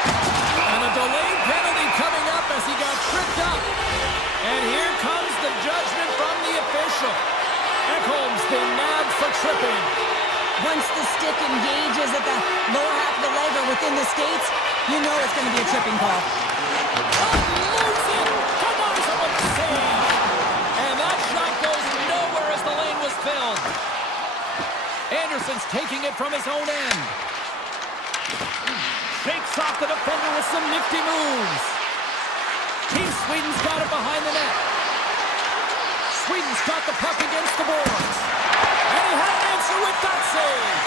And a delayed penalty coming up as he got tripped up. And here comes the judgment from the official. Ekholm's been nabbed for tripping. Once the stick engages at the lower half of the leg or within the skates, you know it's going to be a tripping call. Unloads it! Come on, someone save! And that shot goes nowhere as the lane was filled. Anderson's taking it from his own end. Shakes off the defender with some nifty moves. Team Sweden's got it behind the net. Sweden's got the puck against the boards. And he had an answer with that save.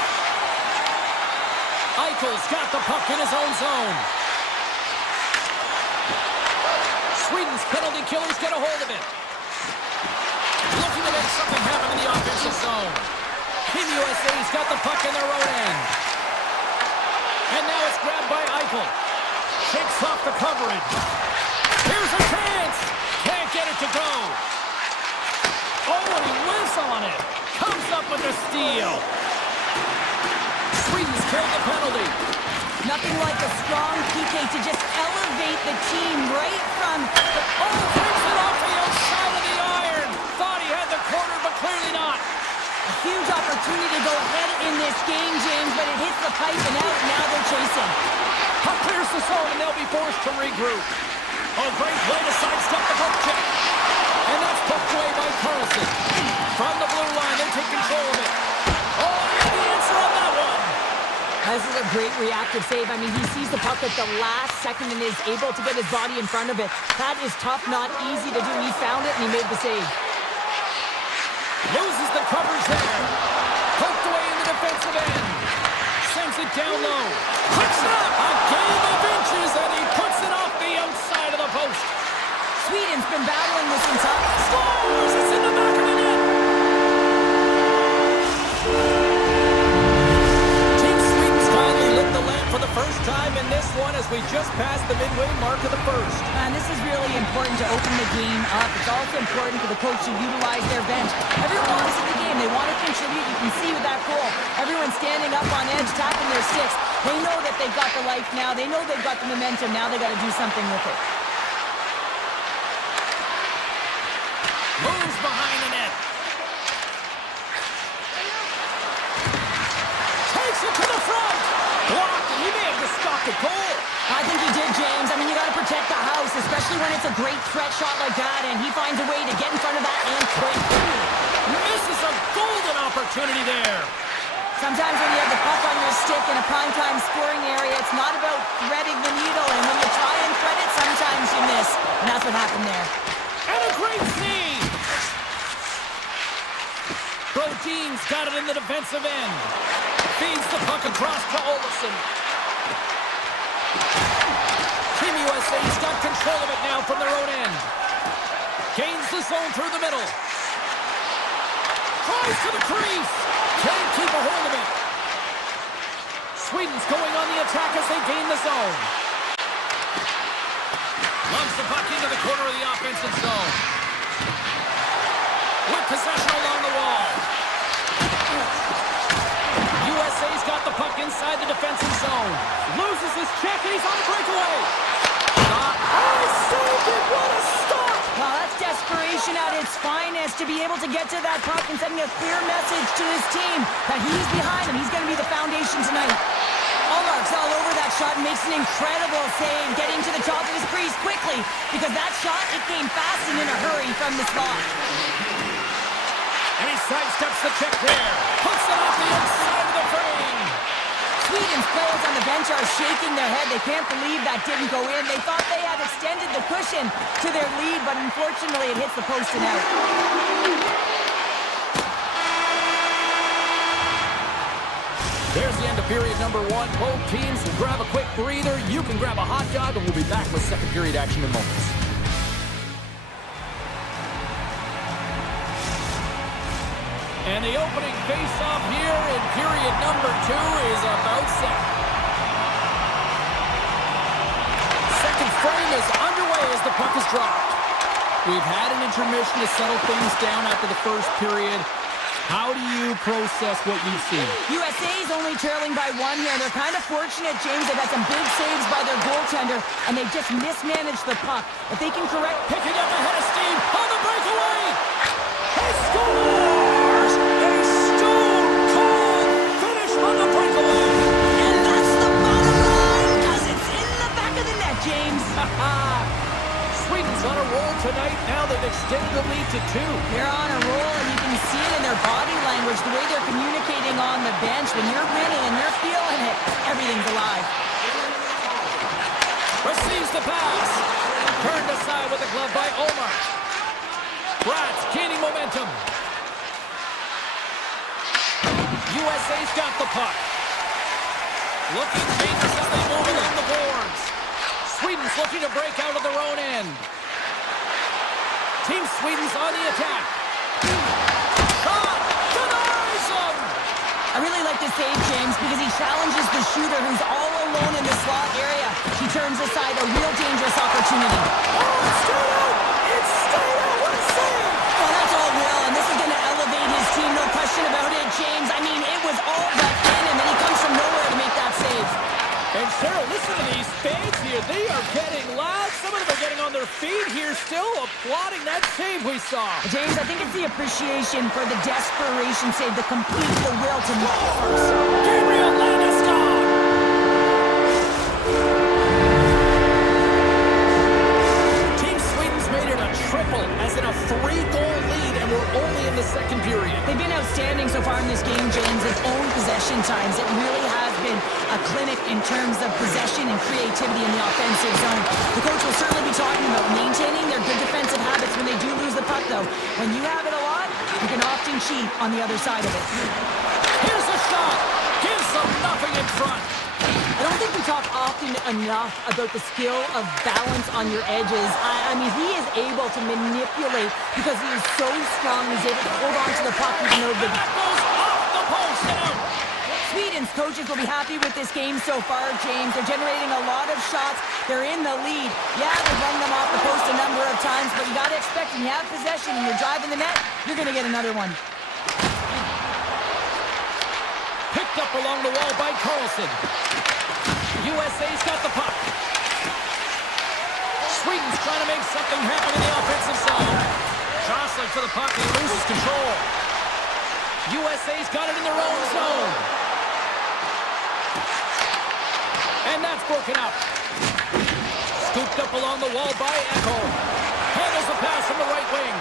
Eichel's got the puck in his own zone. Sweden's penalty killers get a hold of it. Looking to make something happen in the offensive zone. Team USA's got the puck in their own end. And now it's grabbed by Eichel. Shakes off the coverage. Here's a chance. Can't get it to go. Oh, and he whiffs on it. Comes up with the steal. Sweden's carried the penalty. Nothing like a strong PK to just elevate the team right from... Oh, brings it off the outside of the iron. Thought he had the corner, but clearly not. A huge opportunity to go ahead in this game, James, but it hits the pipe and out, and now they're chasing. Puck clears the zone, and they'll be forced to regroup. Oh, great play to sidestep the poke check. And that's poked away by Carlson. From the blue line, they take control of it. Oh, and the answer on that one. This is a great reactive save. I mean, he sees the puck at the last second and is able to get his body in front of it. That is tough, not easy to do. He found it, and he made the save. Loses the coverage there. Poked away in the defensive end. Sends it down low. Puts it up. A game of inches, and he puts it off the outside of the post. Sweden's been battling this entire... Scores! It's in the back of the net. Team Sweden's finally lit the lamp for the first time in this one as we just passed the midway mark of the first. And this is really important to open the game up. It's also important for the coach to utilize their bench. Everyone wants in the game. They want to contribute. You can see with that goal, everyone's standing up on edge, tapping their sticks. They know that they've got the life now. They know they've got the momentum. Now they got to do something with it. Moves behind the net. Takes it to the front. Blocked, and he may have just stopped the goal. I think he did, James. I mean, you got to protect the house, especially when it's a great threat shot like that, and he finds a way to get in front of that and quick. Misses a golden opportunity there. Sometimes when you have the puck on your stick in a primetime scoring area, it's not about threading the needle, and when you try and thread it, sometimes you miss, and that's what happened there. And a great save. Brodin's got it in the defensive end. Feeds the puck across to Olsen. Team USA's got control of it now from their own end. Gains the zone through the middle. Tries to the crease. Can't keep a hold of it. Sweden's going on the attack as they gain the zone. Lumps the puck into the corner of the offensive zone. With possession along the wall. USA's got the puck inside the defensive zone. Loses his check, and he's on the breakaway. Shot. Oh, he saved it. What a stop. Well, that's desperation at its finest to be able to get to that puck and sending a clear message to his team that he's behind him. He's going to be the foundation tonight. Allmark's all over that shot and makes an incredible save, getting to the top of his crease quickly, because that shot, it came fast and in a hurry from the slot. And he sidesteps the check there. Puts it off the inside of the frame. Sweden's players on the bench are shaking their head. They can't believe that didn't go in. They thought they had extended the cushion to their lead, but unfortunately it hits the post and out. There's the end of period number one. Both teams will grab a quick breather. You can grab a hot dog, and we'll be back with second period action in moments. And the opening face-off here in period number two is about set. Second frame is underway as the puck is dropped. We've had an intermission to settle things down after the first period. How do you process what you've seen? USA's only trailing by one here. They're kind of fortunate, James. They've had some big saves by their goaltender, and they've just mismanaged the puck. If they can correct... Picking up ahead of steam on the breakaway! He scores! A stone-cold finish on the breakaway! And that's the bottom line, because it's in the back of the net, James. Sweden's on a roll tonight. Now they've extended the lead to two. They're on a roll, and you can see it in their body language, the way they're communicating on the bench. When you're winning and you're feeling it, everything's alive. Receives the pass. Turned aside with a glove by Omar. Bratz gaining momentum. USA's got the puck. Looking dangerous as they move along the boards. Sweden's looking to break out of their own end. Team Sweden's on the attack. Shot! Denies him! I really like this save, James, because he challenges the shooter who's all alone in the slot area. He turns aside a real dangerous opportunity. Oh, it's straight out! It's straight out! What a save! Oh, that's all Will, and this is going to elevate his team, no question about it, James. I mean, it was all but in him, and he comes from nowhere to make that save. And Cheryl, listen to these fans here. They are getting loud. Some of them are getting on their feet here, still applauding that save we saw. James, I think it's the appreciation for the desperation save, the complete the will to make it first. Gabriel Landeskog! Team Sweden's made it a triple, as in a 3-goal lead, and we're only in the second period. They've been outstanding so far in this game, James. They've owned possession times. It really has been a clinic in terms of possession and creativity in the offensive zone. The coach will certainly be talking about maintaining their good defensive habits when they do lose the puck, though. When you have it a lot, you can often cheat on the other side of it. Here's a shot. Gives them nothing in front. I don't think we talk often enough about the skill of balance on your edges. I mean, he is able to manipulate because he is so strong. He's able to hold on to the puck even though the... That goes off the post and out. Sweden's coaches will be happy with this game so far, James. They're generating a lot of shots. They're in the lead. Yeah, they've run them off the post a number of times, but you got to expect when you have possession and you're driving the net, you're going to get another one. Picked up along the wall by Carlson. USA's got the puck. Sweden's trying to make something happen in the offensive zone. Jostling for the puck, he loses control. USA's got it in their own zone. And that's broken up. Scooped up along the wall by Echo. Handles the pass from the right wing.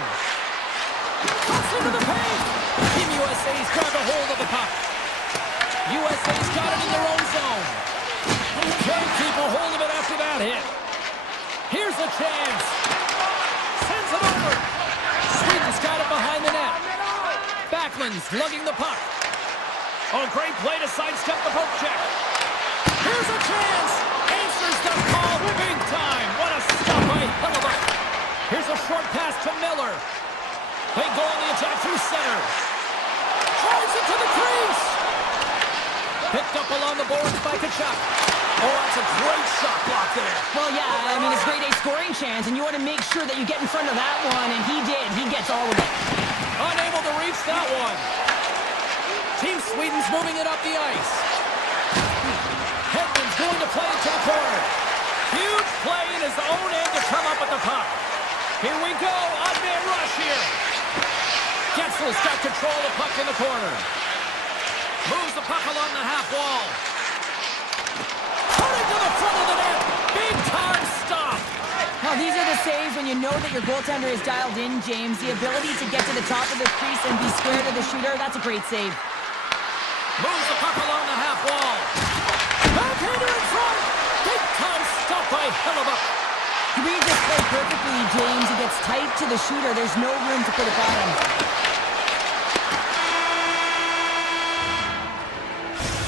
Cuts into the paint. Team USA's grabbed a hold of the puck. USA's got it in their own zone. Can't keep a hold of it after that hit. Here's a chance. Sends it over. Sweden's got it behind the net. Backlund's lugging the puck. Oh, great play to sidestep the poke check. Here's a chance. Answers the call big time. What a stop by Hellebuck. Here's a short pass to Miller. They go on the attack through center. Drives it to the crease. Picked up along the boards by Kachuk. Oh, that's a great shot block there. Well, yeah, I mean, it's grade A scoring chance, and you want to make sure that you get in front of that one, and he did. He gets all of it. Unable to reach that one. Team Sweden's moving it up the ice. Hedman's going to play it to the corner. Huge play in his own end to come up with the puck. Here we go. Odd-man rush here. Getzel's got control of the puck in the corner. Moves the puck along the half wall. Putting to the front of the net. Big time stop. Now, these are the saves when you know that your goaltender is dialed in, James. The ability to get to the top of the crease and be square to the shooter, that's a great save. Moves the puck along the half wall. Backhander in front. Big time stop by Hellebuyck. You read this play perfectly, James. He gets tight to the shooter. There's no room to put it by him.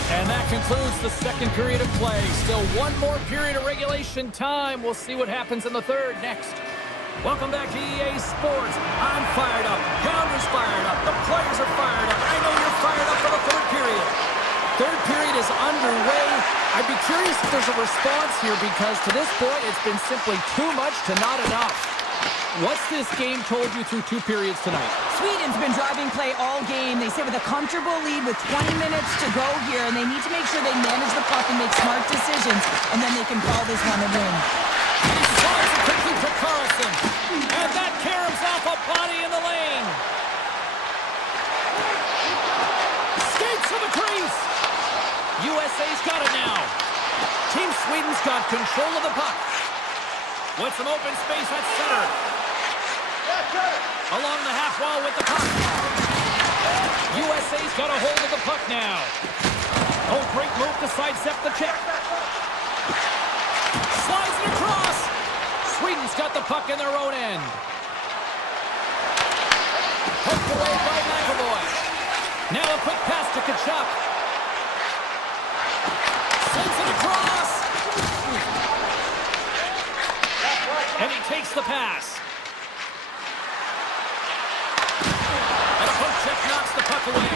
And that concludes the second period of play. Still one more period of regulation time. We'll see what happens in the third next. Welcome back to EA Sports. I'm fired up. Pounder's fired up. The players are fired up. I know you're fired up for the third period. Third period is underway. I'd be curious if there's a response here because to this point it's been simply too much to not enough. What's this game told you through 2 periods tonight? Sweden's been driving play all game. They sit with a comfortable lead with 20 minutes to go here, and they need to make sure they manage the puck and make smart decisions, and then they can call this one a win. And he slides it quickly to Carlson. And that caroms off a body in the lane. Skates to the crease. USA's got it now. Team Sweden's got control of the puck. With some open space at center. Along the half wall with the puck. USA's got a hold of the puck now. Oh, great move to sidestep the check. Slides it across. Sweden's got the puck in their own end. Poked away by McAvoy. Now a quick pass to Kachuk. Sends it across. And he takes the pass. And a poke check knocks the puck away.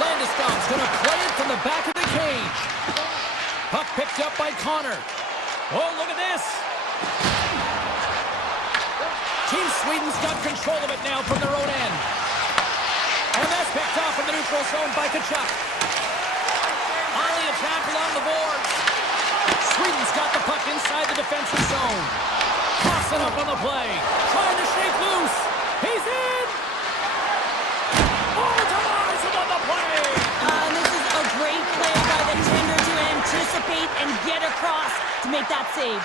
Landeskog's going to play it from the back of the cage. Puck picked up by Connor. Oh, look at this. Team Sweden's got control of it now from their own end. And that's picked off in the neutral zone by Kachuk. On the attack along the boards. Sweden's got the puck inside the defensive zone. Tossing up on the play. Trying to shake loose. He's in. Oh, denies him on the play. This is a great play by the tender to anticipate and get across to make that save.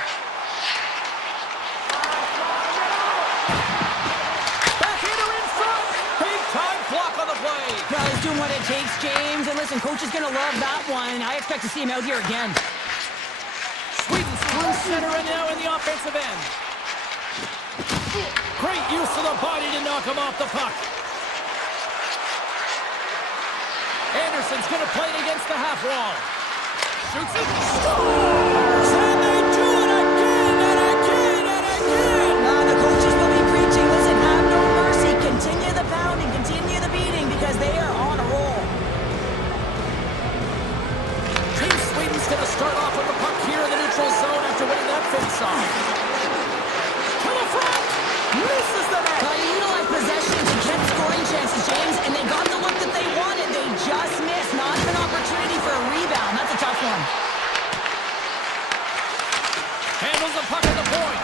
Backhander in front. Big time block on the play. Well, he's doing what it takes, James. And listen, coach is going to love that one. I expect to see him out here again. Sweden's through center and now in the offensive end. Great use of the body to knock him off the puck. Anderson's going to play it against the half wall. Shoots it. Scores! And they do it again and again and again! The coaches will be preaching. Listen, have no mercy. Continue the pounding. Continue the beating because they are on a roll. Team Sweden's going to start off with the puck here in the neutral zone after winning that face-off. To the front! Misses the net! You utilize possession to get scoring chances, James, and they got the look that they wanted. They just missed. Not an opportunity for a rebound. That's a tough one. Handles the puck at the point.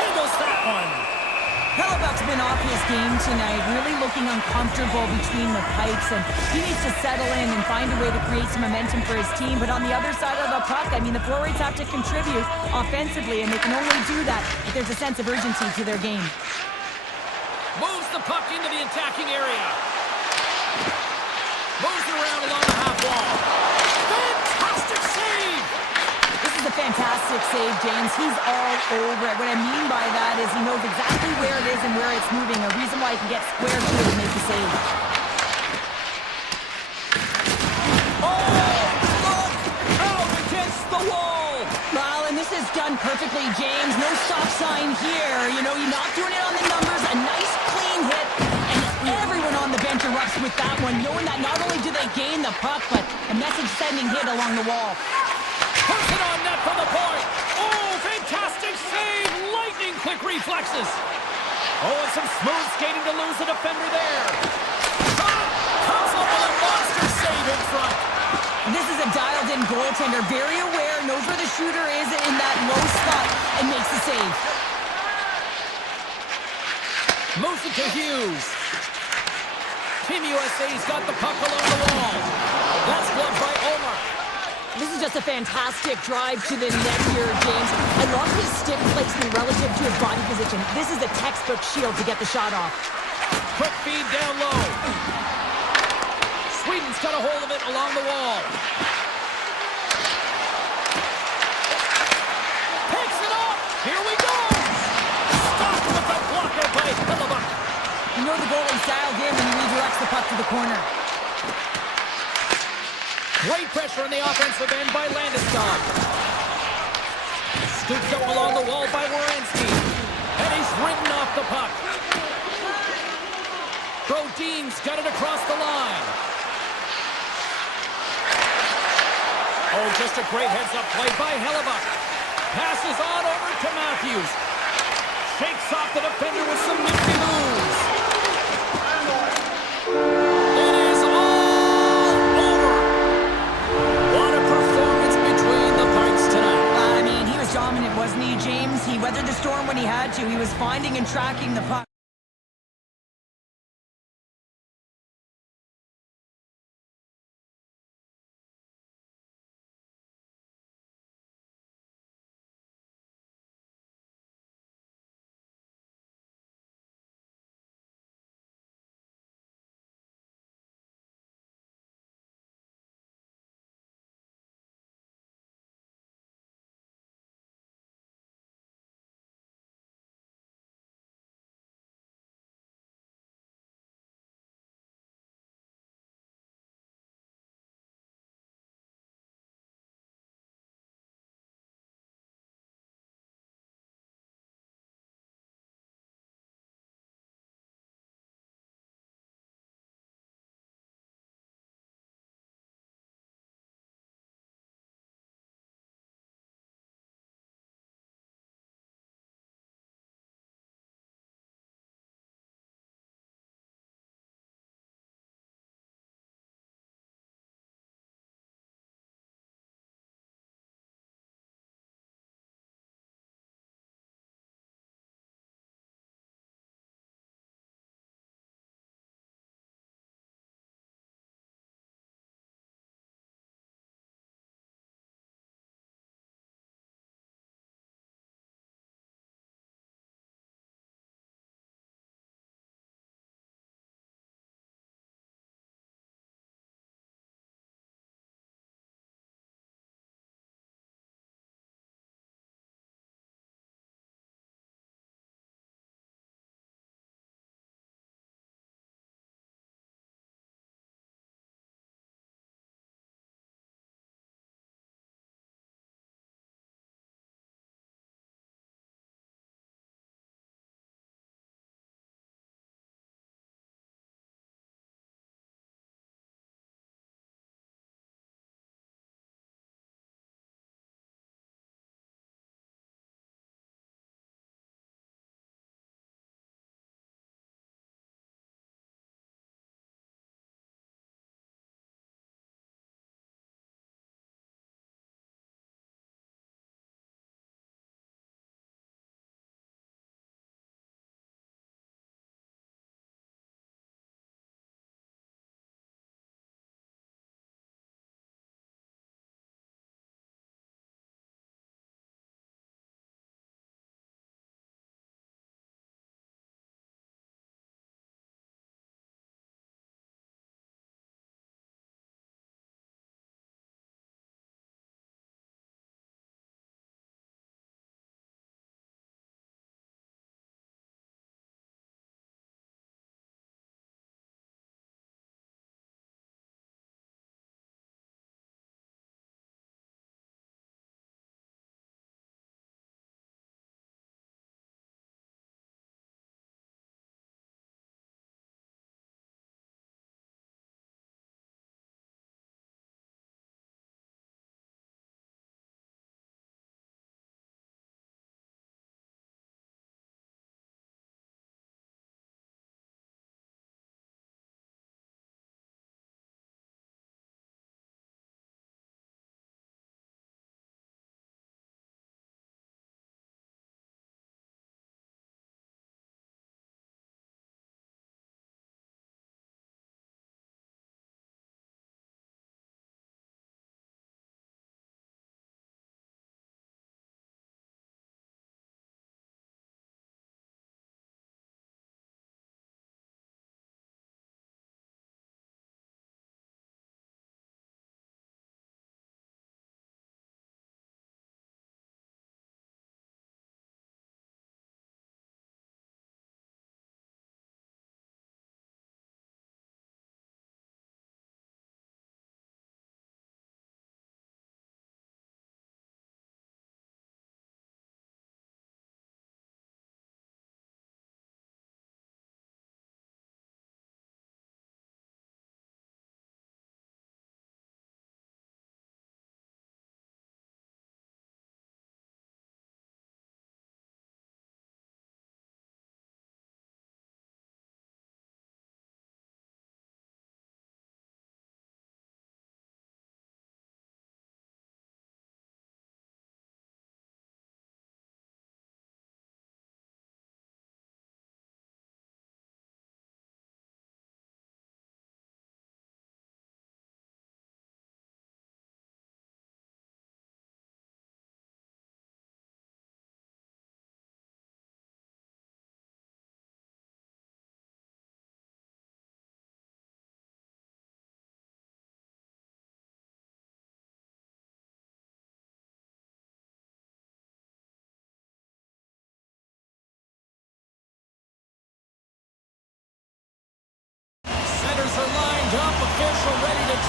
Handles that one. Hellebuyck's been off his game tonight, really looking uncomfortable between the pipes, and he needs to settle in and find a way to create some momentum for his team. But on the other side of the puck, I mean, the forwards have to contribute offensively, and they can only do that if there's a sense of urgency to their game. Moves the puck into the attacking area. Moves it around along the half wall. Fantastic save! This is a fantastic save, James. He's all over it. What I mean by that is he knows exactly where it is and where it's moving, a reason why he can get square to it and make the save. Oh, look! Out against the wall! Well, and this is done perfectly, James. No stop sign here. You know, you're not doing it on the numbers. A nice, clean hit. And everyone on the bench erupts with that one, knowing that not only do they gain the puck, but a message-sending hit along the wall. Puts it on net from the point. Oh, fantastic save! Lightning quick reflexes. Oh, and some smooth skating to lose the defender there. Comes up with a monster save in front. This is a dialed-in goaltender, very aware, knows where the shooter is in that low spot, and makes the save. Moves it to Hughes. Team USA's got the puck along the wall. That's blocked by Omar. This is just a fantastic drive to the net here, James. I love his stick placement relative to his body position. This is a textbook shield to get the shot off. Quick feed down low. Sweden's got a hold of it along the wall. Takes it off. Here we go. Stopped with the blocker by Hellebuyck. You know the goalie's dialed in when he redirects the puck to the corner. Great pressure on the offensive end by Landeskog. Scooped up along the wall by Werenski. And he's ridden off the puck. Brodin's got it across the line. Oh, just a great heads-up play by Hellebuyck. Passes on over to Matthews. Shakes off the defender with some nifty moves. It is all over. What a performance between the Pikes tonight. I mean, he was dominant, wasn't he, James? He weathered the storm when he had to. He was finding and tracking the puck.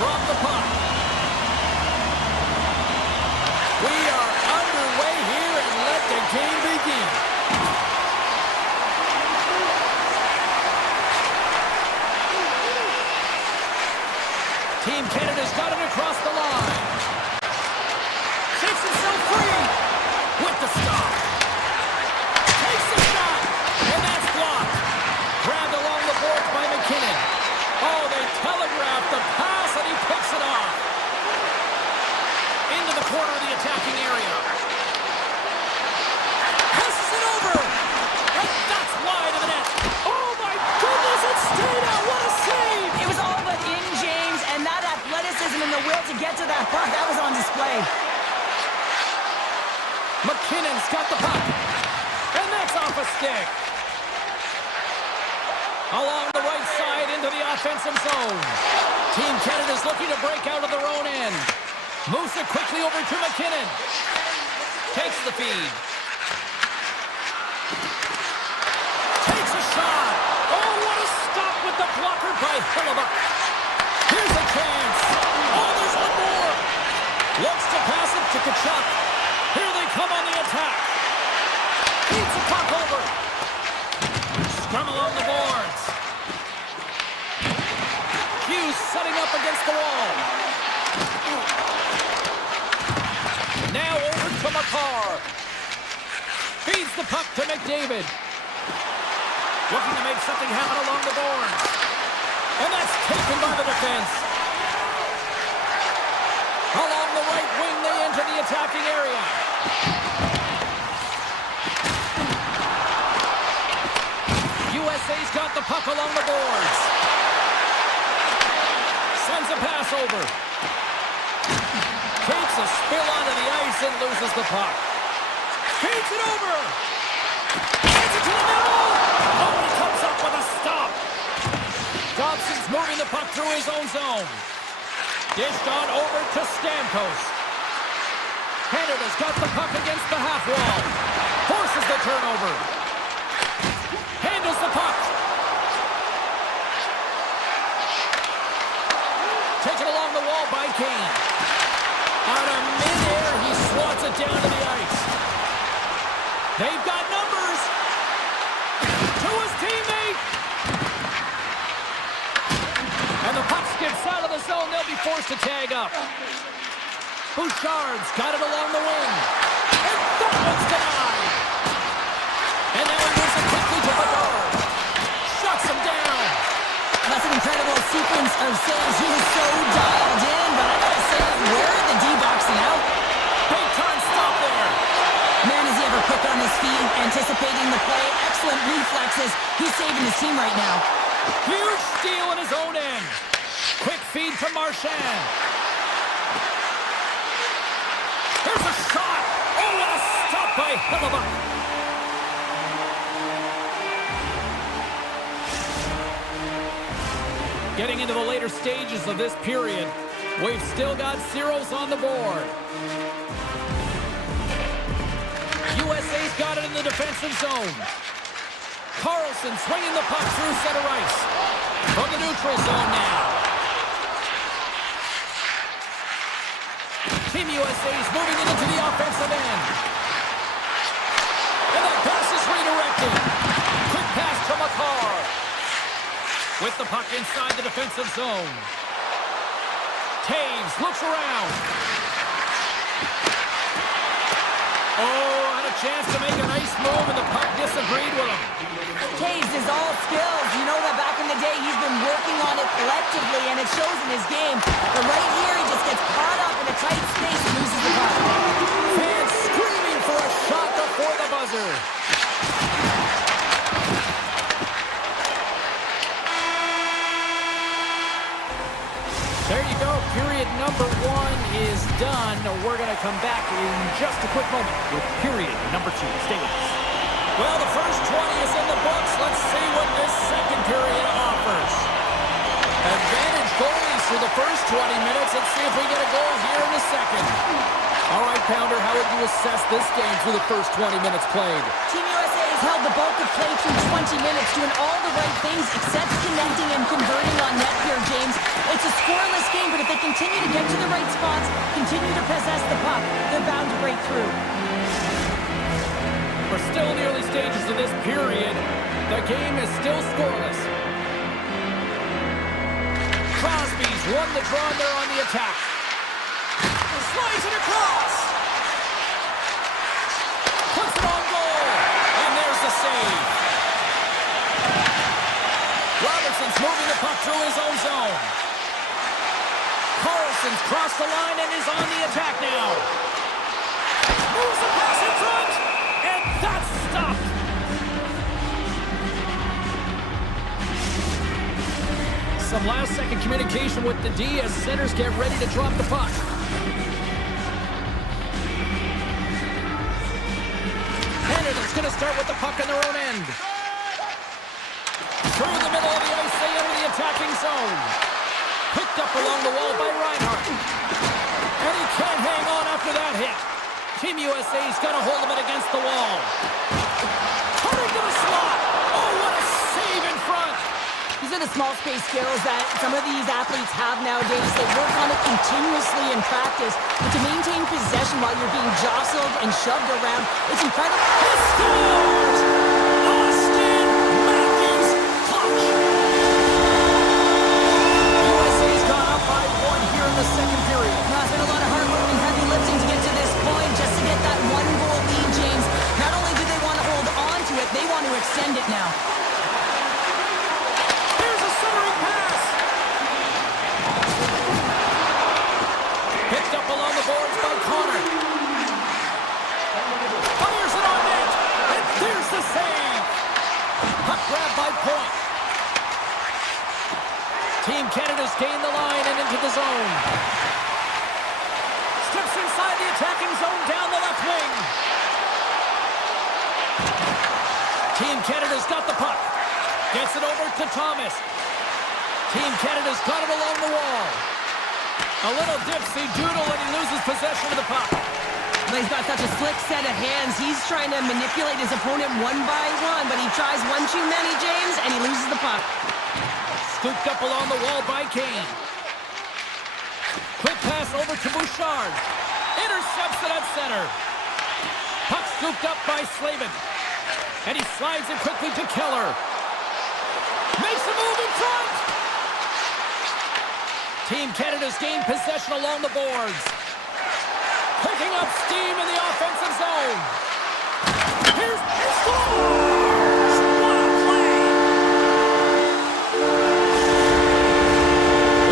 drop the puck. We are underway here, and let the game begin. Team Canada's got it across the line. Shakes himself free with the stop. Takes the shot, and that's blocked. Grabbed along the boards by McKinnon. Oh, they telegraphed the pass, and he picks it off. Into the corner of the attacking area. Passes it over. And that's wide of the net. Oh, my goodness, it stayed out. What a save. It was all but in, James, and that athleticism and the will to get to that puck, that was on display. McKinnon's got the puck. And that's off a stick. Along the right side into the offensive zone. Team Canada's looking to break out of their own end. Moves it quickly over to McKinnon. Takes the feed. Takes a shot. Oh, what a stop with the blocker by Hellebuyck. Here's a chance. Oh, there's one more. Looks to pass it to Tkachuk. Here they come on the attack. Feeds the puck over. Scrum along the boards. Hughes setting up against the wall. Now over to McCarr. Feeds the puck to McDavid. Looking to make something happen along the boards. And that's taken by the defense. Along the right wing, they enter the attacking area. USA's got the puck along the boards. Sends a pass over. Takes a spill onto the ice and loses the puck. Feeds it over. Gets it to the middle. Oh, he comes up with a stop. Dobson's moving the puck through his own zone. Dished on over to Stamkos. Canada's got the puck against the half wall. Forces the turnover. Handles the puck. Taken along the wall by Kane. Out of midair, he swats it down to the ice. They've got numbers. To his teammate. And the puck skips out of the zone. They'll be forced to tag up. Bouchard's got it along the wing. And that one's denied. And now he moves it quickly to Bedard. Shuts him down. That's an incredible sequence of saves. He is so dialed in, but I gotta say, where are the D-boxing out? Big time stop there. Man, is he ever quick on his feet, anticipating the play. Excellent reflexes. He's saving his team right now. Huge steal in his own end. Quick feed to Marchand. There's a shot. Oh, what a stop by Hellebuyck. Getting into the later stages of this period, we've still got zeros on the board. USA's got it in the defensive zone. Carlson swinging the puck through center ice. From the neutral zone now. Team USA's moving it into the offensive end. And that pass is redirected. Quick pass to McCarr. With the puck inside the defensive zone. Taves looks around. Oh, had a chance to make a nice move, and the puck disagreed with him. Taves is all skills. You know that back in the day, he's been working on it collectively, and it shows in his game. But right here, he just gets caught up in a tight space and loses the puck. Fans screaming for a shot before the buzzer. There you go. Period number one is done. We're going to come back in just a quick moment with period number two. Stay with us. Well, the first 20 is in the books. Let's see what this second period offers. Advantage goalies for the first 20 minutes. Let's see if we get a goal here in a second. All right, Pounder, how would you assess this game through the first 20 minutes played? Team USA is has held the bulk of play through 20 minutes, doing all the right things except connecting and converting on net here, James. It's a scoreless game, but if they continue to get to the right spots, continue to possess the puck, they're bound to break through. We're still in the early stages of this period. The game is still scoreless. Crosby's won the draw and they're on the attack. Slides it across. Puts it on goal. And there's the save. Robertson's moving the puck through his own zone. Carlson's crossed the line and is on the attack now. Moves the pass in front. And that's stopped. Some last-second communication with the D as centers get ready to drop the puck. Canada's going to start with the puck in their own end. Through the middle of the ice, they enter the attacking zone. Picked up along the wall by Reinhart. And he can't hang on after that hit. Team USA's got a hold of it against the wall. Cutting to the slot. Oh, what a save in front. These are the small space skills that some of these athletes have nowadays. They work on it continuously in practice. But to maintain possession while you're being jostled and shoved around, it's incredible. He scores! Austin Matthews clutch! USA's gone up by 1 here in the second period. It's been a lot of hard work and heavy lifting to get to this point just to get that 1-goal lead, James. Not only do they want to hold on to it, they want to extend it now. Picked up along the boards by Connor. Fires it on net. And there's the save. Puck grab by Point. Team Canada's gained the line and into the zone. Steps inside the attacking zone down the left wing. Team Canada's got the puck. Gets it over to Thomas. Team Canada's got it along the wall. A little dipsy doodle when he loses possession of the puck. He's got such a slick set of hands. He's trying to manipulate his opponent one by one, but he tries one too many, James, and he loses the puck. Scooped up along the wall by Kane. Quick pass over to Bouchard. Intercepts it at center. Puck scooped up by Slavin. And he slides it quickly to Keller. Makes a move in front. Team Canada's gained possession along the boards. Picking up steam in the offensive zone. Here's scores! What a play!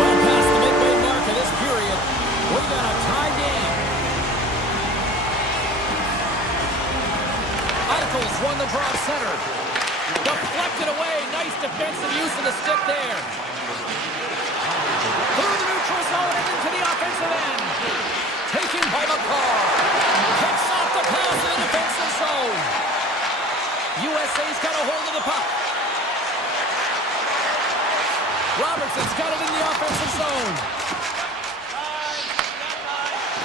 Well past the midway mark of this period, we got a tie game. Eichels won the draw center. Deflected away. Nice defensive use of the stick there. Through the neutral zone and into the offensive end. Taken by McCall. Picks off the pass in the defensive zone. USA's got a hold of the puck. Robertson's got it in the offensive zone.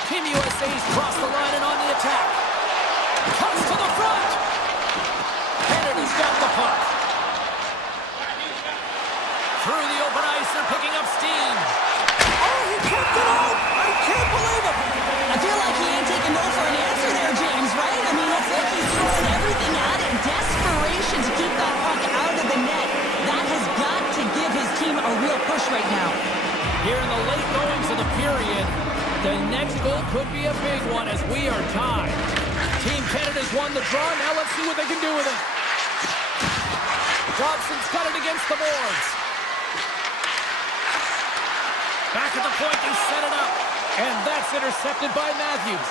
Team USA's crossed the line and on the attack. Cuts to the front. Canada's got the puck. Through the open ice, they're picking up steam. Oh, he kept it out! I can't believe it! I feel like he ain't taking no for an answer there, James, right? I mean, it's like he's throwing everything at it. Desperation to keep that puck out of the net. That has got to give his team a real push right now. Here in the late goings of the period, the next goal could be a big one as we are tied. Team Canada's won the draw. Now let's see what they can do with it. Dobson's got it against the boards. Back at the point, they set it up. And that's intercepted by Matthews.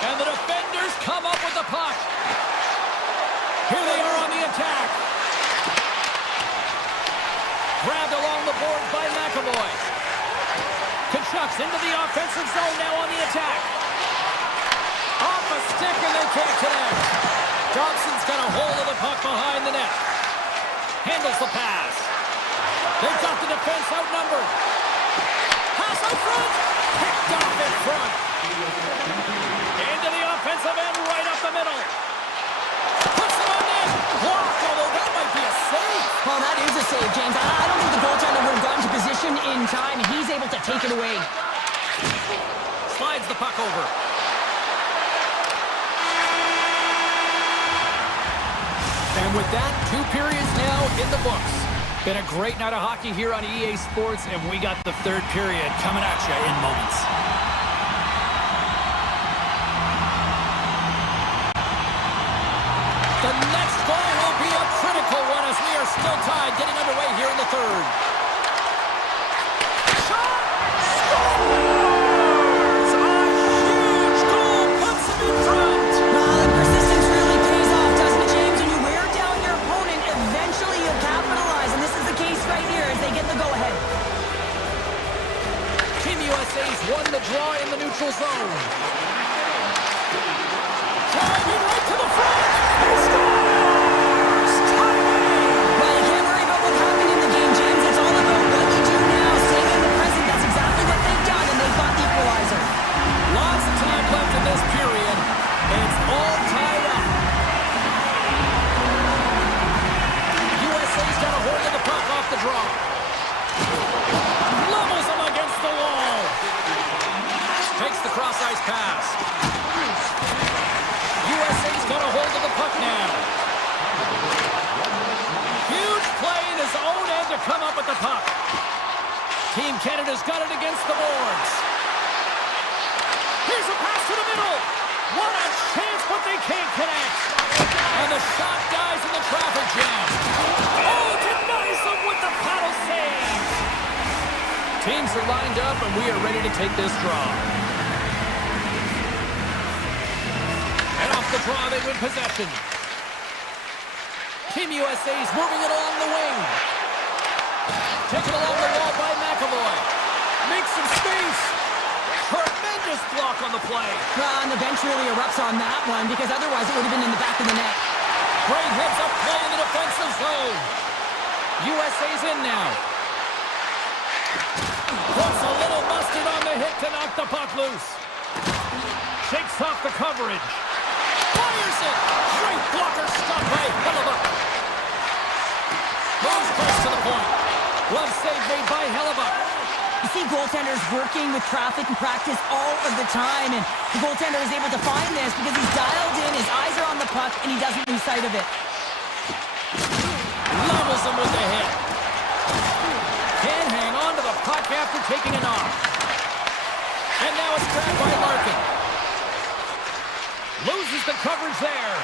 And the defenders come up with the puck. Here they are on the attack. Grabbed along the board by McAvoy. Kachuk's into the offensive zone now on the attack. Off a stick and they can't connect. Dobson's got a hold of the puck behind the net. Handles the pass. They've got the defense outnumbered. Pass out front. Picked off in front. And slides the puck over. And with that, 2 periods now in the books. Been a great night of hockey here on EA Sports, and we got the 3rd period coming at you in moments. The next goal will be a critical one as we are still tied, getting underway here in the 3rd. Shot! Scores! A huge goal puts them in front! The persistence really pays off, doesn't it, James? When you wear down your opponent, eventually you'll capitalize, and this is the case right here as they get the go-ahead. Team USA's won the draw in the neutral zone. Driving right to the front! He scores! Well, you can't worry about what happened in the game, James. It's all about what you do now, staying in the present. That's exactly what they've done, and they've got the equalizer. Lots of time left in this period, and it's all tied up. USA's got a hold of the puck off the draw. Levels him against the wall. Takes the cross-ice pass. USA's got a hold of the puck now. Huge play in his own end to come up with the puck. Team Canada's got it against the boards. Here's a pass to the middle. What a chance, but they can't connect. And the shot dies in the traffic jam. Oh, denies them with the paddle save. Teams are lined up, and we are ready to take this draw. And off the draw, they win possession. Team USA's moving it along the wing. Taken along the wall by McAvoy. Makes some space. Tremendous block on the play. And the bench really erupts on that one, because otherwise it would have been in the back of the net. Great heads-up play in the defensive zone. USA's in now. Puts a little mustard on the hit to knock the puck loose. Shakes off the coverage. Fires it. Great blocker stopped by Hellebuck. Moves close to the point. Glove save made by Hellebuck. You see goaltenders working with traffic and practice all of the time, and the goaltender is able to find this because he's dialed in, his eyes are on the puck, and he doesn't lose sight of it. Levels him with the hit. Can't hang on to the puck after taking a knock. And now it's grabbed by Larkin. Loses the coverage there.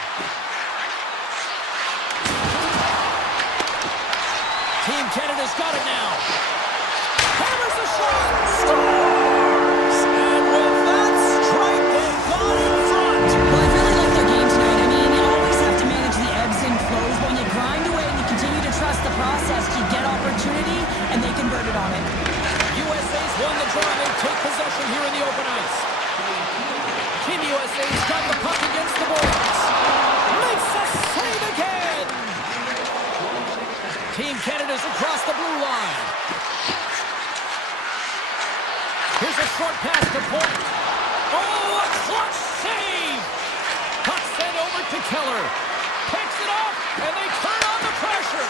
Team Canada's got it now. Hammers the shot. Scores! And with that strike, they've gone in front. Well, I really like their game tonight. I mean, you always have to manage the ebbs and flows, but when you grind away and you continue to trust the process, you get opportunity, and they converted on it. USA's won the draw. They take possession here in the open ice. Team USA's got the puck against the boards. Makes a save again. Team Canada's across the blue line. Here's a short pass to point. Oh, a clutch save! Puck sent over to Keller. Picks it up, and they turn on the pressure.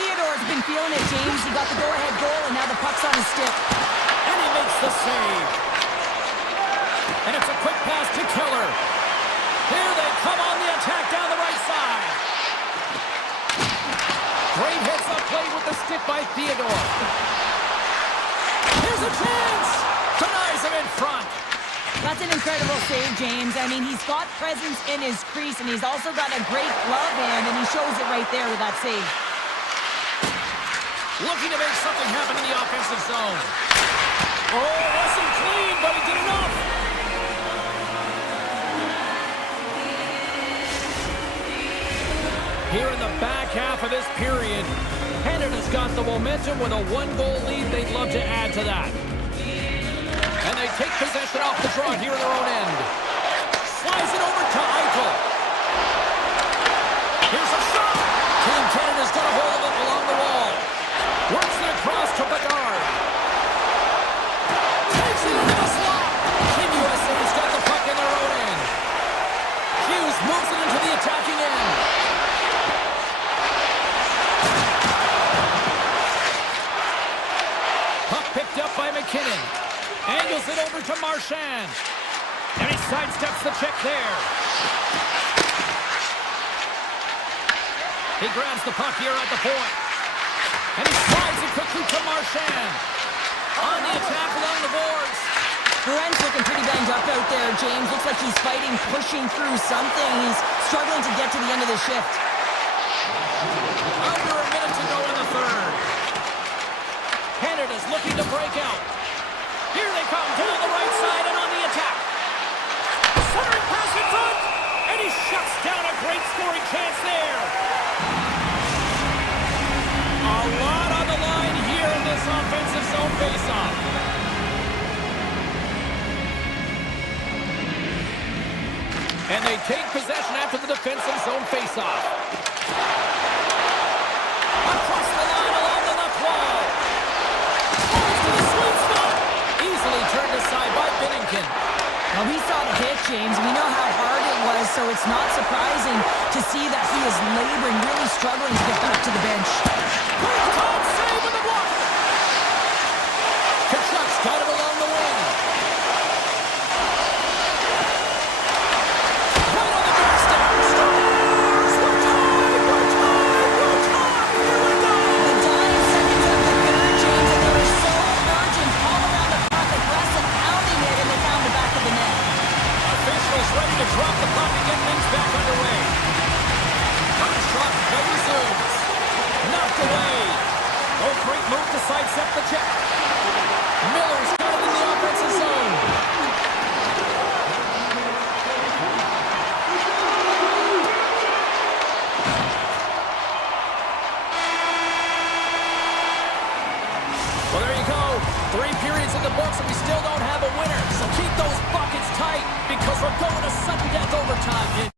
Theodore's been feeling it, James. He got the go-ahead goal, and now the puck's on his stick. And he makes the save. And it's a quick pass to Keller. Here they come on the attack down the right side. Great heads-up play with the stick by Theodore. Here's a chance! Denies him in front. That's an incredible save, James. I mean, he's got presence in his crease, and he's also got a great glove hand, and he shows it right there with that save. Looking to make something happen in the offensive zone. Oh, wasn't clean, but he did enough. Here in the back half of this period, Canada's got the momentum with a 1-goal lead. They'd love to add to that. And they take possession off the draw here in their own end. Slides it over to Eichel. Here's a shot. Team Canada's got a hold of it along the wall. Works it across to Bedard. Takes it into the slot. Team USA's got the puck in their own end. Hughes moves it into the attacking end. Puck picked up by McKinnon. Angles it over to Martin. Marchand. And he sidesteps the check there. He grabs the puck here at the point. And he slides it quickly to Marchand. On the attack along the boards. Brent's looking pretty banged up out there, James. Looks like he's fighting, pushing through something. He's struggling to get to the end of the shift. Under a minute to go in the third. Canada's looking to break out. Here they come, down the right side and on the attack. Centering pass in front. And he shuts down a great scoring chance there. A lot on the line here in this offensive zone faceoff. And they take possession after the defensive zone faceoff. Across the line along the left wall. Falls to the sweet spot. Easily turned aside by Binnington. Well, we saw the hit, James. We know how hard it was, so it's not surprising to see that he is laboring, really struggling to get back to the bench. Quick time save with the block. Kachuk's got it along the wing. Right on the doorstep. Scores! We're tied! We're tied! We're tied! Here we go! The dying seconds of the third, James, and they were so urgent all around the puck, aggressive, pounding it, and they found the back of the net. Officials ready to drop the puck and get things back underway. Shot play resumes. Knocked away. Oh, great move to sidestep the check. Miller's got it in the offensive zone. Well, there you go. 3 periods in the books and we still don't have a winner. So keep those buckets tight because we're going to sudden death overtime.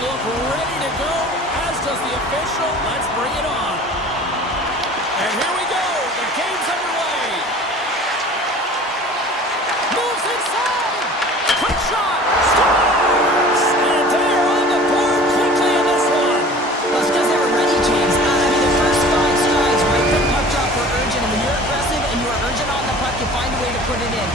look ready to go, as does the official. Let's bring it on. And here we go. The game's underway. Moves inside. Quick shot. Scores! And they're on the board quickly in this one. Well, it's because they were ready, James. I mean, the first 5 strides right from puck drop were urgent. And when you're aggressive and you're urgent on the puck, you find a way to put it in.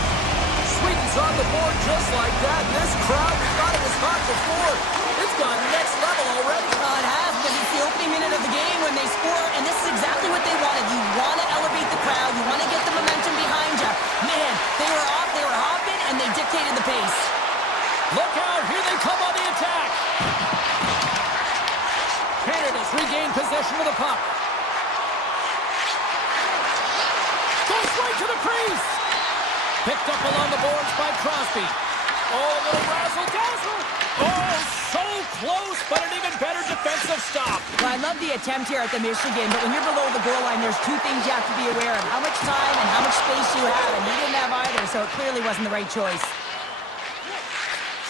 Sweden's on the board just like that. This crowd, we thought it was hot before. It's gone next level already. It has, because it's the opening minute of the game when they score, and this is exactly what they wanted. You want to elevate the crowd. You want to get the momentum behind you. Man, they were off, they were hopping, and they dictated the pace. Look out, here they come on the attack. Canada's regained possession of the puck. Goes right to the crease. Picked up along the boards by Crosby. Oh, a little razzle-dazzle. Oh, so close, but an even better defensive stop. Well, I love the attempt here at the Michigan, but when you're below the goal line, there's 2 things you have to be aware of. How much time and how much space you have, and he didn't have either, so it clearly wasn't the right choice.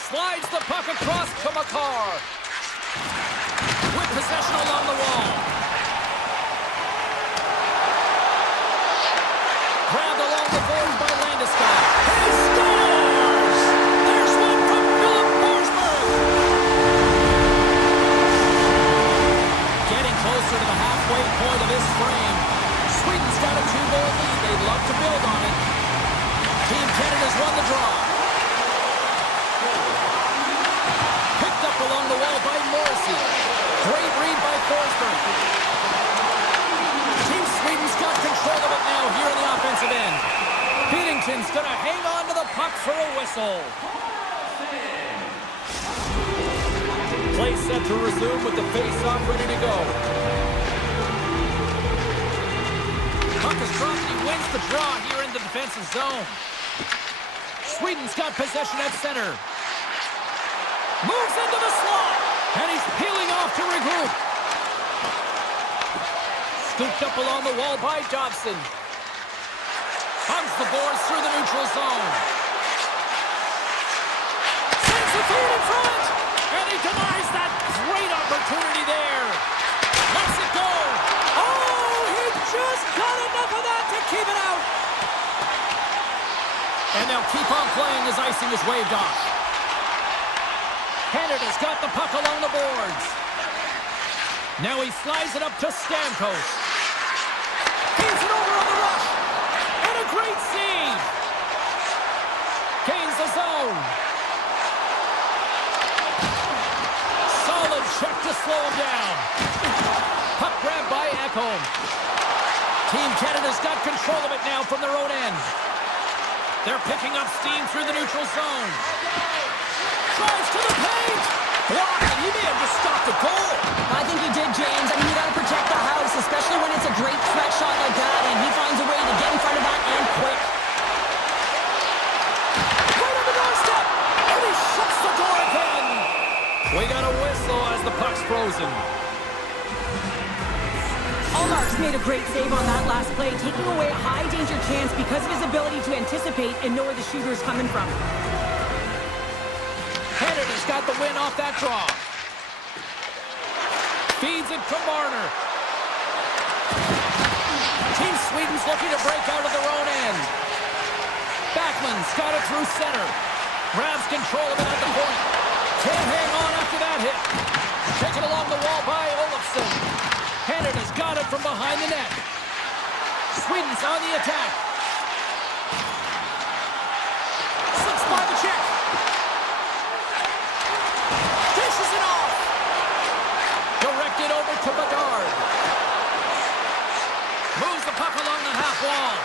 Slides the puck across to Makar. With possession along the wall. Grabbed along the boards by Landeskog. He scores! There's one from Philip Forsberg. Getting closer to the halfway point of this frame. Sweden's got a 2-goal lead. They'd love to build on it. Team Canada's won the draw. Picked up along the wall by Morrissey. Great read by Forsberg. Team Sweden's got control of it now here in the offensive end. Binnington's going to hang on to the puck for a whistle. Play set to resume with the face-off ready to go. Puck is dropped and he wins the draw here in the defensive zone. Sweden's got possession at center. Moves into the slot, and he's peeling off to regroup. Scooped up along the wall by Dobson. Hugs the boards through the neutral zone. Sends the feed in front, and he denies that great opportunity there. Lets it go. Oh, he just got enough of that to keep it out. And they'll keep on playing as icing is waved off. Canada's got the puck along the boards. Now he slides it up to Stamkos. Gains it over on the rush. And a great save. Gains the zone. Solid check to slow him down. Puck grab by Ekholm. Team Canada's got control of it now from their own end. They're picking up steam through the neutral zone. Tries to the paint. Blocked, and he may have just stopped the goal. I think he did, James. I mean, you got to protect the house, especially when it's a great threat shot like that, and he finds a way to get in front of that and quick. Right on the doorstep, and he shuts the door again. We got a whistle as the puck's frozen. Allmark's made a great save on that last play, taking away a high-danger chance because of his ability to anticipate and know where the shooter's coming from. Canada's got the win off that draw. Feeds it to Marner. Team Sweden's looking to break out of their own end. Backman's got it through center. Grabs control of it at the point. Can't hang on after that hit. Taken along the wall by Olofsson. Canada's got it from behind the net. Sweden's on the attack. Slips by the check. Dishes it off. Directed over to Bedard. Moves the puck along the half wall.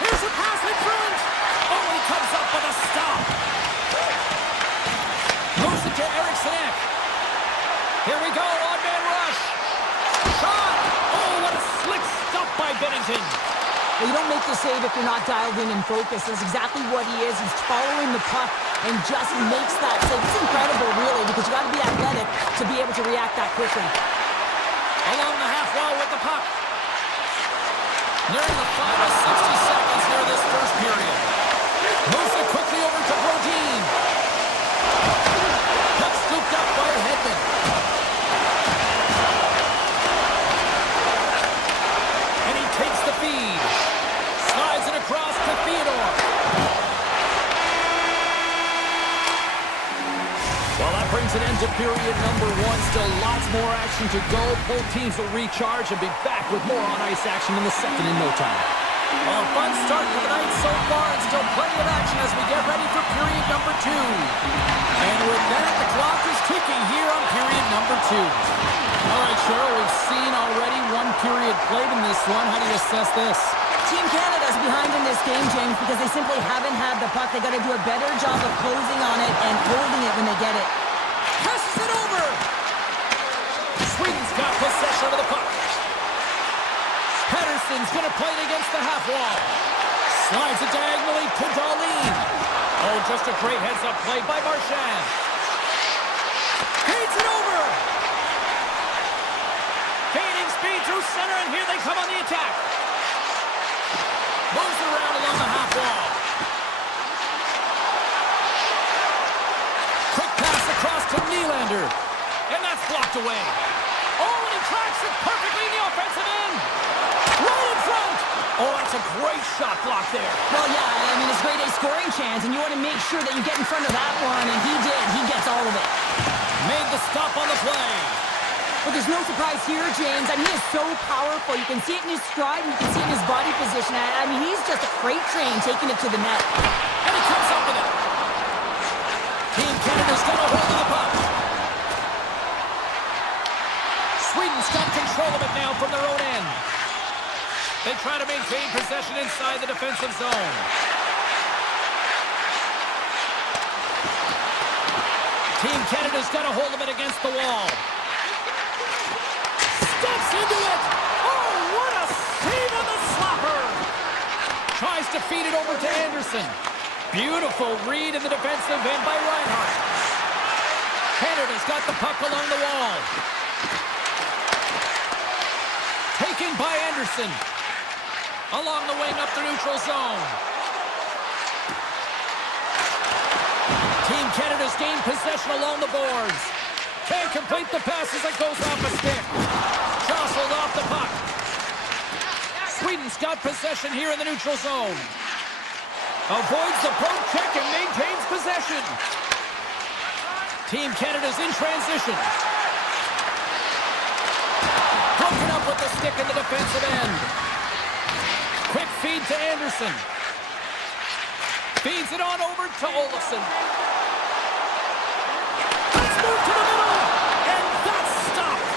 Here's a pass in front. Oh, he comes up with a stop. Moves it to Eriksson. Here we go, on-man rush. Shot. Oh, what a slick stop by Binnington. Well, you don't make the save if you're not dialed in and focused. That's exactly what he is. He's following the puck and just makes that save. It's incredible, really, because you got to be athletic to be able to react that quickly. Along the half wall with the puck. Nearing the final 60 seconds here this first period. Moves it quickly over to Brodin. Puck scooped up by Hedman. into period number one. Still lots more action to go. Both teams will recharge and be back with more on-ice action in the second in no time. Well, a fun start to the night so far, and still plenty of action as we get ready for period number two. And with that, the clock is ticking here on period number two. All right, Cheryl, we've seen already one period played in this one. How do you assess this? Team Canada's behind in this game, James, because they simply haven't had the puck. They got to do a better job of closing on it and holding it when they get it. Passes it over. Sweden's got possession of the puck. Pettersson's going to play it against the half wall. Slides it diagonally to Darlene. Oh, just a great heads-up play by Marchand. Feeds it over. Gaining speed through center, and here they come on the attack. Moves it around along the half wall. Quick pass across to Nylander. And that's blocked away. Oh, and he tracks it perfectly in the offensive end. Right in front. Oh, that's a great shot block there. Well, yeah, I mean, it's a grade A scoring chance, and you want to make sure that you get in front of that one, and he did. He gets all of it. Made the stop on the play. But there's no surprise here, James. I mean, he is so powerful. You can see it in his stride, and you can see it in his body position. I mean, he's just a freight train taking it to the net. And he comes up with it. Team Canada's got a hold of the puck. Sweden's got control of it now from their own end. They try to maintain possession inside the defensive zone. Team Canada's got a hold of it against the wall. Steps into it. Oh, what a save on the slapper. Tries to feed it over to Anderson. Beautiful read in the defensive end by Reinhart. Canada's got the puck along the wall. Taken by Anderson. Along the wing up the neutral zone. Team Canada's gained possession along the boards. Can't complete the pass as it goes off a stick. Jostled off the puck. Sweden's got possession here in the neutral zone. Avoids the poke check and maintains possession. Team Canada's in transition. Broken up with the stick in the defensive end. Quick feed to Anderson. Feeds it on over to Olofsson. Let's move to the middle. And that's stopped.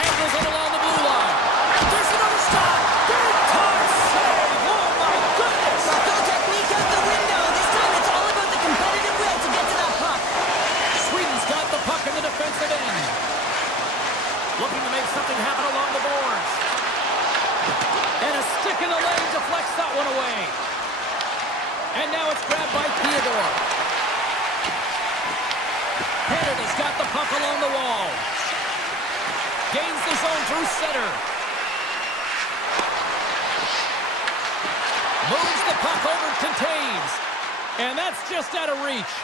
Handles it along the blue line. There's another stop. Big time save. Oh my goodness. No technique out the window. This time it's all about the competitive will to get to that puck. Sweden's got the puck in the defensive end. Looking to make something happen along the boards. And a stick in the leg deflects that one away. And now it's grabbed by Theodore. Canada's got the puck along the wall. Gains the zone through center. Moves the puck over to Taves. And that's just out of reach.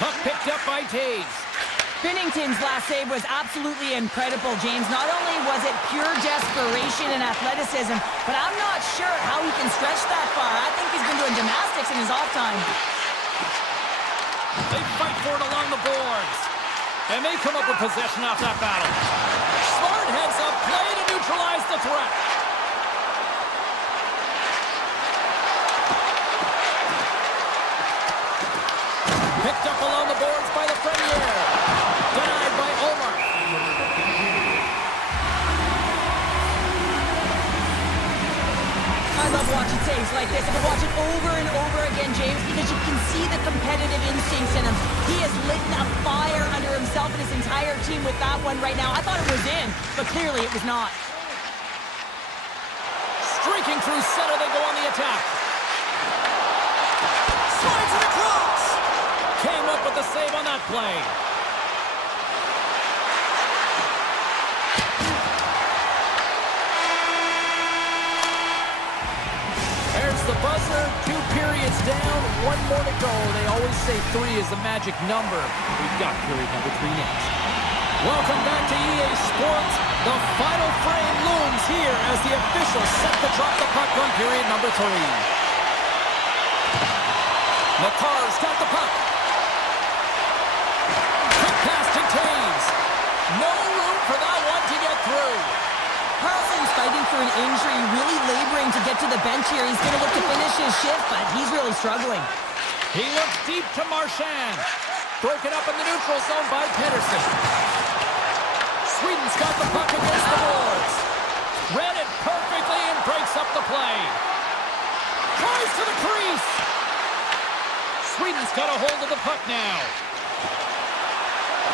Puck picked up by Taves. Binnington's last save was absolutely incredible, James. Not only was it pure desperation and athleticism, but I'm not sure how he can stretch that far. I think he's been doing gymnastics in his off time. They fight for it along the boards. And they come up with possession off that battle. Smart heads up play to neutralize the threat. Picked up along the boards by the Premier. Denied by Omar. I love watching saves like this. I can watch it over and over again, James, because you can see the competitive instincts in him. He has lit a fire under himself and his entire team with that one right now. I thought it was in, but clearly it was not. Streaking through center, they go on the attack. Slides it across. Came up with the save on that play. There's the buzzer. 2 periods down. 1 more to go. They always say 3 is the magic number. We've got period number 3 next. Welcome back to EA Sports. The final frame looms here as the officials set to drop the puck on period number 3. McCarr's got the puck. after an injury, really laboring to get to the bench here. He's going to look to finish his shift, but he's really struggling. He looks deep to Marchand. Broken up in the neutral zone by Pedersen. Sweden's got the puck against the boards. Read it perfectly and breaks up the play. Tries to the crease. Sweden's got a hold of the puck now.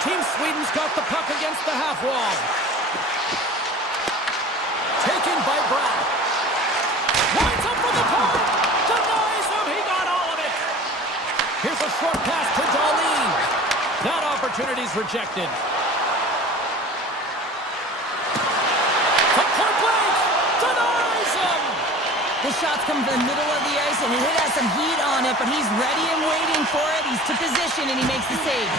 Team Sweden's got the puck against the half wall. Taken by Brad. Winds up from the point. Denies him. He got all of it. Here's a short pass to Darlene. That opportunity's rejected. From point blank. Denies him. The shot's come from the middle of the ice, and it has some heat on it, but he's ready and waiting for it. He's to position, and he makes the save.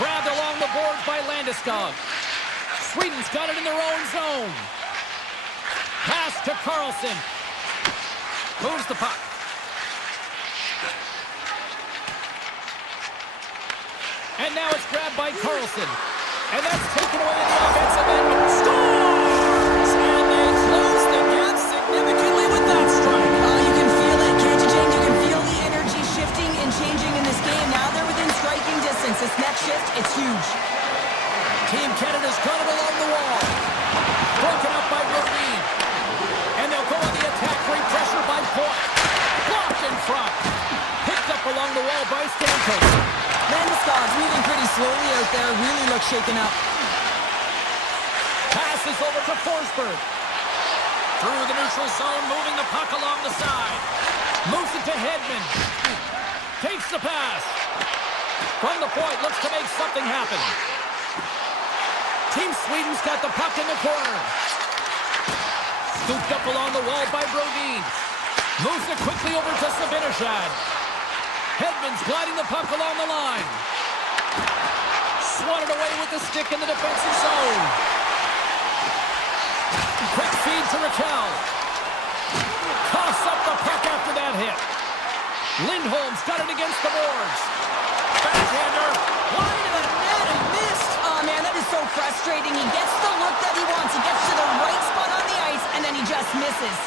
Grabbed along the boards by Landeskog. Sweden's got it in their own zone. Pass to Carlson. Moves the puck. And now it's grabbed by Carlson. And that's taken away in the offensive end. Scores! And they close the gap significantly with that strike. You can feel it, James. You can feel the energy shifting and changing in this game. Now they're within striking distance. This next shift, it's huge. Team Canada's got it along the wall. Broken up by Rodin. And they'll go on the attack. Great pressure by Point. Blocked in front. Picked up along the wall by Stamkos. Landeskog's moving pretty slowly out there. Really looks shaken up. Passes over to Forsberg. Through the neutral zone, moving the puck along the side. Moves it to Hedman. Takes the pass. From the point, looks to make something happen. Team Sweden's got the puck in the corner. Scooped up along the wall by Brodin. Moves it quickly over to Sabinishad. Hedman's gliding the puck along the line. Swatted away with the stick in the defensive zone. Quick feed to Raquel. Coughs up the puck after that hit. Lindholm's got it against the boards. Backhander. Line to the net and missed. Oh, man, that is so frustrating. He gets the look that he wants. He gets to the right spot on the ice, and then he just misses.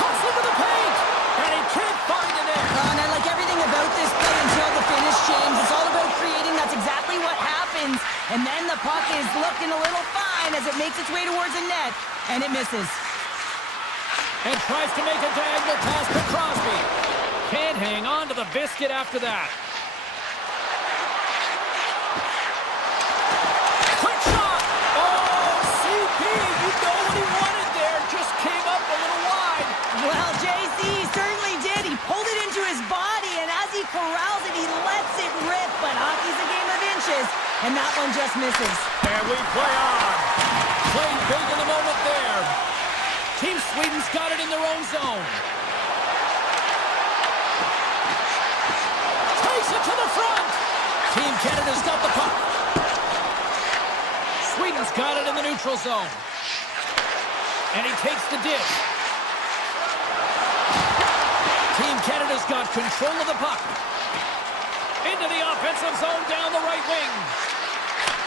Cuts into the paint, and he can't find the net. And I like everything about this play until the finish, James. It's all about creating. That's exactly what happens. And then the puck is looking a little fine as it makes its way towards the net, and it misses. And tries to make a diagonal pass to Crosby. Can't hang on to the biscuit after that. Quick shot! Oh, CP, you know what he wanted there. Just came up a little wide. Well, JC certainly did. He pulled it into his body, and as he corrals it, he lets it rip. But hockey's a game of inches, and that one just misses. And we play on. Playing big in the moment there. Team Sweden's got it in their own zone. Takes it to the front. Team Canada's got the puck. Sweden's got it in the neutral zone. And he takes the dish. Team Canada's got control of the puck. Into the offensive zone down the right wing.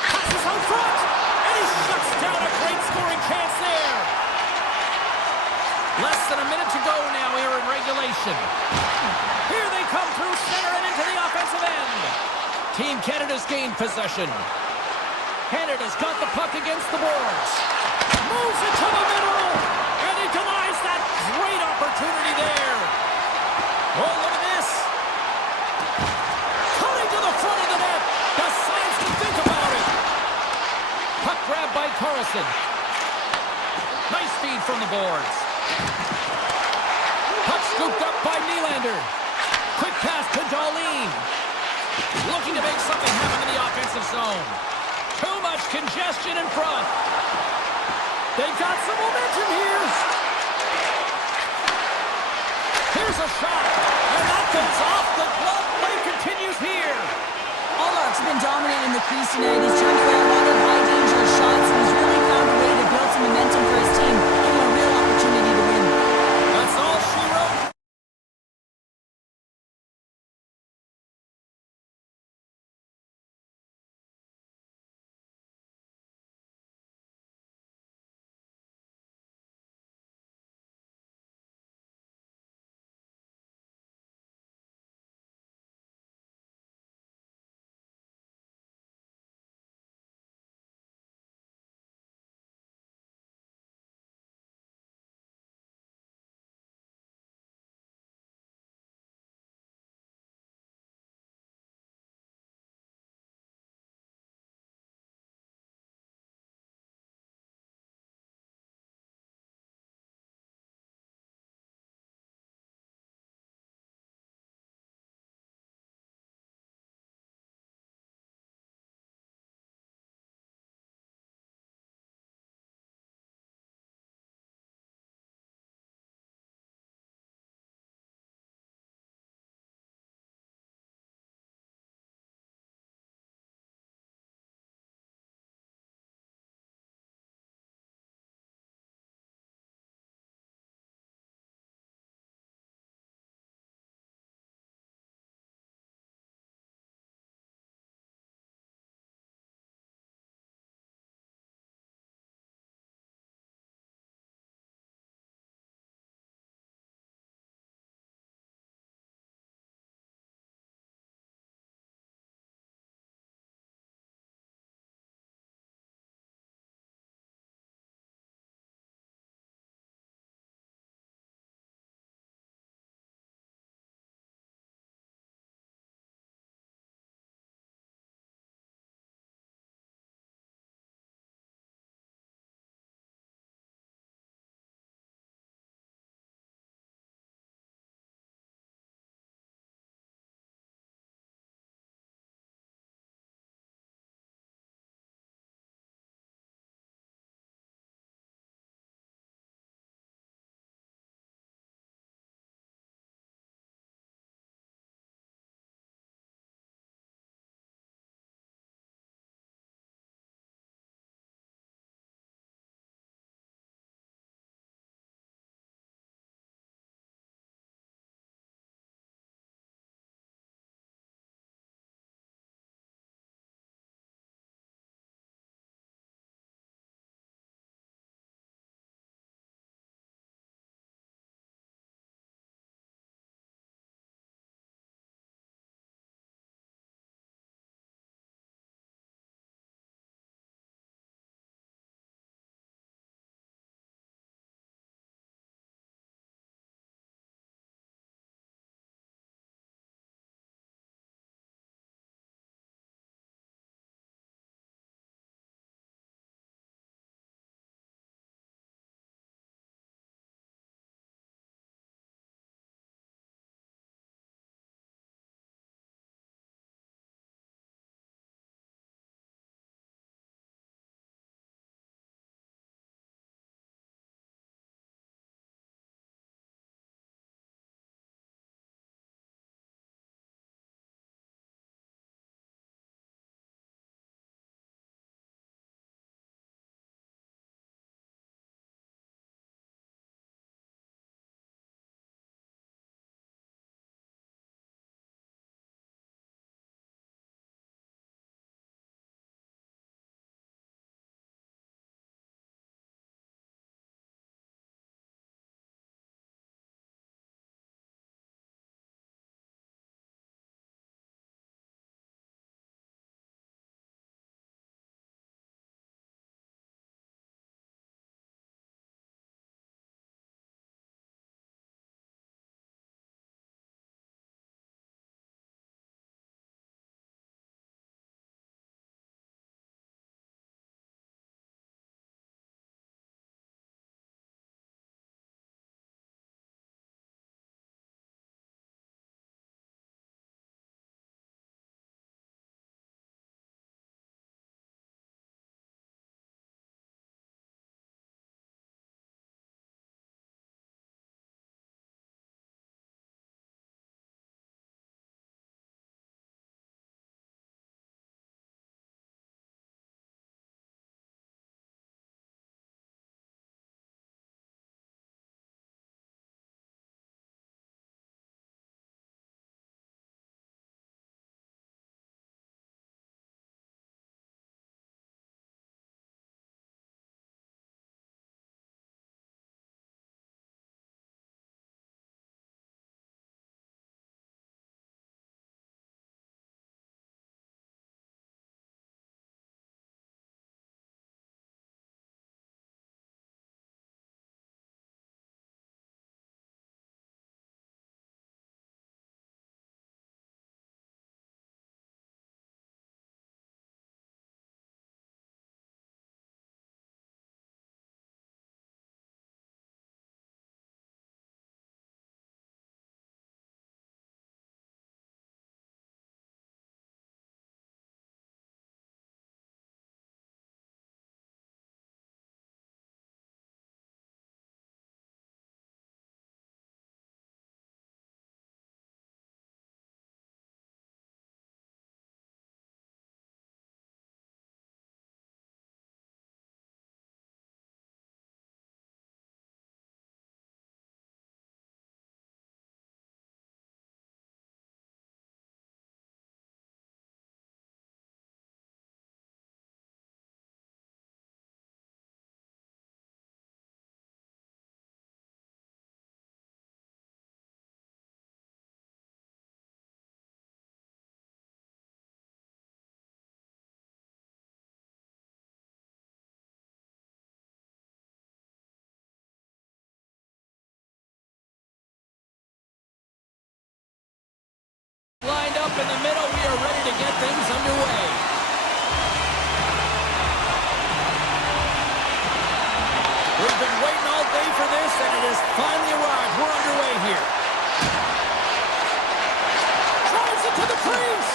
Passes out front. And he shuts down a great scoring chance there. Less than a minute to go now here in regulation. Here they come through center and into the offensive end. Team Canada's gained possession. Canada's got the puck against the boards. Moves it to the middle. And he denies that great opportunity there. Oh, look at this. Cutting to the front of the net. Decides to think about it. Puck grabbed by Carlson. Nice feed from the boards. Puck scooped up by Nylander. Quick pass to Darlene. Looking to make something happen in the offensive zone. Too much congestion in front. They've got some momentum here. Here's a shot. And that goes off the glove. Play continues here. Allmark's been dominant in the crease tonight. He's turned away a lot of high-danger shots, and he's really found a way to build some momentum for his team. Give him a real opportunity to win. That's all she wrote. get things underway. We've been waiting all day for this, and it has finally arrived. We're underway here. Drives it to the crease.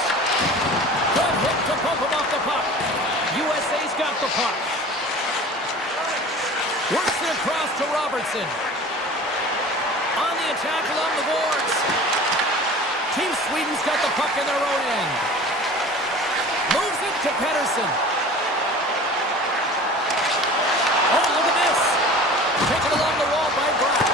Good hit to bump him off the puck. USA's got the puck. Works it across to Robertson. On the attack along the boards. Team Sweden's got the puck in their own end. Moves it to Pettersson. Oh, look at this. Taken along the wall by Brock.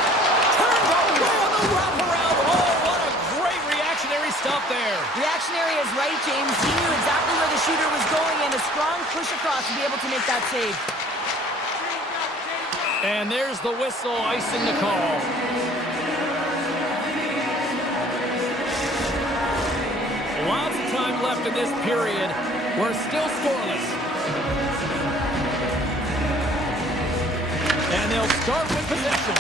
Turned away on the wraparound. Oh, what a great reactionary stop there. Reactionary is right, James. He knew exactly where the shooter was going, and a strong push across to be able to make that save. And there's the whistle, icing the call. Lots of time left in this period. We're still scoreless. And they'll start with possession.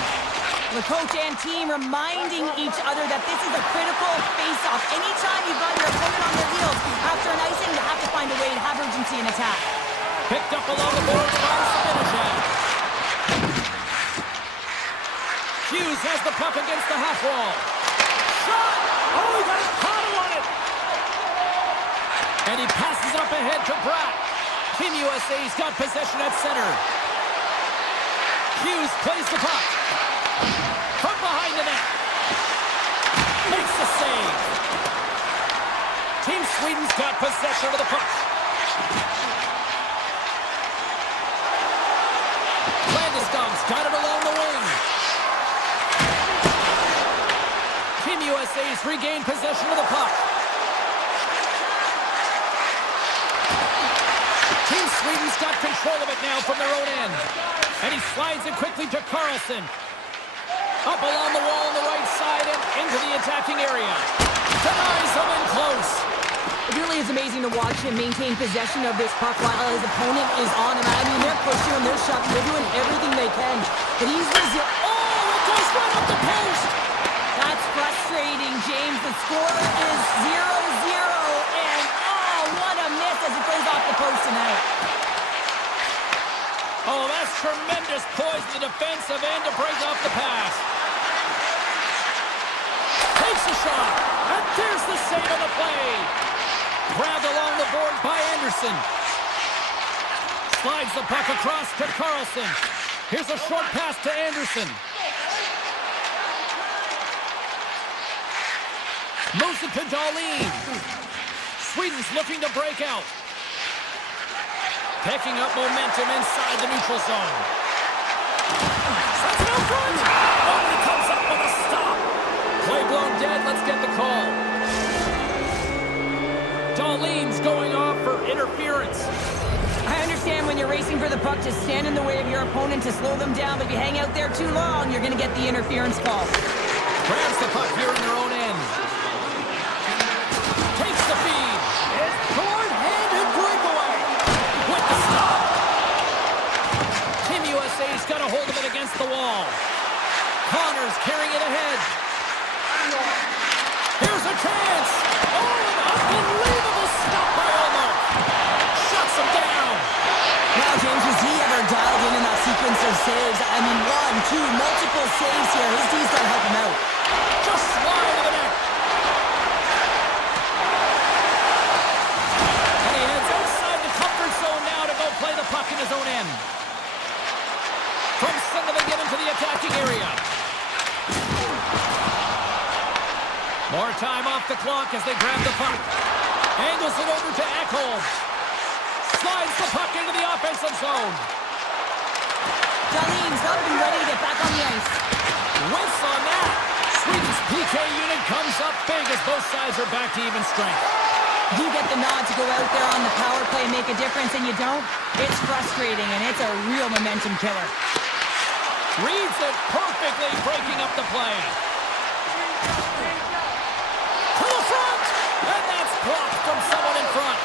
The coach and team reminding each other that this is a critical face-off. Anytime you've got your opponent on their heels after an icing, you have to find a way to have urgency in attack. Picked up along the boards by Zibanejad. Hughes has the puck against the half wall. Shot! Oh, he got a paddle on it! And he passes up ahead to Bratt. Team USA's got possession at center. Hughes plays the puck. From behind the net. Makes the save. Team Sweden's got possession of the puck. Landeskog's got it along the wing. Team USA's regained possession of the puck. Team Sweden's got control of it now from their own end. And he slides it quickly to Carlson. Up along the wall on the right side and into the attacking area. Denies him in close. It really is amazing to watch him maintain possession of this puck while his opponent is on him. I mean, they're pushing him, they're shoving, they're doing everything they can. But he's resilient. Oh, it goes right up the post. That's frustrating, James. The score is 0-0, and oh, what a miss as it goes off the post tonight. Oh, that's tremendous poise in the defensive end to break off the pass. Takes a shot, and there's the save on the play. Grabbed along the board by Anderson. Slides the puck across to Carlson. Here's a short pass to Anderson. Moves it to Dahlin. Sweden's looking to break out. Picking up momentum inside the neutral zone. Sets it out front. Oh, he comes up with a stop. Play blown dead. Let's get the call. Dahlin's going off for interference. I understand when you're racing for the puck to stand in the way of your opponent to slow them down, but if you hang out there too long, you're going to get the interference call. Grabs the puck here in their own end. Takes the feed. It's short-handed breakaway. With the stop. Team USA's got a hold of it against the wall. Connors carrying it ahead. Here's a chance. Oh, an unbelievable stop by Omar. Shuts him down. Now, James, was he ever dialed in that sequence of saves? I mean, 1, 2, multiple saves here. His D's got to help him out. Just slide to the net. And he heads outside the comfort zone now to go play the puck in his own end. From center they get into the attacking area. More time off the clock as they grab the puck. Angles it over to Ekholm. Slides the puck into the offensive zone. Dahlin's up and ready to get back on the ice. Whiffs on that. Sweden's PK unit comes up big as both sides are back to even strength. You get the nod to go out there on the power play and make a difference, and you don't. It's frustrating, and it's a real momentum killer. Reads it perfectly, breaking up the play. To the front! And that's blocked from someone in front.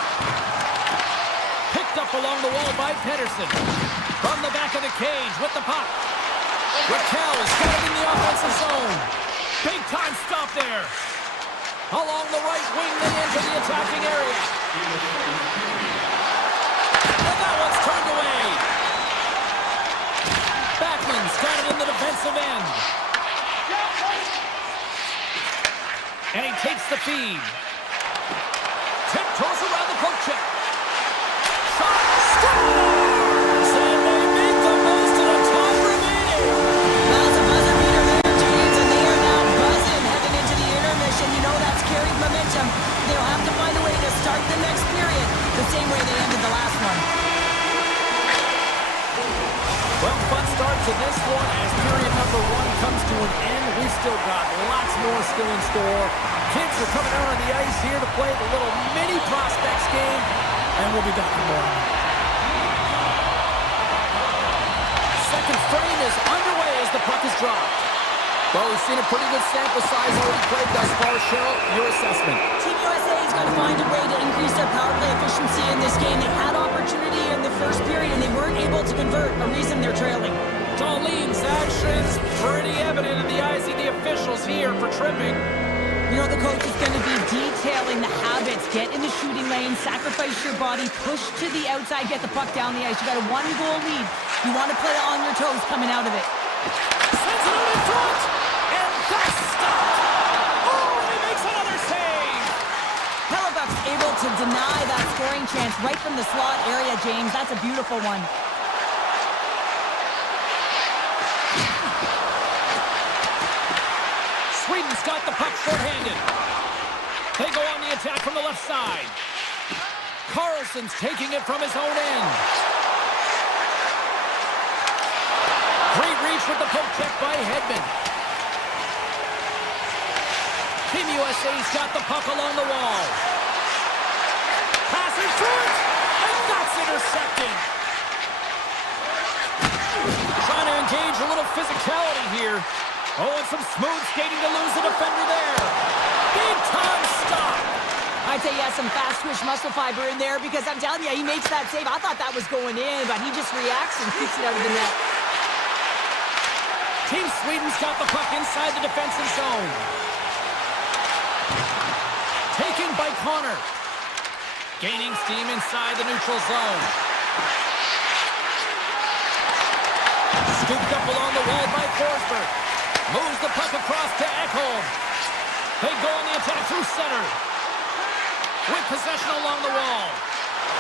Picked up along the wall by Pettersson. From the back of the cage with the puck. Raquel's got it in the offensive zone. Big time stop there. Along the right wing, they enter the attacking area. And that one's turned away. Backman's got it in the defensive end. And he takes the feed. Tiptoes around the poke check. Shot. Scores! And they make the most of the time remaining. Well, it's a buzzer beater there, James, and they are now buzzing heading into the intermission. You know that's carried momentum. They'll have to find a way to start the next period the same way they ended the last one. Well, fun start to this one as period number 1 comes to an end. We've still got lots more still in store. Kids are coming out on the ice here to play the little mini prospects game, and we'll be back in more. Second frame is underway as the puck is dropped. Well, we've seen a pretty good sample size already played thus far. Cheryl, your assessment. Team USA's got to find a way to increase their power play efficiency in this game. They had opportunity in the first period, and they weren't able to convert, a reason they're trailing. Darlene's actions pretty evident in the eyes of the officials here for tripping. You know, the coach is going to be detailing the habits. Get in the shooting lane, sacrifice your body, push to the outside, get the puck down the ice. You got a 1-goal lead. You want to play on your toes coming out of it. Sends it out in front, and that's stopped. Oh, he makes another save. Hellebuck's able to deny that scoring chance right from the slot area, James. That's a beautiful one. Sweden's got the puck short-handed. They go on the attack from the left side. Carlson's taking it from his own end. Great reach with the poke check by Hedman. Team USA's got the puck along the wall. Pass in front, and that's intercepted. Trying to engage a little physicality here. Oh, and some smooth skating to lose the defender there. Big time stop. I'd say he has some fast twitch muscle fiber in there because I'm telling you, he makes that save. I thought that was going in, but he just reacts and keeps it out of the net. Team Sweden's got the puck inside the defensive zone. Taken by Connor. Gaining steam inside the neutral zone. Scooped up along the wall by Forsberg. Moves the puck across to Ekholm. They go on the attack through center. With possession along the wall.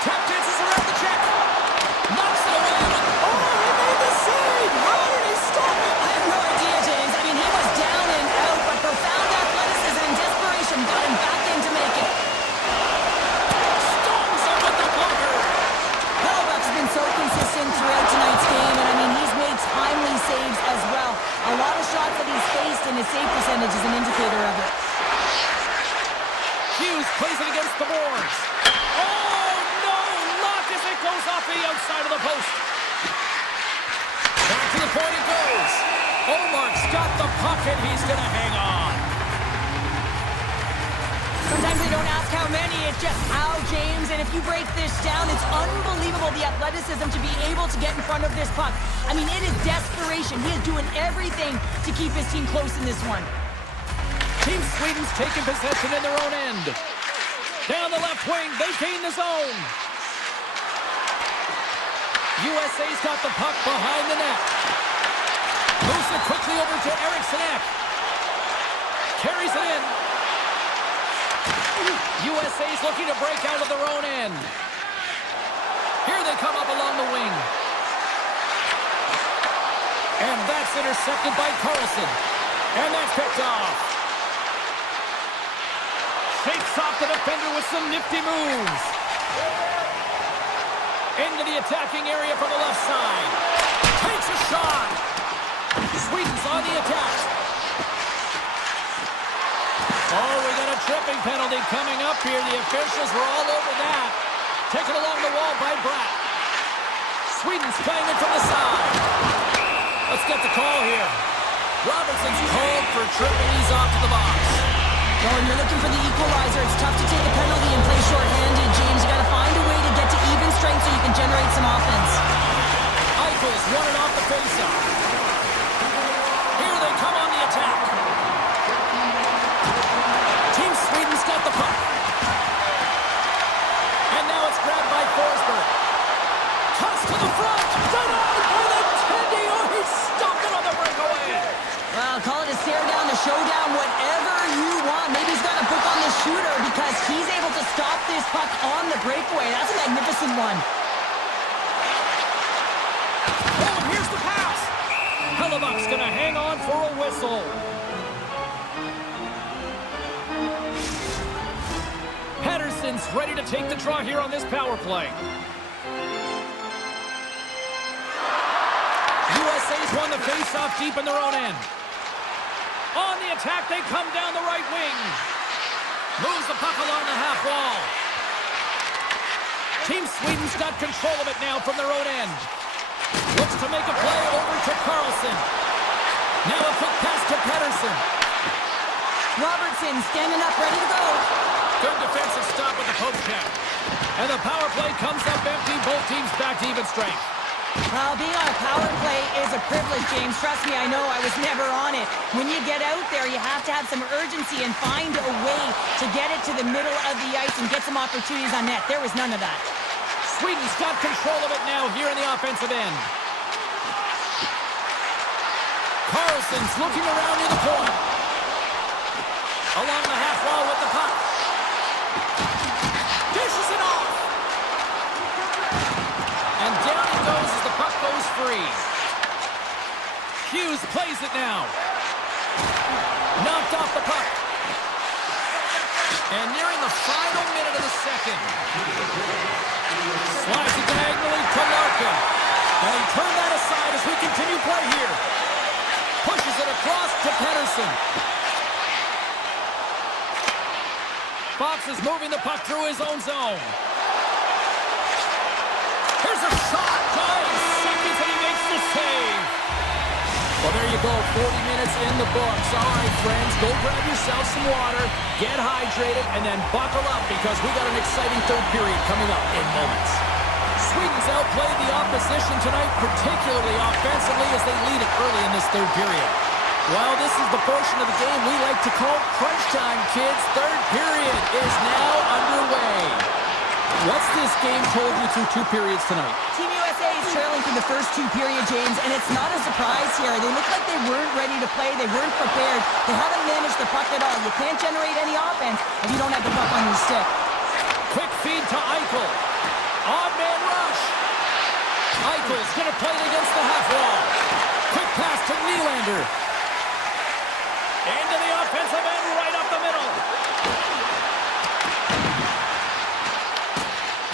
Tap dances around the check. Knocks it away. Oh, he made the save. How did he stop it? I have no idea, James. I mean, he was down and out, but profound athleticism and desperation got him back in to make it. Stones up with the blocker. Hellebuck's been so consistent throughout tonight's game, and I mean, he's made timely saves as well. A lot of shots that he's faced, and his save percentage is an indicator of it. Hughes plays it against the boards. Oh, no! Lock as it goes off the outside of the post. Back to the point it goes. Omark's got the puck, and he's going to hang on. Sometimes they don't ask how many, it's just how, James. And if you break this down, it's unbelievable the athleticism to be able to get in front of this puck. I mean, it is desperation. He is doing everything to keep his team close in this one. Team Sweden's taking possession in their own end. Down the left wing, they gain the zone. USA's got the puck behind the net. Moves it quickly over to Eriksson Ek. Carries it in. USA's looking to break out of their own end. Here they come up along the wing. And that's intercepted by Carlson. And that's picked off. Shakes off the defender with some nifty moves. Into the attacking area from the left side. Takes a shot. Sweden's on the attack. Oh, we got a tripping penalty coming up here. The officials were all over that. Taken along the wall by Bratt. Sweden's playing it from the side. Let's get the call here. Robertson's called for tripping. He's off to the box. Well, when you're looking for the equalizer, it's tough to take a penalty and play short-handed, James. You got to find a way to get to even strength so you can generate some offense. Eichel's won it off the faceoff. Here they come on the attack. Team Sweden to stop this puck on the breakaway. That's a magnificent one. Oh, and here's the pass. Hellebuck's going to hang on for a whistle. Pettersson's ready to take the draw here on this power play. USA's won the face-off deep in their own end. On the attack, they come down the right wing. Moves the puck along the half wall. Team Sweden's got control of it now from their own end. Looks to make a play over to Carlson. Now a quick pass to Pettersson. Robertson standing up, ready to go. Good defensive stop with the poke check. And the power play comes up empty. Both teams back to even strength. Well, being on a power play is a privilege, James. Trust me, I know. I was never on it. When you get out there, you have to have some urgency and find a way to get it to the middle of the ice and get some opportunities on net. There was none of that. Sweden's got control of it now here in the offensive end. Carlson's looking around near the point. Along the half wall with the puck. Dishes it off. And down it goes as the puck goes free. Hughes plays it now. Knocked off the puck. And nearing the final minute of the second. Slides it diagonally to Larkin. And he turned that aside as we continue play here. Pushes it across to Pettersson. Fox is moving the puck through his own zone. Here's a shot. Dying seconds and he makes the save. Well, there you go. 40 minutes in the books. All right, friends, go grab yourself some water, get hydrated, and then buckle up because we got an exciting third period coming up in moments. Sweden's outplayed the opposition tonight, particularly offensively, as they lead it early in this third period. Well, this is the portion of the game we like to call crunch time, kids. Third period is now underway. What's this game told you through two periods tonight? Team USA is trailing through the first two periods, James, and it's not a surprise here. They look like they weren't ready to play. They weren't prepared. They haven't managed the puck at all. You can't generate any offense if you don't have the puck on your stick. Quick feed to Eichel. Odd man rush. Eichel's going to play it against the half wall. Quick pass to Nylander. Into the offensive end, right up the middle.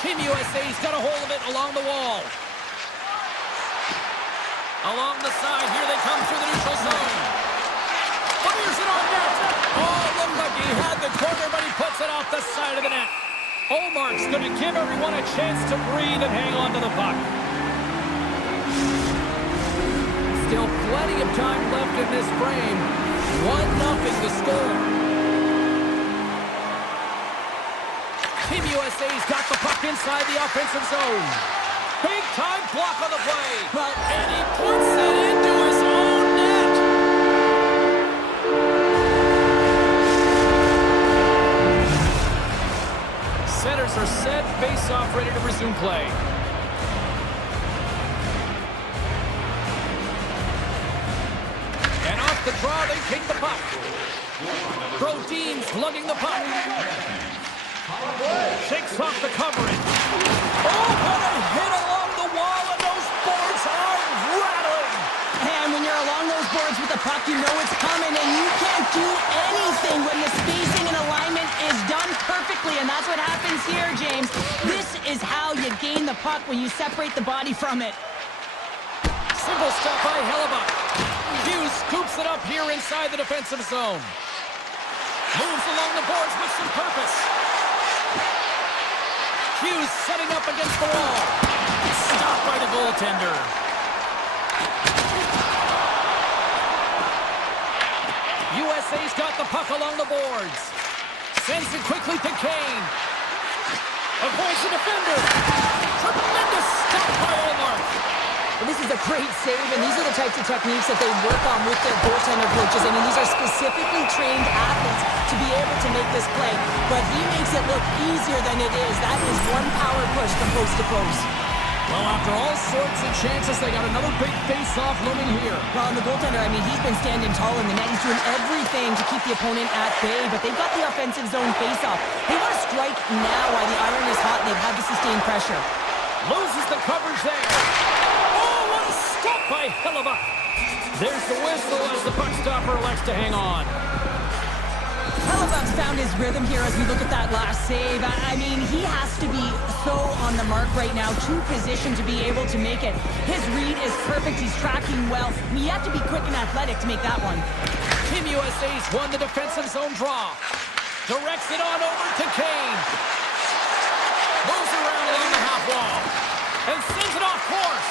Team USA's got a hold of it along the wall. Along the side, here they come through the neutral zone. Fires it on net. Oh, looked like he had the corner, but he puts it off the side of the net. Omark's going to give everyone a chance to breathe and hang on to the puck. Still plenty of time left in this frame. 1-0 the score. Team USA's got the puck inside the offensive zone. Big time block on the play. Well, and he puts it into his own net. Centers are set, face-off ready to resume play. And off the draw, they take the puck. Brodin's lugging the puck. Shakes off the covering. Oh, what a hit along the wall, and those boards are rattling. And when you're along those boards with the puck, you know it's coming, and you can't do anything when the spacing and alignment is done perfectly, and that's what happens here, James. This is how you gain the puck, when you separate the body from it. Simple stop by Hellebuck. Hughes scoops it up here inside the defensive zone. Moves along the boards with some purpose. Hughes setting up against the wall. Stopped by the goaltender. USA's got the puck along the boards. Sends it quickly to Kane. Avoids the defender. Tremendous stop by Omar. Well, this is a great save, and these are the types of techniques that they work on with their goaltender coaches. I mean, these are specifically trained athletes to be able to make this play, but he makes it look easier than it is. That is one power push from post to post. Well, after all sorts of chances, they got another big face-off looming here. Well, and the goaltender, I mean, he's been standing tall in the net. He's doing everything to keep the opponent at bay, but they've got the offensive zone face-off. They want to strike now while the iron is hot, and they've had to sustain pressure. Loses the coverage there. Oh, what a stop by Hellebuck. There's the whistle as the puck stopper elects to hang on. Hellebuck's found his rhythm here as we look at that last save. I mean, he has to be so on the mark right now, too positioned to be able to make it. His read is perfect. He's tracking well. I mean, you have to be quick and athletic to make that one. Team USA's won the defensive zone draw. Directs it on over to Kane. Moves around along the half wall. And sends it off course.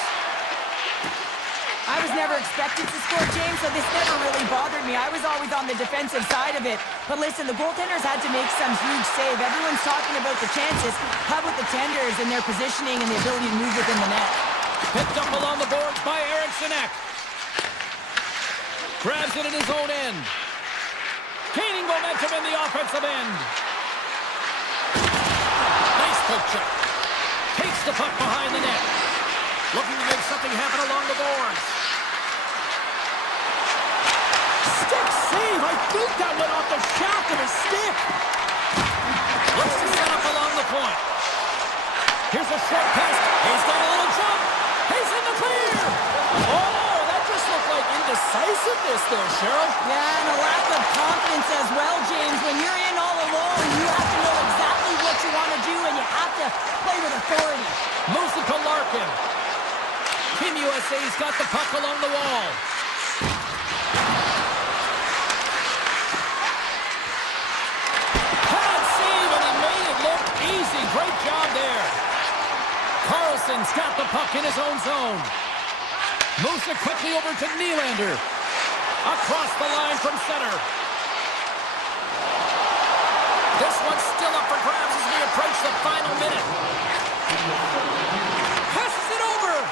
I was never expected to score, James, so this never really bothered me. I was always on the defensive side of it. But listen, the goaltenders had to make some huge save. Everyone's talking about the chances. How about the tenders and their positioning and the ability to move within the net? Picked up along the boards by Eriksson Ek. Grabs it in his own end. Gaining momentum in the offensive end. Nice poke check. Takes the puck behind the net. Looking to make something happen along the boards. Stick save. I think that went off the shaft of his stick. Looks to set up along the point. Here's a short pass. He's got a little jump. He's in the clear. Oh, that just looked like indecisiveness there, Cheryl. Yeah, and a lack of confidence as well, James. When you're in all alone, you have to know exactly what you want to do, and you have to play with authority. Moves it to Larkin. Team USA's got the puck along the wall. Pad save, and he made it look easy. Great job there. Carlson's got the puck in his own zone. Moves it quickly over to Nylander. Across the line from center. This one's still up for grabs as we approach the final minute. Passes it over.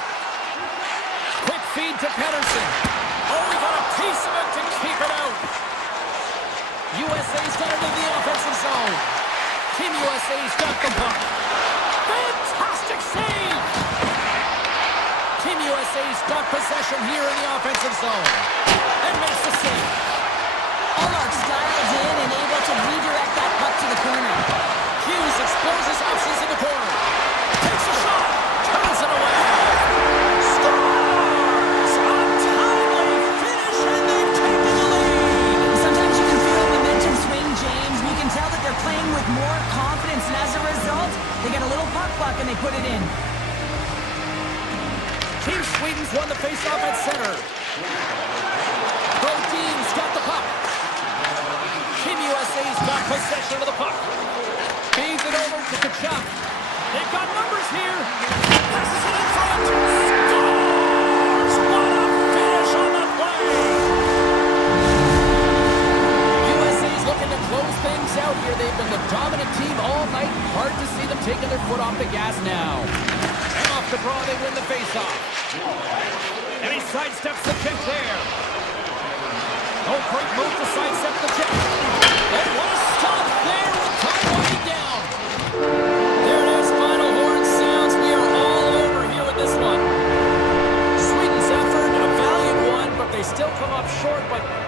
Quick feed to Pettersson. Oh, he got a piece of it to keep it out. USA's got into the offensive zone. Team USA's got the puck. Fantastic save! Team USA's got possession here in the offensive zone. And makes the save. Allmark's dialed in and able to redirect that puck to the corner. Hughes explores his options in the corner. Takes a shot. Turns it away. Scores! A timely finish, and they've taken the lead. Sometimes you can feel momentum swing, James. You can tell that they're playing with more confidence, and as a result, they get a little puck luck and they put it in. Team Sweden's won the faceoff at center. Both teams got the puck. Team USA's got possession of the puck. Feeds it over to Kachuk. They've got numbers here. Passes it in front. Scores! What a finish on the play! USA's looking to close things out here. They've been the dominant team all night. Hard to see them taking their foot off the gas now. And off the draw, they win the faceoff. And he sidesteps the check there. Oh, great move to sidestep the check. And what a stop there with time winding down. There it is, final horn sounds. We are all over here with this one. Sweden's effort, a valiant one, but they still come up short, but